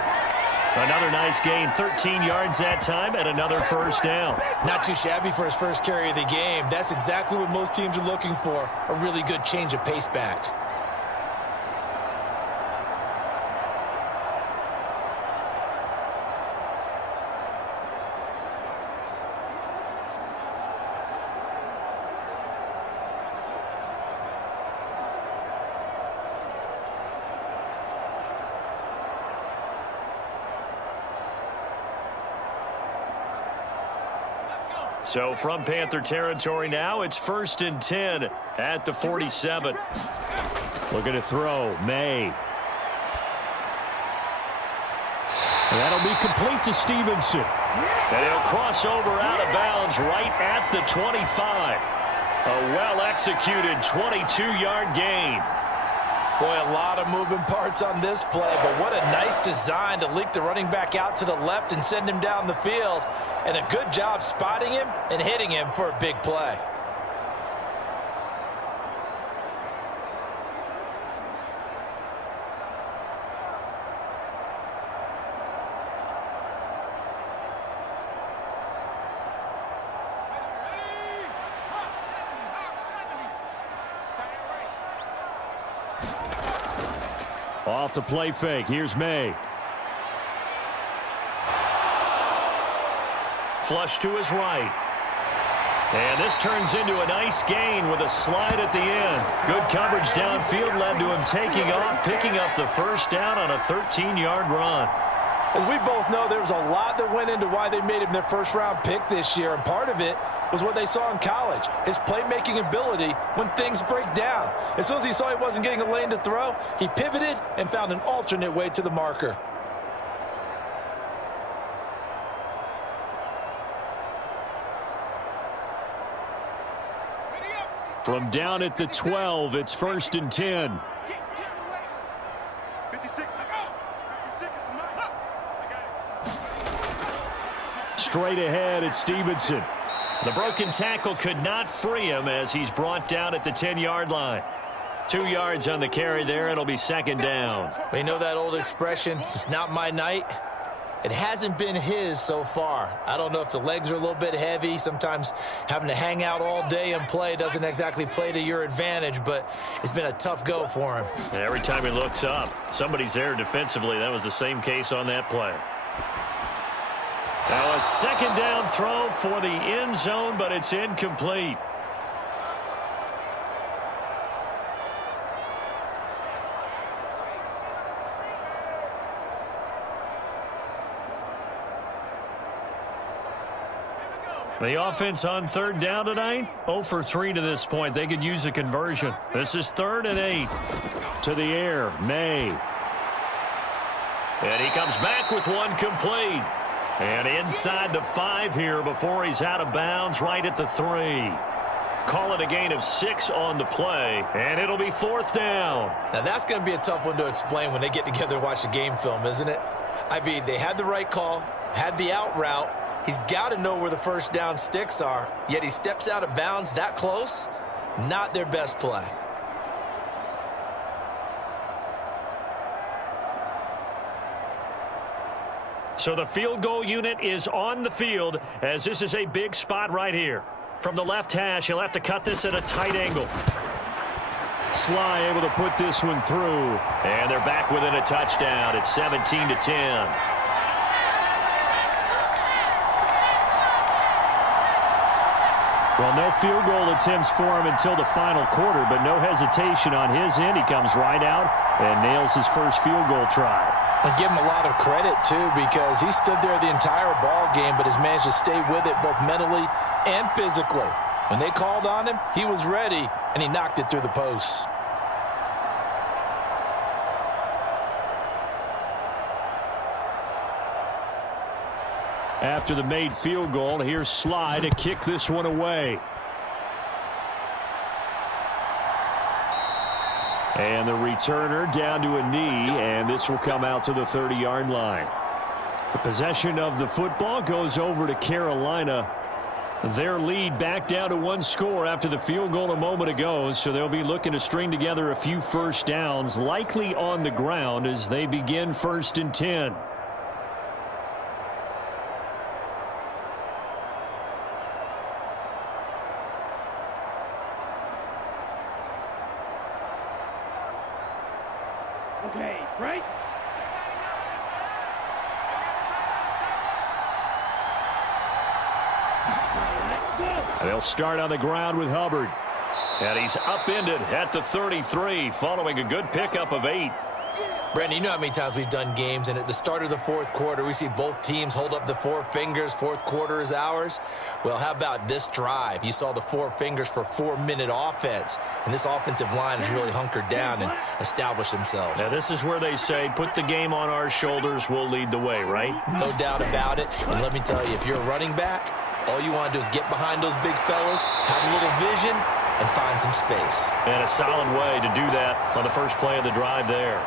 Another nice gain, 13 yards that time, and another first down. Not too shabby for his first carry of the game. That's exactly what most teams are looking for, a really good change of pace back. So from Panther territory now, it's 1st and 10 at the 47. Looking to throw, May. And that'll be complete to Stevenson. And he'll cross over out of bounds right at the 25. A well-executed 22-yard gain. Boy, a lot of moving parts on this play, but what a nice design to leak the running back out to the left and send him down the field. And a good job spotting him and hitting him for a big play. Off the play fake. Here's May. Flush to his right. And this turns into a nice gain with a slide at the end. Good coverage downfield led to him taking off, picking up the first down on a 13-yard run. As we both know, there was a lot that went into why they made him their first-round pick this year, and part of it was what they saw in college, his playmaking ability when things break down. As soon as he saw he wasn't getting a lane to throw, he pivoted and found an alternate way to the marker. From down at the 12, it's 1st and 10. 56. Straight ahead, it's Stevenson. The broken tackle could not free him as he's brought down at the 10-yard line. 2 yards on the carry there. It'll be 2nd down. We know that old expression, it's not my night. It hasn't been his so far. I don't know if the legs are a little bit heavy. Sometimes having to hang out all day and play doesn't exactly play to your advantage, but it's been a tough go for him. And every time he looks up, somebody's there defensively. That was the same case on that play. Now a 2nd down throw for the end zone, but it's incomplete. The offense on 3rd down tonight, 0 for 3 to this point. They could use a conversion. This is 3rd and 8. To the air, May. And he comes back with one complete. And inside the 5 here before he's out of bounds, right at the 3. Call it a gain of 6 on the play, and it'll be 4th down. Now that's going to be a tough one to explain when they get together and watch the game film, isn't it? I mean, they had the right call, had the out route. He's got to know where the first down sticks are, yet he steps out of bounds that close. Not their best play. So the field goal unit is on the field as this is a big spot right here. From the left hash, he'll have to cut this at a tight angle. Sly able to put this one through. And they're back within a touchdown. It's 17-10. Well, no field goal attempts for him until the final quarter, but no hesitation on his end. He comes right out and nails his first field goal try. I give him a lot of credit, too, because he stood there the entire ball game, but has managed to stay with it both mentally and physically. When they called on him, he was ready, and he knocked it through the posts. After the made field goal, here's Sly to kick this one away. And the returner down to a knee, and this will come out to the 30-yard line. The possession of the football goes over to Carolina. Their lead back down to 1 score after the field goal a moment ago, so they'll be looking to string together a few first downs, likely on the ground as they begin 1st and 10. Okay, right? And they'll start on the ground with Hubbard. And he's upended at the 33 following a good pickup of 8. Brandon, you know how many times we've done games, and at the start of the 4th quarter, we see both teams hold up the 4 fingers. 4th quarter is ours. Well, how about this drive? You saw the 4 fingers for 4-minute offense, and this offensive line has really hunkered down and established themselves. Now, this is where they say, put the game on our shoulders, we'll lead the way, right? No doubt about it. And let me tell you, if you're a running back, all you want to do is get behind those big fellas, have a little vision, and find some space. And a solid way to do that on the first play of the drive there.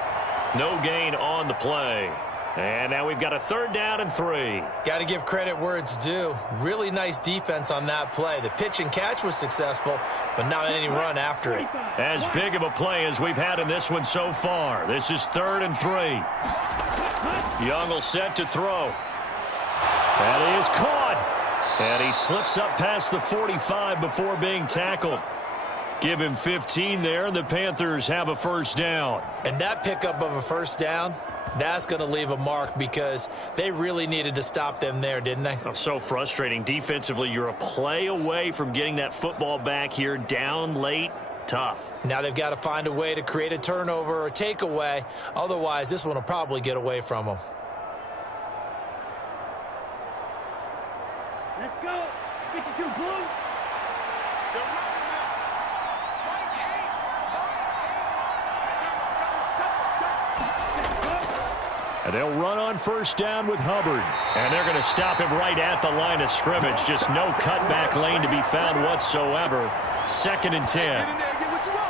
No gain on the play. And now we've got a 3rd down and 3. Got to give credit where it's due. Really nice defense on that play. The pitch and catch was successful, but not any run after it. As big of a play as we've had in this one so far. This is 3rd and 3. Young will set to throw. That is caught. And he slips up past the 45 before being tackled. Give him 15 there, and the Panthers have a first down. And that pickup of a first down, that's going to leave a mark because they really needed to stop them there, didn't they? Oh, so frustrating. Defensively, you're a play away from getting that football back here, down late. Tough. Now they've got to find a way to create a turnover or takeaway. Otherwise, this one will probably get away from them. Let's go. 52 blue. And they'll run on first down with Hubbard. And they're going to stop him right at the line of scrimmage. Just no cutback lane to be found whatsoever. 2nd and 10.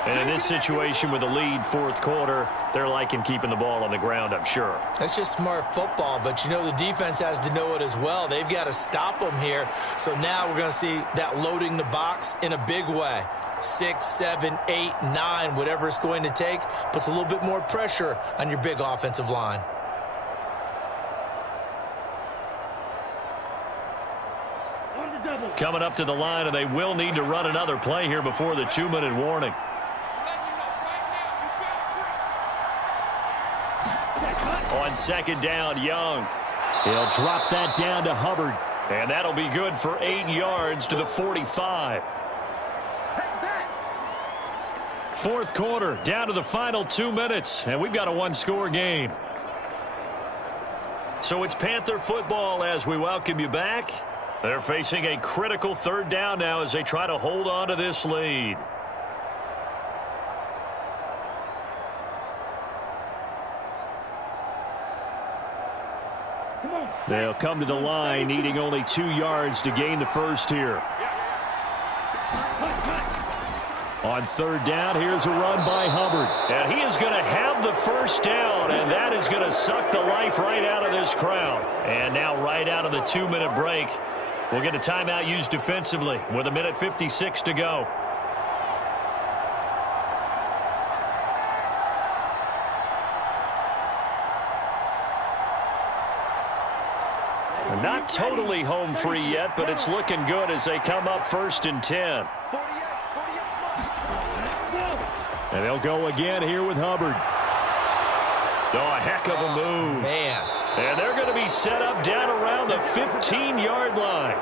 And in this situation with the lead, 4th quarter, they're liking keeping the ball on the ground, I'm sure. That's just smart football, but you know the defense has to know it as well. They've got to stop them here. So now we're going to see that loading the box in a big way. 6, 7, 8, 9, whatever it's going to take, puts a little bit more pressure on your big offensive line. Coming up to the line, and they will need to run another play here before the 2-minute warning. On 2nd down, Young. He'll drop that down to Hubbard. And that'll be good for 8 yards to the 45. 4th quarter, down to the final 2 minutes, and we've got a 1-score game. So it's Panther football as we welcome you back. They're facing a critical 3rd down now as they try to hold on to this lead. They'll come to the line, needing only 2 yards to gain the first here. On 3rd down, here's a run by Hubbard. And he is going to have the first down, and that is going to suck the life right out of this crowd. And now right out of the 2-minute break, we'll get a timeout used defensively with 1:56 to go. Not totally home free yet, but it's looking good as they come up 1st and 10. And they'll go again here with Hubbard. Oh, a heck of a move. Man. And they're going to be set up down around the 15-yard line.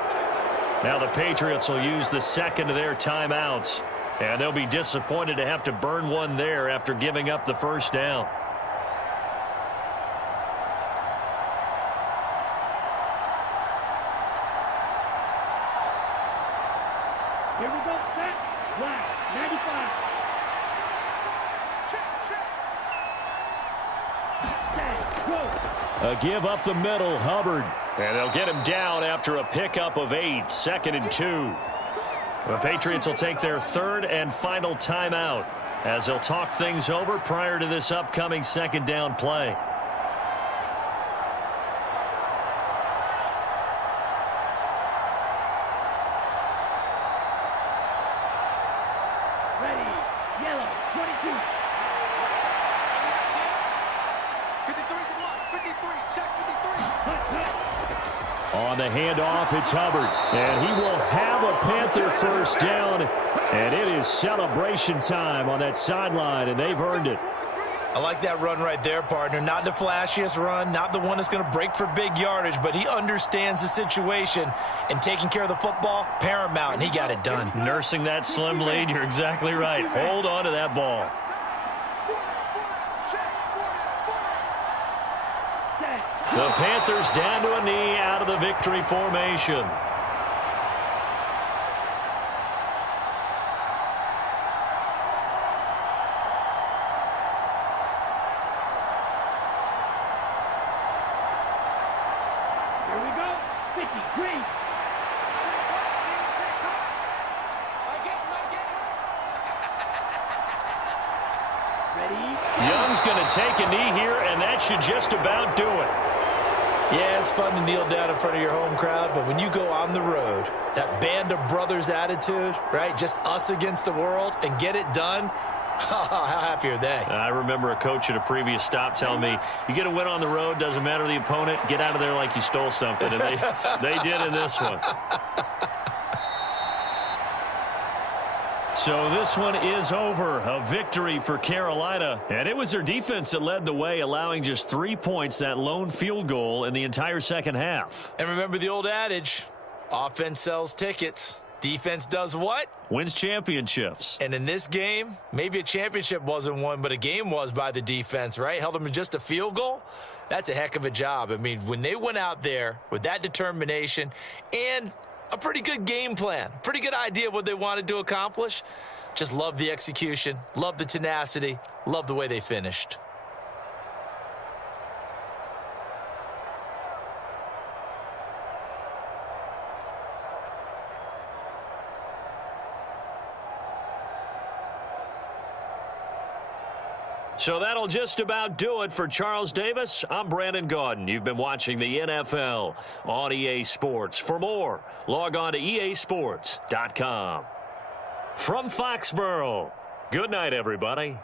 Now the Patriots will use the 2nd of their timeouts. And they'll be disappointed to have to burn one there after giving up the first down. Here we go, set, flag, 95. Set, go. A give up the middle, Hubbard. And they'll get him down after a pickup of 8, 2nd and 2. The Patriots will take their 3rd and final timeout as they'll talk things over prior to this upcoming 2nd down play. Ready, yellow, 22. 53 to block, 53, check 53. On the handoff, it's Hubbard. And he will have a Panther first down. And it is celebration time on that sideline, and they've earned it. I like that run right there, partner. Not the flashiest run, not the one that's going to break for big yardage, but he understands the situation, and taking care of the football, paramount, and he got it done. Nursing that slim lead, you're exactly right. Hold on to that ball. The Panthers down to a knee out of the victory formation. Here we go, 50, green. Ready? Young's going to take a knee here, and that should just about do it. Yeah, it's fun to kneel down in front of your home crowd, but when you go on the road, that band of brothers attitude, right, just us against the world, and get it done, how happy are they? I remember a coach at a previous stop telling me, you get a win on the road, doesn't matter the opponent, get out of there like you stole something, and they did in this one. So this one is over. A victory for Carolina. And it was their defense that led the way, allowing just 3 points, that lone field goal in the entire second half. And remember the old adage, offense sells tickets. Defense does what? Wins championships. And in this game, maybe a championship wasn't won, but a game was by the defense, right? Held them to just a field goal. That's a heck of a job. I mean, when they went out there with that determination and a pretty good game plan, pretty good idea of what they wanted to accomplish, just love the execution, love the tenacity, love the way they finished. So that'll just about do it for Charles Davis. I'm Brandon Gaudin. You've been watching the NFL on EA Sports. For more, log on to easports.com. From Foxborough, good night, everybody.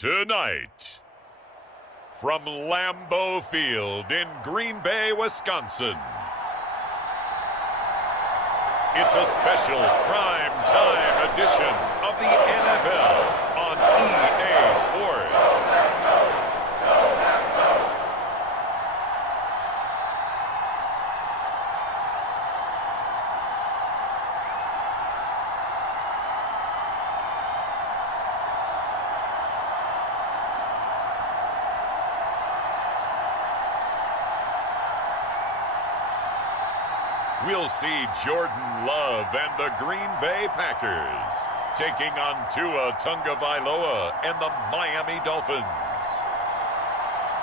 Tonight, from Lambeau Field in Green Bay, Wisconsin, it's a special prime time edition of the NFL on EA Sports. We'll see Jordan Love and the Green Bay Packers taking on Tua Tagovailoa and the Miami Dolphins.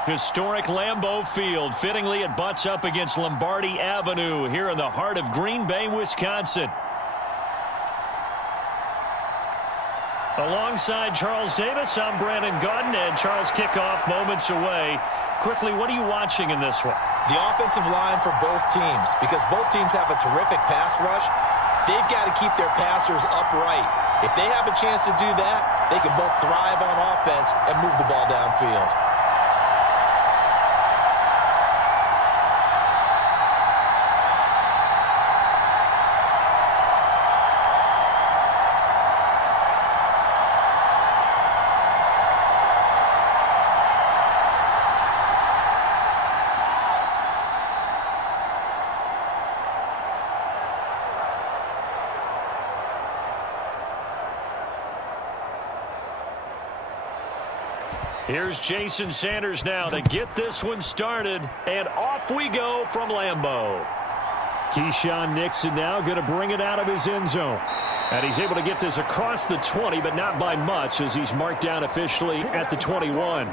Historic Lambeau Field. Fittingly, it butts up against Lombardi Avenue here in the heart of Green Bay, Wisconsin. Alongside Charles Davis, I'm Brandon Gaudin, and Charles, kickoff moments away. Quickly, what are you watching in this one? The offensive line for both teams, because both teams have a terrific pass rush. They've got to keep their passers upright. If they have a chance to do that, they can both thrive on offense and move the ball downfield. Here's Jason Sanders now to get this one started, and off we go from Lambeau. Keyshawn Nixon now going to bring it out of his end zone. And he's able to get this across the 20, but not by much, as he's marked down officially at the 21.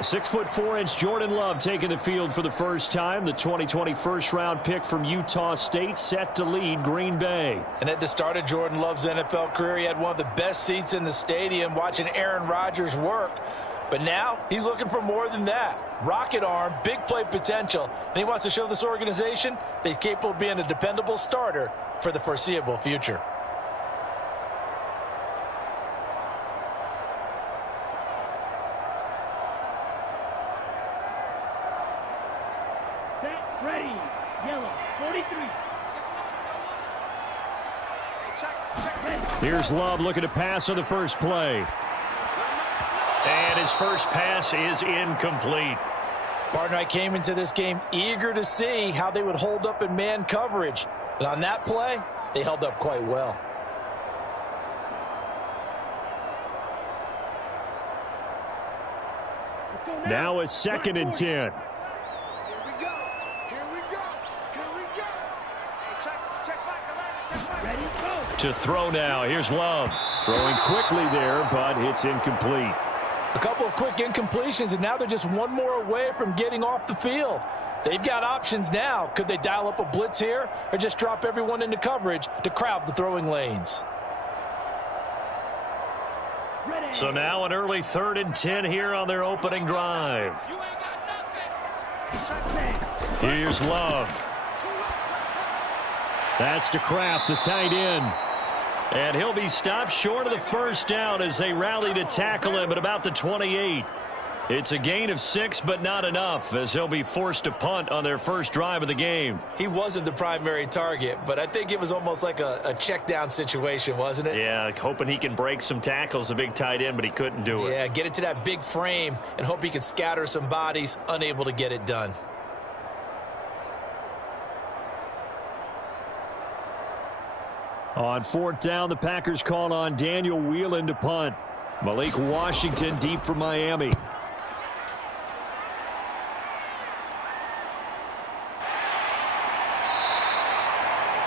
6'4" Jordan Love taking the field for the first time. The 2020 first-round pick from Utah State set to lead Green Bay. And at the start of Jordan Love's NFL career, he had one of the best seats in the stadium watching Aaron Rodgers work. But now he's looking for more than that. Rocket arm, big play potential, and he wants to show this organization that he's capable of being a dependable starter for the foreseeable future. Ready. Yellow. 43. Here's Love looking to pass on the first play. And his first pass is incomplete. Partner, I came into this game eager to see how they would hold up in man coverage. And on that play, they held up quite well. Now a 2nd and 10. To throw now. Here's Love. Throwing quickly there, but it's incomplete. A couple of quick incompletions, and now they're just one more away from getting off the field. They've got options now. Could they dial up a blitz here or just drop everyone into coverage to crowd the throwing lanes? So now an early 3rd and 10 here on their opening drive. Here's Love. That's to Kraft, the tight end. And he'll be stopped short of the first down as they rally to tackle him at about the 28. It's a gain of 6, but not enough, as he'll be forced to punt on their first drive of the game. He wasn't the primary target, but I think it was almost like a check down situation, wasn't it? Yeah, hoping he can break some tackles, a big tight end, but he couldn't do it. Yeah, get it to that big frame and hope he can scatter some bodies, unable to get it done. On 4th down, the Packers call on Daniel Whelan to punt. Malik Washington deep for Miami.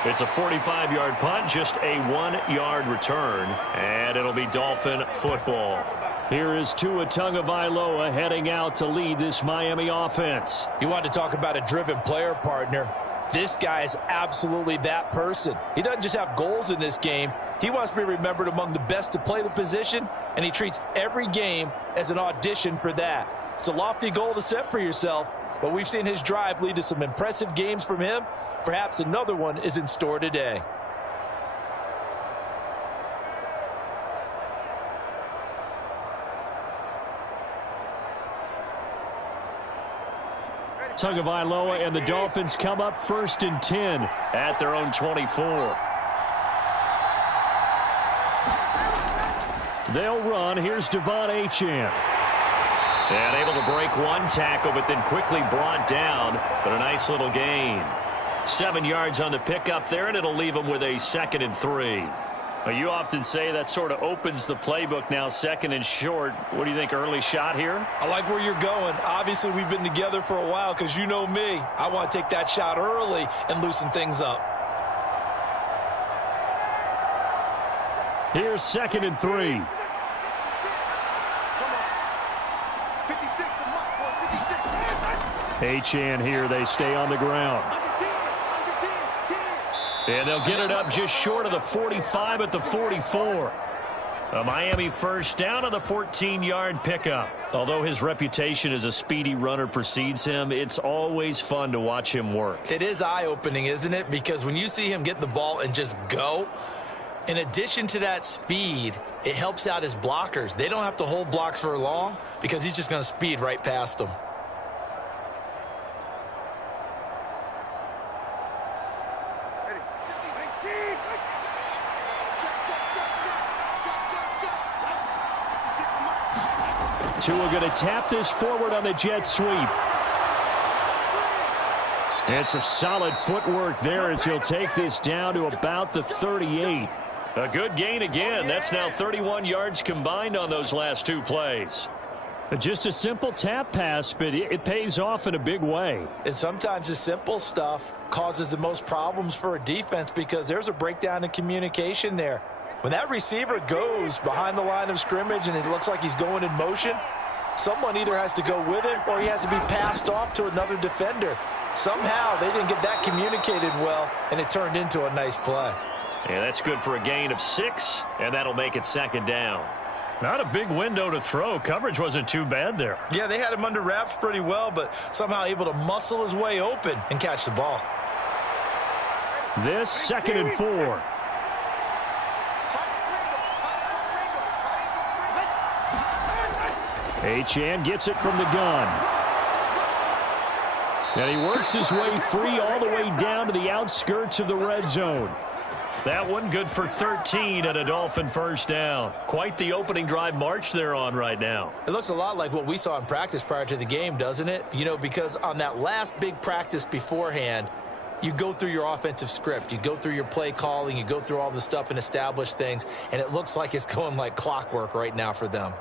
It's a 45-yard punt, just a 1-yard return, and it'll be Dolphin football. Here is Tua Tagovailoa heading out to lead this Miami offense. You want to talk about a driven player, partner. This guy is absolutely that person. He doesn't just have goals in this game. He wants to be remembered among the best to play the position, and he treats every game as an audition for that. It's a lofty goal to set for yourself, but we've seen his drive lead to some impressive games from him. Perhaps another one is in store today. Tagovailoa, and the Dolphins come up 1st and 10 at their own 24. They'll run. Here's Devon Achane. And able to break one tackle, but then quickly brought down. But a nice little gain. 7 yards on the pickup there, and it'll leave him with a 2nd and 3. Well, you often say that sort of opens the playbook now, 2nd and short. What do you think, early shot here? I like where you're going. Obviously, we've been together for a while because you know me. I want to take that shot early and loosen things up. Here's 2nd and 3. Achane here. They stay on the ground. And they'll get it up just short of the 45 at the 44. A Miami first down on the 14-yard pickup. Although his reputation as a speedy runner precedes him, it's always fun to watch him work. It is eye-opening, isn't it? Because when you see him get the ball and just go, in addition to that speed, it helps out his blockers. They don't have to hold blocks for long because he's just going to speed right past them. Tua going to tap this forward on the jet sweep. And some solid footwork there as he'll take this down to about the 38. A good gain again. That's now 31 yards combined on those last 2 plays. Just a simple tap pass, but it pays off in a big way. And sometimes the simple stuff causes the most problems for a defense because there's a breakdown in communication there. When that receiver goes behind the line of scrimmage and it looks like he's going in motion, someone either has to go with him or he has to be passed off to another defender. Somehow they didn't get that communicated well, and it turned into a nice play. Yeah, that's good for a gain of 6, and that'll make it 2nd down. Not a big window to throw. Coverage wasn't too bad there. Yeah, they had him under wraps pretty well, but somehow able to muscle his way open and catch the ball. This 2nd and 4. Achane gets it from the gun. And he works his way free all the way down to the outskirts of the red zone. That one good for 13 and a Dolphin first down. Quite the opening drive march they're on right now. It looks a lot like what we saw in practice prior to the game, doesn't it? You know, because on that last big practice beforehand, you go through your offensive script. You go through your play calling. You go through all the stuff and establish things. And it looks like it's going like clockwork right now for them.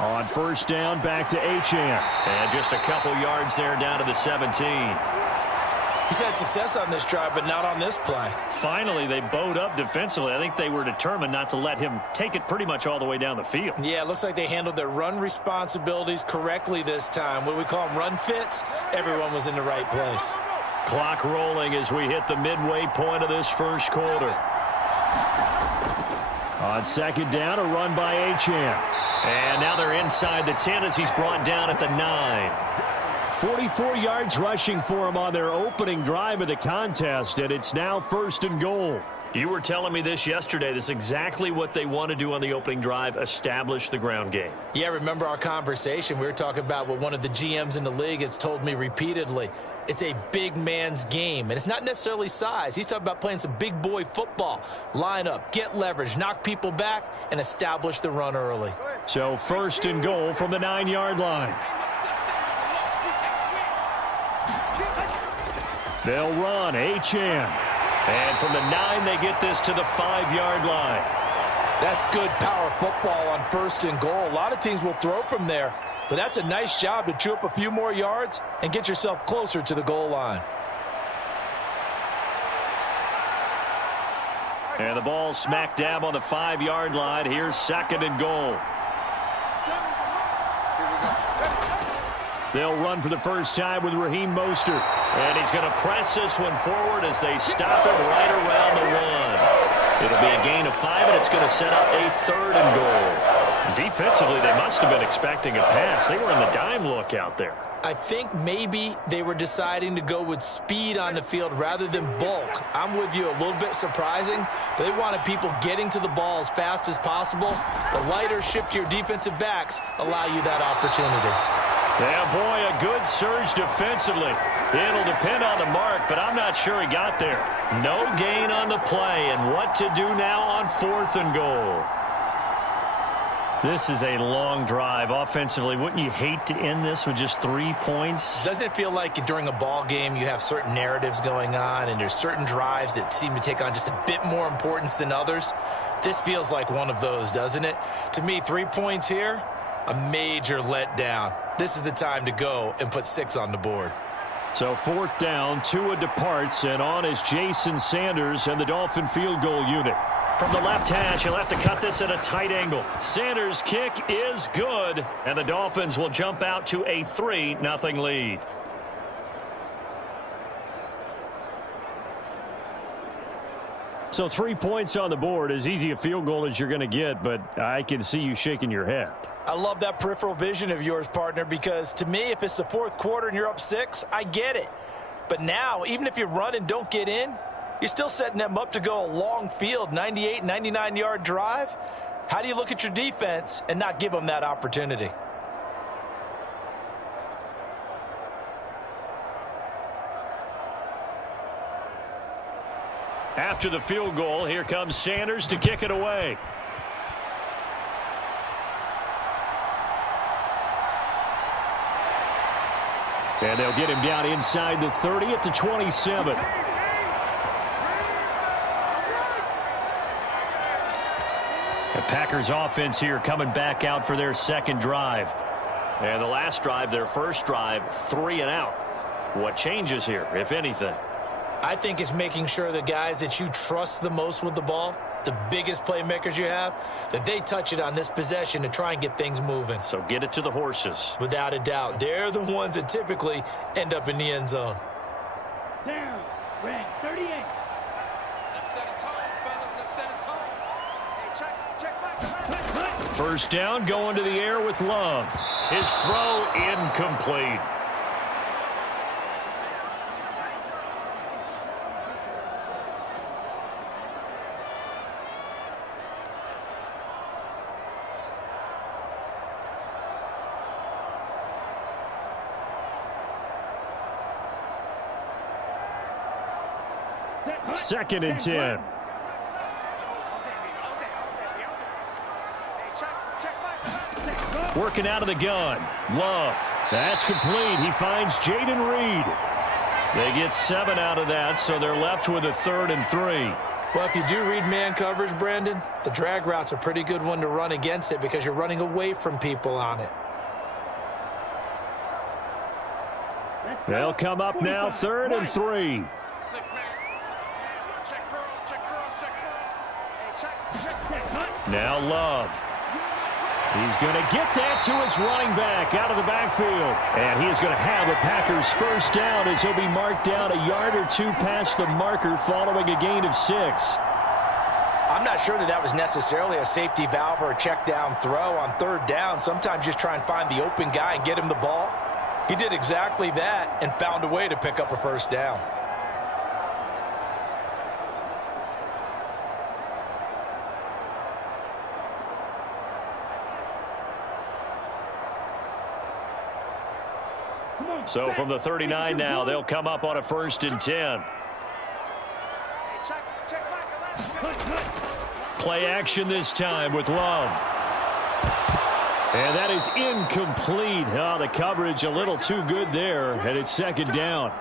On first down, back to Achane. And just a couple yards there down to the 17. He's had success on this drive, but not on this play. Finally, they bowed up defensively. I think they were determined not to let him take it pretty much all the way down the field. Yeah, it looks like they handled their run responsibilities correctly this time. What we call them run fits, everyone was in the right place. Clock rolling as we hit the midway point of this first quarter. On 2nd down, a run by Achane. And now they're inside the 10 as he's brought down at the 9. 44 yards rushing for him on their opening drive of the contest, and it's now 1st and goal. You were telling me this yesterday. This is exactly what they want to do on the opening drive, establish the ground game. Yeah, remember our conversation. We were talking about what one of the GMs in the league has told me repeatedly. It's a big man's game, and it's not necessarily size. He's talking about playing some big boy football. Line up, get leverage, knock people back, and establish the run early. So 1st and goal from the 9-yard line. They'll run, Achane. And from the 9, they get this to the 5-yard line. That's good power football on 1st and goal. A lot of teams will throw from there, but that's a nice job to chew up a few more yards and get yourself closer to the goal line. And the ball smack dab on the 5-yard line. Here's 2nd and goal. They'll run for the first time with Raheem Mostert. And he's going to press this one forward as they stop him right around the 1. It'll be a gain of 5, and it's going to set up a 3rd and goal. defensively, they must have been expecting a pass. They were in the dime look out there. I think maybe they were deciding to go with speed on the field rather than bulk. I'm with you, a little bit surprising. But they wanted people getting to the ball as fast as possible. The lighter shift to your defensive backs allow you that opportunity. Yeah, boy, a good surge defensively. It'll depend on the mark, but I'm not sure he got there. No gain on the play, and what to do now on 4th and goal. This is a long drive. Offensively, wouldn't you hate to end this with just 3 points? Doesn't it feel like during a ball game you have certain narratives going on and there's certain drives that seem to take on just a bit more importance than others? This feels like one of those, doesn't it? To me, 3 points here, a major letdown. This is the time to go and put 6 on the board. So 4th down, Tua departs, and on is Jason Sanders and the Dolphin field goal unit. From the left hash, he'll have to cut this at a tight angle. Sanders' kick is good, and the Dolphins will jump out to a 3-0 lead. So 3 points on the board, as easy a field goal as you're going to get, but I can see you shaking your head. I love that peripheral vision of yours, partner, because to me, if it's the 4th quarter and you're up 6, I get it. But now, even if you run and don't get in, you're still setting them up to go a long field, 98, 99-yard drive. How do you look at your defense and not give them that opportunity? After the field goal, here comes Sanders to kick it away. And they'll get him down inside the 30 at the 27. The Packers offense here coming back out for their 2nd drive. And the last drive, their 1st drive, 3 and out. What changes here, if anything? I think it's making sure the guys that you trust the most with the ball, the biggest playmakers you have, that they touch it on this possession to try and get things moving. So get it to the horses. Without a doubt. They're the ones that typically end up in the end zone. Down. Red 38. Let's set a tone, fellas. Let's set a tone. Hey, check back. 1st down, going to the air with Love. His throw incomplete. Second and 10. Working out of the gun. Love. That's complete. He finds Jaden Reed. They get 7 out of that, so they're left with a 3rd and 3. Well, if you do read man coverage, Brandon, the drag route's a pretty good one to run against it because you're running away from people on it. They'll come up now, 3rd and 3. 6 man. Check curls, check curls, check curls. Hey, check. Now Love. He's going to get that to his running back out of the backfield. And he is going to have a Packers 1st down as he'll be marked down a yard or 2 past the marker following a gain of 6. I'm not sure that was necessarily a safety valve or a check down throw on 3rd down. Sometimes just try and find the open guy and get him the ball. He did exactly that and found a way to pick up a 1st down. So from the 39 now, they'll come up on a 1st and 10. Play action this time with Love. And that is incomplete. Oh, the coverage a little too good there, and it's 2nd down.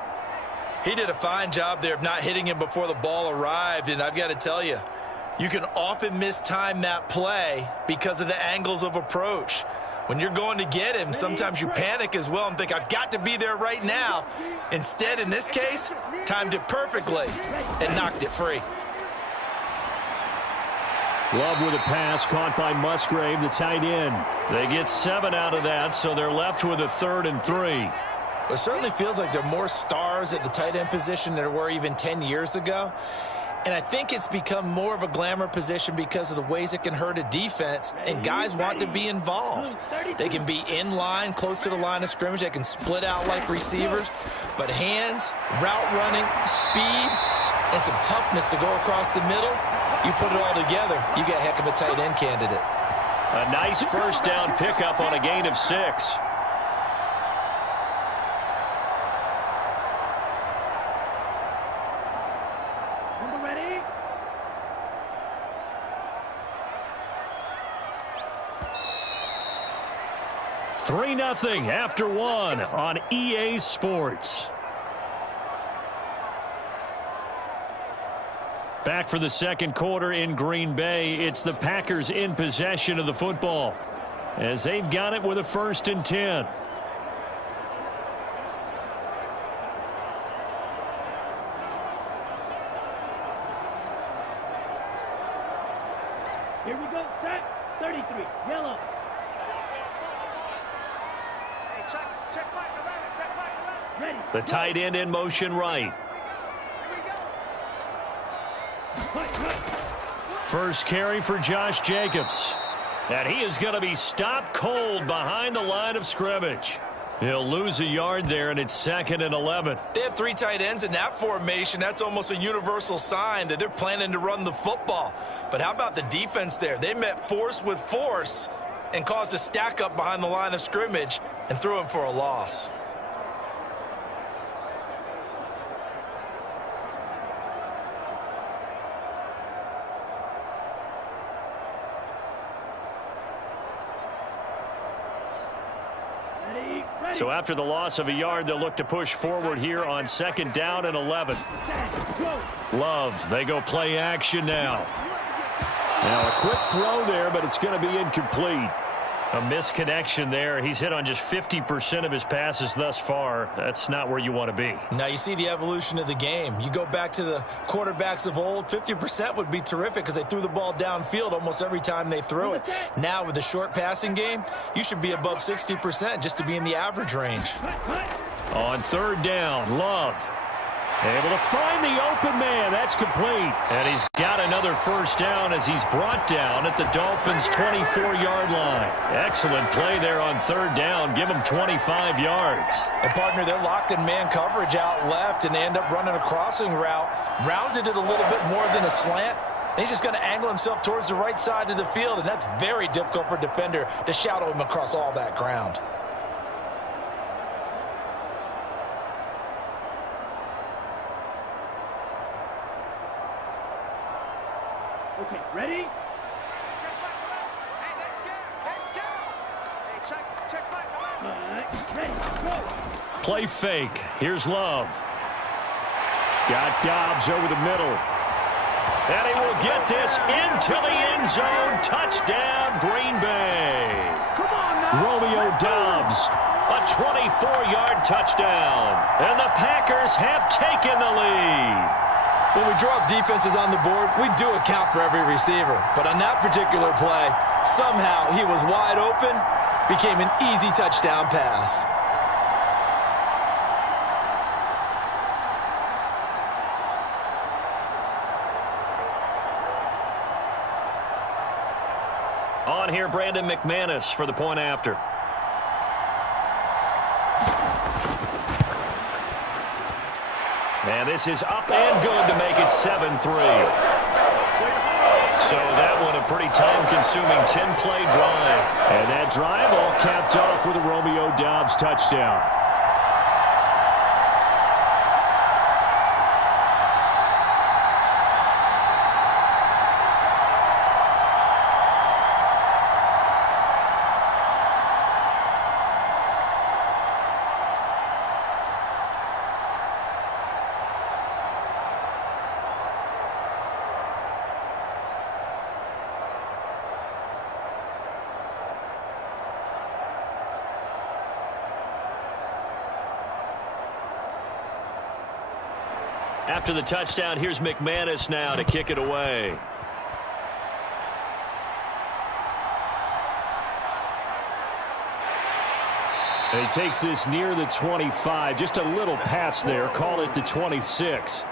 He did a fine job there of not hitting him before the ball arrived, and I've got to tell you, you can often mistime that play because of the angles of approach. When you're going to get him, sometimes you panic as well and think, I've got to be there right now. Instead, in this case, timed it perfectly and knocked it free. Love with a pass caught by Musgrave, the tight end. They get 7 out of that, so they're left with a 3rd and 3. It certainly feels like there are more stars at the tight end position than there were even 10 years ago. And I think it's become more of a glamour position because of the ways it can hurt a defense, and guys want to be involved. They can be in line, close to the line of scrimmage. They can split out like receivers. But hands, route running, speed, and some toughness to go across the middle, you put it all together, you get a heck of a tight end candidate. A nice first down pickup on a gain of 6. Ready? 3-0 after 1 on EA Sports. Back for the second quarter in Green Bay. It's the Packers in possession of the football as they've got it with a 1st and 10. Here we go, set. 33, yellow. Hey, check back around, check back around. Ready. The tight end in motion right. Here we go. First carry for Josh Jacobs. And he is going to be stopped cold behind the line of scrimmage. He'll lose a yard there, and it's 2nd and 11. They have 3 tight ends in that formation. That's almost a universal sign that they're planning to run the football. But how about the defense there? They met force with force and caused a stack up behind the line of scrimmage and threw him for a loss. So after the loss of a yard, they'll look to push forward here on 2nd down and 11. Love, they go play action now. Now a quick throw there, but it's going to be incomplete. A misconnection there. He's hit on just 50% of his passes thus far. That's not where you want to be. Now you see the evolution of the game. You go back to the quarterbacks of old, 50% would be terrific because they threw the ball downfield almost every time they threw it. Now with the short passing game, you should be above 60% just to be in the average range. On 3rd down, Love able to find the open man. That's complete. And he's got another 1st down as he's brought down at the Dolphins' 24-yard line. Excellent play there on 3rd down. Give him 25 yards. And partner, they're locked in man coverage out left, and they end up running a crossing route. Rounded it a little bit more than a slant. And he's just going to angle himself towards the right side of the field, and that's very difficult for a defender to shadow him across all that ground. Okay, ready? Check back around. Hey, they're scared. Hey, check back around. Ready, go. Play fake. Here's Love. Got Dobbs over the middle. And he will get this into the end zone. Touchdown, Green Bay. Come on now. Romeo Dobbs, a 24-yard touchdown. And the Packers have taken the lead. When we draw up defenses on the board, we do account for every receiver. But on that particular play, somehow he was wide open, became an easy touchdown pass. On here, Brandon McManus for the point after. And this is up and good to make it 7-3. So that one a pretty time-consuming 10-play drive. And that drive all capped off with a Romeo Dobbs touchdown. After the touchdown, here's McManus now to kick it away. And he takes this near the 25, just a little pass there, call it the 26.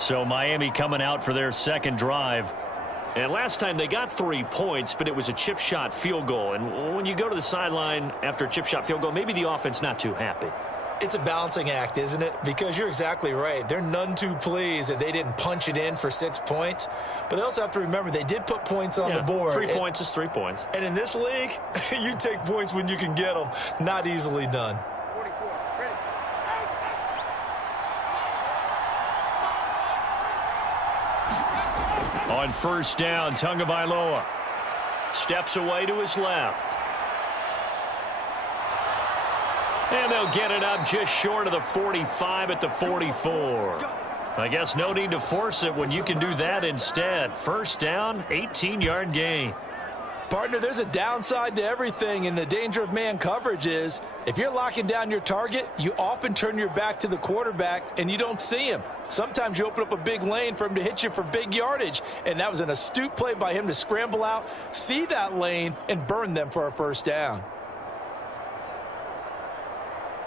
So Miami coming out for their second drive. And last time they got 3 points, but it was a chip shot field goal. And when you go to the sideline after a chip shot field goal, maybe the offense not too happy. It's a balancing act, isn't it? Because you're exactly right. They're none too pleased that they didn't punch it in for 6 points. But they also have to remember they did put points on the board. 3 points is 3 points. And in this league, you take points when you can get them. Not easily done. 44. Ready. On first down, Tagovailoa steps away to his left. And they'll get it up just short of the 45 at the 44. I guess no need to force it when you can do that instead. First down, 18-yard gain. Partner, there's a downside to everything, and the danger of man coverage is if you're locking down your target, you often turn your back to the quarterback and you don't see him. Sometimes you open up a big lane for him to hit you for big yardage, and that was an astute play by him to scramble out, see that lane, and burn them for a first down.